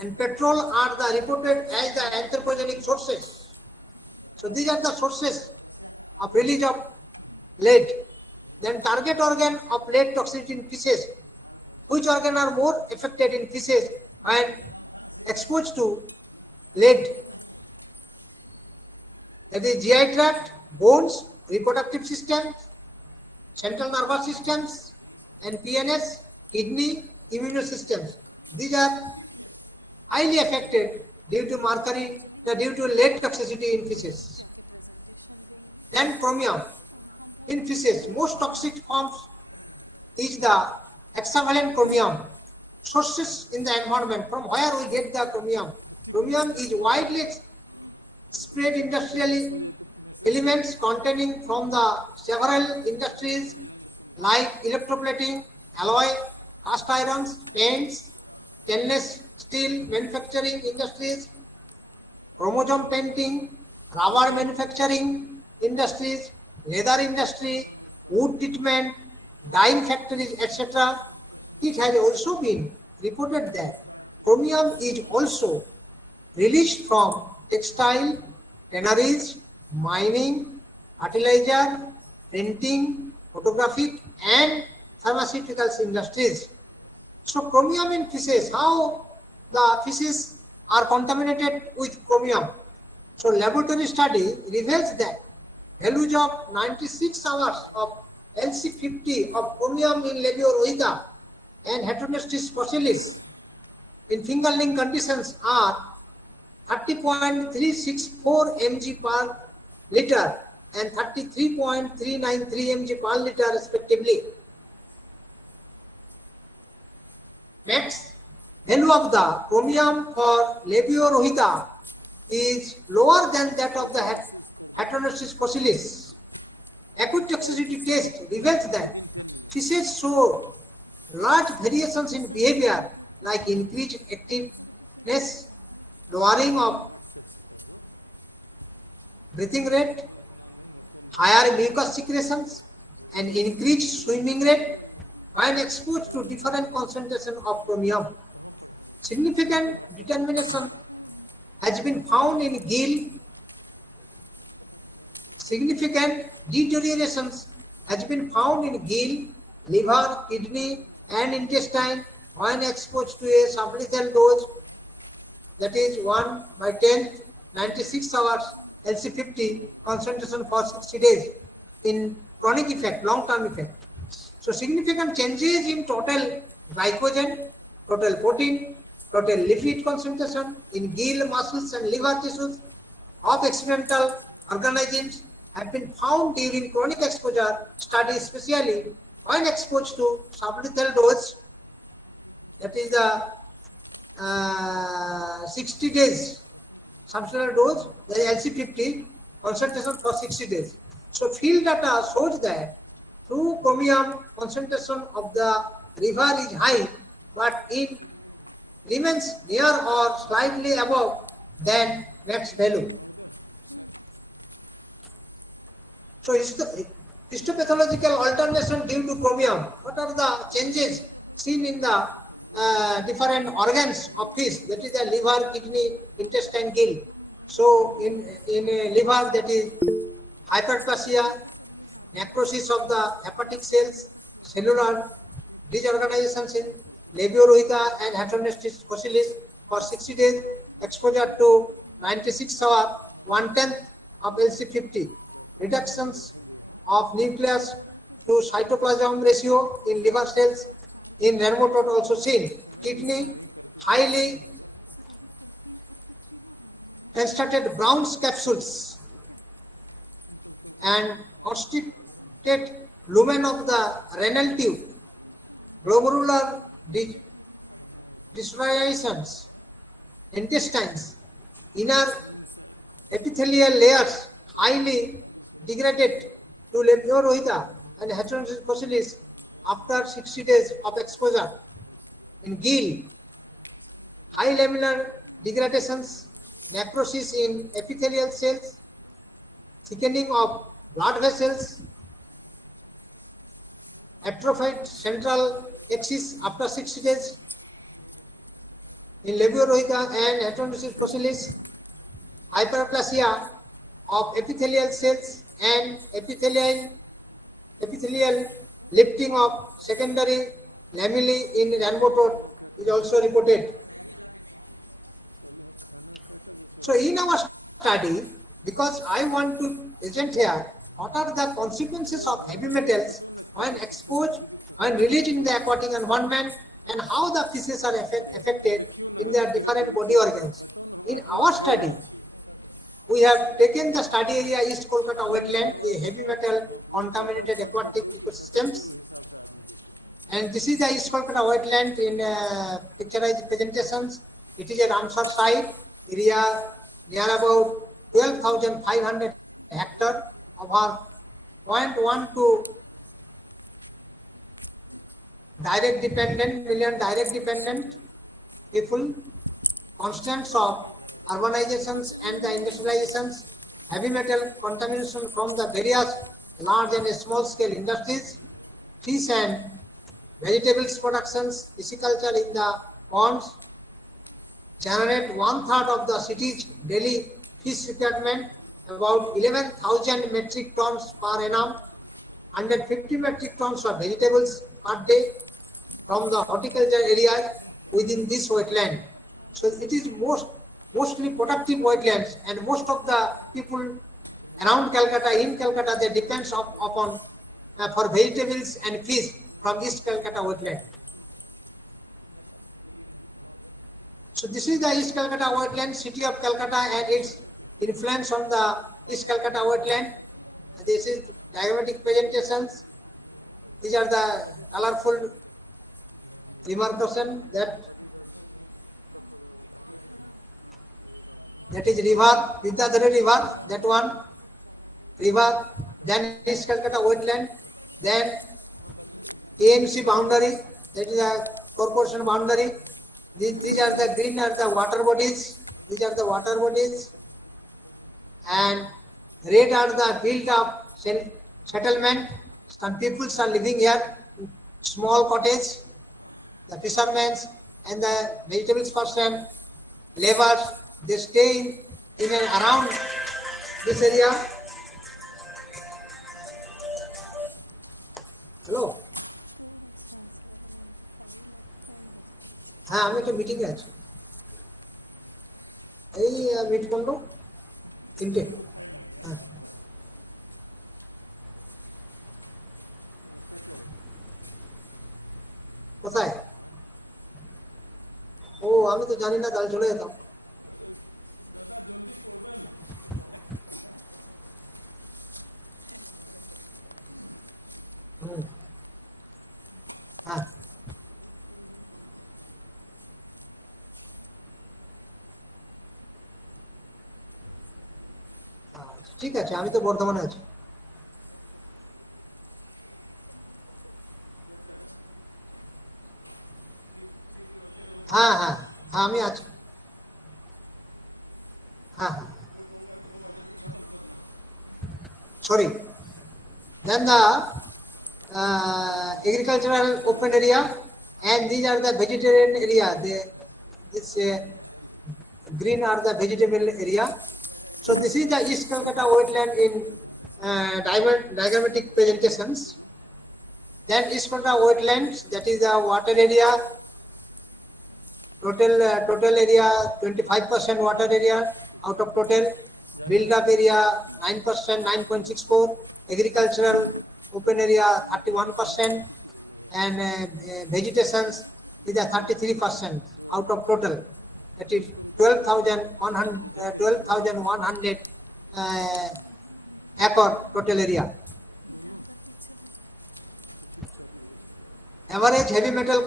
and petrol are the reported as the anthropogenic sources. So these are the sources of release of lead. Then target organ of lead toxicity in fishes. Which organ are more affected in fishes when exposed to lead? That is GI tract, bones, reproductive system, central nervous systems, and PNS, kidney, immune systems. These are highly affected due to mercury, due to lead toxicity in fishes. Then chromium in fishes. Most toxic forms is the hexavalent chromium. Sources in the environment, from where we get the chromium. Chromium is widely spread industrially elements containing from the several industries like electroplating, alloy, cast irons, paints, stainless steel manufacturing industries, chromosome painting, rubber manufacturing industries, leather industry, wood treatment, dyeing factories, etc. It has also been reported that chromium is also released from textile, tanneries, mining, fertilizer, printing, photographic and pharmaceuticals industries. So chromium in fishes, how the fishes are contaminated with chromium. So laboratory study reveals that values of 96 hours of LC50 of chromium in Labioruida and Heteronestis fossilis in fingerling conditions are 30.364 mg per liter and 33.393 mg per liter respectively. Next, value of the chromium for Labiorohita is lower than that of the Heteronestis fossilis. Acute toxicity test reveals that fishes show large variations in behavior like increased activeness, lowering of breathing rate, higher mucus secretions, and increased swimming rate when exposed to different concentration of chromium. Significant determination has been found in gill. Significant deteriorations has been found in gill, liver, kidney, and intestine when exposed to a sublethal dose, that is 1/10, 96 hours, LC50 concentration for 60 days in chronic effect, long-term effect. So significant changes in total glycogen, total protein, total lipid concentration in gill, muscles, and liver tissues of experimental organisms have been found during chronic exposure study, especially when exposed to sublethal dose, that is the 60 days substantial dose, that is LC50 concentration for 60 days. So field data shows that true chromium concentration of the river is high, but it remains near or slightly above than max value. So histopathological alternation due to chromium. What are the changes seen in the different organs of fish? That is the liver, kidney, intestine, gill. So in a liver, that is hyperplasia, necrosis of the hepatic cells, cellular disorganizations in Labiorohita and Heteronestis fossilis for 60 days, exposure to 96 hours, 1/10 of LC50. Reductions of nucleus to cytoplasm ratio in liver cells in Nermotod also seen. Kidney, highly constructed brown capsules and constricted lumen of the renal tube, glomerular distriations, intestines, inner epithelial layers highly degraded to Labiorohita and Heteronestis fossilis after 60 days of exposure. In gill, high laminar degradations, necrosis in epithelial cells, thickening of blood vessels, atrophied central axis after 60 days. In Labiorohita and Heteronestis fossilis, hyperplasia of epithelial cells and epithelial lifting of secondary lamellae in Nermotod is also reported. So in our study, because I want to present here what are the consequences of heavy metals when exposed and released in the aquatic environment, and how the fishes are affected in their different body organs. In our study, we have taken the study area East Kolkata wetland, the heavy metal contaminated aquatic ecosystems, and this is the East Kolkata wetland in picturized presentations. It is a Ramsar site, area near about 12,500 hectares, over 0.12 million direct dependent people, constants of urbanizations and the industrializations, heavy metal contamination from the various large and small scale industries, fish and vegetables productions, pisciculture in the ponds, generate 1/3 of the city's daily fish requirement, about 11,000 metric tons per annum, 150 metric tons of vegetables per day from the horticulture areas within this wetland. So it is mostly productive wetlands, and most of the people around Calcutta, in Calcutta, they depend upon for vegetables and fish from East Calcutta wetland. So this is the East Calcutta wetland, city of Calcutta and its influence on the East Calcutta wetland. This is diagrammatic presentations. These are the colorful demarcation that is river, Vidyadhari river, that one river, then East Calcutta wetland, then ANC boundary, that is a corporation boundary. These are the green are the water bodies. These are the water bodies, and red are the built up settlement. Some people are living here, small cottage, the fishermen and the vegetables person, laborers. They stay in and around this area. Hello. হ্যাঁ আমি একটা মিটিংয়ে আছি এই minute 15 তিনটে কোথায় ও আমি তো জানি না কাল চলে যেতাম দাদা জলদি করবেন হ্যাঁ ঠিক আছে আমি তো বর্ধমানে আছি হ্যাঁ হ্যাঁ হ্যাঁ আমি আছি হ্যাঁ sorry then the agricultural open area and these are the vegetarian area this green are the vegetable area. So this is the East Calcutta wetland in diagrammatic presentations. Then East Calcutta wetlands, that is the water area, total area 25% water area out of total, built up area 9%, 9.64, agricultural open area 31%, and vegetations is a 33% out of total. That is 12,100 acre total area. Average heavy metal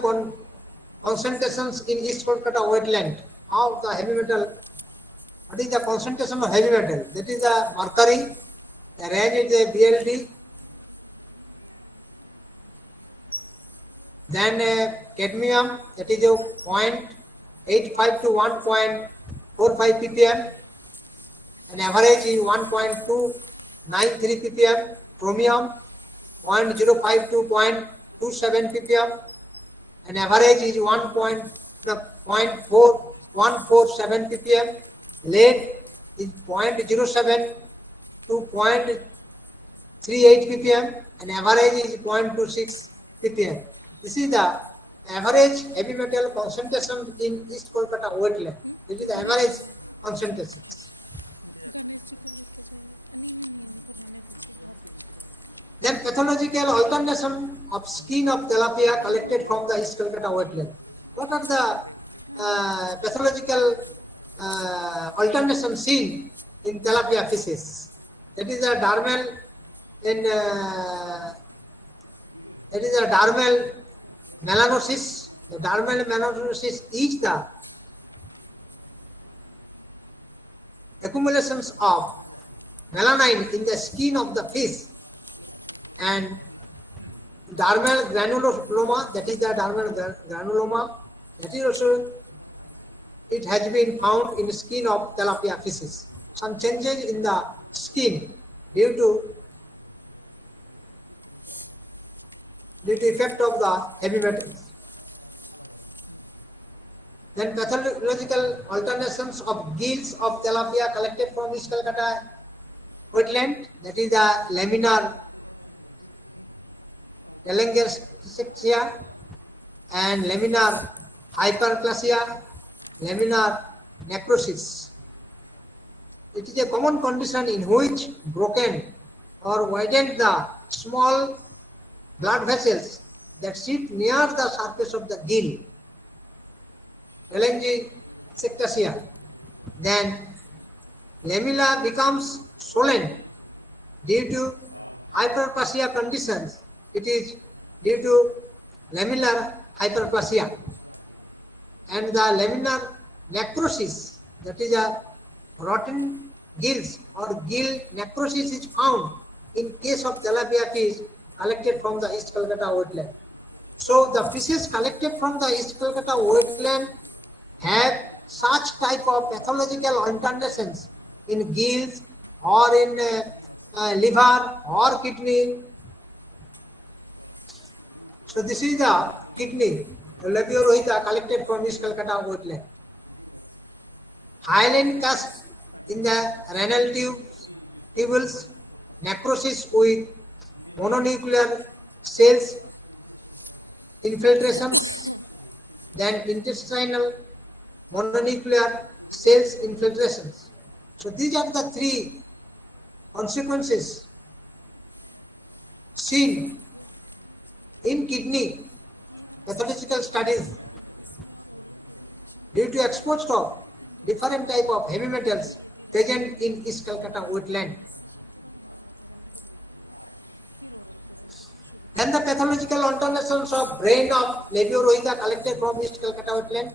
concentrations in East Calcutta wetland of the heavy metal. What is the concentration of heavy metal? That is the mercury, the range is the BLD, then cadmium, that is 0.85 to 1.45 ppm, and average is 1.293 ppm, chromium 0.05 to 0.27 ppm, and average is 1.417 ppm, lead is 0.07 to 0.38 ppm, and average is 0.26 ppm. This is the average heavy metal concentration in East Kolkata wetland. This is the average concentration. Then pathological alternation of skin of tilapia collected from the East Kolkata wetland. What are the pathological alternation seen in tilapia fishes? It is a dermal melanosis. The dermal melanosis is the accumulations of melanine in the skin of the fish, and dermal granuloma, that is the dermal granuloma, that is also it has been found in the skin of tilapia fishes. Some changes in the skin due to the effect of the heavy metals. Then pathological alternations of gills of tilapia collected from East Calcutta wetland, that is the laminar telangiectasia and laminar hyperplasia, laminar necrosis. It is a common condition in which broken or widened the small blood vessels that sit near the surface of the gill. sectaceous. Then lamella becomes swollen due to hyperplasia conditions. It is due to lamellar hyperplasia. And the laminar necrosis, that is a rotten gills or gill necrosis, is found in case of tilapia fish collected from the East Calcutta wetland. So the fishes collected from the East Calcutta wetland have such type of pathological alternations in gills or in liver or kidney. So this is the kidney, Labiorohita, collected from East Calcutta wetland. Hyaline cast in the renal tubules, necrosis with mononuclear cells infiltration, then intestinal mononuclear cells infiltrations. So these are the three consequences seen in kidney pathological studies due to exposure of different type of heavy metals present in East Calcutta wetland. And the pathological alternations of brain of Labiorohita collected from East Calcutta wetland.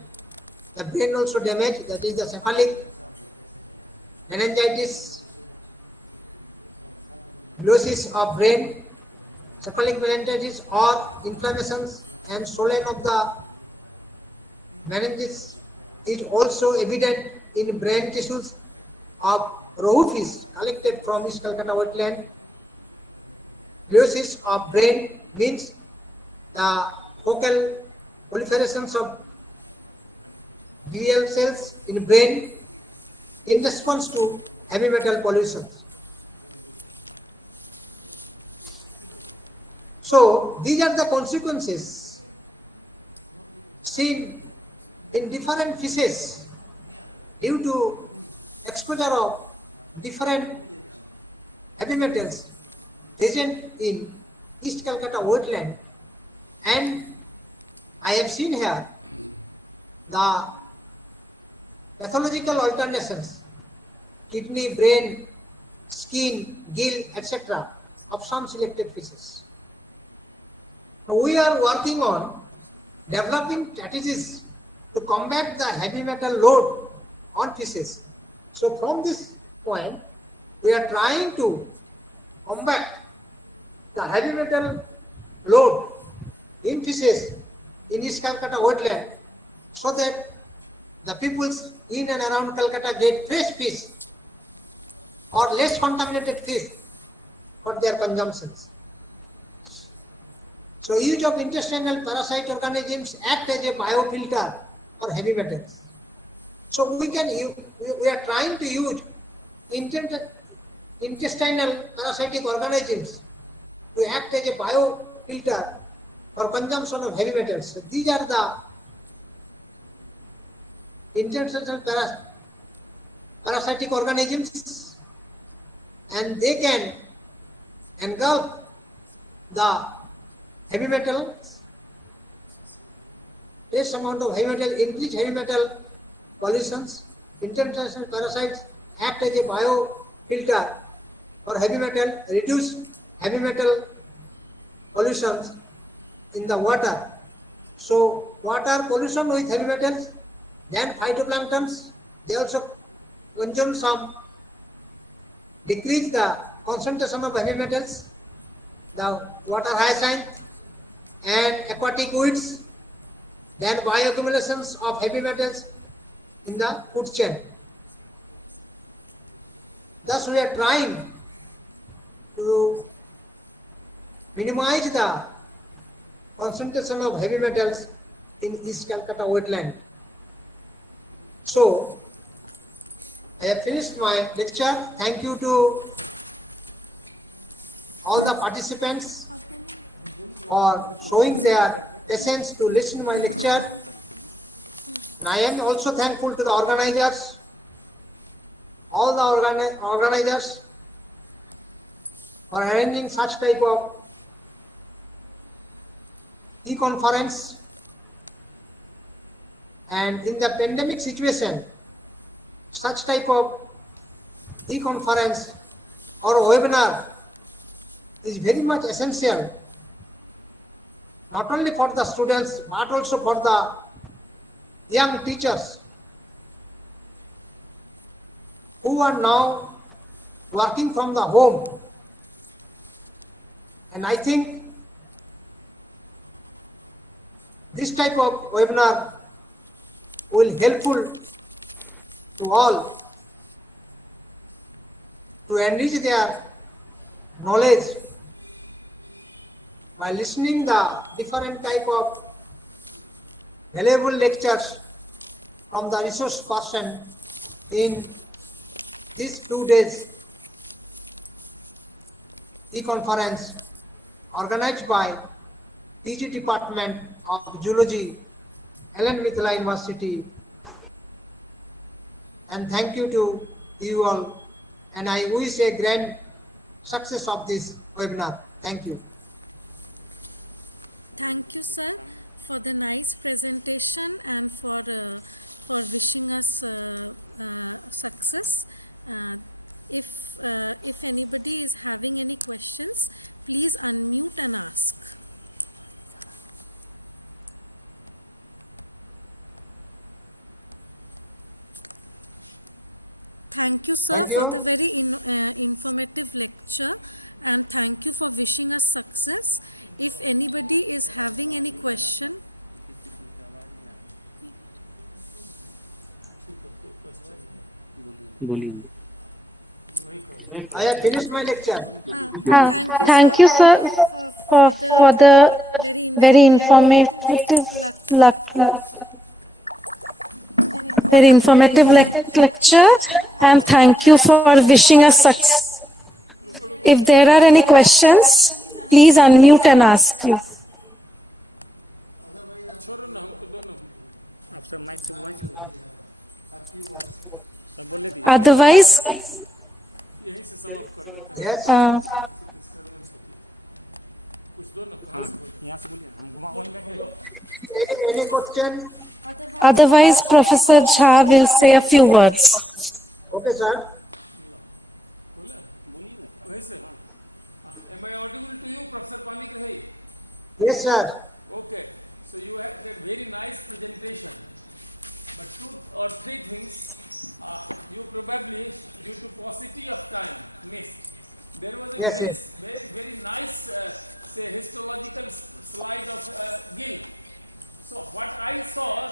The brain also damaged, that is the cephalic, meningitis, bleosis of brain, cephalic meningitis or inflammations and swelling of the meninges is also evident in brain tissues of rohu fish collected from East Calcutta wetland. Bleosis of brain means the focal proliferations of glial cells in brain in response to heavy metal pollution. So these are the consequences seen in different fishes due to exposure of different heavy metals present in East Calcutta wetland, and I have seen here the pathological alternations, kidney, brain, skin, gill, etc. of some selected fishes. We are working on developing strategies to combat the heavy metal load on fishes. So from this point, we are trying to combat the heavy metal load in fishes in East Calcutta wetland, so that the peoples in and around Calcutta get fresh fish or less contaminated fish for their consumptions. So use of intestinal parasite organisms act as a biofilter for heavy metals. So we are trying to use intestinal parasitic organisms to act as a biofilter for consumption of heavy metals. So these are the intestinal parasitic organisms, and they can engulf the heavy metal, less amount of heavy metal, increase heavy metal pollutions. Intestinal parasites act as a biofilter for heavy metal, reduce heavy metal pollutions in the water. So water pollution with heavy metals, then phytoplanktons, they also consume some, decrease the concentration of heavy metals, the water hyacinth and aquatic weeds, then bioaccumulations of heavy metals in the food chain. Thus we are trying to minimize the concentration of heavy metals in East Calcutta wetland. So I have finished my lecture. Thank you to all the participants for showing their patience to listen to my lecture. And I am also thankful to the organizers, all the organizers for arranging such type of e-conference. And in the pandemic situation, such type of e-conference or webinar is very much essential, not only for the students, but also for the young teachers who are now working from the home. And I think this type of webinar will helpful to all to enrich their knowledge by listening the different type of valuable lectures from the resource person in these 2 days e-conference organized by PG Department of Zoology, LNMU University. And thank you to you all, and I wish a grand success of this webinar. Thank you. Thank you, sir, for the nice presentation and for wishing us success. If anybody is having any questions, please unmute and ask. Thank you, sir, for the very informative lecture, and thank you for wishing us success. If anybody is having any question, I have finished my lecture. thank you, sir, for the very informative lecture, and thank you for wishing us success. If there are any questions, please unmute and ask you. आप सब mic से सब बोले थे Otherwise, यहीं से समाप्त कर देते Yes. कुछ दो ना हाँ यहाँ से बोलिए हम घुमा Any question? otherwise, Professor Jha will say a few words. Okay, sir. बोला वहीं से Am I audible to you, Professor Panik Rahi? Yes, sir. Okay, so you had a very nice presentation, but 2 or 3 things you probably, due to paucity of time, missed. There was a Yes, very nice, say, histological slide of gill. So what I saw,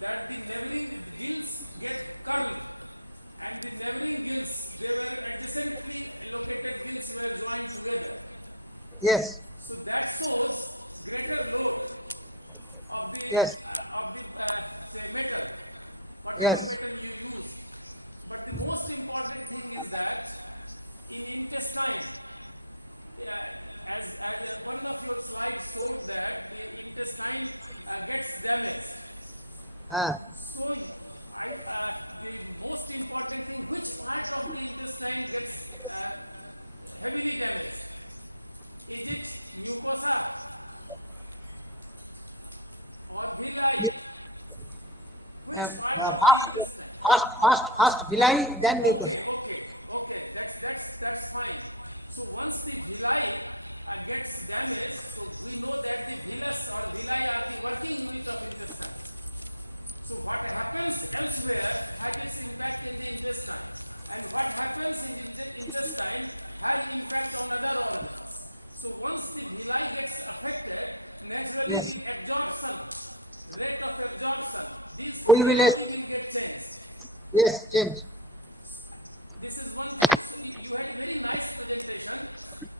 that the neighboring gills get curled, and the neighboring gills, they were adjacently located gills were joined together. Yes. So that shows greater load of the say metal, whatever metal you use. But the most important thing is that in intestine, as one of your slides showed that the intestine gets damaged. So the most important thing, which part of the intestine gets heavily damaged? Is it mucosa or villi? Which part of the intestine? First villi, then mucosa. Okay. That's fine. So once the villi gets damaged, so we know that the villus or villi are the working unit of intestine. So what happens elsewhere has its impact in the intestine, and what happens in the intestine has impact on other organs. So once the villi gets affected, naturally the absorption, rate of absorption, these will get changed. Yes, change. This is one thing. So you had a very nice presentation.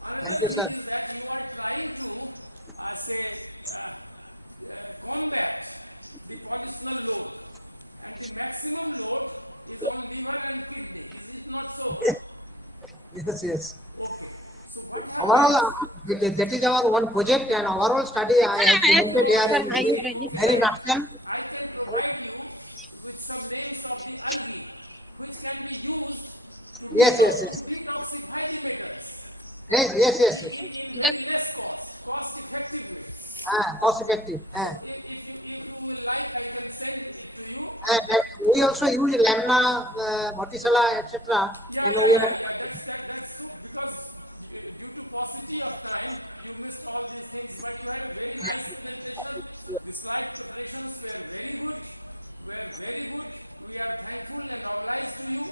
Another thing is that you are trying to combat the polycystal load, and the maximum load is on liver and kidney. Is it not so? Yes. Okay. So what happens? Overall, that is our one project, and overall study I have presented here in very nutshell. I can provide you with some names of the algae which can be used to detoxify the metals. Yes. In very less cost effectively. Cost effective. If you will like, I can send it to you. We also use lamina, Motisala, etc. That's true, because due to paucity of time, you missed all these things, but you had a very nice presentation. The slide preparations were very good. We are thankful and obliged to you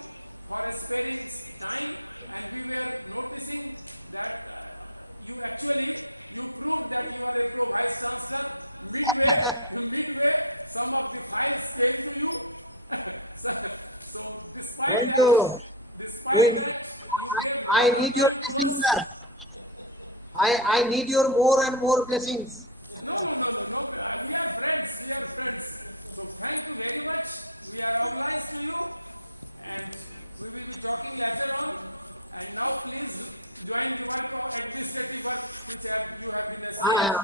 for sparing time, and we were noticing that you proved that you are a pro vice chancellor. Midway, some of the files came to you. so despite that, you gave. I need your blessings, sir. I need your more and more blessings. No. We are friends. So thank you very much. We are obliged to you, and we will be talking later on. And now please join the work of administrative work which you have been assigned.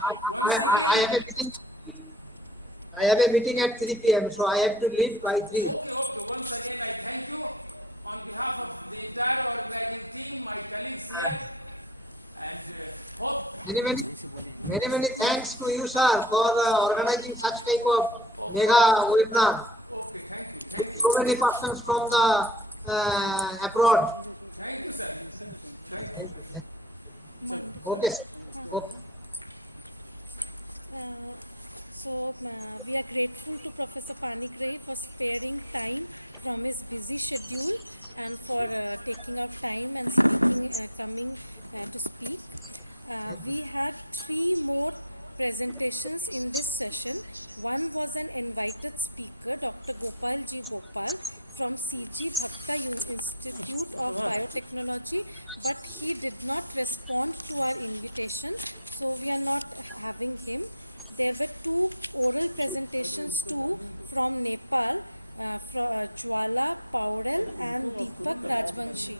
I have a meeting at 3 p.m. so I have to leave by 3. Okay. Once again, I thank you on behalf of the entire organizing team, my colleagues here, and hope. Many thanks to you, sir, for organizing such type of mega webinar. Okay, thank you. So many persons from the abroad. Thank you, sir. Thank you. Okay, sir. So we are grateful to Professor Panigrahi for sparing time from his busy schedule and for taking out time and coming to speak. We had 3 more presentations in this session. One was an invited speaker, Dr. Gopal G. Gopal from CG Bhakta Institute of Biotechnology, but he did not respond to our invitation, so we are not having him. There were 2 oral presentations too from Nepal, from Jwala Paudel and Deepak Rajvanshi.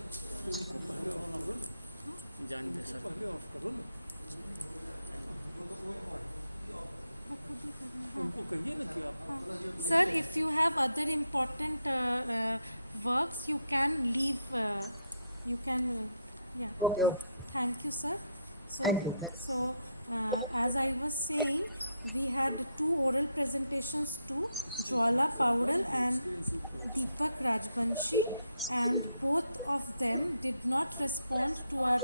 Sir, if you have other important works, you can leave. You can, yeah. Okay. Thank you, sir. Thank you. So, as I was saying, we had 2 oral presentations too, Jwala Paudel and Deepak Rajvanshi, and both of them did not respond to our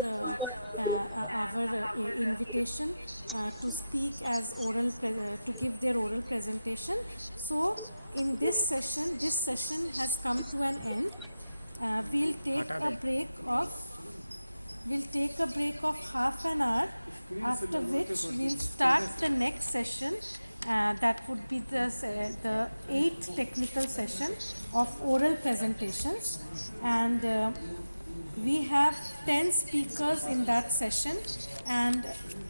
invitation to speak as to give their oral presentation. So, in this session has come to an end. We'll take a break of half an hour, after which we'll start the next session. That would be the 8th technical session of oral presentations, and we have 10 speakers in that session, and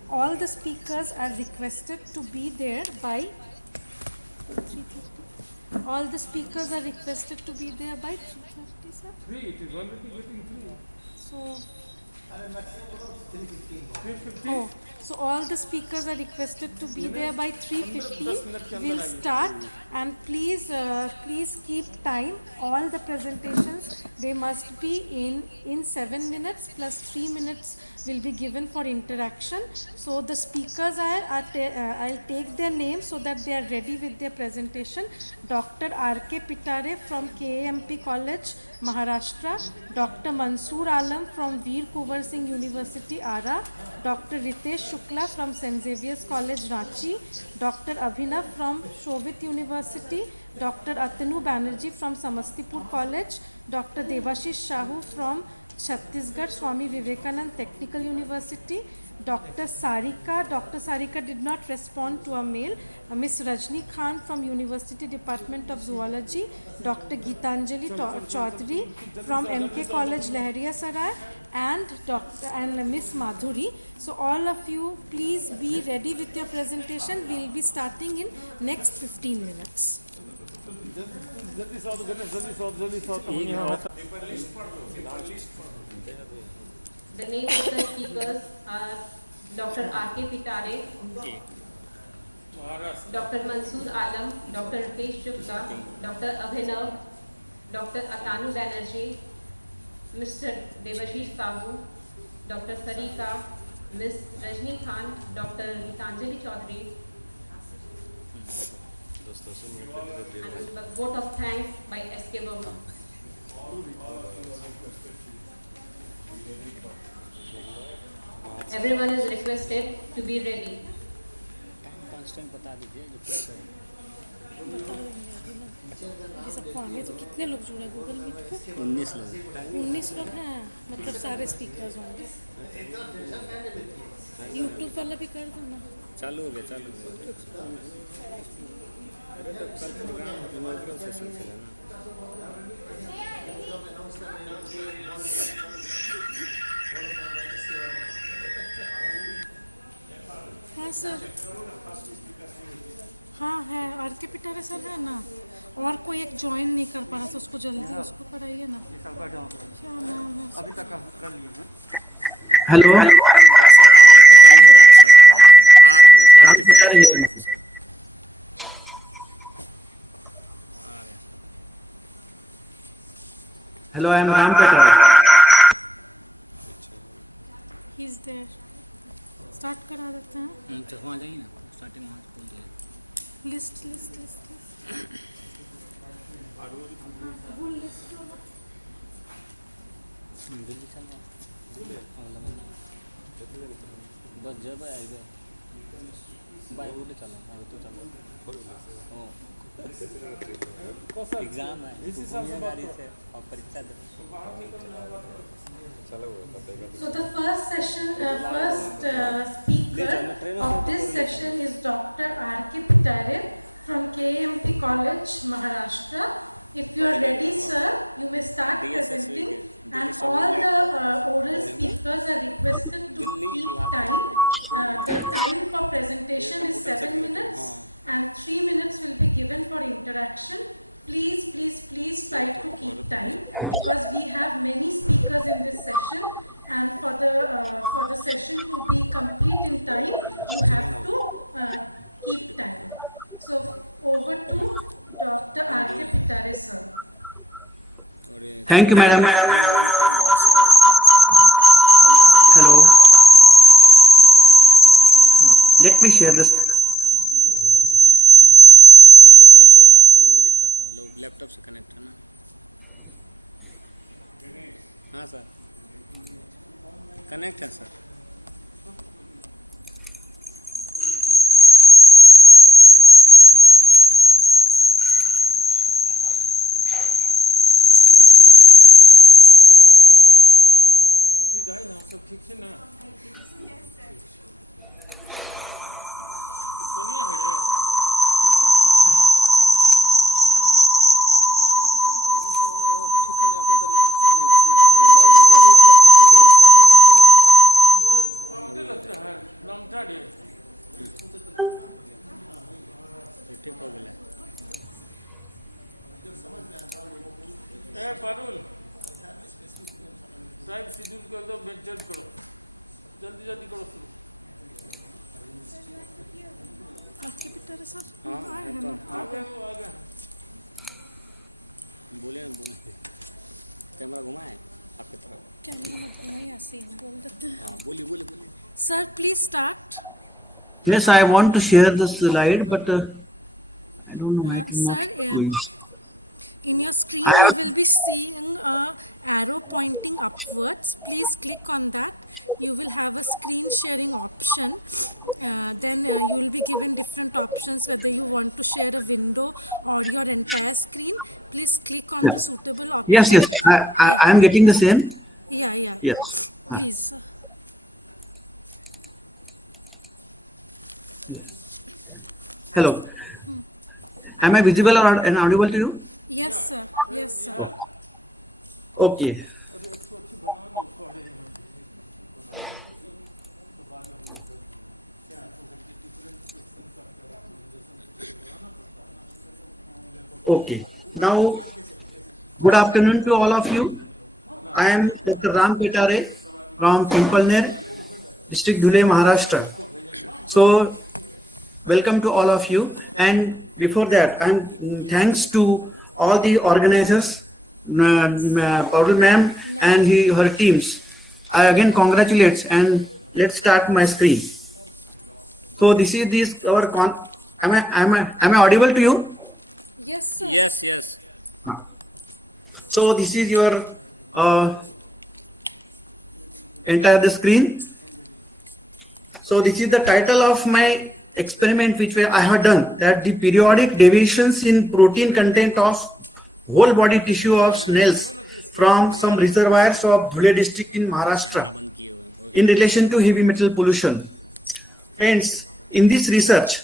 all the speakers are requested to be there by 3:30. All the speakers are requested to be there by 3:30, sir? 3, it is already getting 3. So, so all the speakers are requested to be there by 3:15. We'll start, and please keep time. All the presentations, they must be in 7 minutes plus 3 minutes will be given for interaction. So the speakers I'll take their names so that they are ready with their presentation. Dr. R.K. Pitare from KAMP College, Maharashtra. Dr. Mansoor Alam from Veer Kunwar Singh University, Ara. Dr. Ritesh Shukla from St. Xavier's College, Ranchi. Dr. Abhinav from Shobit University. Dr. Atanu Banerjee from Samastipur College. Dr. Devashish Shahu from Chhattisgarh Swami Vivekanand Technical University. Dr. Sarika did not respond to a mail. Miss Rajni Khan from University Department of Zoology. Dr. Geetanjali Chaudhary from MK College, Lahariya Sarai, and Miss Madhuri. So all of you, please be ready with your presentation. We will be starting in next 15 minutes. The names of the speakers are Dr. R.K. Pitare, Dr. Mansoor Alam, Dr. Ritesh Shukla, Dr. Abhinav, Dr. Atanu Banerjee, Mr. Devashish Sahu, Dr. Sarika, Miss Rajni Khan, Dr. Gitanjali Chaudhary, and a vote of thanks by S.K. Verma. Everyone is requested to be ready. Constant बता दीजिए जो कुछ है। ये सबको आगे तो कितने लोग जुड़े गूगल मीट पे? 19 लोग। 19 लोग हैं, मतलब सारे स्पीकर्स होंगे। यूट्यूब वाला भी कर दो ना। चालू हो गया, चालू हो गया। अरे तो कल प्रोग्राम इनॉग्रल सेशन चला ना। हाँ सर, हाँ है, आर के पिटारे सर है ना, और कोई एक ज्वाइन नहीं कर पा रहा था, उसको जल्दी उसको कराइए ना। क्या नाम है? अभी तक कर लिए हैं। हेलो बस सर आ रहे हैं, खत्म हो रहा है सर, आ रहे हैं बस लास्ट चल रहा है sir. Hello, I am Ram Petare. He is there. Start करा देते हैं। तो वहाँ जाइए ना, स्टार्टिंग वहाँ से खोल दिया। List list list list Delhi चल रहा बस जब आएगा बाइक बोले चलो आगे तो चलो एग्जाम है इसी गाड़ी से और परीक्षा दे। So the first session, first speaker of this session is Dr. R.K. Pitare from KMP College, Maharashtra. If you are ready, sir, you may start presenting, and all the oral speakers are requested to keep time. The time for presentation is 7 minutes, and 3 minutes will be given for interaction. Please, please, please try to keep time, because we have many speakers in this session, and for the session to be complete in time, you have to keep time. So over to Dr. R.K. Pitare, sir. Thank you, madam. Hello. Let me share this. उनके तरफ से हो रहा है, phone में दिक्कत है, लोग लैपटॉप से कनेक्ट है ना। हाँ सर, कनेक्ट है सर। ठीक है ना, सब ठीक से ना। सोनिया है रे। ठीक हो गया। ए पारुल, टाइम शेड्यूल कर दो, मेंटेन करो, जल्दी जल्दी करो शुरू। आपके पिटारे सर हाँ आ गए। बोले कैमरा घुमाए आपकी तरफ। कैमरा मत घुमाइए, ऐसे ही बोल देते हैं। हाँ बोलिए। Sir, please start. Yes, I want to share the slide, but I don't know. Sir, in your screen you will be seeing a arrow pointing upwards. Please click on that. You will have a screen sharing option. Then you will be given different options, whether you want to share a window or your entire screen. Please click on the suitable option. Yes. I am getting the same. Yeah. Yes. Please. Hello. Am I visible and audible to you? Yes, sir. Yes, sir. Okay. Okay. Now, good afternoon to all of you. I am Dr. Ram Petare from Pimpalner, District Dhule, Maharashtra. So, welcome to all of you. And before that, thanks to all the organizers, Paul ma'am and her teams. I again congratulate and let's start my screen. So this is this our am I audible to you? Yes, sir. Yes, yes. So this is your entire the screen. So this is the title of my experiment which I have done, that the periodic deviations in protein content of whole body tissue of snails from some reservoirs of Dhule district in Maharashtra in relation to heavy metal pollution. Hence, in this research,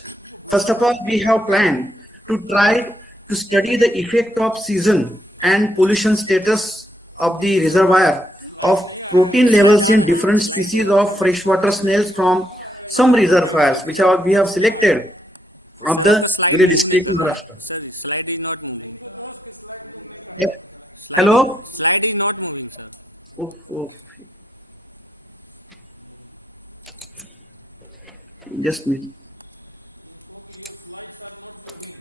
first of all, we have planned to try to study the effect of season and pollution status of the reservoir of protein levels in different species of freshwater snails from some reservoirs which we have selected of the slide Dhule move नहीं district कर in रहा Maharashtra. है. Sir, slide is not moving. Hello? Slide is not moving, sir. Oh. Just me. Your slides are not moving.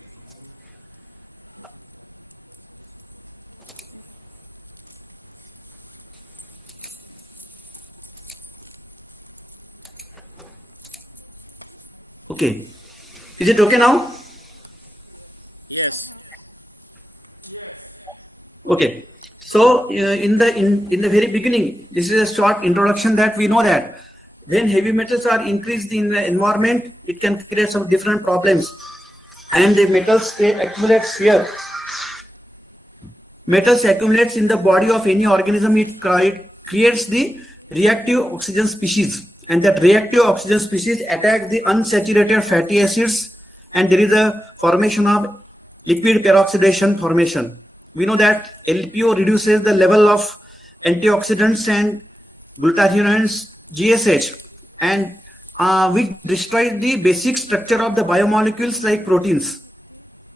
Okay. Is it okay now? Yes. Yes. Okay. So in the very beginning, this is a short introduction that we know that when heavy metals are increased in the environment, it can create some different problems, and the metals accumulates here. Metals accumulates in the body of any organism. It creates the reactive oxygen species, and that reactive oxygen species attack the unsaturated fatty acids, and there is a formation of liquid peroxidation formation. We know that LPO reduces the level of antioxidants and glutathione GSH, and which destroys the basic structure of the biomolecules like proteins.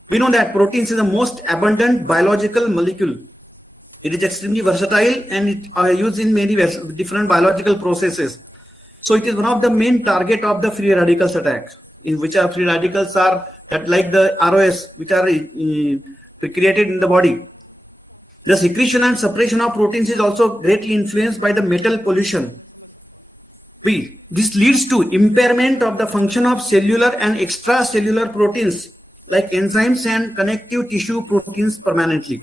We know that proteins is the most abundant biological molecule. It is extremely versatile and it used in many different biological processes. So it is one of the main target of the free radicals attack, in which free radicals are like the ROS, which are created in the body. The secretion and suppression of proteins is also greatly influenced by the metal pollution. This leads to impairment of the function of cellular and extracellular proteins like enzymes and connective tissue proteins permanently.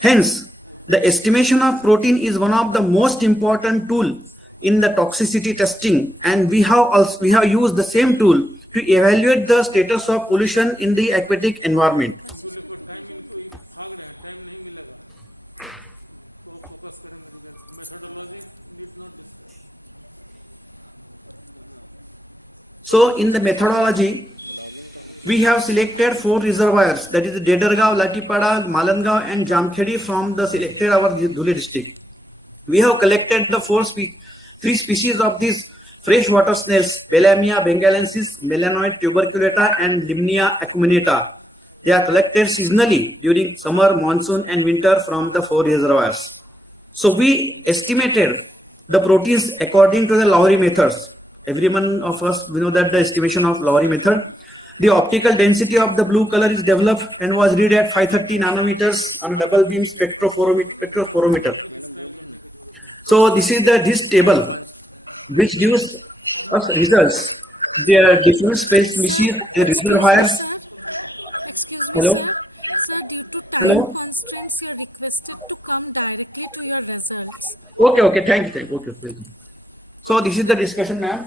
Hence, the estimation of protein is one of the most important tool in the toxicity testing, and we have used the same tool to evaluate the status of pollution in the aquatic environment. So in the methodology, we have selected 4 reservoirs, that is Dedargaon, Latipada, Malangaon and Jamkhedi from the selected our Dhule district. We have collected the 3 species of these freshwater snails, Pelamia bengalensis, Melanoid tuberculata and Limnia acuminata. They are collected seasonally during summer, monsoon and winter from the 4 reservoirs. So we estimated the proteins according to the Lowry methods. Everyone of us, we know that the estimation of Lowry method. The optical density of the blue color is developed and was read at 530 nanometers on double beam spectrophotometer. So this is this table which gives us results. The diffuse space species, the reservoirs. Excuse me, Hello? sir. Sir, due to time constraints, you are requested to come directly to your results. Okay, thank you. Okay. So this is the discussion, ma'am.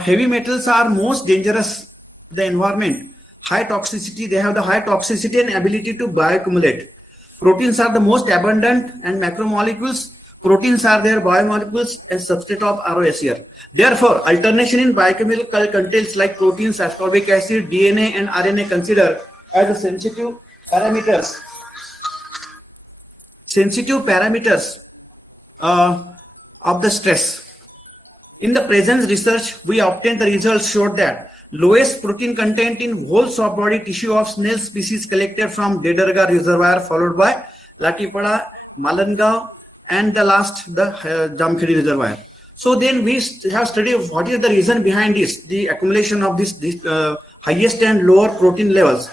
Heavy metals are most dangerous in the environment. High toxicity, they have the high toxicity and ability to bioaccumulate. Proteins are the most abundant and macromolecules. Proteins are their biomolecules as substrate of ROS here. Therefore, alternation in biochemical contents like proteins, ascorbic acid, DNA and RNA considered as the sensitive parameters of the stress. In the present research, we obtained the results showed that lowest protein content in whole soft body tissue of snail species collected from Dedarga reservoir, followed by Latipada, Malangaon, and the last the Jamkhedi reservoir. So then we have studied what is the reason behind this, the accumulation of this highest and lower protein levels.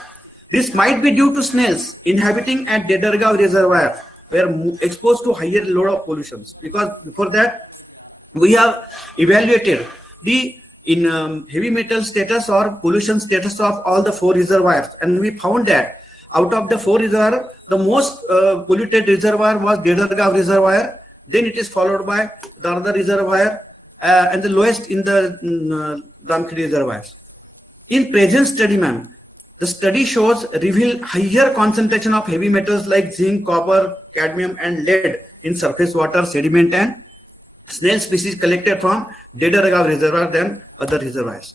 This might be due to snails inhabiting at Dedargaon reservoir were exposed to higher load of pollutions, because before that we have evaluated the heavy metal status or pollution status of all the 4 reservoirs, and we found that out of the 4 reservoirs, the most polluted reservoir was Dedargaon reservoir, then it is followed by the other reservoir, and the lowest in the Damkheli reservoirs. In present study, ma'am, the study reveal higher concentration of heavy metals like zinc, copper, cadmium and lead in surface water, sediment and snail species collected from Dedargaon reservoir than other reservoirs.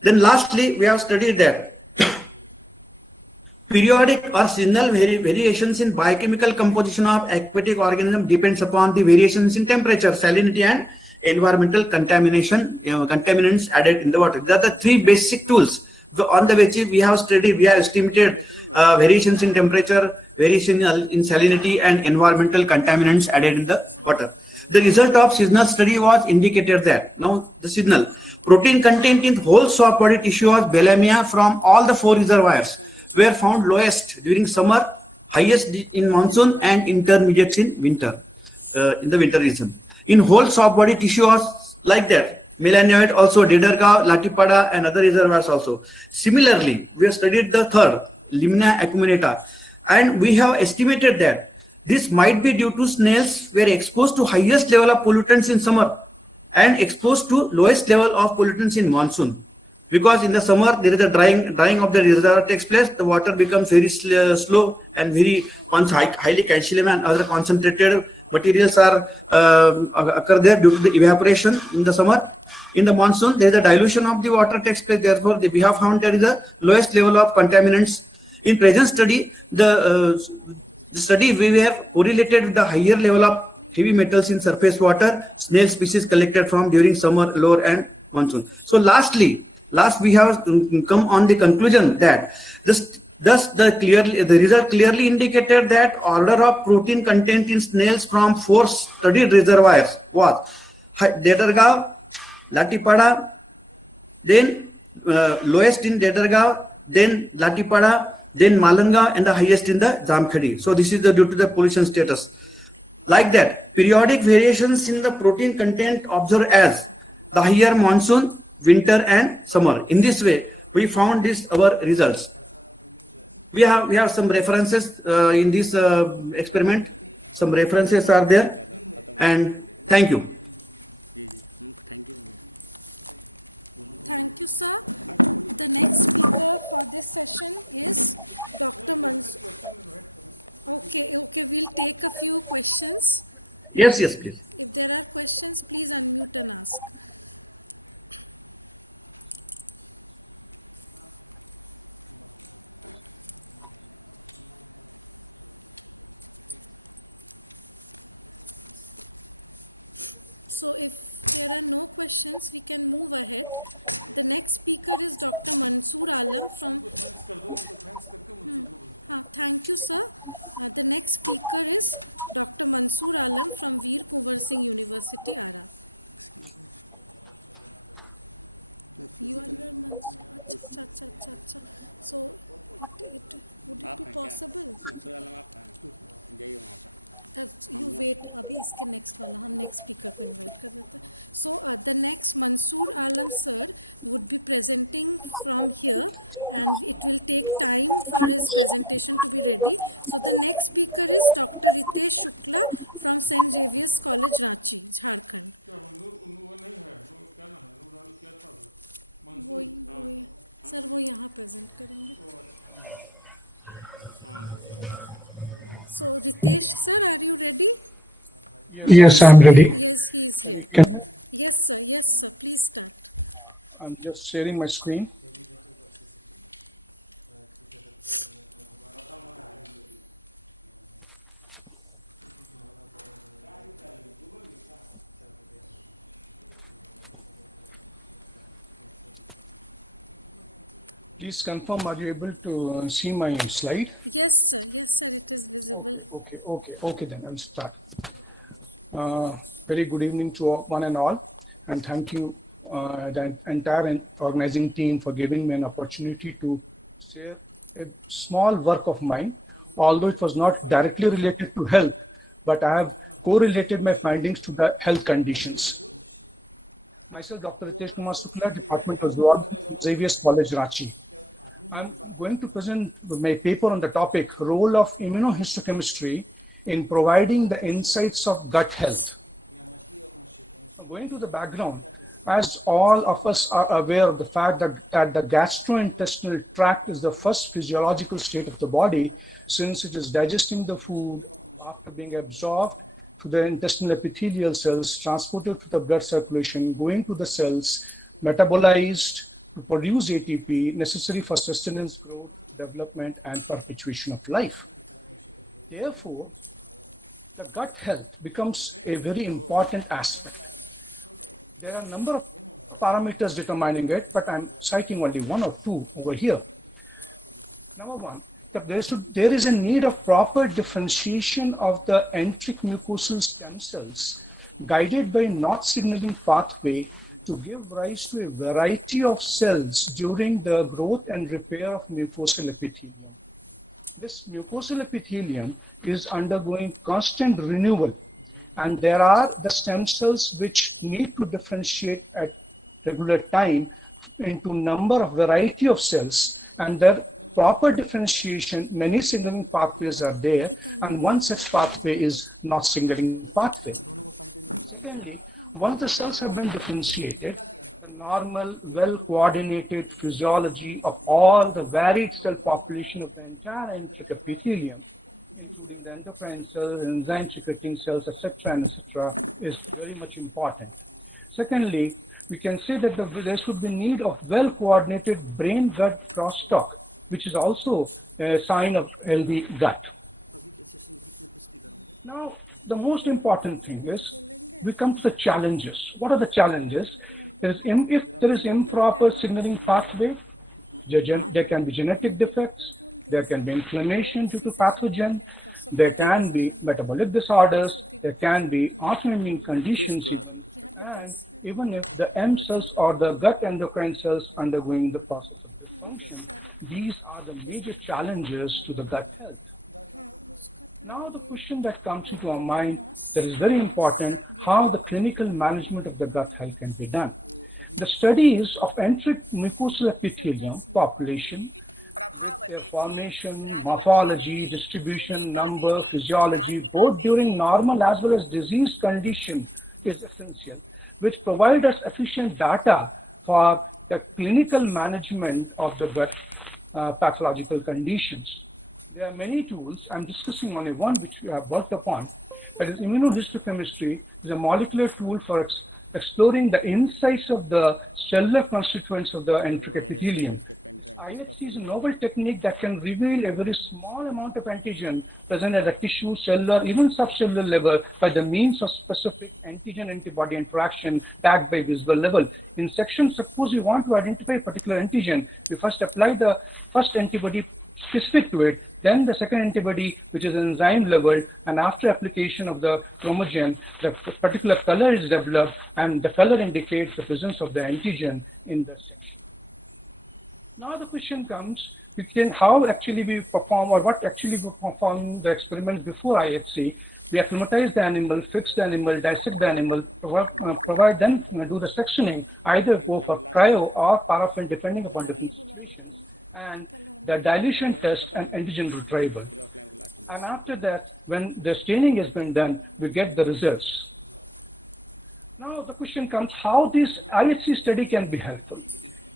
Then lastly, we have studied that periodic or seasonal variations in biochemical composition of aquatic organism depends upon the variations in temperature, salinity and environmental contaminants added in the water. These are the 3 basic tools on the which we have studied. We have estimated variations in temperature, variation in salinity and environmental contaminants added in the water. The result of seasonal study was indicated that now the seasonal protein content in whole soft body tissue of Belamia from all the 4 reservoirs were found lowest during summer, highest in monsoon and intermediate in winter, in the winter region. In whole soft body tissue was like that. Melanoid also, Dedargaon, Latipada and other reservoirs also. Similarly, we have studied the third, Limna acuminata, and we have estimated that this might be due to snails were exposed to highest level of pollutants in summer and exposed to lowest level of pollutants in monsoon. Because in the summer there is a drying of the reservoir takes place, the water becomes very slow and very highly calcium and other concentrated materials are occur there due to the evaporation in the summer. In the monsoon, there is a dilution of the water takes place. Therefore, we have found there is the lowest level of contaminants. In present study, the study we have correlated with the higher level of heavy metals in surface water, snail species collected from during summer, lower and monsoon. So last we have come on the conclusion that the result clearly indicated that order of protein content in snails from 4 studied reservoirs was Dedargaon, Latipada, then lowest in Dedargaon, then Latipada, then Malanga, and the highest in the Damkheli. So this is due to the pollution status. Like that, periodic variations in the protein content observed as the higher monsoon, winter and summer. In this way, we found our results. We have some references in this experiment. Some references are there, and thank you. Thank you, sir. The next speaker for this session is Dr. Mansoor. Okay, we'll take a few questions. Yes, please. If there are questions, please unmute and ask. So if there are no questions, we can move ahead. The next speaker is Dr. Mansoor Alam from... Thank you, sir. The next speaker is Dr. Mansoor Alam from Veer Kunwar Singh University, Ara. You are your Mansoor. Acha. So, would it be possible? You wait, अभी इसके next वाला हम next speaker को invite कर देते हैं. So the next Mansoor Alam sir would be presenting from here, and it will take time for his presentation to be ready. So the next speaker is Dr. Ritesh Shukla from St. Xavier's College, Ranchi, Jharkhand. वही sir वो यहाँ present करेंगे. So Ritesh sir, are you ready? Yes, I'm ready. Yes, he is here. Yes sir, please start. I'm just sharing my screen. Please confirm, are you able to see my slide? Yes sir, it is visible. Okay then, I'll start. Very good evening to one and all, and thank you the entire organizing team for giving me an opportunity to share a small work of mine although it was not directly related to health, but I have correlated my findings to the health conditions. Myself, Dr. Ritesh Kumar Sukla, Department of Zoology, Xavier College, Ranchi. I'm going to present my paper on the topic, Role of Immunohistochemistry in Providing the Insights of Gut Health. So going to the background, as all of us are aware of the fact that the gastrointestinal tract is the first physiological state of the body, since it is digesting the food after being absorbed to the intestinal epithelial cells, transported to the blood circulation, going to the cells, metabolized to produce ATP necessary for sustenance, growth, development, and perpetuation of life. Therefore, the gut health becomes a very important aspect. There are a number of parameters determining it, but I'm citing only one or two over here. Number one, there is a need of proper differentiation of the enteric mucosal stem cells guided by Notch signaling pathway to give rise to a variety of cells during the growth and repair of mucosal epithelium. This mucosal epithelium is undergoing constant renewal, and there are the stem cells which need to differentiate at regular time into number of variety of cells, and their proper differentiation, many signaling pathways are there, and one such pathway is Notch signaling pathway. Secondly, once the cells have been differentiated, the normal, well-coordinated physiology of all the varied cell population of the entire enteric epithelium, including the endocrine cells, enzyme secreting cells, etc., is very much important. Secondly, we can say that there should be need of well-coordinated brain-gut crosstalk, which is also a sign of healthy gut. Now, the most important thing is, we come to the challenges. What are the challenges? If there is improper signaling pathway, there can be genetic defects, there can be inflammation due to pathogen, there can be metabolic disorders, there can be autoimmune conditions, and even if the M cells or the gut endocrine cells undergoing the process of dysfunction. These are the major challenges to the gut health. Now the question that comes into our mind that is very important, how the clinical management of the gut health can be done. The studies of enteric mucosal epithelium population, their formation, morphology, distribution, number, physiology, both during normal as well as disease condition is essential, which provide us efficient data for the clinical management of the gut pathological conditions. There are many tools. I'm discussing only one which we have worked upon. That is, immunohistochemistry is a molecular tool for exploring the insights of the cellular constituents of the enteric epithelium. IHC is a novel technique that can reveal a very small amount of antigen present at the tissue, cellular, even subcellular level by the means of specific antigen-antibody interaction tagged by visible level. In section, suppose you want to identify a particular antigen, you first apply the first antibody specific to it, then the second antibody, which is enzyme level, and after application of the chromogen, the particular color is developed, and the color indicates the presence of the antigen in the section. Now the question comes, how actually we perform, or what actually we perform the experiment before IHC. We acclimatize the animal, fix the animal, dissect the animal, provide them, do the sectioning, either go for cryo or paraffin, depending upon different situations, and the dilution test and antigen retrieval. And after that, when the staining has been done, we get the results. Now the question comes, how this IHC study can be helpful.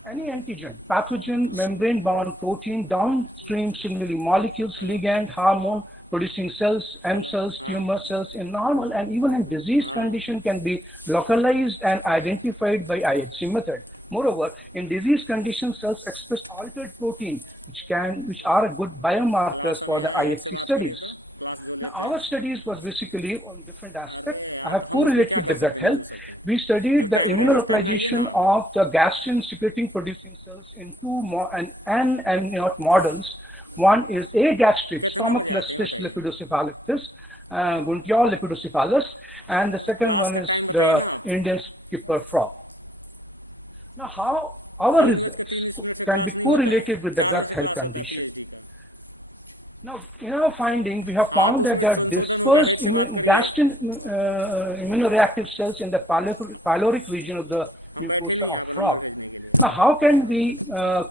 Any antigen, pathogen, membrane-bound protein, downstream signaling molecules, ligand, hormone, producing cells, M cells, tumor cells in normal and even in disease condition can be localized and identified by IHC method. Moreover, in disease conditions, cells express altered protein, which are a good biomarkers for the IHC studies. Our studies was basically on different aspects. I have correlated the gut health. We studied the immunolocalization of the gastrin secreting producing cells in two and models. One is agastric, Stomachus lepidocephalus, Guntiol lepidocephalus, and the second one is the Indian skipper frog. Now, how our results can be correlated with the gut health condition. Now, in our finding, we have हाँ, found तो that उसमें there are संशोधन होगा, head से बात dispersed करिए। gastrin immunoreactive cells in the pyloric region of the हम बैठे नहीं यहाँ पर नंबर frog. भेजने के लिए। Now, how can we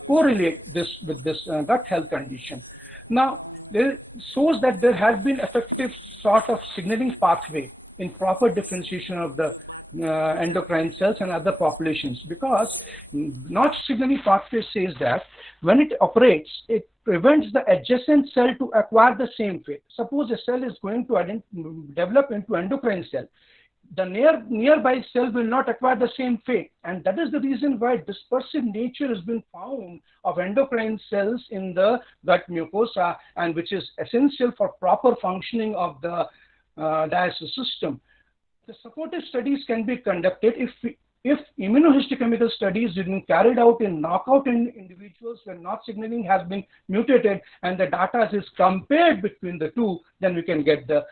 correlate this with this gut health condition? Now, it shows that there has been effective sort of signaling pathway in proper differentiation of the endocrine cells and other populations, because not signaling pathway says that when it operates, it prevents the adjacent cell to acquire the same fate. Suppose a cell is going to develop into endocrine cell, the nearby cell will not acquire the same fate, and that is the reason why dispersive nature has been found of endocrine cells in the gut mucosa, and which is essential for proper functioning of the digestive system. The supportive studies can be conducted if immunohistochemical studies have been carried out in knockout individuals where NOT signaling has been mutated and the data is compared between the two, then we can get the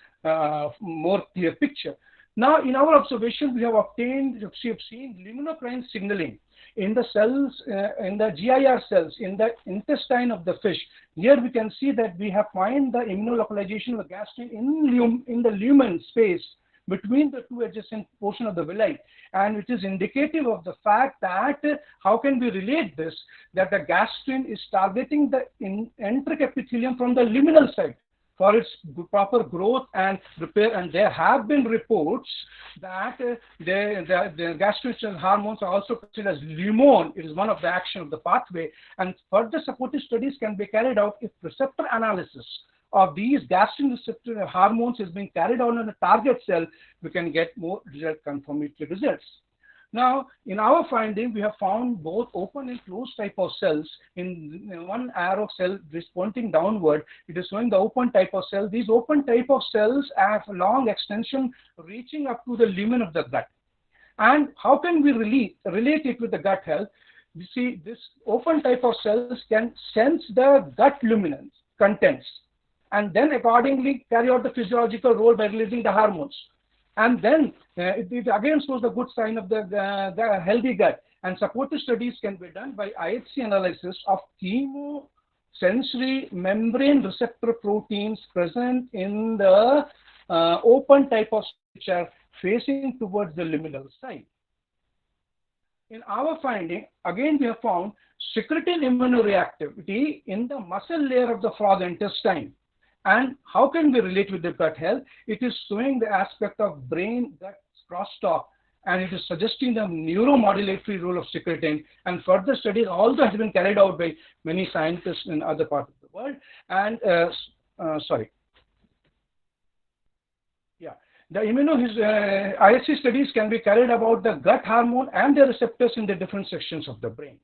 more clear picture. Now, in our observation, we have seen luminocrine signaling in the cells, in the GIR cells, in the intestine of the fish. Here we can see that we have found the immunolocalization of the gastrin in the lumen space between the two adjacent portions of the villi, and which is indicative of the fact that how can we relate this, that the gastrin is targeting the enteric epithelium from the luminal side for its proper growth and repair. And there have been reports that the gastrointestinal hormones are also considered as lumone. It is one of the action of the pathway, and further supportive studies can be carried out if receptor analysis of these gastrin receptor hormones is being carried out on a target cell. We can get more confirmatory results. Now, in our finding, we have found both open and closed type of cells. In one arrow cell is pointing downward, it is showing the open type of cell. These open type of cells have long extension reaching up to the lumen of the gut. And how can we relate it with the gut health? You see, this open type of cells can sense the gut luminance contents, and then accordingly carry out the physiological role by releasing the hormones. And then it again shows the good sign of the healthy gut. And supportive studies can be done by IHC analysis of chemosensory membrane receptor proteins present in the open type of which are facing towards the luminal side. In our finding, again we have found secretin immunoreactivity in the muscle layer of the frog intestine. And how can we relate with the gut health? It is showing the aspect of brain-gut crosstalk, and it is suggesting the neuromodulatory role of secretin. And further studies also have been carried out by many scientists in other parts of the world. And the IHC studies can be carried about the gut hormone and the receptors in the different sections of the brain.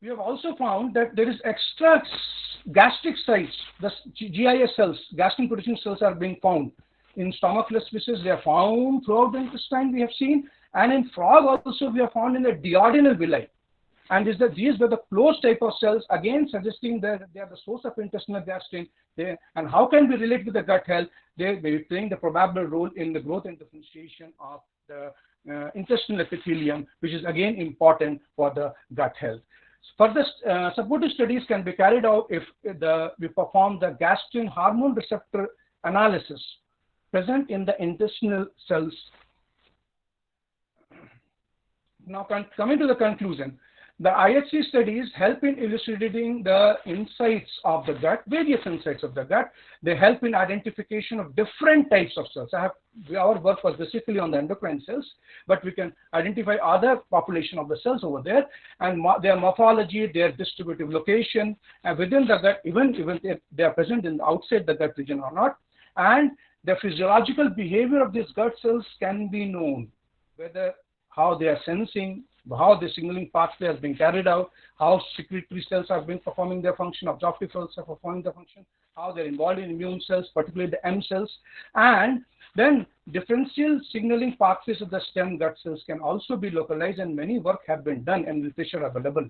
We have also found that there is extra gastric sites, the GIS cells, gastrin producing cells are being found. In stomachless fishes, they are found throughout the intestine, we have seen, and in frog also we have found in the duodenal villi. And these were the closed type of cells, again suggesting that they are the source of intestinal gastrin. And how can we relate with the gut health? They may be playing the probable role in the growth and differentiation of the intestinal epithelium, which is again important for the gut health. Further supportive studies can be carried out if we perform the gastrin hormone receptor analysis present in the intestinal cells. Now, coming to the conclusion, the IHC studies help in elucidating the insights of the gut, various insights of the gut. They help in identification of different types of cells. Our work was basically on the endocrine cells, but we can identify other population of the cells over there, and their morphology, their distributive location, and within the gut, even if they are present outside the gut region or not, and the physiological behavior of these gut cells can be known, whether how they are sensing, how the signaling pathway has been carried out, how secretory cells have been performing their function, absorptive cells are performing their function, how they're involved in immune cells, particularly the M cells, and then differential signaling pathways of the stem gut cells can also be localized, and many work have been done and literature available.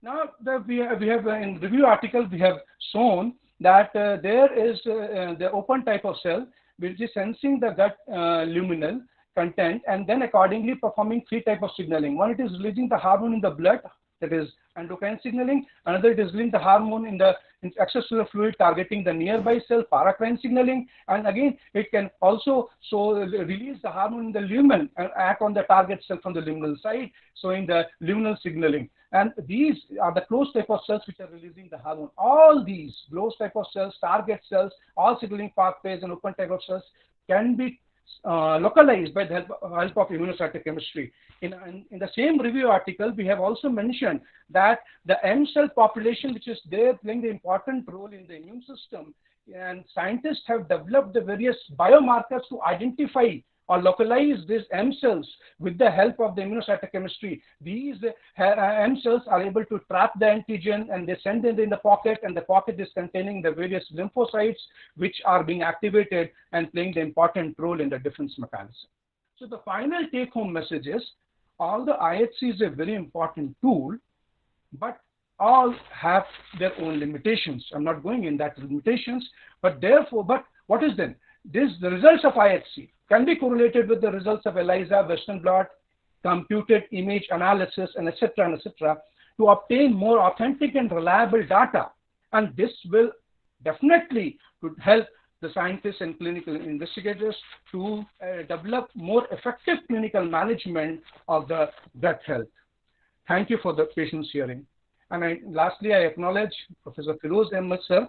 Now, we have in review article, we have shown that there is the open type of cell which is sensing the gut luminal content and then accordingly performing three types of signaling. One, it is releasing the hormone in the blood that is endocrine signaling. Another, it is releasing the hormone in the extracellular fluid targeting the nearby cell, paracrine signaling. And again, it can also release the hormone in the lumen and act on the target cell from the luminal side, showing the luminal signaling. And these are the closed type of cells which are releasing the hormone. All these closed type of cells, target cells, all signaling pathways and open type of cells can be localized by the help of immunocytochemistry. In the same review article, we have also mentioned that the M cell population, which is there playing the important role in the immune system, and scientists have developed the various biomarkers to identify or localize these M cells with the help of the immunocytochemistry. These M cells are able to trap the antigen and they send it in the pocket, and the pocket is containing the various lymphocytes which are being activated and playing the important role in the defense mechanism. So the final take-home message is, all the IHC is a very important tool, but all have their own limitations. I'm not going in that limitations, but what is then? The results of IHC can be correlated with the results of ELISA, Western blot, computed image analysis, and etc. to obtain more authentic and reliable data. And this will definitely help the scientists and clinical investigators to develop more effective clinical management of the gut health. Thank you for the patience hearing. And lastly, I acknowledge Professor Firoz Ahmed sir,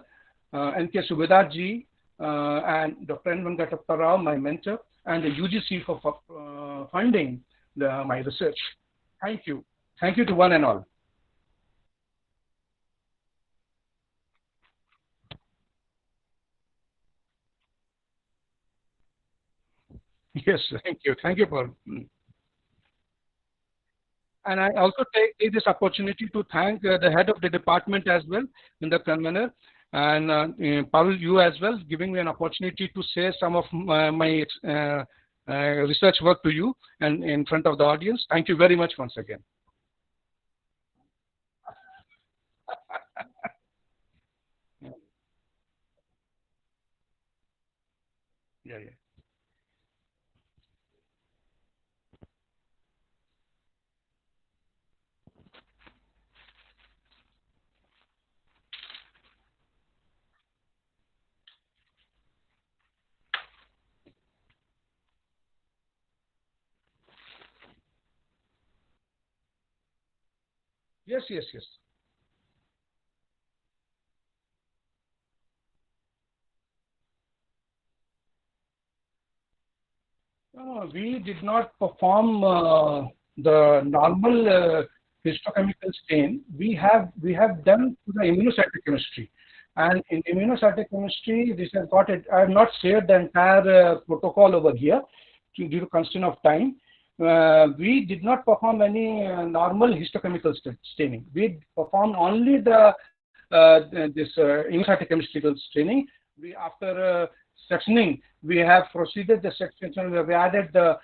N.K. Subedar ji, and Dr. N. Venkatappa Rao, my mentor, and the UGC for funding my research. Thank you. Thank you to one and all. Yes, thank you. Thank you for. And I also take this opportunity to thank the head of the department as well, in the convener, and Paul, you as well, giving me an opportunity to say some of my research work to you and in front of the audience. Thank you very much once again. Yeah. Yes. No, we did not perform the normal histochemical stain. We have done the immunocytochemistry, and in immunocytochemistry, this has got it. I have not shared the entire protocol over here due to constraint of time. We did not perform any normal histochemical staining. We performed only the immunocytochemical staining. After sectioning, we have proceeded the section. We have added the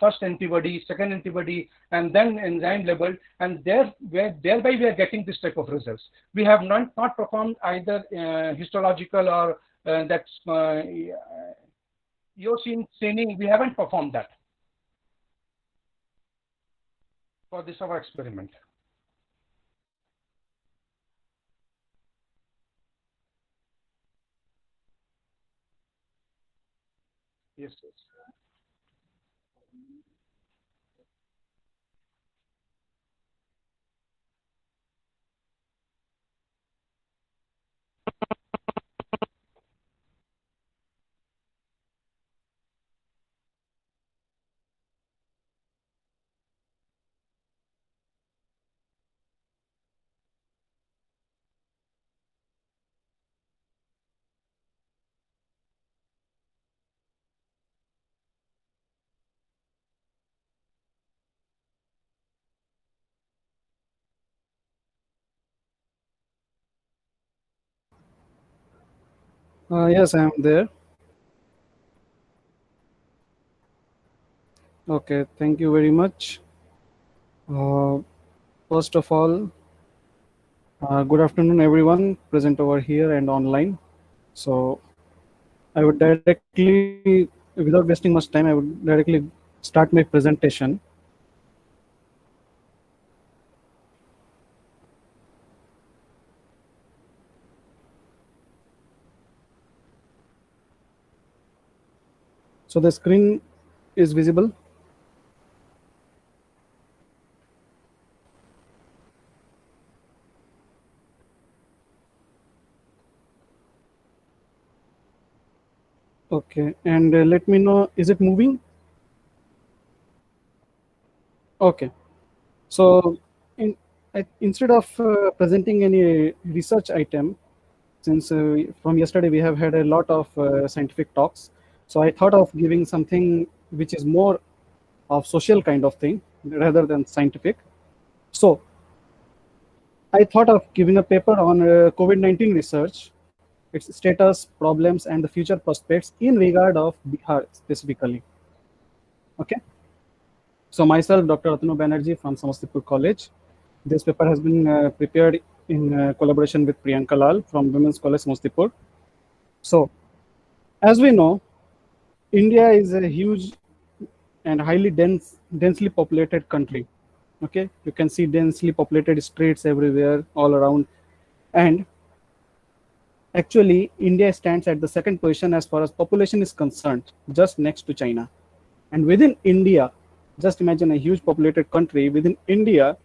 first antibody, second antibody, and then enzyme level, and thereby we are getting this type of results. We have not performed either histological or that's eosine staining. We haven't performed that for this our experiment. Yes. Yes, I am there. Okay, thank you very much. First of all, good afternoon, everyone present over here and online. So, I would directly, without wasting much time, I would directly start my presentation. So the screen is visible. Okay, and let me know, is it moving? Okay, so instead of presenting any research item, since from yesterday we have had a lot of scientific talks, so I thought of giving something which is more of social kind of thing rather than scientific. So I thought of giving a paper on COVID-19 research, its status, problems, and the future prospects in regard of Bihar specifically. Okay. So myself, Dr. Atanu Banerjee from Samastipur College. This paper has been prepared in collaboration with Priyanka Lal from Women's College, Samastipur. So, as we know, India is a huge and highly densely populated country. Okay, you can see densely populated streets everywhere, all around, and actually, India stands at the second position as far as population is concerned, just next to China. And within India, just imagine a huge populated country. Within India,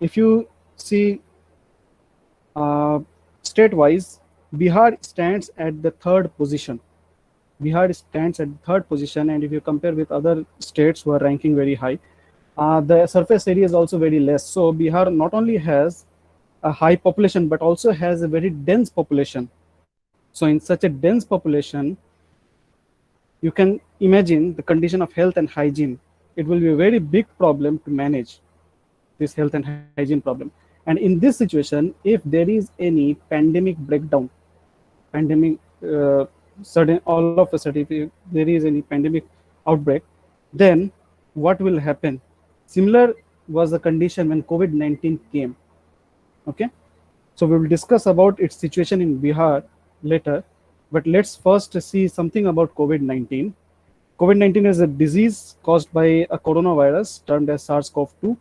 if you see state-wise, Bihar stands at the third position. Bihar stands at the third position, and if you compare with other states who are ranking very high, the surface area is also very less. So Bihar not only has a high population, but also has a very dense population. So in such a dense population, you can imagine the condition of health and hygiene. It will be a very big problem to manage this health and hygiene problem. And in this situation, if there is any pandemic breakdown, pandemic sudden all of a sudden, if there is any pandemic outbreak, then what will happen? Similar was the condition when COVID-19 came. Okay, so we will discuss about its situation in Bihar later, but let's first see something about COVID-19. COVID-19 is a disease caused by a coronavirus termed as SARS-CoV-2.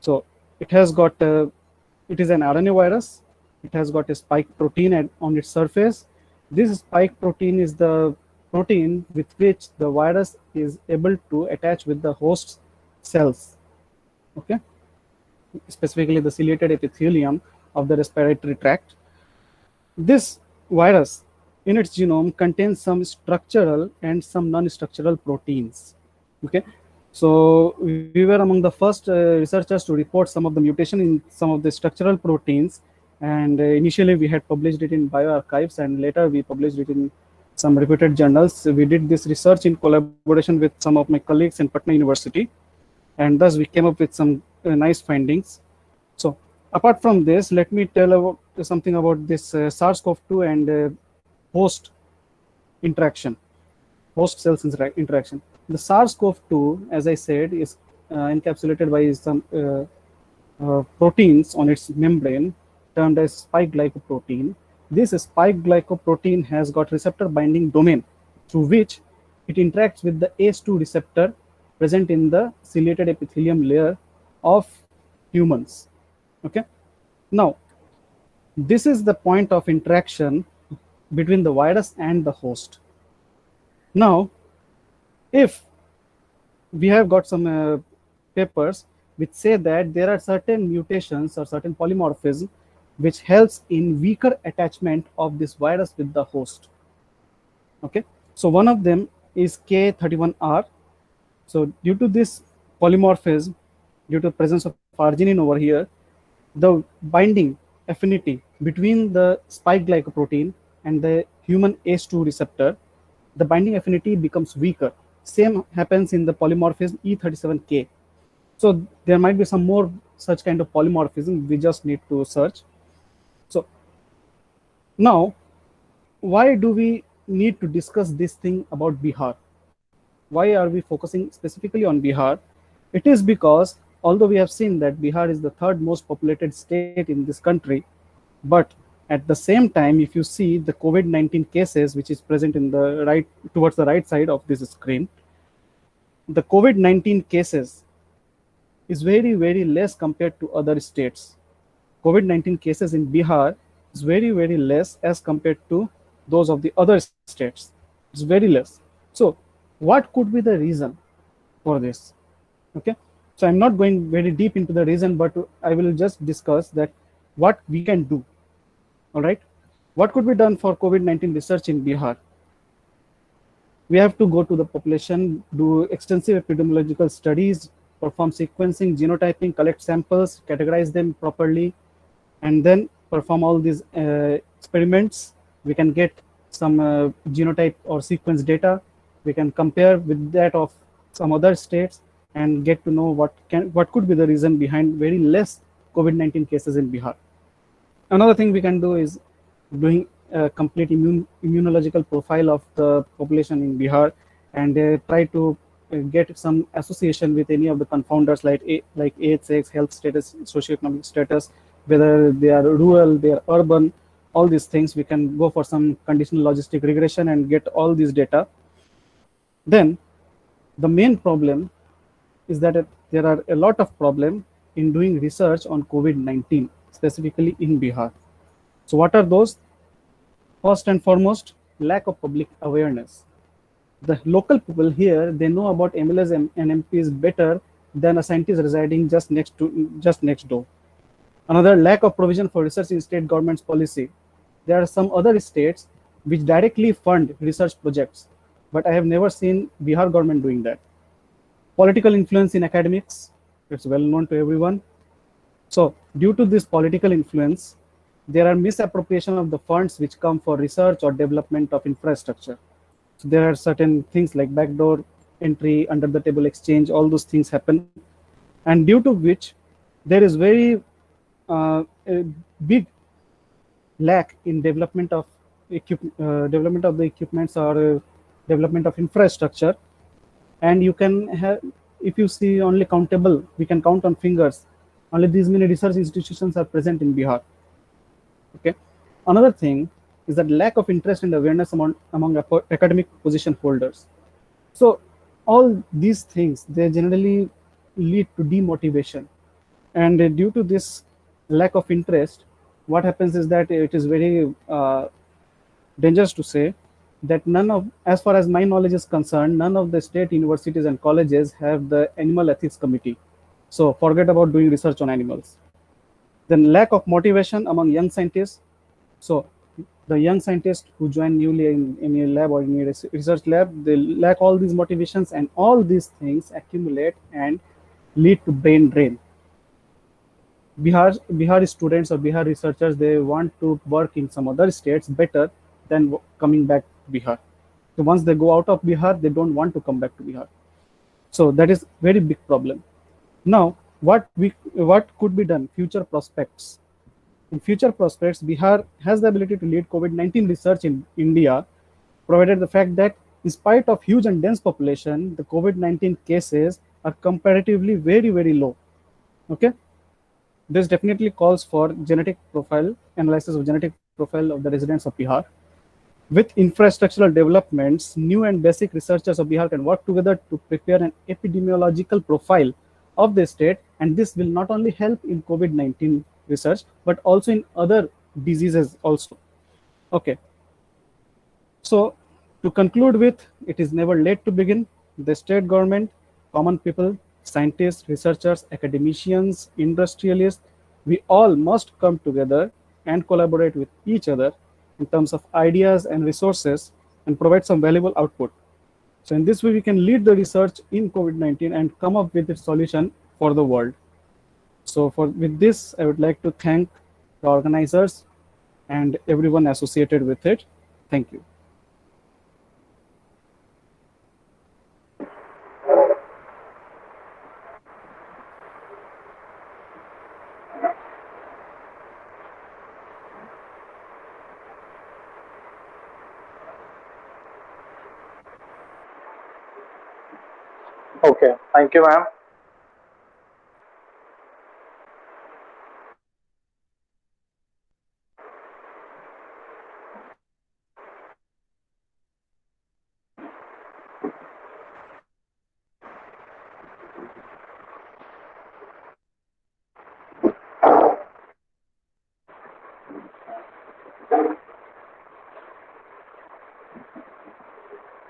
So it has got it is an RNA virus. It has got a spike protein on its surface. This spike protein is the protein with which the virus is able to attach with the host cells. Okay, specifically the ciliated epithelium of the respiratory tract. This virus in its genome contains some structural and some non-structural proteins. Okay, so we were among the first researchers to report some of the mutation in some of the structural proteins, and initially we had published it in bioarchives, and later we published it in some reputed journals. We did this research in collaboration with some of my colleagues in Patna University, and thus we came up with some nice findings. So apart from this, let me tell about something about this SARS-CoV-2 and host interaction, host cells interaction. The SARS-CoV-2, as I said, is encapsulated by some proteins on its membrane termed as spike glycoprotein. This spike glycoprotein has got receptor binding domain through which it interacts with the ACE2 receptor present in the ciliated epithelium layer of humans. Okay, now this is the point of interaction between the virus and the host. Now, if we have got some papers which say that there are certain mutations or certain polymorphism which helps in weaker attachment of this virus with the host. Okay, so one of them is K31R. So due to this polymorphism, due to the presence of arginine over here, the binding affinity between the spike glycoprotein and the human ACE2 receptor, the binding affinity becomes weaker. Same happens in the polymorphism E37K. So there might be some more such kind of polymorphism. We just need to search. So now, why do we need to discuss this thing about Bihar? Why are we focusing specifically on Bihar? It is because although we have seen that Bihar is the third most populated state in this country, but at the same time, if you see the COVID-19 cases, which is present in the right, towards the right side of this screen, the COVID-19 cases is very, very less compared to other states. COVID-19 cases in Bihar is very, very less as compared to those of the other states. It's very less. So What could be the reason for this? Okay, so I'm not going very deep into the reason, but I will just discuss that what we can do. All right, what could be done for COVID-19 research in Bihar? We have to go to the population, do extensive epidemiological studies, perform sequencing, genotyping, collect samples, categorize them properly, and then perform all these experiments. We can get some genotype or sequence data. We can compare with that of some other states and get to know what could be the reason behind very less COVID-19 cases in Bihar. Another thing we can do is doing a complete immunological profile of the population in Bihar, and try to get some association with any of the confounders like age, sex, health status, socioeconomic status, whether they are rural, they are urban, all these things. We can go for some conditional logistic regression and get all these data. Then the main problem is that there are a lot of problem in doing research on COVID-19, specifically in Bihar. So what are those? First and foremost, lack of public awareness. The local people here, they know about MLAs and MPs better than a scientist residing just next door. Another, lack of provision for research in state government's policy. There are some other states which directly fund research projects, but I have never seen Bihar government doing that. Political influence in academics, it's well known to everyone. So due to this political influence, there are misappropriation of the funds which come for research or development of infrastructure. So there are certain things like backdoor entry, under the table exchange, all those things happen. And due to which there is very a big lack in development of development of the equipments or development of infrastructure. And you can have, if you see only countable, we can count on fingers, only these many research institutions are present in Bihar. Okay. Another thing is that lack of interest and awareness among academic position holders. So all these things, they generally lead to demotivation. And due to this lack of interest, what happens is that it is very dangerous to say that as far as my knowledge is concerned, none of the state universities and colleges have the animal ethics committee. So forget about doing research on animals. Then lack of motivation among young scientists. So the young scientists who join newly in a lab or in a research lab, they lack all these motivations, and all these things accumulate and lead to brain drain. Bihar students or Bihar researchers, they want to work in some other states better than coming back to Bihar. So once they go out of Bihar, they don't want to come back to Bihar. So that is very big problem. Now, what could be done? Future prospects. In future prospects, Bihar has the ability to lead COVID-19 research in India, provided the fact that in spite of huge and dense population, the COVID-19 cases are comparatively very, very low. Okay. This definitely calls for genetic profile, analysis of genetic profile of the residents of Bihar. With infrastructural developments, new and basic researchers of Bihar can work together to prepare an epidemiological profile of the state, and this will not only help in COVID-19 research, but also in other diseases also. Okay. So to conclude with, it is never late to begin. The state government, common people, scientists, researchers, academicians, industrialists, we all must come together and collaborate with each other in terms of ideas and resources and provide some valuable output. So in this way, we can lead the research in COVID-19 and come up with a solution for the world. So with this, I would like to thank the organizers and everyone associated with it. Thank you. Okay, thank you, ma'am.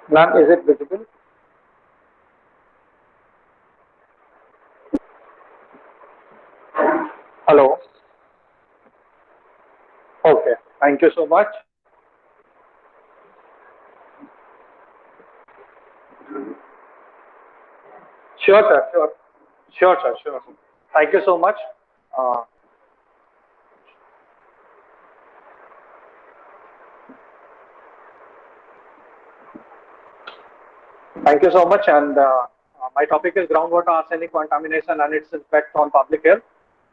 Ma'am, is it visible? Okay, thank you so much. Sure, sir. Sure. Sure, sir. Sure. Thank you so much. Uh, Thank you so much. And my topic is groundwater arsenic contamination and its impact on public health.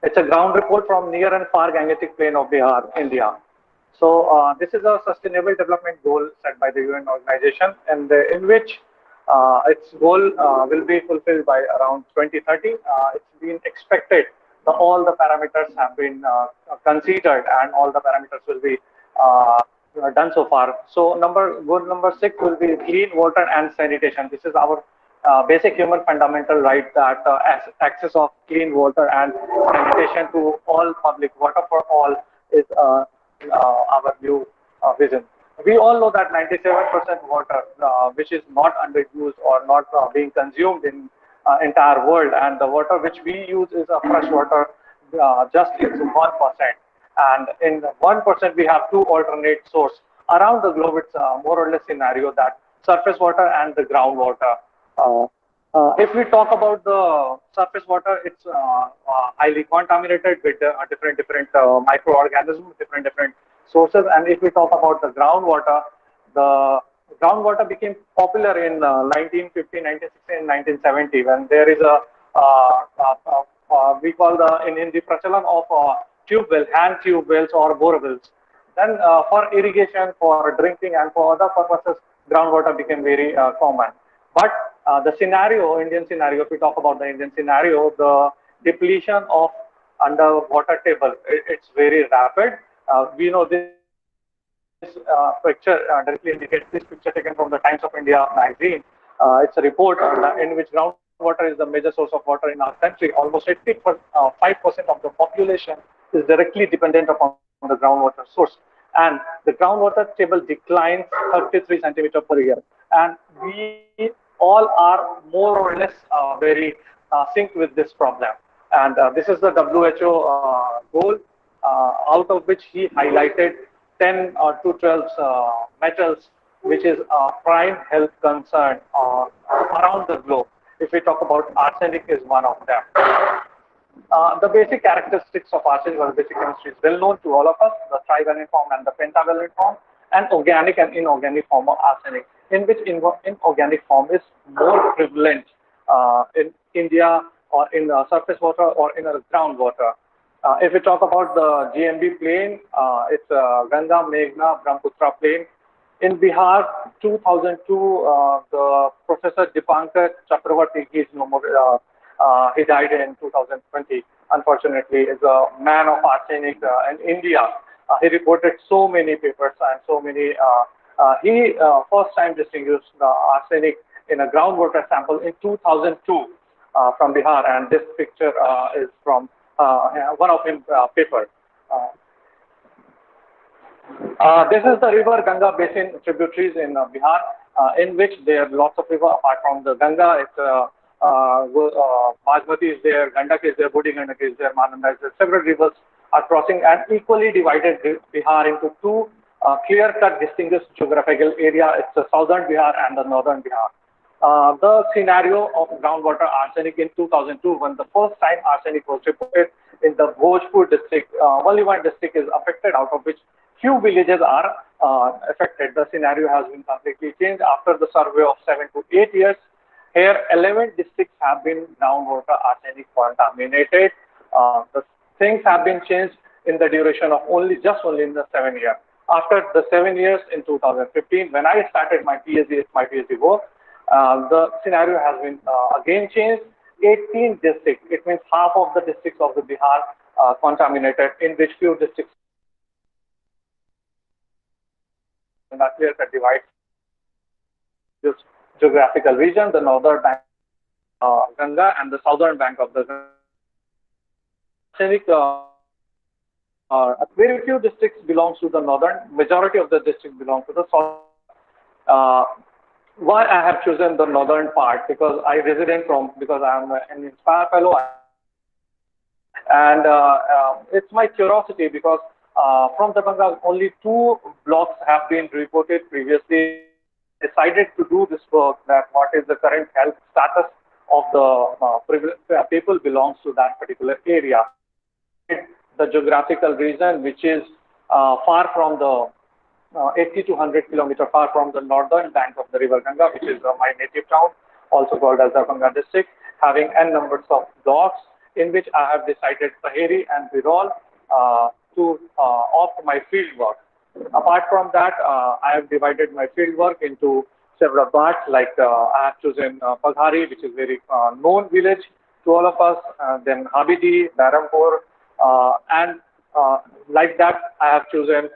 It's a ground report from near and far Gangetic Plain of Bihar, India. So this is a sustainable development goal set by the UN organization, and in which its goal will be fulfilled by around 2030. It's been expected that all the parameters have been considered, and all the parameters will be done so far. So goal number 6 will be clean water and sanitation. This is our basic human fundamental right, that access of clean water and sanitation to all public, water for all, is our new vision. We all know that 97% water, which is not underused or not being consumed in entire world, and the water which we use is a fresh water, just is 1%. And in 1% we have two alternate source. Around the globe, it's more or less scenario that surface water and the groundwater. If we talk about the surface water, it's highly contaminated with different microorganisms, different sources. And if we talk about the groundwater became popular in 1950, 1960, and 1970, when there is a we call in Hindi prachalan of tube well, hand tube wells or bore wells. Then for irrigation, for drinking, and for other purposes, groundwater became very common. But the scenario, Indian scenario, if we talk about the Indian scenario, the depletion of underwater table, it's very rapid. We know this picture directly indicates this picture taken from the Times of India magazine. It's a report in which groundwater is the major source of water in our country. Almost 85% of the population is directly dependent upon the groundwater source. And the groundwater table declines 33 centimeter per year. And we all are more or less very synced with this problem. And this is the WHO goal, out of which he highlighted 10 to 12 metals, which is a prime health concern around the globe. If we talk about arsenic, is one of them. The basic characteristics of arsenic or basic chemistry is well known to all of us: the trivalent form and the pentavalent form, and organic and inorganic form of arsenic, in which inorganic form is more prevalent in India, or in surface water, or in groundwater. If we talk about the GMB plain, it's Ganga, Meghna, Brahmaputra plain. In Bihar, 2002, the Professor Dipankar Chakravarti, he is no more. He died in 2020. Unfortunately, is a man of arsenic in India. He reported so many papers and so many. He first time distinguished arsenic in a groundwater sample in 2002 from Bihar, and this picture is from one of his paper. This is the river Ganga basin tributaries in Bihar, in which there are lots of rivers apart from the Ganga. It's Bhagmati is there, Gandak is there, Budi Gandak is there, Mananda is there. Several rivers are crossing and equally divided Bihar into two clear-cut distinguished geographical area. It's the southern Bihar and the northern Bihar. The scenario of groundwater arsenic in 2002, when the first time arsenic was reported in the Bhojpur district, only one district is affected, out of which few villages are affected. The scenario has been completely changed after the survey of 7 to 8 years. Here, 11 districts have been groundwater arsenic contaminated. The things have been changed in the duration of only in the 7 years. After the 7 years in 2015, when I started my PhD work, the scenario has been again changed. 18 districts, it means half of the districts of the Bihar contaminated, in which few districts are clear-cut divides this geographical region, the northern bank Ganga and the southern bank of the Ganga. Arsenic, very few districts belongs to the northern, majority of the districts belong to the south. Why I have chosen the northern part? Because I am an Inspire Fellow, and it's my curiosity, because From Darbhanga, only 2 blocks have been reported previously. I decided to do this work, that what is the current health status of the people belongs to that particular area. The geographical region, which is far from the 80 to 100 kilometers far from the northern bank of the river Ganga, which is my native town, also called as Darbhanga district, having n numbers of blocks, in which I have decided Taheri and Birol to opt my field work. Apart from that, I have divided my field work into several parts, like I have chosen Paghari, which is very known village to all of us, then Habidi, Barampur, and like that, I have chosen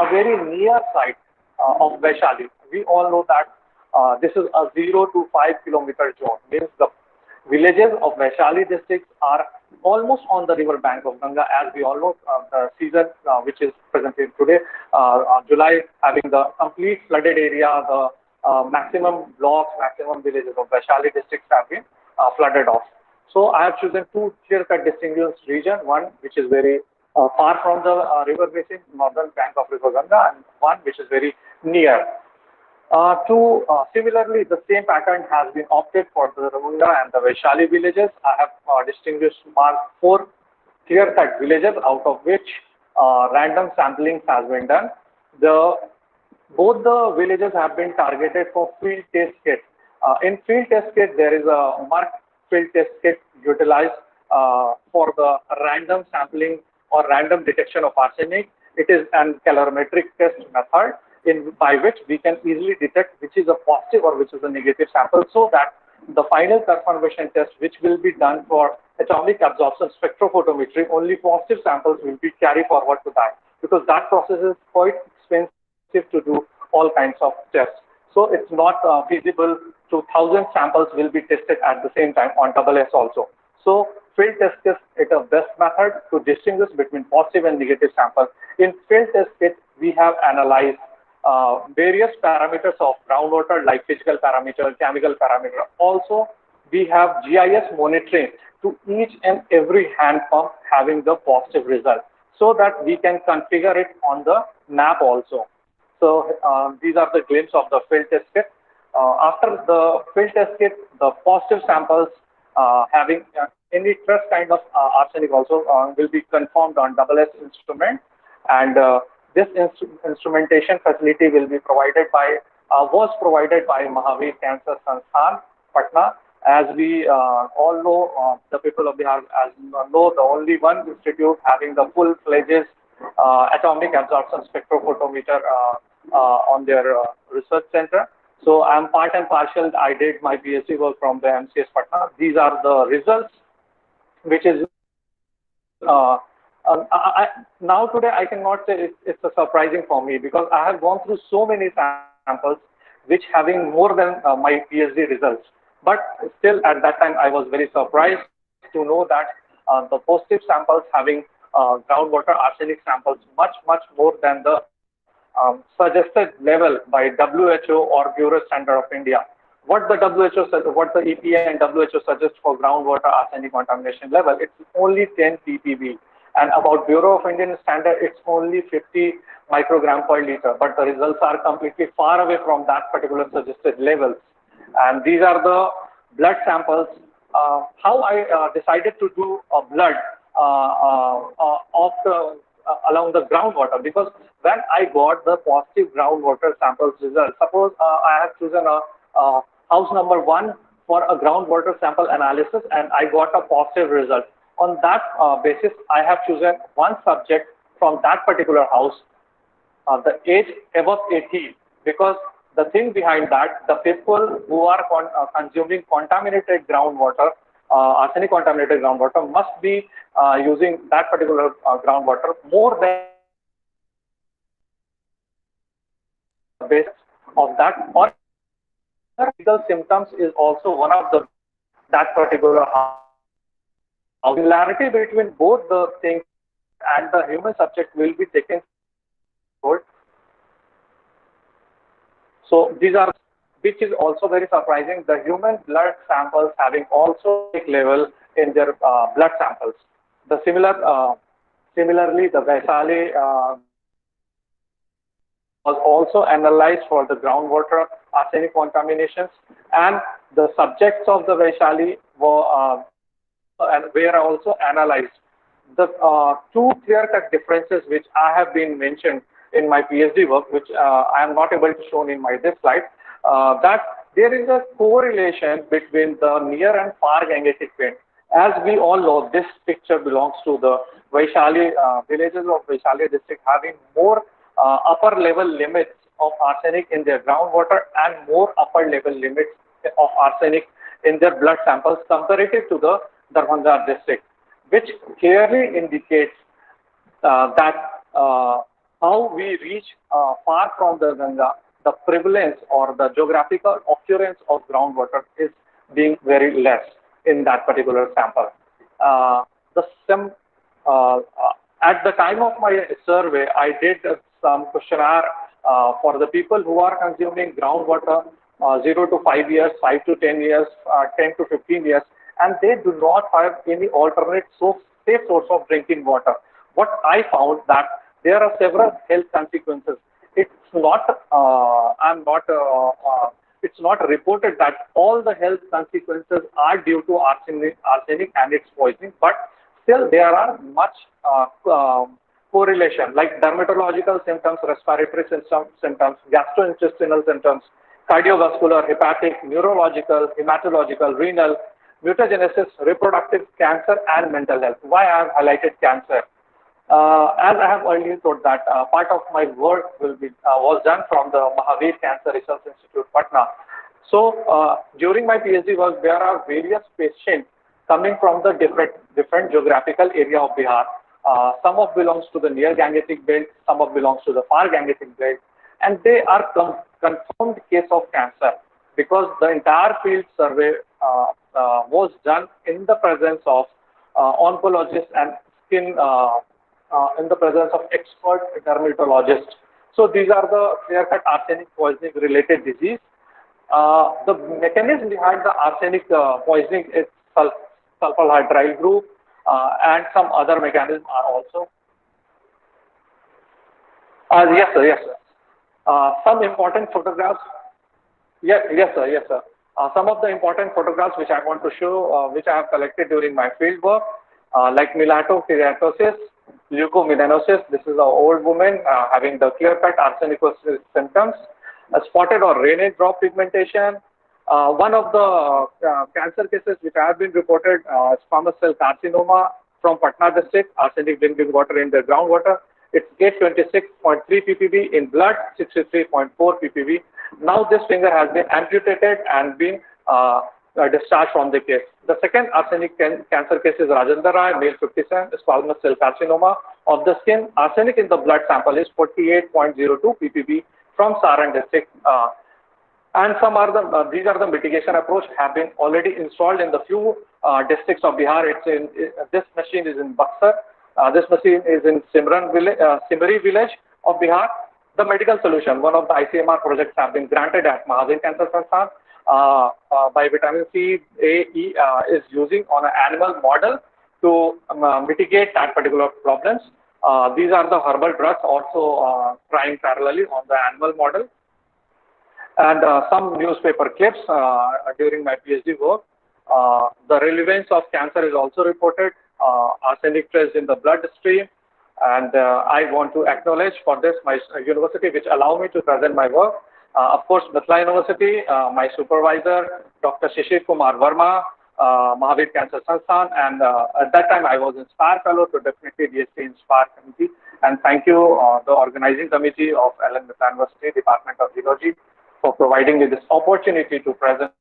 a very near site of Vaishali. We all know that this is a 0 to 5 kilometer zone, means the villages of Vaishali district are almost on the river bank of Ganga. As we all know, the season which is presented today, July, having the complete flooded area, the maximum blocks, maximum villages of Vaishali districts have been flooded off. So I have chosen 2 clear-cut distinguished region, one which is very far from the river basin, northern bank of river Ganga, and one which is very near. Similarly, the same pattern has been opted for the Darbhanga and the Vaishali villages. I have distinguished marked 4 clear-cut villages, out of which random sampling has been done. Both the villages have been targeted for field test kit. In field test kit, there is a marked field test kit utilized for the random sampling or random detection of arsenic. It is an calorimetric test method by which we can easily detect which is a positive or which is a negative sample, so that the final confirmation test, which will be done for atomic absorption spectrophotometry, only positive samples will be carried forward to that, because that process is quite expensive to do all kinds of tests. So it's not feasible to 1,000 samples will be tested at the same time on SS also. So field test kit is the best method to distinguish between positive and negative samples. In field test kit, we have analyzed various parameters of groundwater, like physical parameter, chemical parameter. Also, we have GIS monitoring to each and every hand pump having the positive result, so that we can configure it on the map also. So these are the glimpse of the field test kit. After the field test kit, the positive samples having any trace kind of arsenic also will be confirmed on SS instrument, and this instrumentation facility will be provided by was provided by Mahavir Cancer Sansthan, Patna. As we all know, the people of Bihar know the only one institute having the full-fledged atomic absorption spectrophotometer on their research center. So I'm part and parcel. I did my PhD work from the MCS Patna. These are the results, which is now today I cannot say it's a surprising for me, because I have gone through so many samples which having more than my PhD results. But still at that time I was very surprised to know that the positive samples having groundwater arsenic samples much more than the suggested level by WHO or Bureau Standard of India. What the WHO says, what the EPA and WHO suggest for groundwater arsenic contamination level, it's only 10 ppb. And about Bureau of Indian Standard, it's only 50 microgram per liter. But the results are completely far away from that particular suggested levels. And these are the blood samples. How I decided to do a blood along the groundwater, because when I got the positive groundwater samples result, suppose I have chosen a house number 1 for a groundwater sample analysis and I got a positive result. On that basis, I have chosen one subject from that particular house, the age above 80, because the thing behind that, the people who are consuming contaminated groundwater, arsenic contaminated groundwater, must be using that particular groundwater more than the base of that, or physical symptoms is also one of the that particular house. Similarity between both the things and the human subject will be taken forward. So these are, which is also very surprising, the human blood samples having also level in their blood samples. The similar Similarly, the Vaishali was also analyzed for the groundwater arsenic contaminations, and the subjects of the Vaishali were also analyzed. The two clear-cut differences which I have been mentioned in my PhD work, which I am not able to show in my this slide, that there is a correlation between the near and far Gangetic belt. As we all know, this picture belongs to the Vaishali villages of Vaishali district having more upper level limits of arsenic in their groundwater and more upper level limits of arsenic in their blood samples comparative to the Darbhanga district, which clearly indicates that how we reach far from the Ganga, the prevalence or the geographical occurrence of groundwater is being very less in that particular sample. The SIM, at the time of my survey, I did some questionnaire for the people who are consuming groundwater 0 to 5 years, 5 to 10 years, 10 to 15 years, and they do not have any alternate safe source of drinking water. What I found that there are several health consequences. It's not, it's not reported that all the health consequences are due to arsenic and its poisoning, but still there are much correlation like dermatological symptoms, respiratory symptoms, gastrointestinal symptoms, cardiovascular, hepatic, neurological, hematological, renal, mutagenesis, reproductive, cancer, and mental health. Why I have highlighted cancer? As I have earlier told that part of my work was done from the Mahavir Cancer Research Institute, Patna. So during my PhD work, there are various patients coming from the different geographical area of Bihar. Some of belongs to the near Gangetic belt, some of belongs to the far Gangetic belt, and they are confirmed case of cancer because the entire field survey was done in the presence of oncologists and skin in the presence of expert dermatologists. So these are the clear-cut arsenic poisoning related disease. The mechanism behind the arsenic poisoning is sulfur hydryl group and some other mechanisms are also. Yes, sir. Yes, sir. Some important photographs. Yes, sir. Yes, sir. Some of the important photographs which I want to show, which I have collected during my field work, like melanokeratosis, leucomelanosis. This is an old woman having the clear-cut arsenicosis symptoms. Spotted or rainage drop pigmentation. One of the cancer cases which have been reported is squamous cell carcinoma from Patna district, arsenic drinking water in the groundwater. It's 826.3 ppb in blood, 63.4 ppb. Now this finger has been amputated and been discharged from the case. The second arsenic cancer case is Rajendra Rai, male 57, squamous cell carcinoma of the skin. Arsenic in the blood sample is 48.02 ppb from Saran district. And some are the these are the mitigation approach have been already installed in the few districts of Bihar. It's in this machine is in Buxar. This machine is in Simri village of Bihar. The medical solution, one of the ICMR projects have been granted at Mahavir Cancer Sansthan by vitamin C, A, E is using on an animal model to mitigate that particular problems. These are the herbal drugs also trying parallelly on the animal model. And some newspaper clips during my PhD work. The relevance of cancer is also reported, arsenic trace in the bloodstream. And I want to acknowledge for this my university which allow me to present my work. Of course, Mithila University, my supervisor, Dr. Shishir Kumar Verma, Mahavir Cancer Sansthan, and at that time I was in SPAR fellow, so definitely DST in SPAR committee. And thank you, the organizing committee of LNMU University, Department of Zoology, for providing me this opportunity to present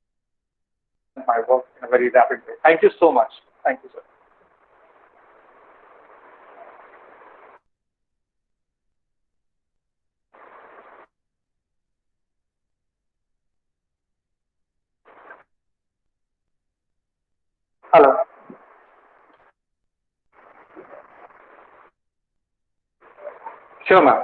my work in a very rapid way. Thank you so much. Thank you, sir. Hello. Sure, ma'am.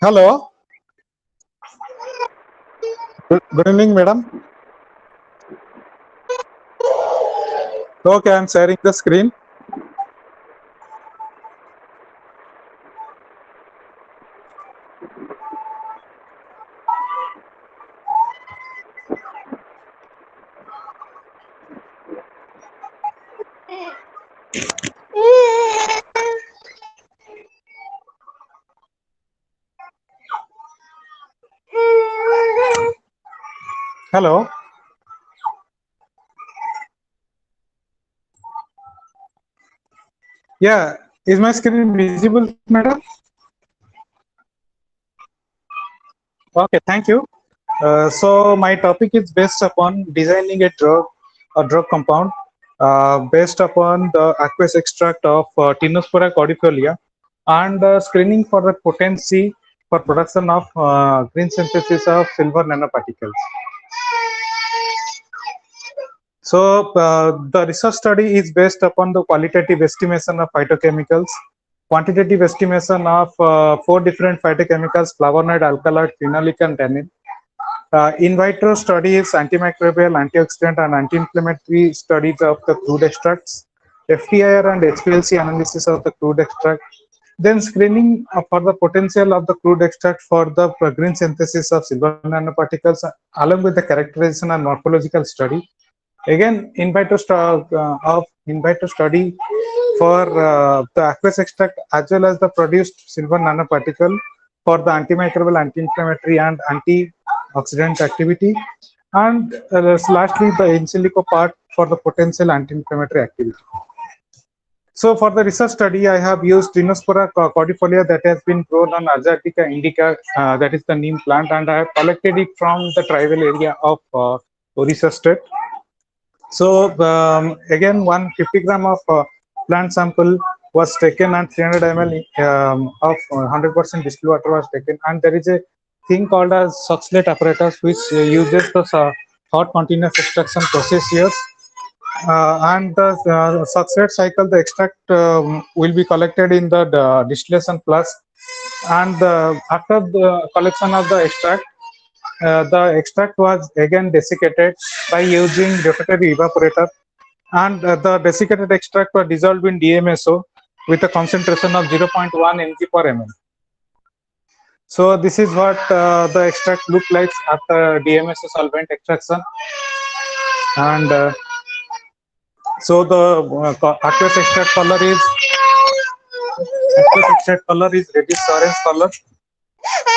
Hello. Good evening, madam. Okay, I'm sharing the screen. Hello. Yeah, is my screen visible, madam? Okay, thank you. So my topic is based upon designing a drug compound based upon the aqueous extract of Tinospora cordifolia and screening for the potency for production of green synthesis of silver nanoparticles. So the research study is based upon the qualitative estimation of phytochemicals, quantitative estimation of 4 different phytochemicals: flavonoid, alkaloid, phenolic, and tannin. In vitro studies, antimicrobial, antioxidant, and anti-inflammatory studies of the crude extracts, FTIR and HPLC analysis of the crude extract, then screening for the potential of the crude extract for the green synthesis of silver nanoparticles, along with the characterization and morphological study. Again, in vitro study for the aqueous extract as well as the produced silver nanoparticle for the antimicrobial, anti-inflammatory, and antioxidant activity, and lastly the in silico part for the potential anti-inflammatory activity. So for the research study, I have used Tinospora cordifolia that has been grown on Azadirachta indica, that is the neem plant, and I have collected it from the tribal area of Orissa state. So again, 150 gram of plant sample was taken and 300 ml of 100% distilled water was taken, and there is a thing called as succinate apparatus which uses the hot continuous extraction process here. And the success cycle, the extract will be collected in the distillation flask, and after the collection of the extract was again desiccated by using rotatory evaporator, and the desiccated extract was dissolved in DMSO with a concentration of 0.1 mg per ml. So this is what the extract looked like after DMSO solvent extraction, and so the aqueous extract color is reddish orange color,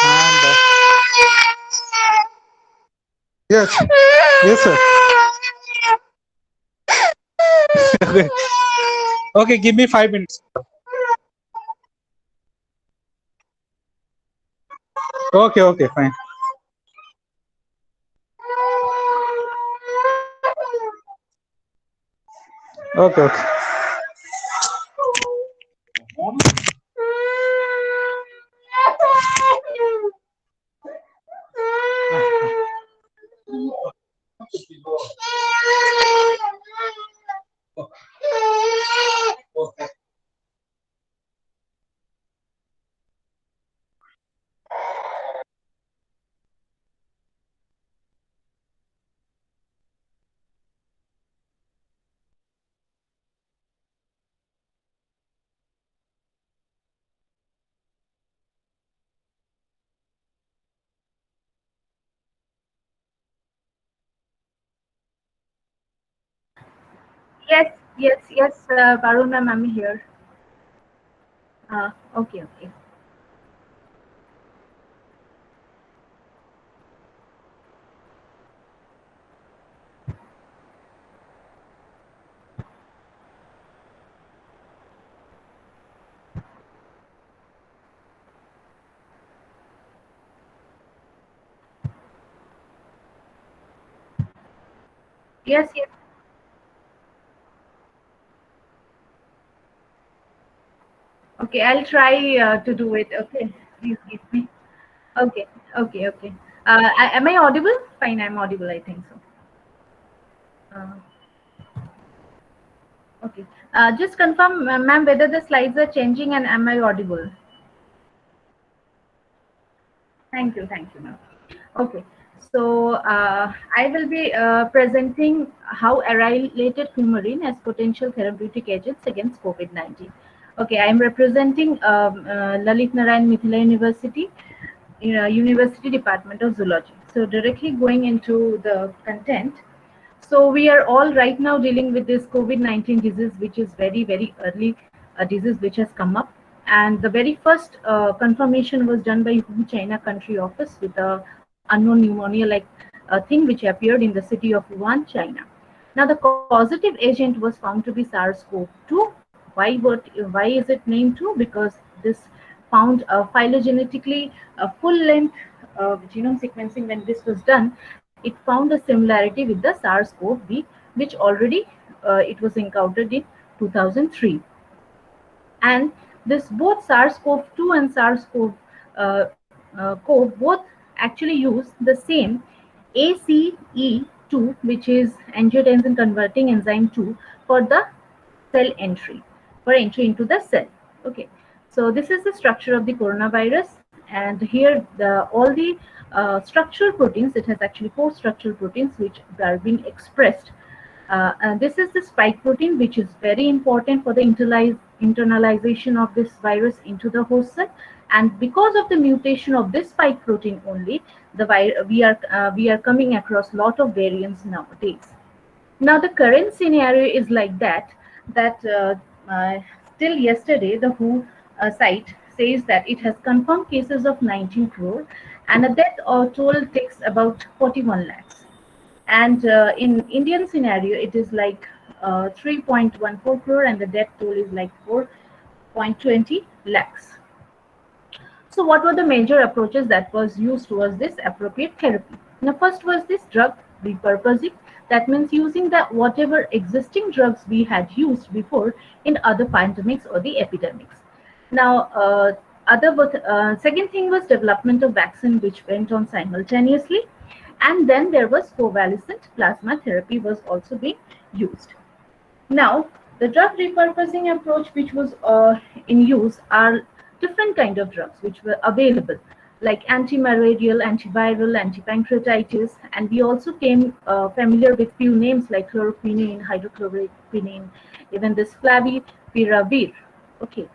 and yes, yes sir. Okay, give me 5 minutes. Okay, okay, fine. Okay, okay. Yes, Varun ma'am, I'm here. Okay. Yes. Okay, I'll try to do it. Okay, please give me. Okay. Am I audible? Fine, I'm audible. I think so. Okay. Just confirm, ma'am, whether the slides are changing and am I audible? Thank you, ma'am. Okay, so I will be presenting how arylated coumarin as potential therapeutic agents against COVID-19. Okay, I am representing Lalit Narayan Mithila University, University Department of Zoology. So directly going into the content. So we are all right now dealing with this COVID-19 disease, which is very, very early disease which has come up. And the very first confirmation was done by WHO China country office with a unknown pneumonia-like thing which appeared in the city of Wuhan, China. Now the causative agent was found to be SARS-CoV-2. Why is it named 2? Because this found phylogenetically full-length genome sequencing. When this was done, it found a similarity with the SARS-CoV-2, which already it was encountered in 2003. And this both SARS-CoV-2 and SARS-CoV both actually use the same ACE2, which is angiotensin converting enzyme 2, for the cell entry, for entry into the cell. Okay, so this is the structure of the coronavirus, and here all the structural proteins, it has actually 4 structural proteins which are being expressed. And this is the spike protein, which is very important for the internalization of this virus into the host cell. And because of the mutation of this spike protein only, we are coming across a lot of variants nowadays. Now the current scenario is like that till yesterday the WHO site says that it has confirmed cases of 19 crore and a death toll takes about 41 lakhs. And in Indian scenario, it is like 3.14 crore and the death toll is like 4.20 lakhs. So what were the major approaches that was used towards this appropriate therapy? Now first was this drug repurposing. That means using the whatever existing drugs we had used before in other pandemics or the epidemics. Now second thing was development of vaccine, which went on simultaneously. And then there was covalescent plasma therapy was also being used. Now, the drug repurposing approach which was in use are different kind of drugs which were available, like antimalarial, antiviral, antipancreatitis, and we also came familiar with few names like chloroquine, hydrochloroquine, even this flavipiravir. Okay,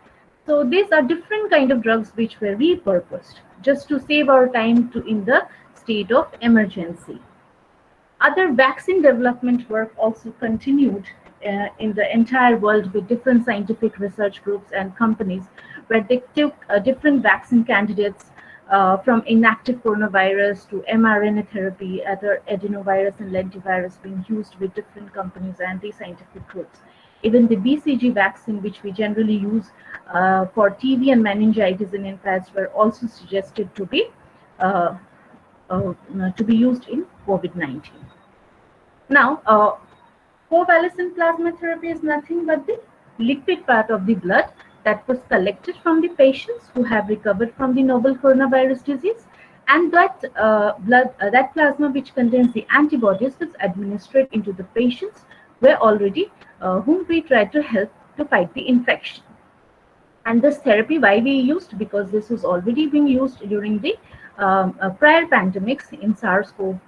so these are different kind of drugs which were repurposed just to save our time in the state of emergency. Other vaccine development work also continued in the entire world with different scientific research groups and companies, where they took different vaccine candidates from inactive coronavirus to mRNA therapy, other adenovirus and lentivirus being used with different companies and the scientific groups. Even the BCG vaccine, which we generally use for TB and meningitis in infants, were also suggested to be used in COVID-19. Now, covalescent plasma therapy is nothing but the liquid part of the blood that was collected from the patients who have recovered from the novel coronavirus disease, and that that plasma which contains the antibodies was administered into the patients whom we tried to help to fight the infection. And this therapy, why we used? Because this was already being used during the prior pandemics in SARS-CoV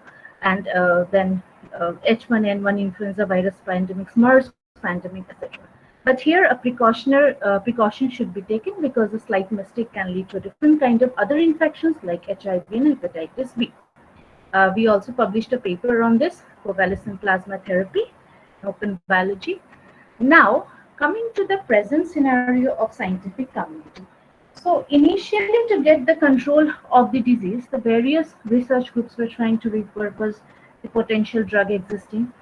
and then H1N1 influenza virus pandemics, MERS pandemic, etc. But here a precaution should be taken, because a slight mistake can lead to a different kind of other infections like HIV and hepatitis B. We also published a paper on this, covalescent plasma therapy, open biology. Now, coming to the present scenario of scientific community. So initially, to get the control of the disease, the various research groups were trying to repurpose the potential drug existing,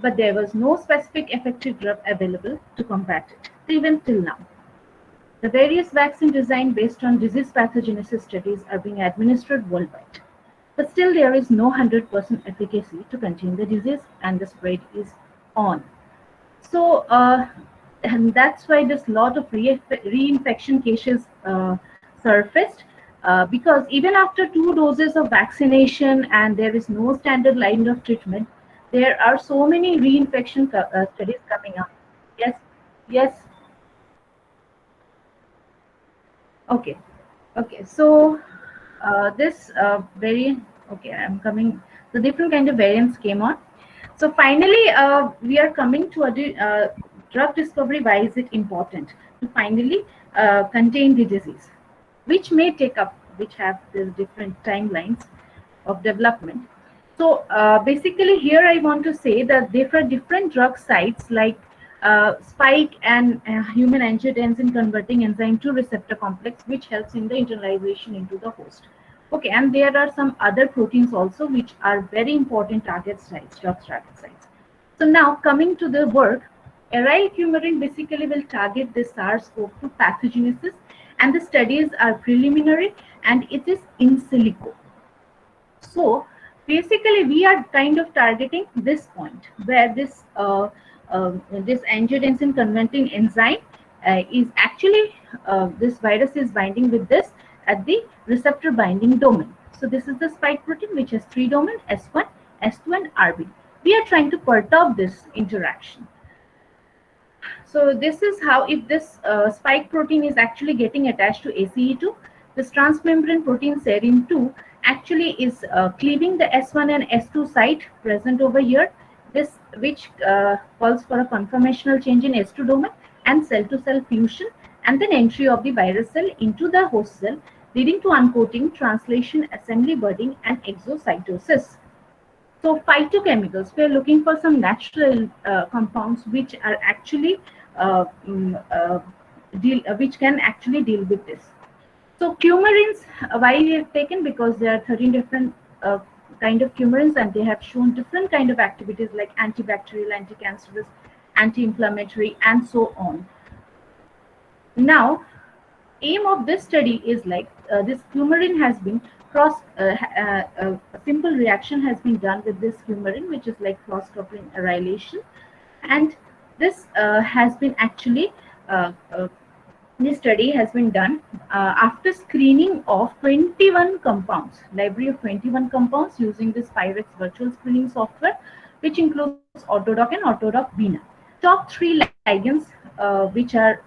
but there was no specific effective drug available to combat it, even till now. The various vaccine designed based on disease pathogenesis studies are being administered worldwide, but still there is no 100% efficacy to contain the disease, and the spread is on. So, and that's why this lot of reinfection cases surfaced, because even after 2 doses of vaccination and there is no standard line of treatment, there are so many reinfection studies coming up. Yes, yes. Okay, okay. So this variant, okay, I'm coming, the different kind of variants came on. So finally, we are coming to a drug discovery. Why is it important to finally contain the disease, which may take up, which have the different timelines of development. So basically here I want to say that there are different drug sites like spike and human angiotensin converting enzyme 2 receptor complex, which helps in the internalization into the host. Okay, and there are some other proteins also which are very important target sites, drug target sites. So now coming to the work, aryl coumarin basically will target the SARS-CoV-2 pathogenesis, and the studies are preliminary and it is in silico. So basically we are kind of targeting this point where this this angiotensin converting enzyme is actually this virus is binding with this at the receptor binding domain. So this is the spike protein which has 3 domains, S1, S2 and RB. We are trying to perturb this interaction. So this is how, if this spike protein is actually getting attached to ACE2, this transmembrane protein serine 2 actually is cleaving the S1 and S2 site present over here, this which calls for a conformational change in S2 domain and cell-to-cell fusion, and then entry of the virus cell into the host cell, leading to uncoating, translation, assembly, budding, and exocytosis. So phytochemicals, we are looking for some natural compounds which are actually which can actually deal with this. So coumarins, why we have taken, because there are 13 different kind of coumarins and they have shown different kind of activities like antibacterial, anti-cancerous, anti-inflammatory, and so on. Now, aim of this study is like this coumarin has been a simple reaction has been done with this coumarin, which is like cross-coupling arylation, and this has been actually this study has been done after screening of 21 compounds, library of 21 compounds using this Pyrex virtual screening software, which includes Autodoc and Autodoc Vina. Top 3 ligands, which are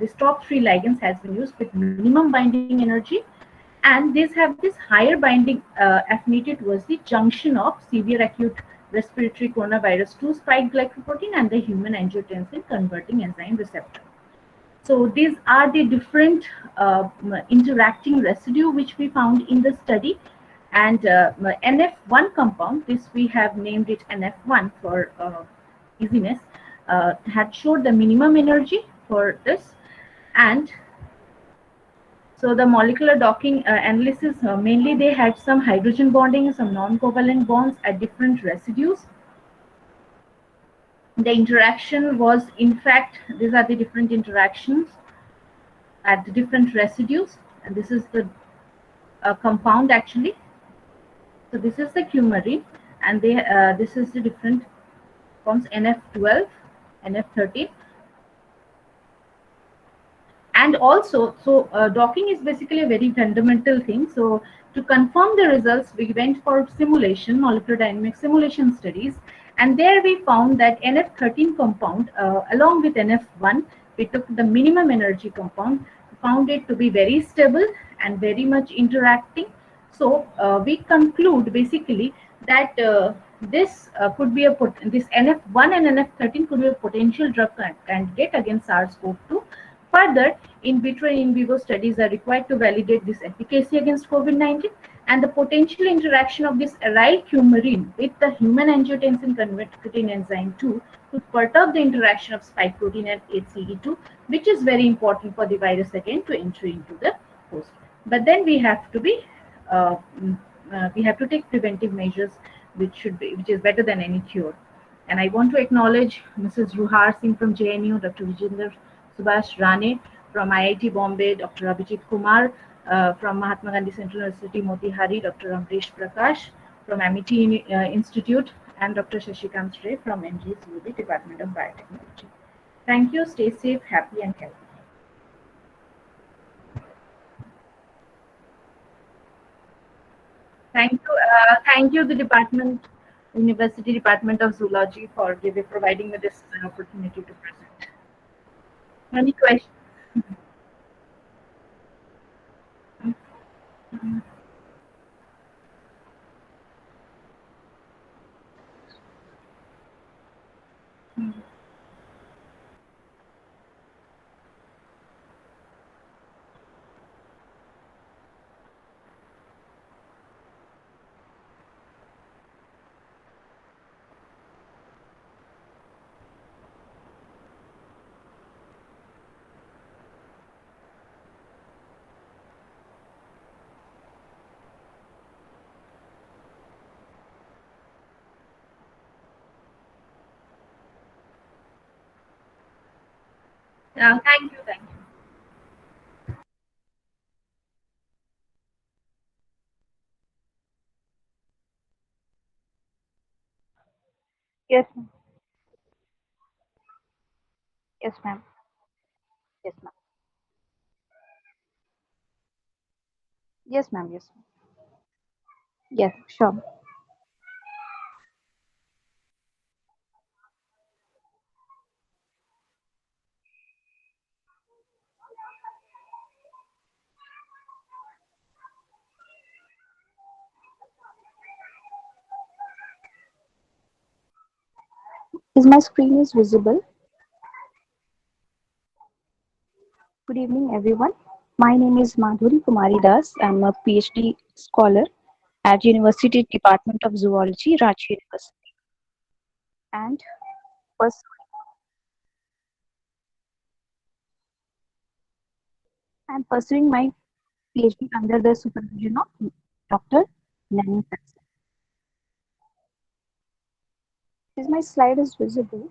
this top 3 ligands has been used with minimum binding energy, and these have this higher binding affinity towards the junction of severe acute respiratory coronavirus 2 spike glycoprotein and the human angiotensin converting enzyme receptor. So these are the different interacting residue which we found in the study, and NF1 compound, this we have named it NF1 for easiness, had showed the minimum energy for this. And so the molecular docking analysis, mainly they had some hydrogen bonding, some non-covalent bonds at different residues. The interaction was, in fact, these are the different interactions at the different residues, and this is the compound actually. So this is the coumarin, and they this is the different forms, NF12, NF13. And also, so docking is basically a very fundamental thing. So to confirm the results, we went for simulation, molecular dynamic simulation studies, and there we found that NF13 compound, along with NF1, we took the minimum energy compound, found it to be very stable and very much interacting. So we conclude basically that this could be this NF1 and NF13 could be a potential drug candidate against SARS-CoV-2. Further, in vitro and in vivo studies are required to validate this efficacy against COVID-19, and the potential interaction of this aryl coumarin with the human angiotensin converting enzyme 2 to perturb the interaction of spike protein and ACE2, which is very important for the virus again to enter into the host. But then we have to be we have to take preventive measures, which is better than any cure. And I want to acknowledge Mrs. Ruhar Singh from JNU, Dr. Vijender Subhash Rane from IIT Bombay, Dr. Abhijit Kumar from Mahatma Gandhi Central University, Motihari, Dr. Amrish Prakash from Amity Institute, and Dr. Shashikant Ray from NGSUB Department of Biotechnology. Thank you. Stay safe, happy, and healthy. Thank you, the University Department of Zoology for providing me this opportunity to present. Any questions? Thank you. Thank you. Yes, ma'am. Yes, ma'am. Yes, ma'am. Yes, ma'am. Yes, ma'am. Yes, sure. Is my screen is visible? Good evening, everyone. My name is Madhuri Kumari Das. I'm a PhD scholar at University Department of Zoology, Ranchi University, and pers- I'm pursuing my PhD under the supervision of Dr. Nanny. Is my slide is visible?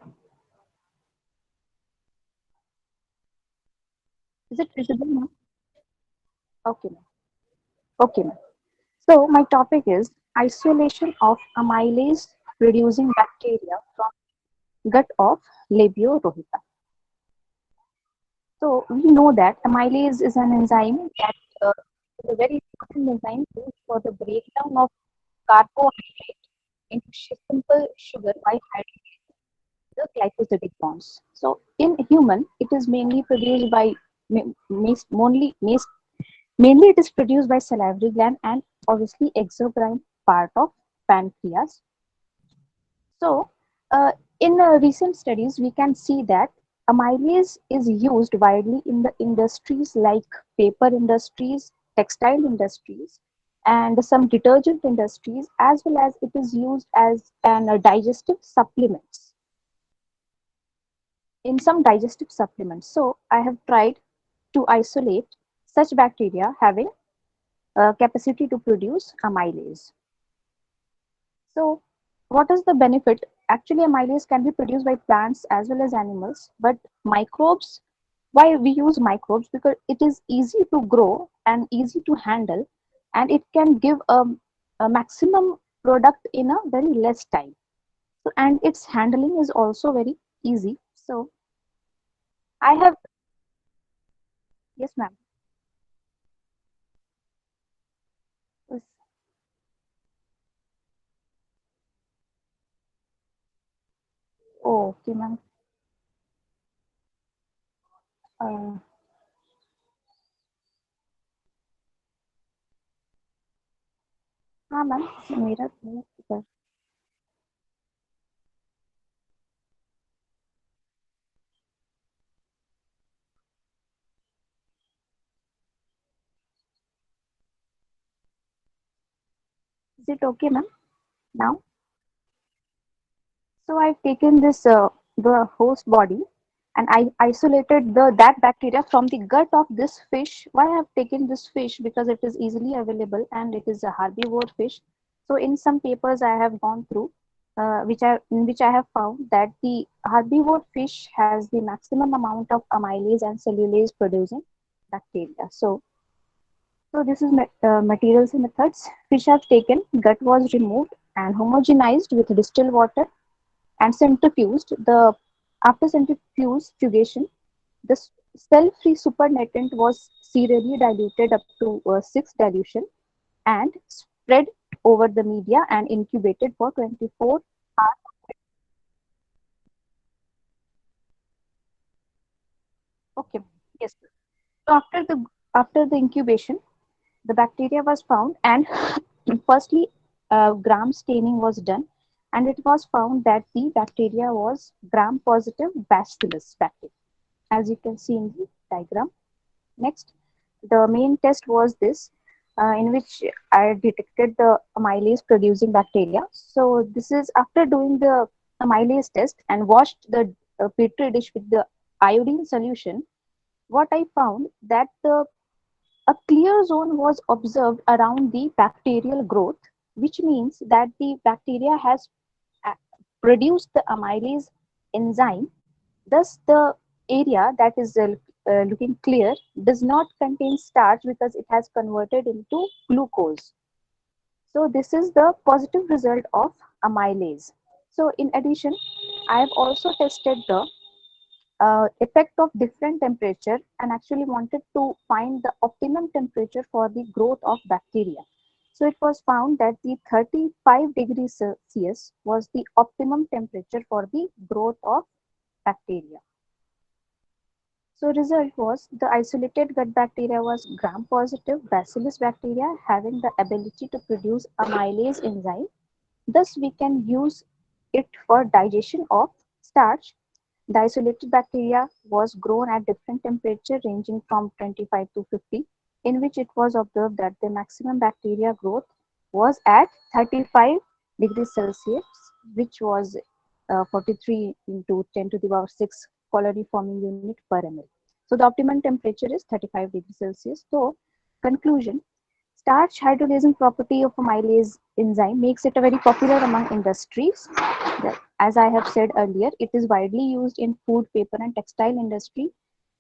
Is it visible now? Okay, ma'am. Okay, ma'am. So my topic is isolation of amylase producing bacteria from gut of Labio rohita. So we know that amylase is an enzyme that is a very important enzyme used for the breakdown of carbohydrate into simple sugar by hydrogenating the glycosidic bonds. So in human, it is mainly produced by mainly it is produced by salivary gland and obviously exocrine part of pancreas. So, in recent studies, we can see that amylase is used widely in the industries like paper industries, textile industries, and some detergent industries, as well as it is used as an digestive supplements in some digestive supplements. So, I have tried to isolate such bacteria having capacity to produce amylase. So, what is the benefit? Actually, amylase can be produced by plants as well as animals, but microbes, why we use microbes? Because it is easy to grow and easy to handle, and it can give a maximum product in a very less time. So, and its handling is also very easy. So, I have, yes, ma'am. Yes. Oh, okay, ma'am. Uh, हाँ ma'am मेरा is it okay, ma'am? Now? So I've taken this the host body and I isolated the that bacteria from the gut of this fish. Why I have taken this fish? Because it is easily available and it is a herbivore fish. So in some papers I have gone through, in which I have found that the herbivore fish has the maximum amount of amylase and cellulase producing bacteria. So this is materials and methods. Fish have taken, gut was removed and homogenized with distilled water and centrifuged. After centrifugation, the cell-free supernatant was serially diluted up to 6 dilution and spread over the media and incubated for 24 hours. Okay, yes. So after the incubation, the bacteria was found, and firstly, gram staining was done, and it was found that the bacteria was gram-positive Bacillus bacteria, as you can see in the diagram. Next, the main test was this, in which I detected the amylase producing bacteria. So this is after doing the amylase test and washed the petri dish with the iodine solution. What I found that a clear zone was observed around the bacterial growth, which means that the bacteria has uh, produced the amylase enzyme. Thus, the area that is looking clear does not contain starch because it has converted into glucose. So this is the positive result of amylase. So in addition, I have also tested the effect of different temperature and actually wanted to find the optimum temperature for the growth of bacteria. So it was found that the 35 degrees Celsius was the optimum temperature for the growth of bacteria. So result was the isolated gut bacteria was gram-positive Bacillus bacteria having the ability to produce amylase enzyme. Thus, we can use it for digestion of starch. The isolated bacteria was grown at different temperature ranging from 25 to 50, in which it was observed that the maximum bacteria growth was at 35 degrees Celsius, which was 43 into 10 to the power 6 colony forming unit per ml. So the optimum temperature is 35 degrees Celsius. So conclusion, starch hydrolysing property of amylase enzyme makes it a very popular among industries. As I have said earlier, it is widely used in food, paper and textile industry.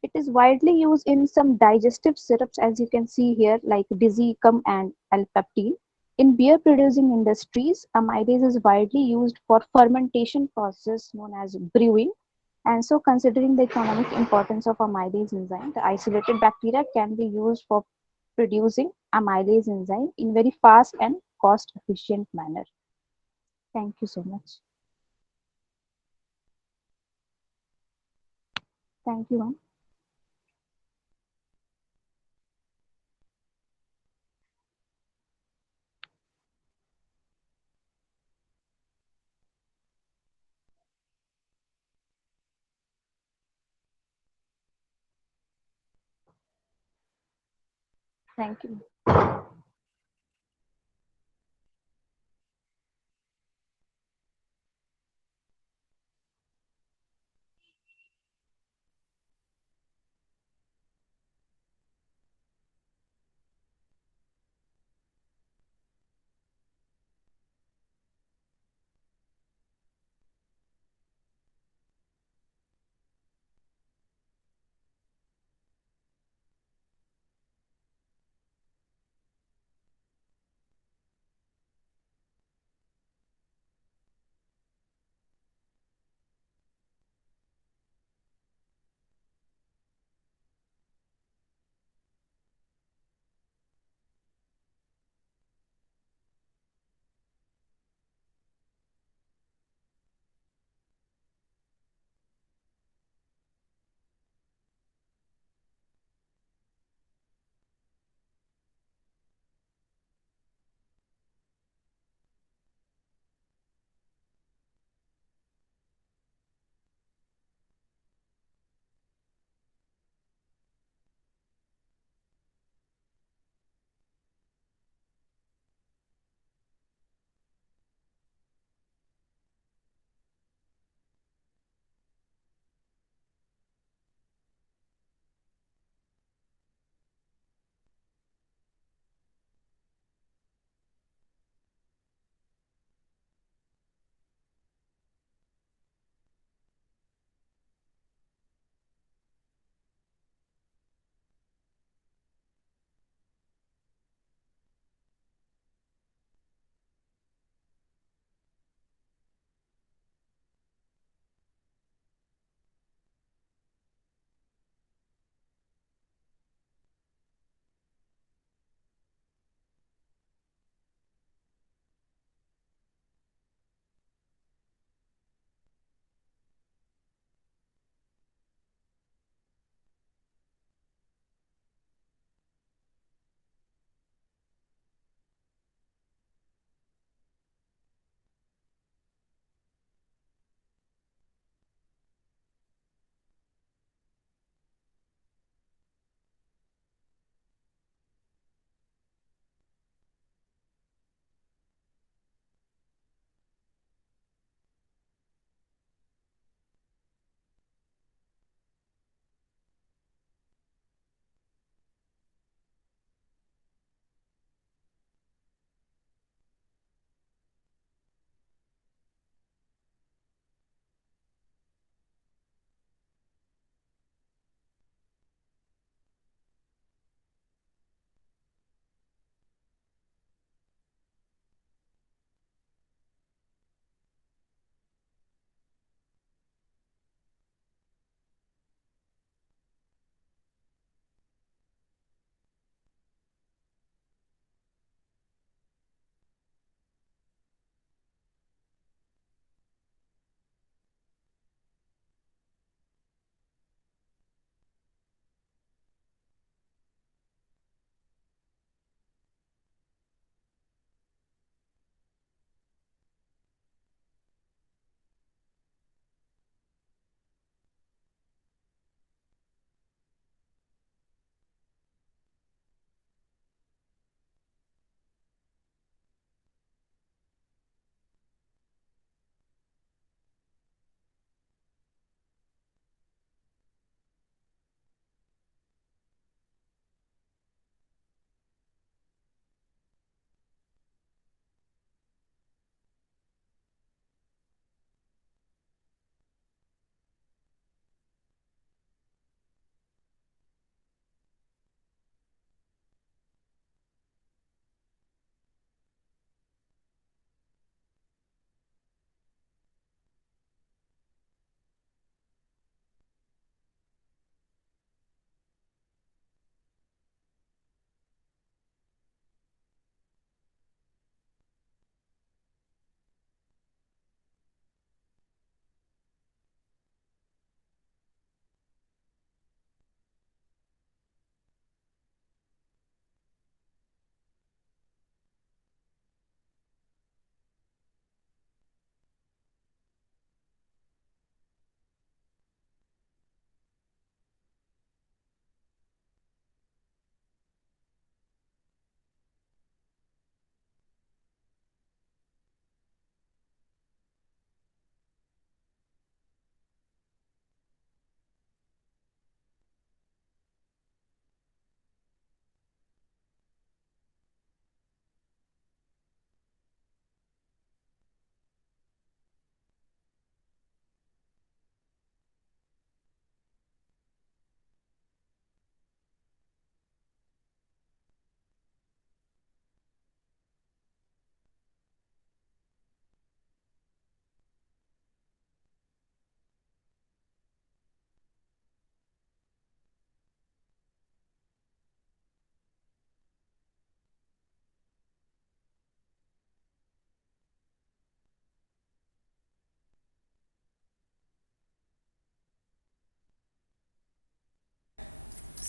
It is widely used in some digestive syrups as you can see here like Dizicum and Alpeptine. In beer producing industries, amylase is widely used for fermentation process known as brewing. And so considering the economic importance of amylase enzyme, the isolated bacteria can be used for producing amylase enzyme in very fast and cost efficient manner. Thank you so much. Thank you, ma'am. Thank you.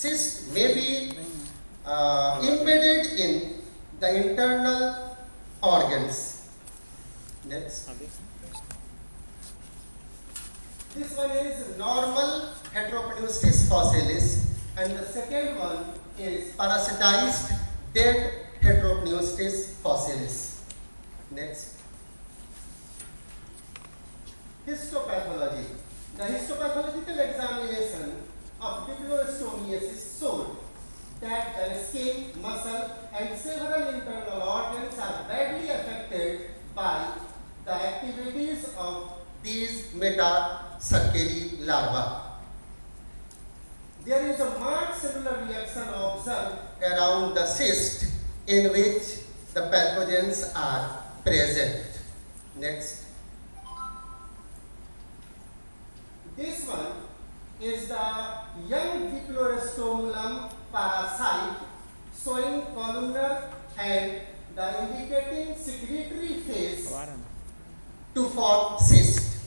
cyst may be embedded in the internal organs. Next. This one is normal heteropneustis fossilis, and the second one is parasitized dead heteropneustis fossilis. Next. Histopathology. The histopathological examination of diplostomiasis showed that the skin, muscle, and several internal organs are badly affected by the activities of these metacircary larvae. There is a marked cellular reaction observed around the cyst in which the pathogens are present. Next. This one is the young Diplorostomulum parasite showing columnar and the indicating secretory phase to form cyst.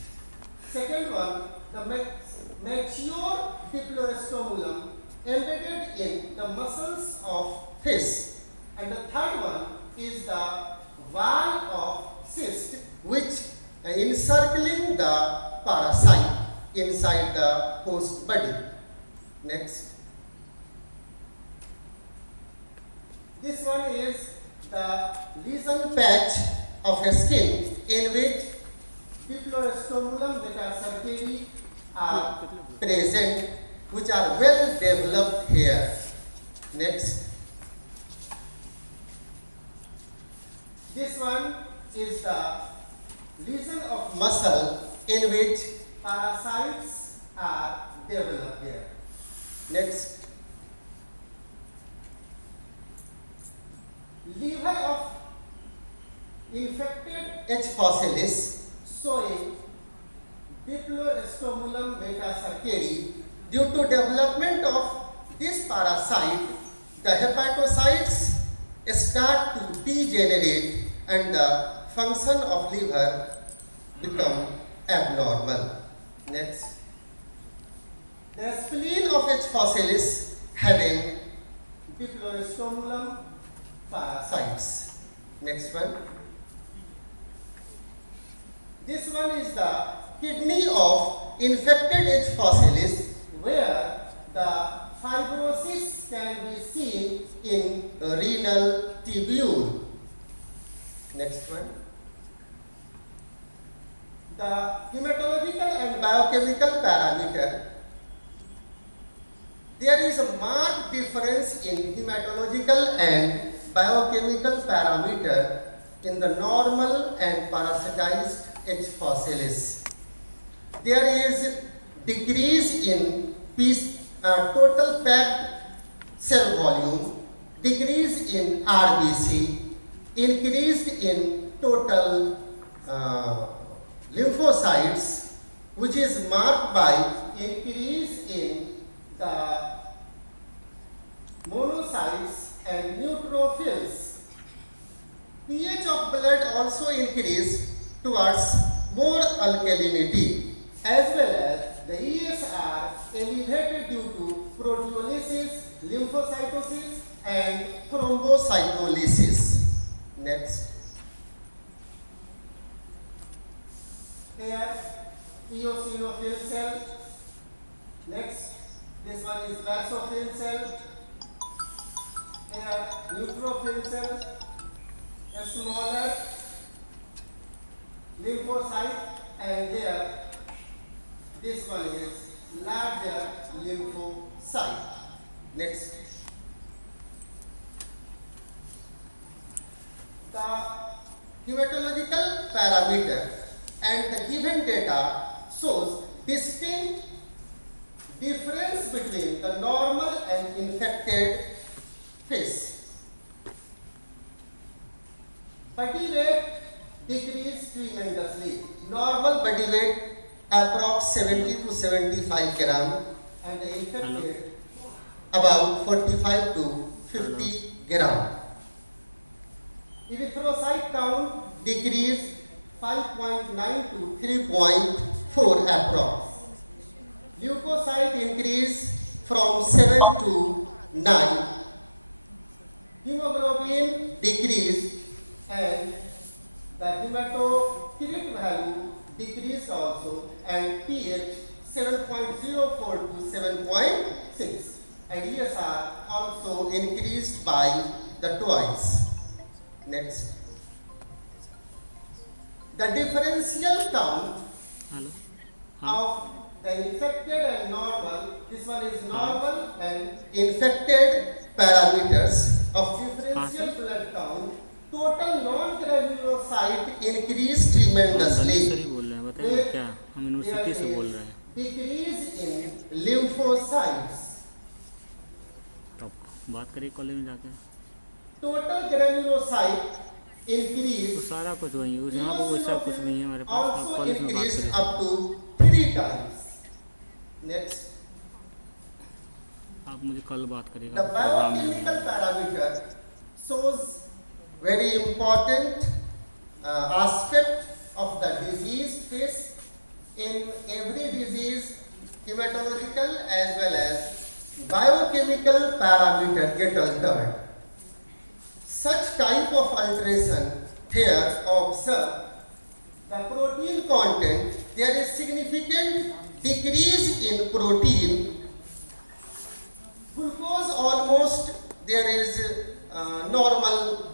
Second one, the mature Diplorostomulum embedded in the muscles of fish. And the third one is the wall of cyst which encircling the parasite inside the host body. Next. This one is the lesion patch of a skin in which Diplorostomulum metacircary are present, which are well developed here. Next. This one is the lesion of muscle in which parasites are developed here. Next. Liver of infected H. fossilis showing Diplorostomulum metacircary. Due to development of this parasite, the hepatocytes start to degenerate and the function of liver become abnormal. Next. The spleen of H. fossilis having Diplorostomulum parasites. Next one. This one is the kidney of infected H. fossilis where the fibrosis can be seen in renal tubule. Next one. The hematological and biochemical parameter. There is a marked difference in hematological and biochemical parameter in the normal and parasitized H. fossilis. There is decrease in total packed cell volume, decrease in RBC, increased in total lymphocytes, which is marked by increase in the monocytes and neutrophils. pH of blood also increased towards more alkalinity, as well as the ESR elevated due to proteolysis, lymphocytosis, and thrombocytolysis. Next. Here, eosinophil cell. Next, this one is basophil cell. Here, neutrophil cell. A smaller lymphocyte, and here, this one is larger lymphocyte. Next. The hematological parameter and the given data shows distinct difference between the normal and infected fish. Body weight decreased tremendously. Normal body weight approx 70 to 75 gram, and the infected about 45 to 50 gram. Erythrocyte count decreased 5.9 to 3.4 approx. Leukocyte increase from 7 to 9. Hemoglobin decreased and the hematocrit value decreased also, and pH 7.04 to 7.6, and ESR also increased by the twice. Next. The differential count of the infected and normal, this one is normal and infected parameters of differential blood count, total non-granulocyte increased tremendously. क्या हम university से बोल रहे हैं Decrease in lymphocytes. तो बात करिए college में जाके Total granulocyte increase. तो सारा कुछ वही है यहाँ पर वैसा कुछ नहीं है हमारे पास आप कॉलेज में बात करिए up to 3 times. Next. आप मुझे कल बात करिएगा The biochemical parameter shows very important aspect of the disease phase. In every disease, hematological as well as biochemical parameter get altered. Such type of alteration here observe the protein content. There is significant decrease in protein. Glucose almost there is normal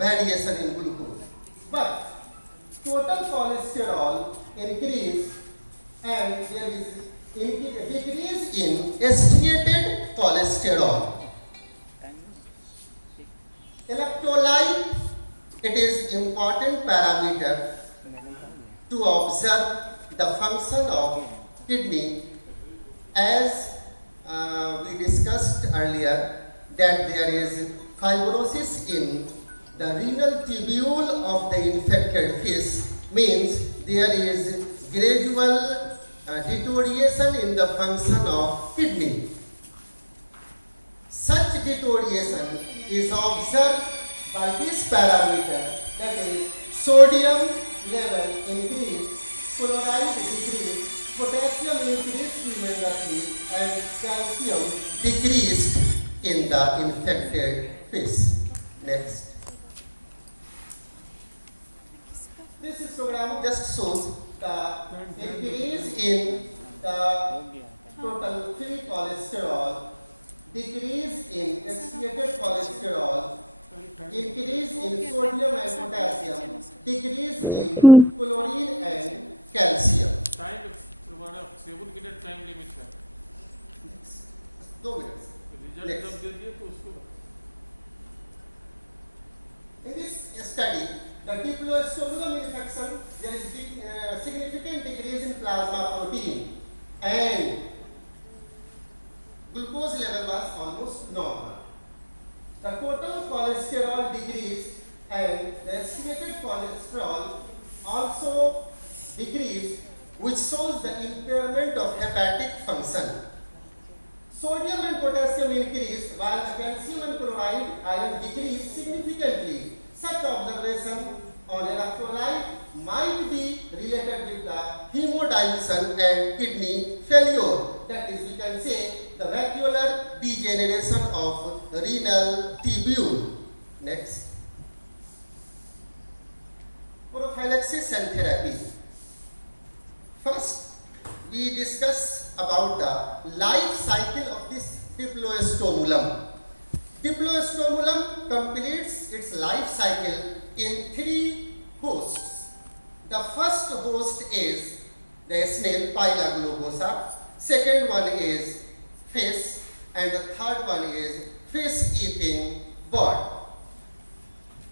variation in glucose, but total cholesterol increase and there is decrease in estimated cholesterol. Electrolyte, it is important parameter to observe the function of kidney. As we discussed earlier, that there is fibrosis in the renal tubule of the infected fish, means there is gradual deterioration in the function of kidney. Such deterioration is observed by this parameter, that is sodium level increase, chloride decrease, potassium increased tremendously, and calcium decreased in the infected fish. Next. This histogram just shows the increase in the total free cholesterol, decrease in estimated cholesterol, increase in sodium and potassium, decrease in chlorine and calcium. Time table के लिए time limit है 2 minutes. Result जब दे दिए तो उसको In this study, the diplostomalum infection, there is significant decrease in plasma protein and glucose level was almost normal. The total cholesterol decreased and the estimated cholesterol also decreased, which shows the impairment of hepatic function. Sodium and potassium increased while the calcium and chloride ion decreased significantly. Such observation on electrolyte might be related with the hemodilution and kidney failure. That is, we can say the vascular degeneration of renal tubule. Next. Prophylaxis and therapy. First, we discuss about the life cycle of this diplostomalum. Diplostomalum completes its life cycle in 3 hosts. The first host is the snail Pila globosa, second one is fish, and the third one is fish-eating bird.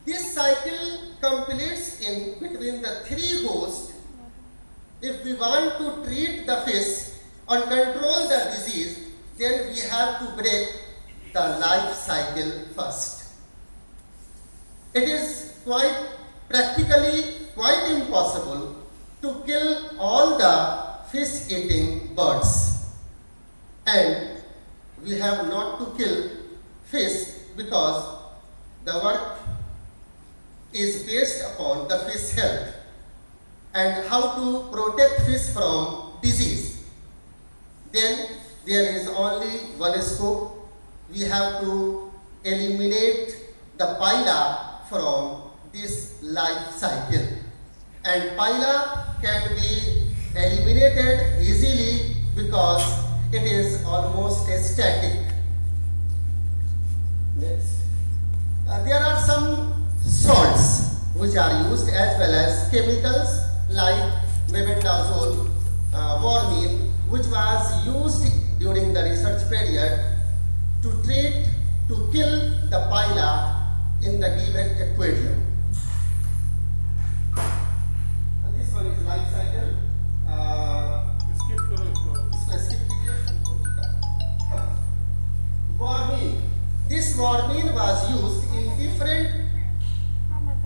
This cycle completes in between the 3 hosts. If we want to treat the fish and control the disease, then we have to break the life cycle first. It is practically quite impossible to kill all the fish-eating birds. And we have not to kill fish because the work is based upon the fish health and how to protect fish from disease. Then there is only one scope. We have to eliminate the pila from this life cycle. And pila can be eliminated easily because it is almost static. Next. There are some salts which are used as well as chemicals like mebendazole, warmine, which was used during the research period to kill the pila in the given aquarium. And this one is life cycle. Warmine. This warmine was used in different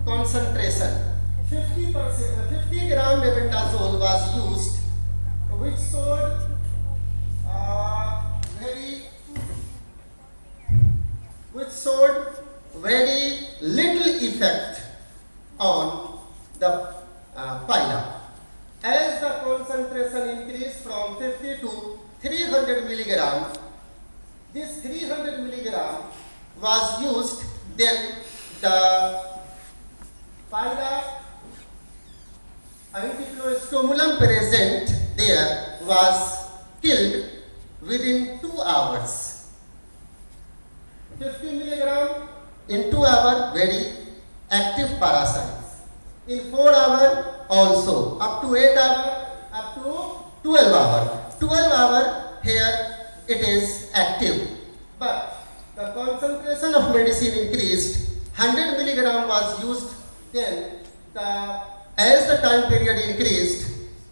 concentration. 50 gram mebendazole was used, which showed very little effect on the pila. As the concentration increased from 50 to 300 milligram, this 300 milligram was used, then the pila anticloistomulum present there was killed within 2 hours. 50 milligram in 2 hours, very active parasites. In 4 hours also, up to 8 hours, up to 12 hours. 12 hours here it is active. But the concentration of medicine increased, 100 milligram was used, then as the time period increased,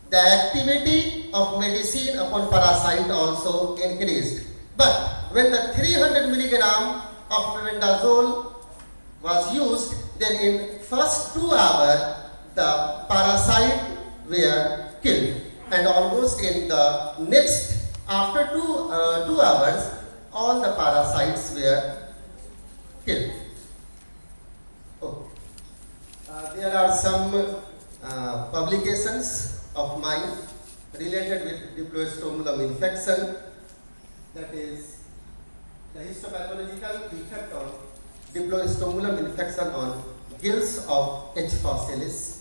the activity of medicine upon parasite also increased. But when the 300 milligram of mebendazole was used, then in first 2 hours, the parasite were killed. And almost in the next, after 2 hours, all the parasites were killed. There are some publications of mine related with diploistomulum infection, that is the histopathological effect of diploistomulum infection on gills of H. facilis,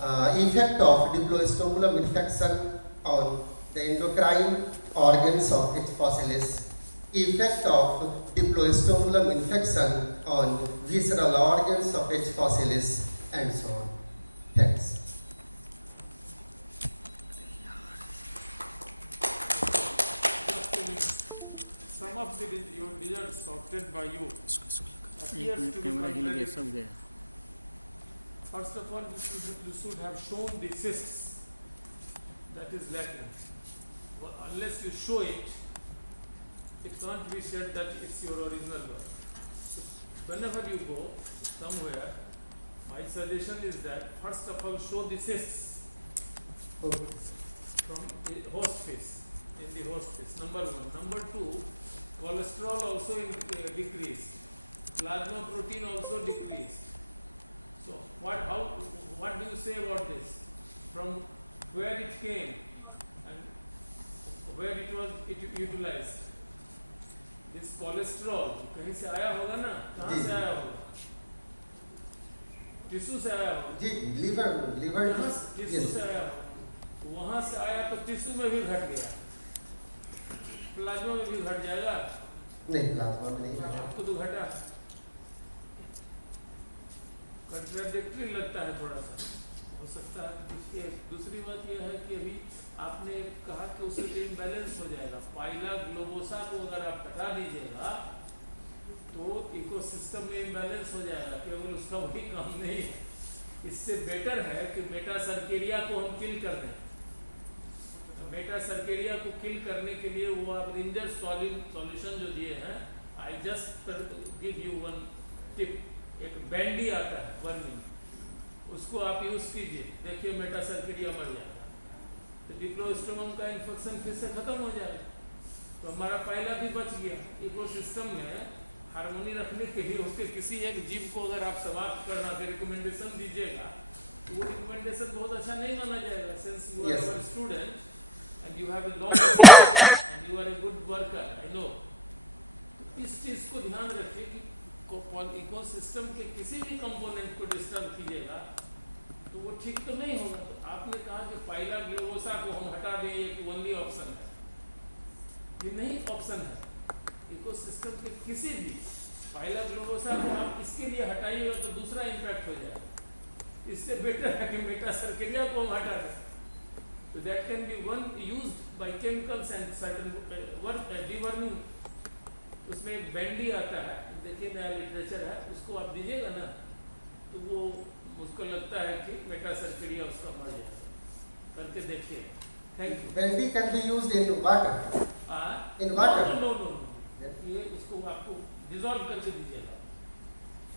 effect of diploistomulum infection on the endocrine organs of H. facilis, effect of diploistomulum infection on visceral organs of H. facilis, and so on. Thanks. Some of your results obtained by you appears to be contradictory. First of all, you should have shown the cysts. That is lacking. Well, unless you show it, it can't be said that it's your original work. So whenever you go somewhere, my suggestion is that first of all show the cysts from the host face, in the host face, number one. Number two, cholesterol also decreased, plasma protein also decreased. So what do you say about this? From where it came and where it was utilized? This cholesterol कहीं से आया होगा ना? कहाँ से आया होगा? Tissue से आया होगा? जी, लिवर टिश्यू से आया होगा। वहाँ से आया तो टिश्यू में भी घट गया, प्लाज्मा में भी घट जाएगा? नहीं, प्लाज्मा में नहीं घटा। आपको तो घटा। कंट्राडिक्टरी लगता है थोड़ा सा, हो सकता है। दूसरी बात यह है कि अभी आपने कहा कि उससे इम्बैलेंस हो जाएगा। पाइला ग्लोबोसा को अगर आप हटा दीजिएगा तो इकोसिस्टम में इम्बैलेंस हो जाएगा, केवल उसका वही काम नहीं है। इससे बेटर है कि मेटा सर्केरिया को हम किल कर दें। तो मेटा सर्केरिया को किल करने के लिए वो आप रिंजर सॉल्यूशन जो दिए हैं, I just give you one tip. एक बैंडी आता है वर्मिंग, उसको आप यूज कीजिए, देखिए मेटा सर्केरिया मर जाएगा, तो डिप्लोस्टोमम का इन्फेक्शन फिर से खत्म हो जाएगा। तो हमारा पाइला भी बच गया। इकोसिस्टम में हार्मोनी रखने के लिए उसके किसी एक जीव को अगर आप समाप्त करना के रिकमेंडेशन दीजिएगा तो वो रिकमेंडेशन बहुत अच्छा नहीं माना जाएगा। Since you are our student and you have a long and you are a good worker, I know. इस चीज को ध्यान रखिए कि इकोसिस्टम के किसी भी कंपोनेंट को डिस्टर्ब कीजिएगा तो वो ठीक तो नहीं होगा। तो आपने कहा कि पाइला ग्लोबोसा को हम हटा दें, ये ओनली ऑप्शन है, ये नहीं ऑप्शन है। इकोसिस्टम के किसी भी पाइला ग्लोबोसा को आप इसके लिए हटाइएगा तो दूसरा इम्पैक्ट हो जाएगा। इससे बेटर है कि मेटा सर्केरिया को हम हटा दें। So that can be one used by chemicals and certain deworming. उसमें एक बैंडी आता है, देखिए नया लिटरेचर है, उसको आप दीजिएगा ना तो वो उसको लगता है कि मेटा सर्केरिया उसका मर जाएगा, करके देखिए। Thank you. Bendy can be used in water. In water. No. ये उसको आपको डिसॉल्व करके दीजिएगा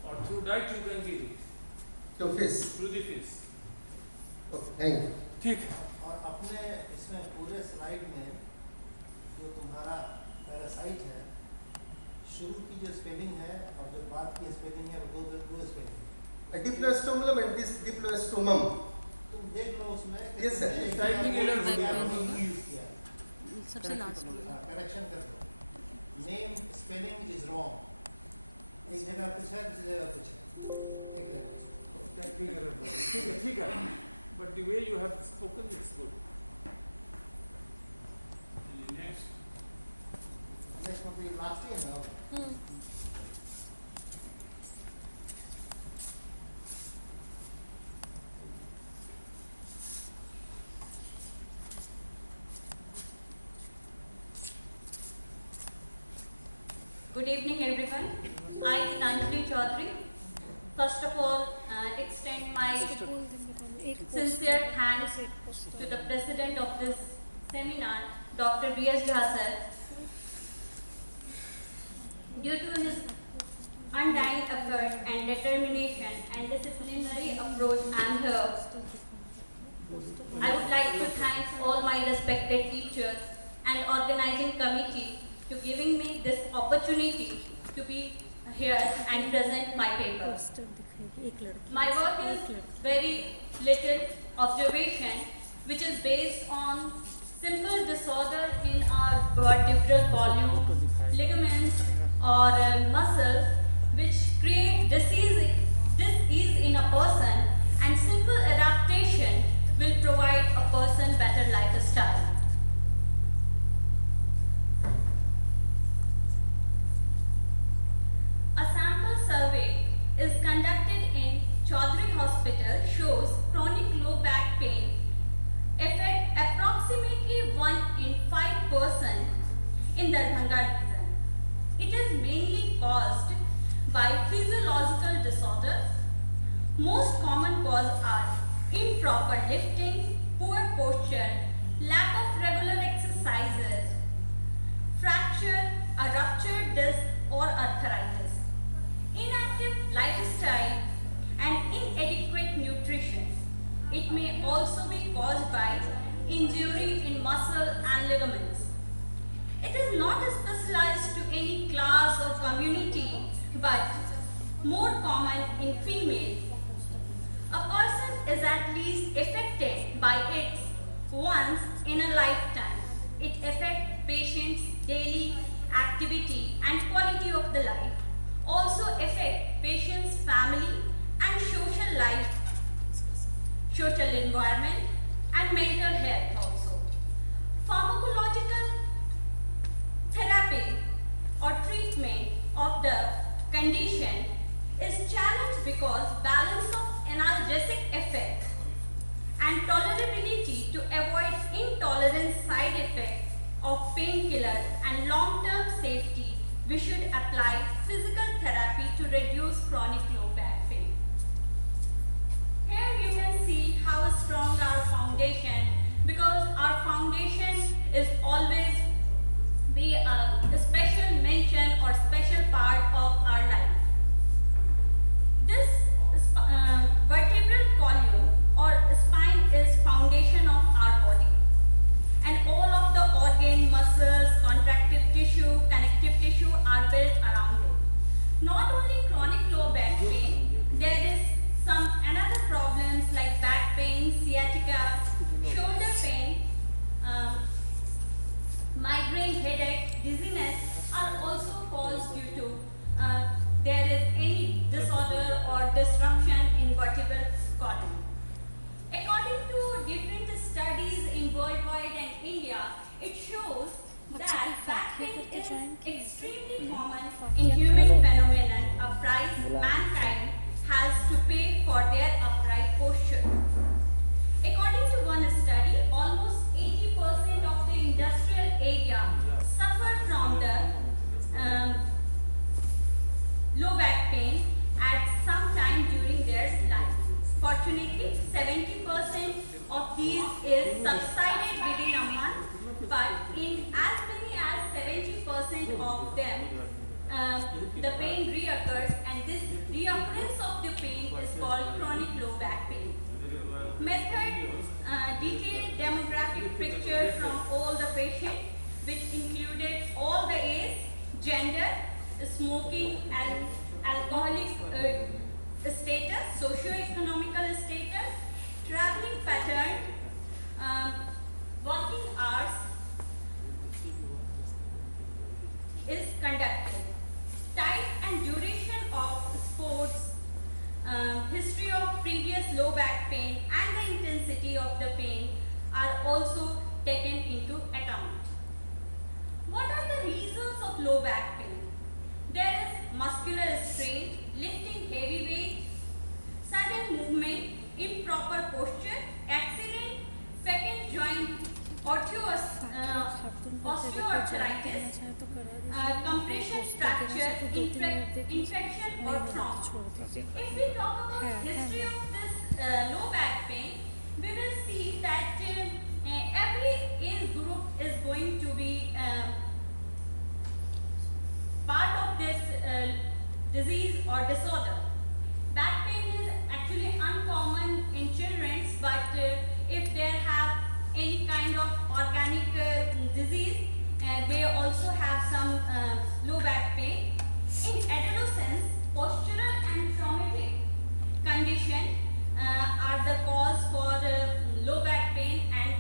और through diet you can give it To fish. Through the fish. Okay, thank you. ठीक है। और अपने इसमें पूरे स्लाइड में जो तुम्हारा पैरासाइट है, शुरू की जो स्पेलिंग है और जो बाद की स्पेलिंग है वो दो स्पेलिंग है। डिप्लोस्टोमम एंड डिप्लोस्टोमम तुम देख लो उसमें। यस सर, टाइपिंग एरर हो गया, यूज किया सबसे लास्ट में करेक्शन कर दो। नेम स्पेलिंग इज रॉन्ग, एक जगह कुछ है दूसरी जगह कुछ है, एक जगह टाइपिंग एरर। ठीक है, but the way you have spoken is good. Next will be last year now. Good evening, everyone. I, Anjali Chaudhary, first of all extend my sincere thanks to the president of this seminar, Dr. B.S. Jha sir. Due to his undying effort and determination and disciplinary approach, I am here. I would like to thank all my respected teachers and organizing committee to giving me this opportunity to be here and present my paper. My work is very little observation which is based on simple disorder in our vertebral column, ligaments or muscles which create disease in a person, and simple adaptation will provide a person better lifestyle. A sample survey is conducted in Chaudhary Hospital shows chronic low back pain affect approximately 1 in 5 person in Darbhanga region. It is mainly caused by physiological disorders. Most common causes are improper lifting, poor posture, lack of regular exercises, fracture, a ruptured disc or arthritis, inactive lifestyle and inadequate nutrition. It may also be caused by injury in muscle and ligaments. It is not specialized to any class or community but more common in female. A person is at least affected by it once in a lifetime. It affects patients' daily activity and quality of the life. Also affect patients' family and social life, social environment and mental health also. Pharmacological therapy or treatment of the condition is challenged because balance of analgesic effect and tolerability to avoid intolerant side effects of painkiller and long-term safety. We should apply physical therapy to reduce chronic low back pain. Here you can see how strong our foundation, because our foundation is always be a special mention or special part of our life. This vertebral column or spine is foundation of our body, and all of the organ, muscles, contractive tissue, connective tissue are built around it. Unfortunately, 70% of these is subsided within a month, but in as many as 70% of them, the pain reoccurs, and this reoccurrence of the pain is called chronic low back pain. Method, detailed demographic picture from all the patients, which included all the age, gender, smoking and alcoholic status, socio-economical status, traveling pattern, working hours is conducted. Type and duration of sports, history of previous low back pain and the intensity of the pain are also taken into account. What are the reasons of low back pain? There is muscular strain, lifting heavy weight, sudden movement, improper posture, accident, second joint osteoarthritis, compression fracture, infection or trauma. If we talk about history of this low back pain, we will see that every age group is going to be part of this disease or disorder. Back pain is actually uncommon in children, but if they have any kind of organic disease, they also have some low back pain. In adolescence, postural and traumatic condition are the cause for low back pain, and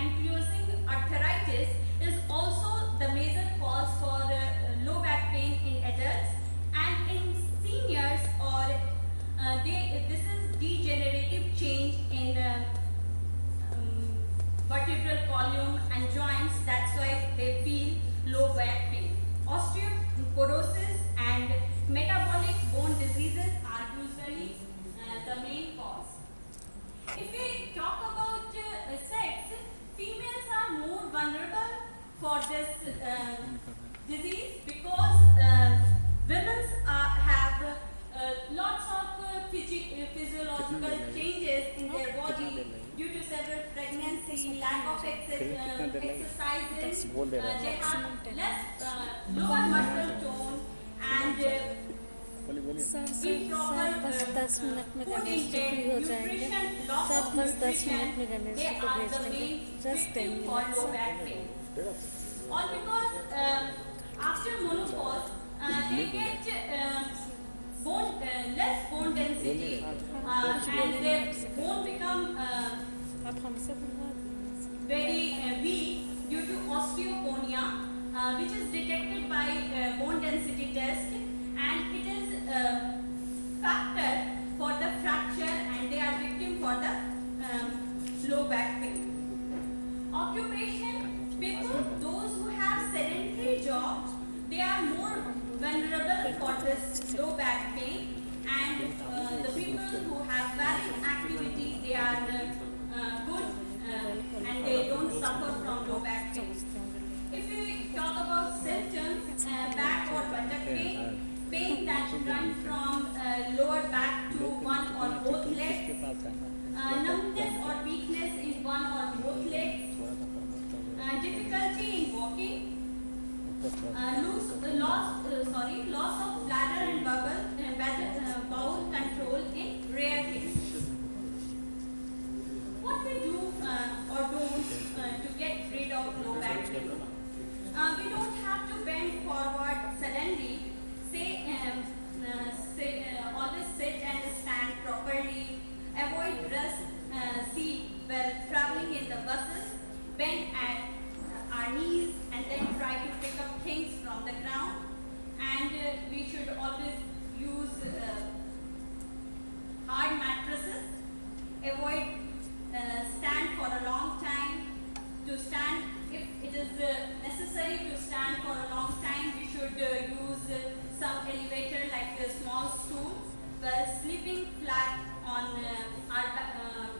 ankylosing arthritis is also the major cause for low back pain in adults, and in seniors, or this is degenerative change in vertebral column and joints. That's why they feel low back pain. Osteoporosis and metabolic bone diseases are usually the main cause. If we talk about sex, females are more vulnerable for this disease because women have lots of physiological changes in their body due to several pregnancy, lack of exercises. They have less lower muscle tone and improper food intake, nutrition, loss of nutrition. They are the main victim for low back pain. All because after menopause, they get less bone density, and their bone become very weak due to osteopenia, which is detected by bone density test, and it is factor for the fracture, and they are victim for the low back pain. Occupation, people, those who have sedentary jobs, they are more vulnerable for this low back pain, and the people who have varied activity, they are good and they don't suffer from low back pain. If we talk about symptoms, back or buttock pain, pain that runs from lower back to one or both legs, numbness or weakness in one or both legs, difficulty in walking, loss of bladder and bowel control in rare cases. What we do or don't to get rid of low back pain? We don't have to bend forward suddenly. Always sit and stand properly. Avoid rest seat while traveling in the buses. Bend at our knees and then try to pick up things from the ground. And we should always use hard mattresses. Avoid stand for a long time. To stand, if it is necessary to stand for a long time, we should use some elevator like a small stool. While sleeping flat on our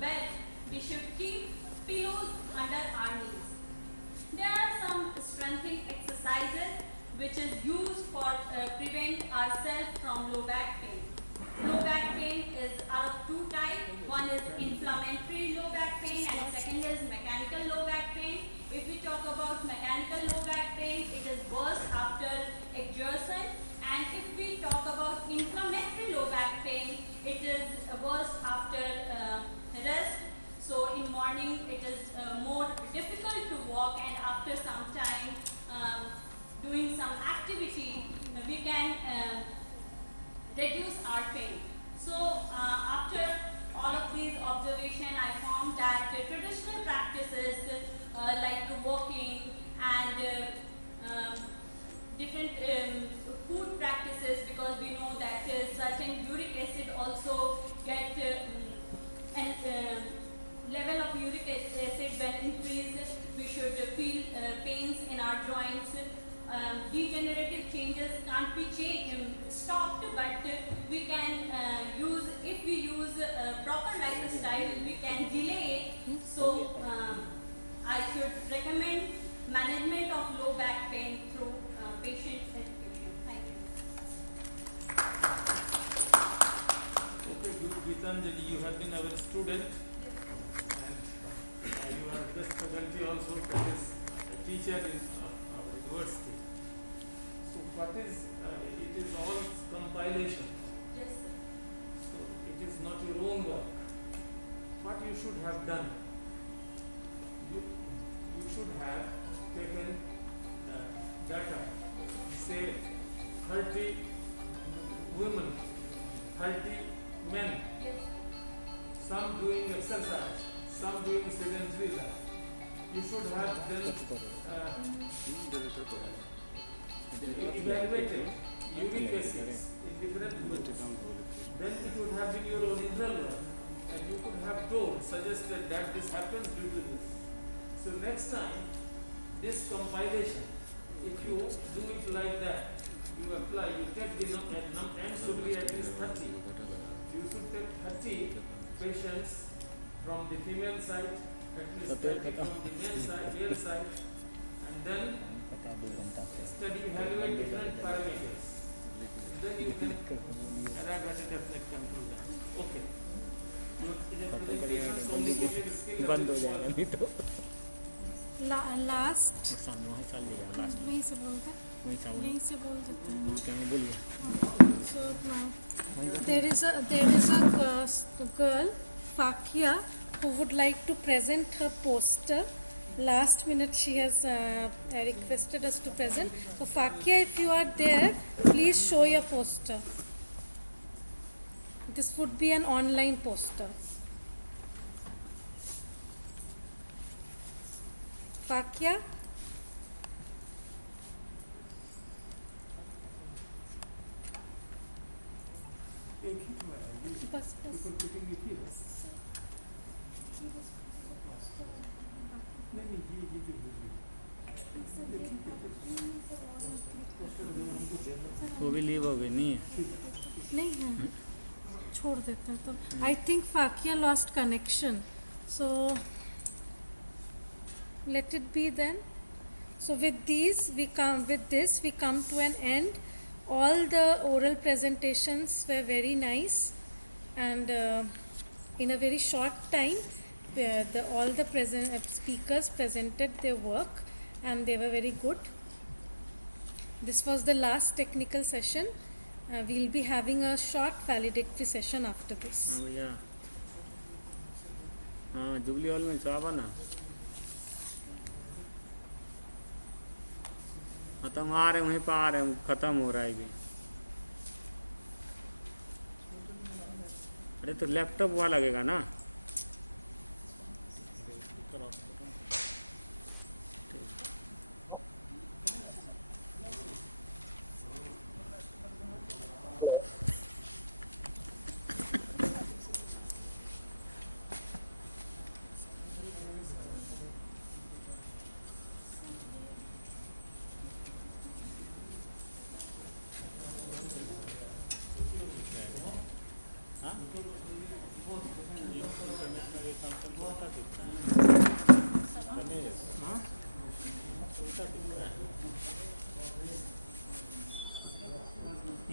bed, we should keep pillows under our knees. There are some strengthening exercises which is used for prevent ourselves from low back pain. Low back pain is out of two one is inflammatory low back pain and second is mechanical low back pain. If we talk about mechanical low back pain, it is worse after exertion, and if we talk about inflammatory low back pain, it is worse after rest. So in morning it is more difficult to walk, and after some time doing some activity we can reduce our pain. So after all of these observations, I found that traditional practices like walking and different food practices, because we know that certain uric acid also get level of uric acid when increased, we should feel pains in our joints. Degenerative changes can't be stopped, but we can use, if we use proper lifestyle, we can delay it. So I should recommend management of low back pain through patient education. Thank you. Okay, good. Gitanjali, you have been our student, and you are guest faculty also, that is a teacher in our university. So what is, it is all compilation. Yes, sir. So it is not your own work. What you should have done, you should have taken data, say 30 women, 30 men, yes, some doing exercise, some doing sedentary life. You should have then evaluated uric acids in different groups. Then it would have been your original work, and you could have told, suggested that this happens due to this. So next time, this compilation, if you do it like that, you apply, you take the n should be at least 30. You should take 30 patients from the female side, at least 30 from the male side, and then study, evaluate different parameters. Then you can arrive at a definite conclusion. Okay. बंद हो जाएगा नहीं तो last सामने वहीं चल जाएगा last वहीं से बोलते यहीं से बोल देते हैं क्या मैं बोलिए so there is a girl Fakia who would like to present her poster. Last minute she has requested us to present. So Fakia, if you are there, please show your poster. This would be an online poster. Fakia? बस वो भी leave हो गई नहीं है नहीं है छोड़ देते हैं तो I think Fakia lost connection so let it be then. So with this we come to an end. All the oral presentations were very nice, and in a very short time all the speakers presented their work and they were very good. This was the last technical session. We'll be having a short valedictory session after this. भैया हाँ jubilee hall में चावा ना खत्म आ रहे वहीं पर आ रहे हैं खत्म हो रहा है भी अरे तो लैपटॉप वहाँ लगेगा ना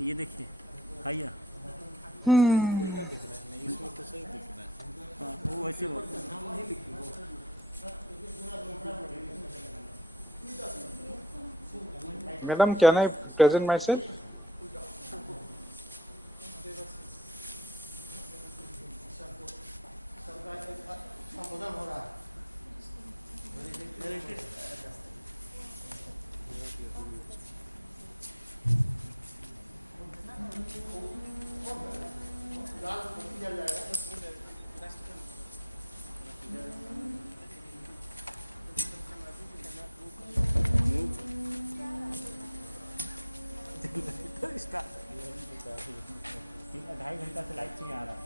ये देखिए भैया उल्टा दिख रहा है नहीं इसमें तो सही दिख रहा है। हाँ वो वैसे होता है। नाम नहीं लिखी वो। Madam, can I present myself? संबोधन हो रहा है। ढाई घंटा से लाइट नहीं आ रहा है।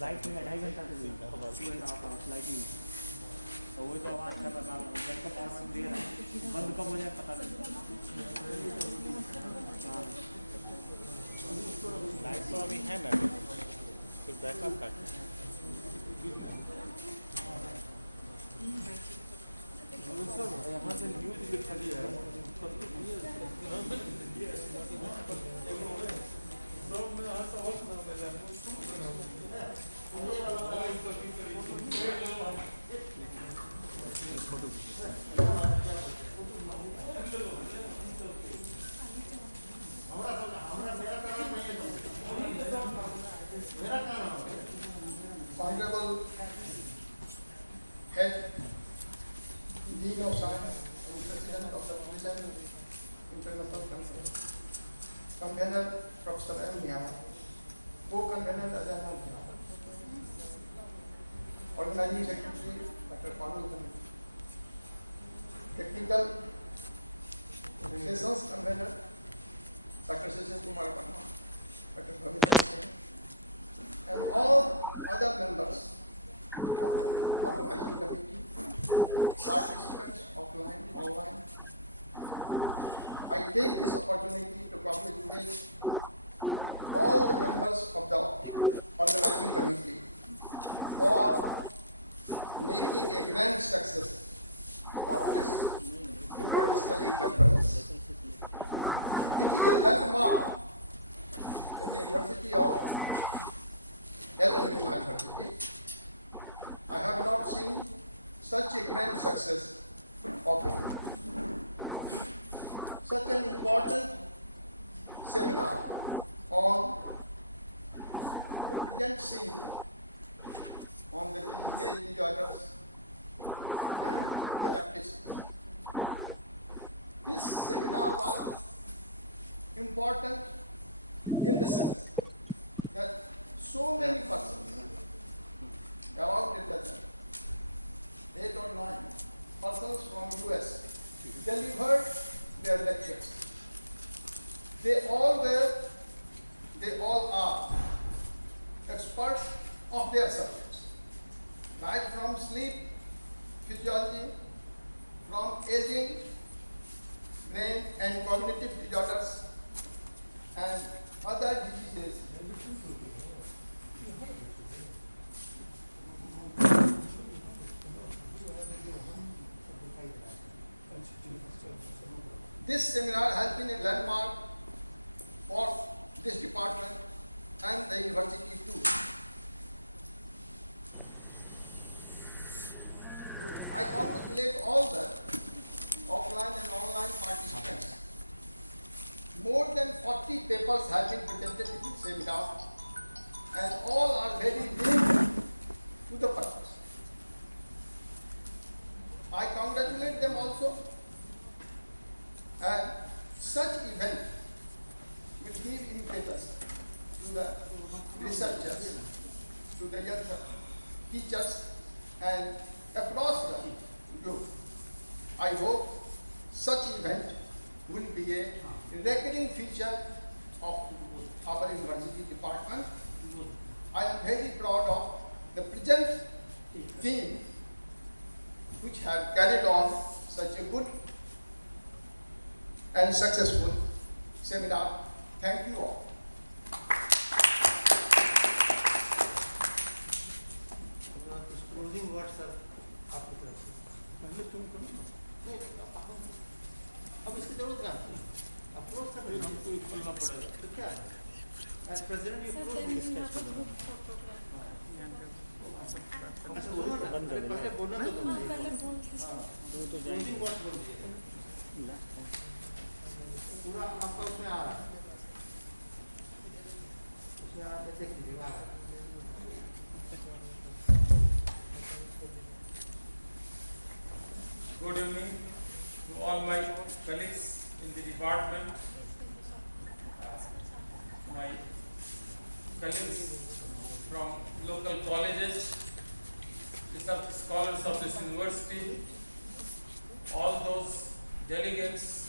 लाइट में 2.5 घंटा से लाइट नहीं। और वो तो आवाज़ कर रहा था, बंद कब हो जाए पता नहीं। लाइट तो अभी है ना, फिर बैकअप का यहाँ से न्यूज लिखा दिया है। Honorable Head, Dean of Science and President of the Malaysian International Council, Convener Professor M. Mihar, Co-Convener Ajahn Mihar, Organizing Secretary Dr. Fadul Khan, Technical Sessions Convener Dr. Sessions Kumar Panna, Dr. Bhavesh Singh, and all other members of the organizing committee, participants offline, online. I take this opportunity to congratulate all the members of the organizing committee for making a grand success of this international conference. It is a landmark in the University of LNMU Darbhanga. I have not seen such a grand success of it. Such an important seminar on present scene on the physical disorders and adaptations. This seminar was important in the sense that so many persons, about 8 or 9 persons from US delivered their lectures. They all are experts of their subjects, like from sleep, physiology, from aging, brain and cognitive disorders, and other diseases. This seminar has been a landmark for this department and the university too. I congratulate all the offline and online participants. More than 40 papers have been presented in this seminar and all are very linked to the purpose. I congratulate them also, and such event will give impetus to the researchers, to the young teachers, and across the globe. I hope such event will be a recurring feature of our university department. I am very proud of the present team which have carried on such a good and successful seminar. Thank you all. Closing word sir आपकी तरफ से पहले तुम करो नहीं अब इसकी जरूरत क्या है? अप्रोच कर रहे हैं, हमको खोलना पड़ेगा तो क्या है President, you Sir, close then this. we have a group photograph. पहले बोलना तो दो। पहले बोल दीजिए। Closing what बोल दीजिए। पूरा आपका उसमें आ रहा है। उसमें आ देख लीजिए आ रहा है। Good evening to all my colleagues in the department, my colleagues from local colleges, research scholars of this university, all those delegates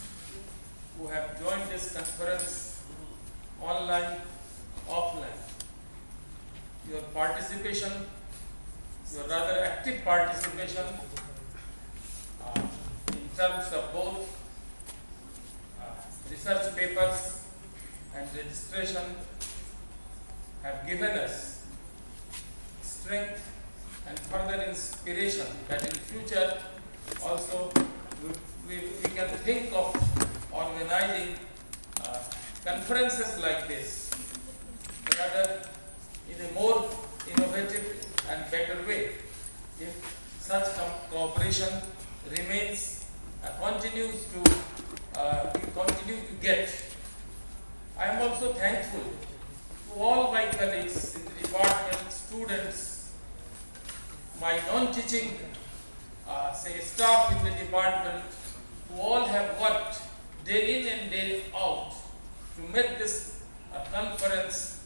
who have joined this conference online, offline. Your participation, your rather active participation in terms of both research papers and registration have given us strength and further inspiration that in future also we can think of organizing conferences like this, rather in a more innovative and better way. If such cooperation remains, continues to, we continue to get. I am also thankful to all my colleagues in the department, students, my non-teaching, say staff in the department, who all have worked day in and day out to make this conference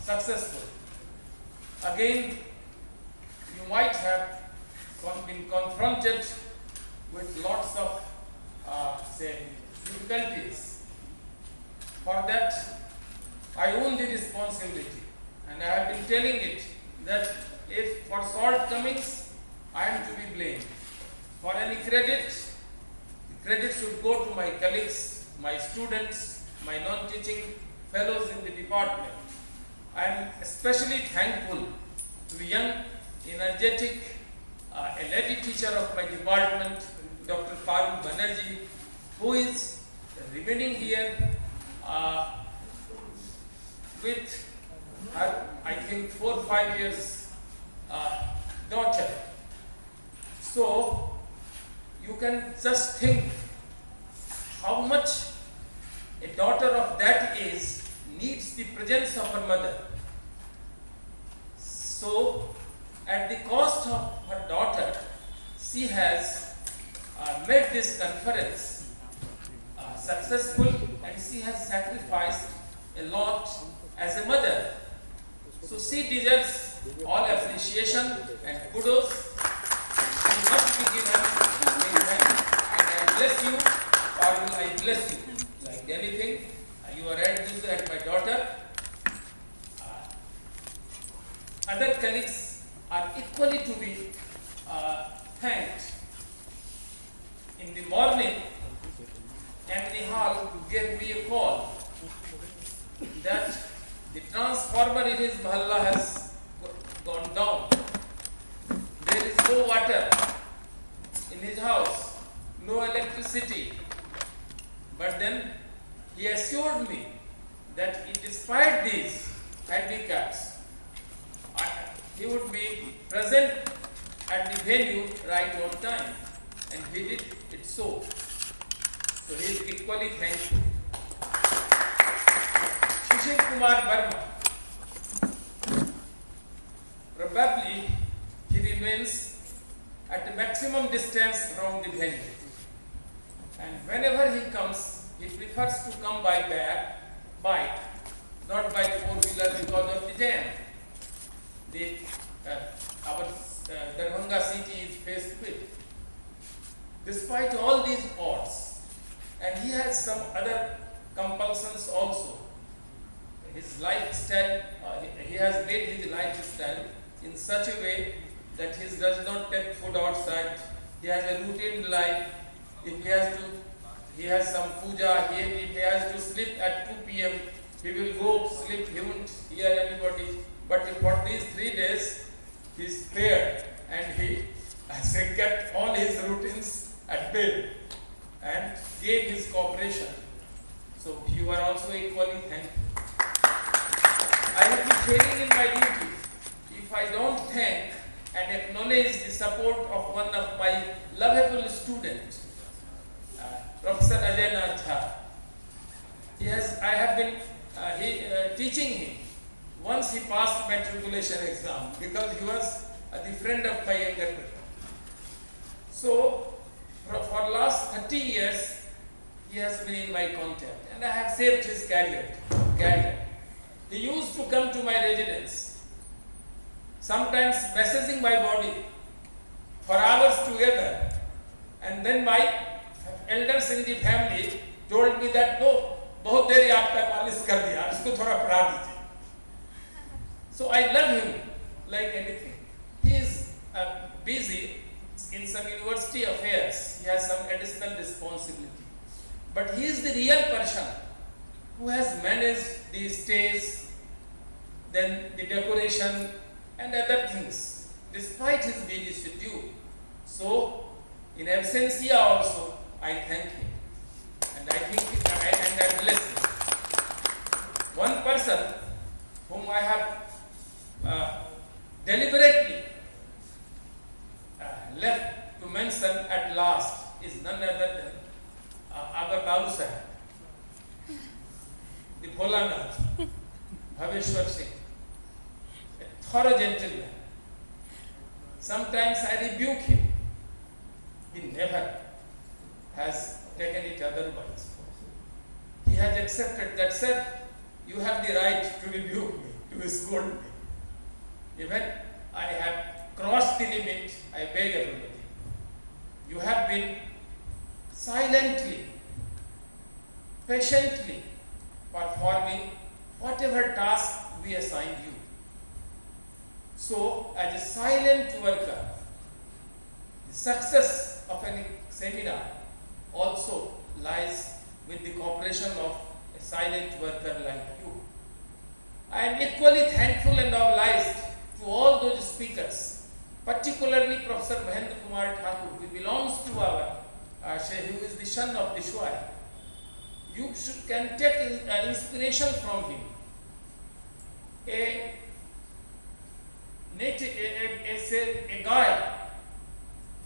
successful. Again, you might have been confronted with lots of say difficulties. For that, I own the responsibility, and I have been telling it that if for shortcomings, I am to be blamed. For any credit, the credit should go to my colleagues, my students, my non-teaching fellows in the department. I am especially thankful to the young, energetic, a lady teacher of my department, Dr. Parul Banerjee, who is remaining here with her, I think, 4 or 5 years daughter. So you can just think how much a daughter of that age needs the presence of her mother. So at the cost of her daughter, she has made this conference successful, and she has sacrificed a lot as a mother. So she deserves all appreciation and kudos. She must be given amen. And I bless you, Parul, I bless you. Like anything, you are at my daughter. Other colleagues are equally to be thanked. In the morning, Anthony Hall gave me a call that the transformer in his mahalla has gone down. There is no water in his house, no electricity. But then he assured me that despite these handicaps, he would be present at the venue right on time, and he did it so. So he is equally thankful. Shishir Kumar Verma, probably he remains at the maximum distance from the venue, and whenever he comes, he prefers to come by bike, not by four-wheeler because of the jam. Our Darbhanga city is faced with. Despite all these odds, and he has some other compulsions also. His lifestyle, he has made his lifestyle in such a way that he does not take food outside. He has a routine life. If he has some puja, if he has to sleep at 2 p.m., he will go sleep, he won't hear anybody. But for these 3 days, he spared, and he has kept all his routines at bay and gave his cooperation. So you are also equally thankful. failing in my duty if I don't thank and acknowledge the support of one of my lovable students, Professor Ajay Nath Jha. I have been teaching him. Once he passed matriculation exam because he was the friend of my younger brother. So for last 30 years, he has been in my contact and I have saved his career. He used to come to my residence, sometimes messaging my body for hours together, and then my elders in the family told me that no, बहुत देर आपका मालिश कर दिया, इसको थोड़ा पढ़ा दीजिए. So I love him like anything. He is busy in some university affairs. He has some additional responsibility. But he is the real person who has managed the stage, then the decoration and other things, despite his busy schedule. So, in absentia also, I thank him. And I think, and I bless him. One person whom I have deliberately left to mention at last is none other than our Babu Sahib, the Bholanath, Bhaveshwar Singh, a thorough gentleman. Sometimes I rebuke him. He never has taken it otherwise. He has accepted that, sir, you have the right to rebuke me, to scold me. Even I have crossed the limit, I beg everybody. You have been silently, patiently performing whatever task we assigned you. So, as a silent worker, the success of any seminar also lies with the cooperation of a silent worker like you. I am equally thankful and obliged to all those speakers, particularly Professor Mahendra Kumar Thakur, who belongs to our who is the son of Dishwai. You can take inspiration from him. A guy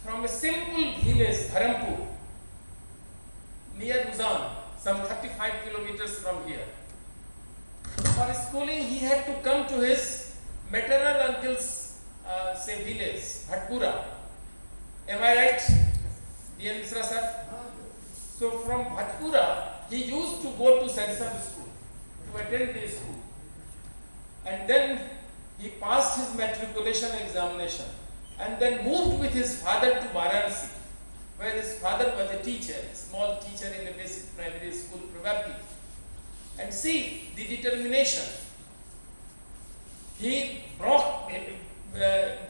from a simple village, Dharampur, near Uzan, some 35 kilometers from here. For schooling, he had to come to his maternal uncle's village, Bhatpura. Am I right, dear Mr. Sir? So from Bhatpura, he used to go to Sarsam school to attend the school. And then he passed his matriculation examination and then moved with his father to Varanasi, where his father was a teacher, a small teacher in a basic primary school probably. And see the determination. He broke,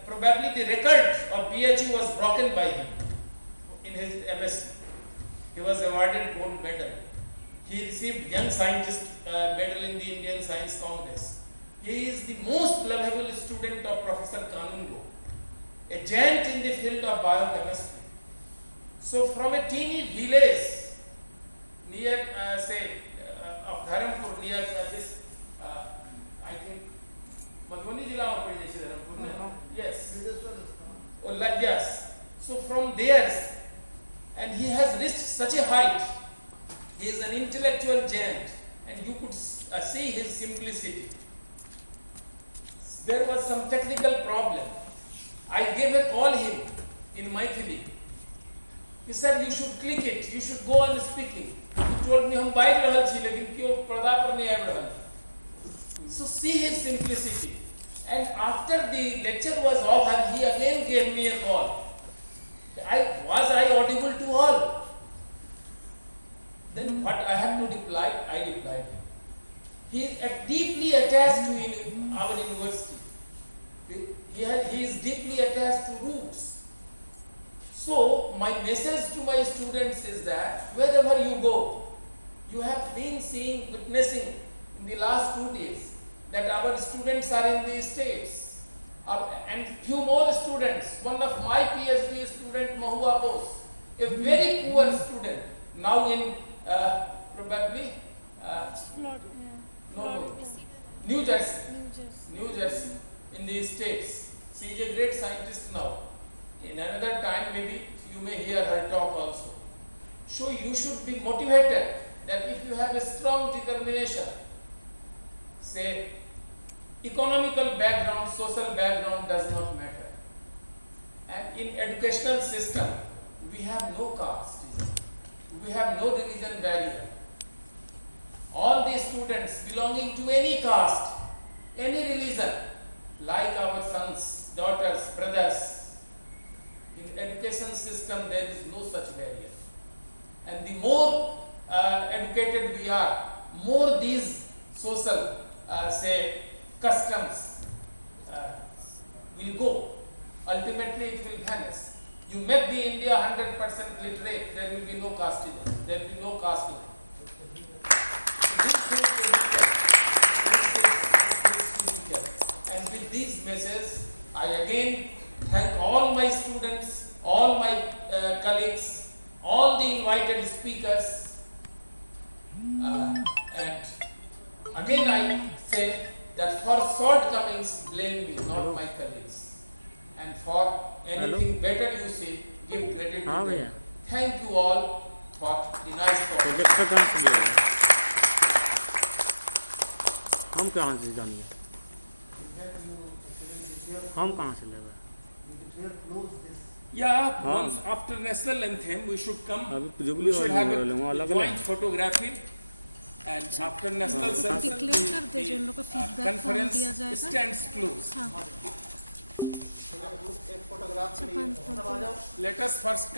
probably the record of PhD was broken by him in his MSc. He was awarded gold medal. He received Young Scientist medal in the Indian Science Congress. He is the most lovable student of Professor Kanungo, a giant in the field of biochemistry. So from a teeny village near, of Dharampur, near this, I think, Madhubani Jila of Dharampur. Yes. Yes. So from there, and he has reached such a height. He is an intellectual giant, and you could see his simplicity. There was some technical problem. I gave a call him in Maithili. He said, you should click it, you should go on speaking. He told me, "Hum baik rahal chi, lekin kyo parda par nahi aa rahal." So see his simplicity. And after the lecture was over, he again gave me a call. Was I audible to all? Then what I have to reply, I replied him. He is deeply attached to our university. He is deeply attached to roots. So my message to my students is that wherever you go, you have been seeing, witnessing in the last 2 days that our students are in the States. And few more students, one of my PhD student, Mahua Bose, a very poor student, now in probably New Jersey. New Jersey, in the States. She is a great scientist now. In another time, maybe you may hear her talk also. So you should be motivated that if you have a strong determination, say economical background, social background does not matter. And in educational system, we have no caste, we have no religion barrier. All the students belonging to any caste, any religion, like our sons, daughters, brothers, in education system there is no such barrier. And the more educated we are, more these social, say, customs will go. Ultimately it will vanish. You make the India 100% literate, there will be no casteism, there will be no caste line. And with these messages, I again thank all my students, all my colleagues, all the invited speakers, and again I say that for shortcomings, blame me, not my colleagues, and for anything better you say, give credit to them. Thank you all for the nice talk. हम कहाँ से जानिए हम कहाँ से लेंगे Yeah, once after national anthem we should come, we should have a joint photography, and after national session the conference stands close. Let us first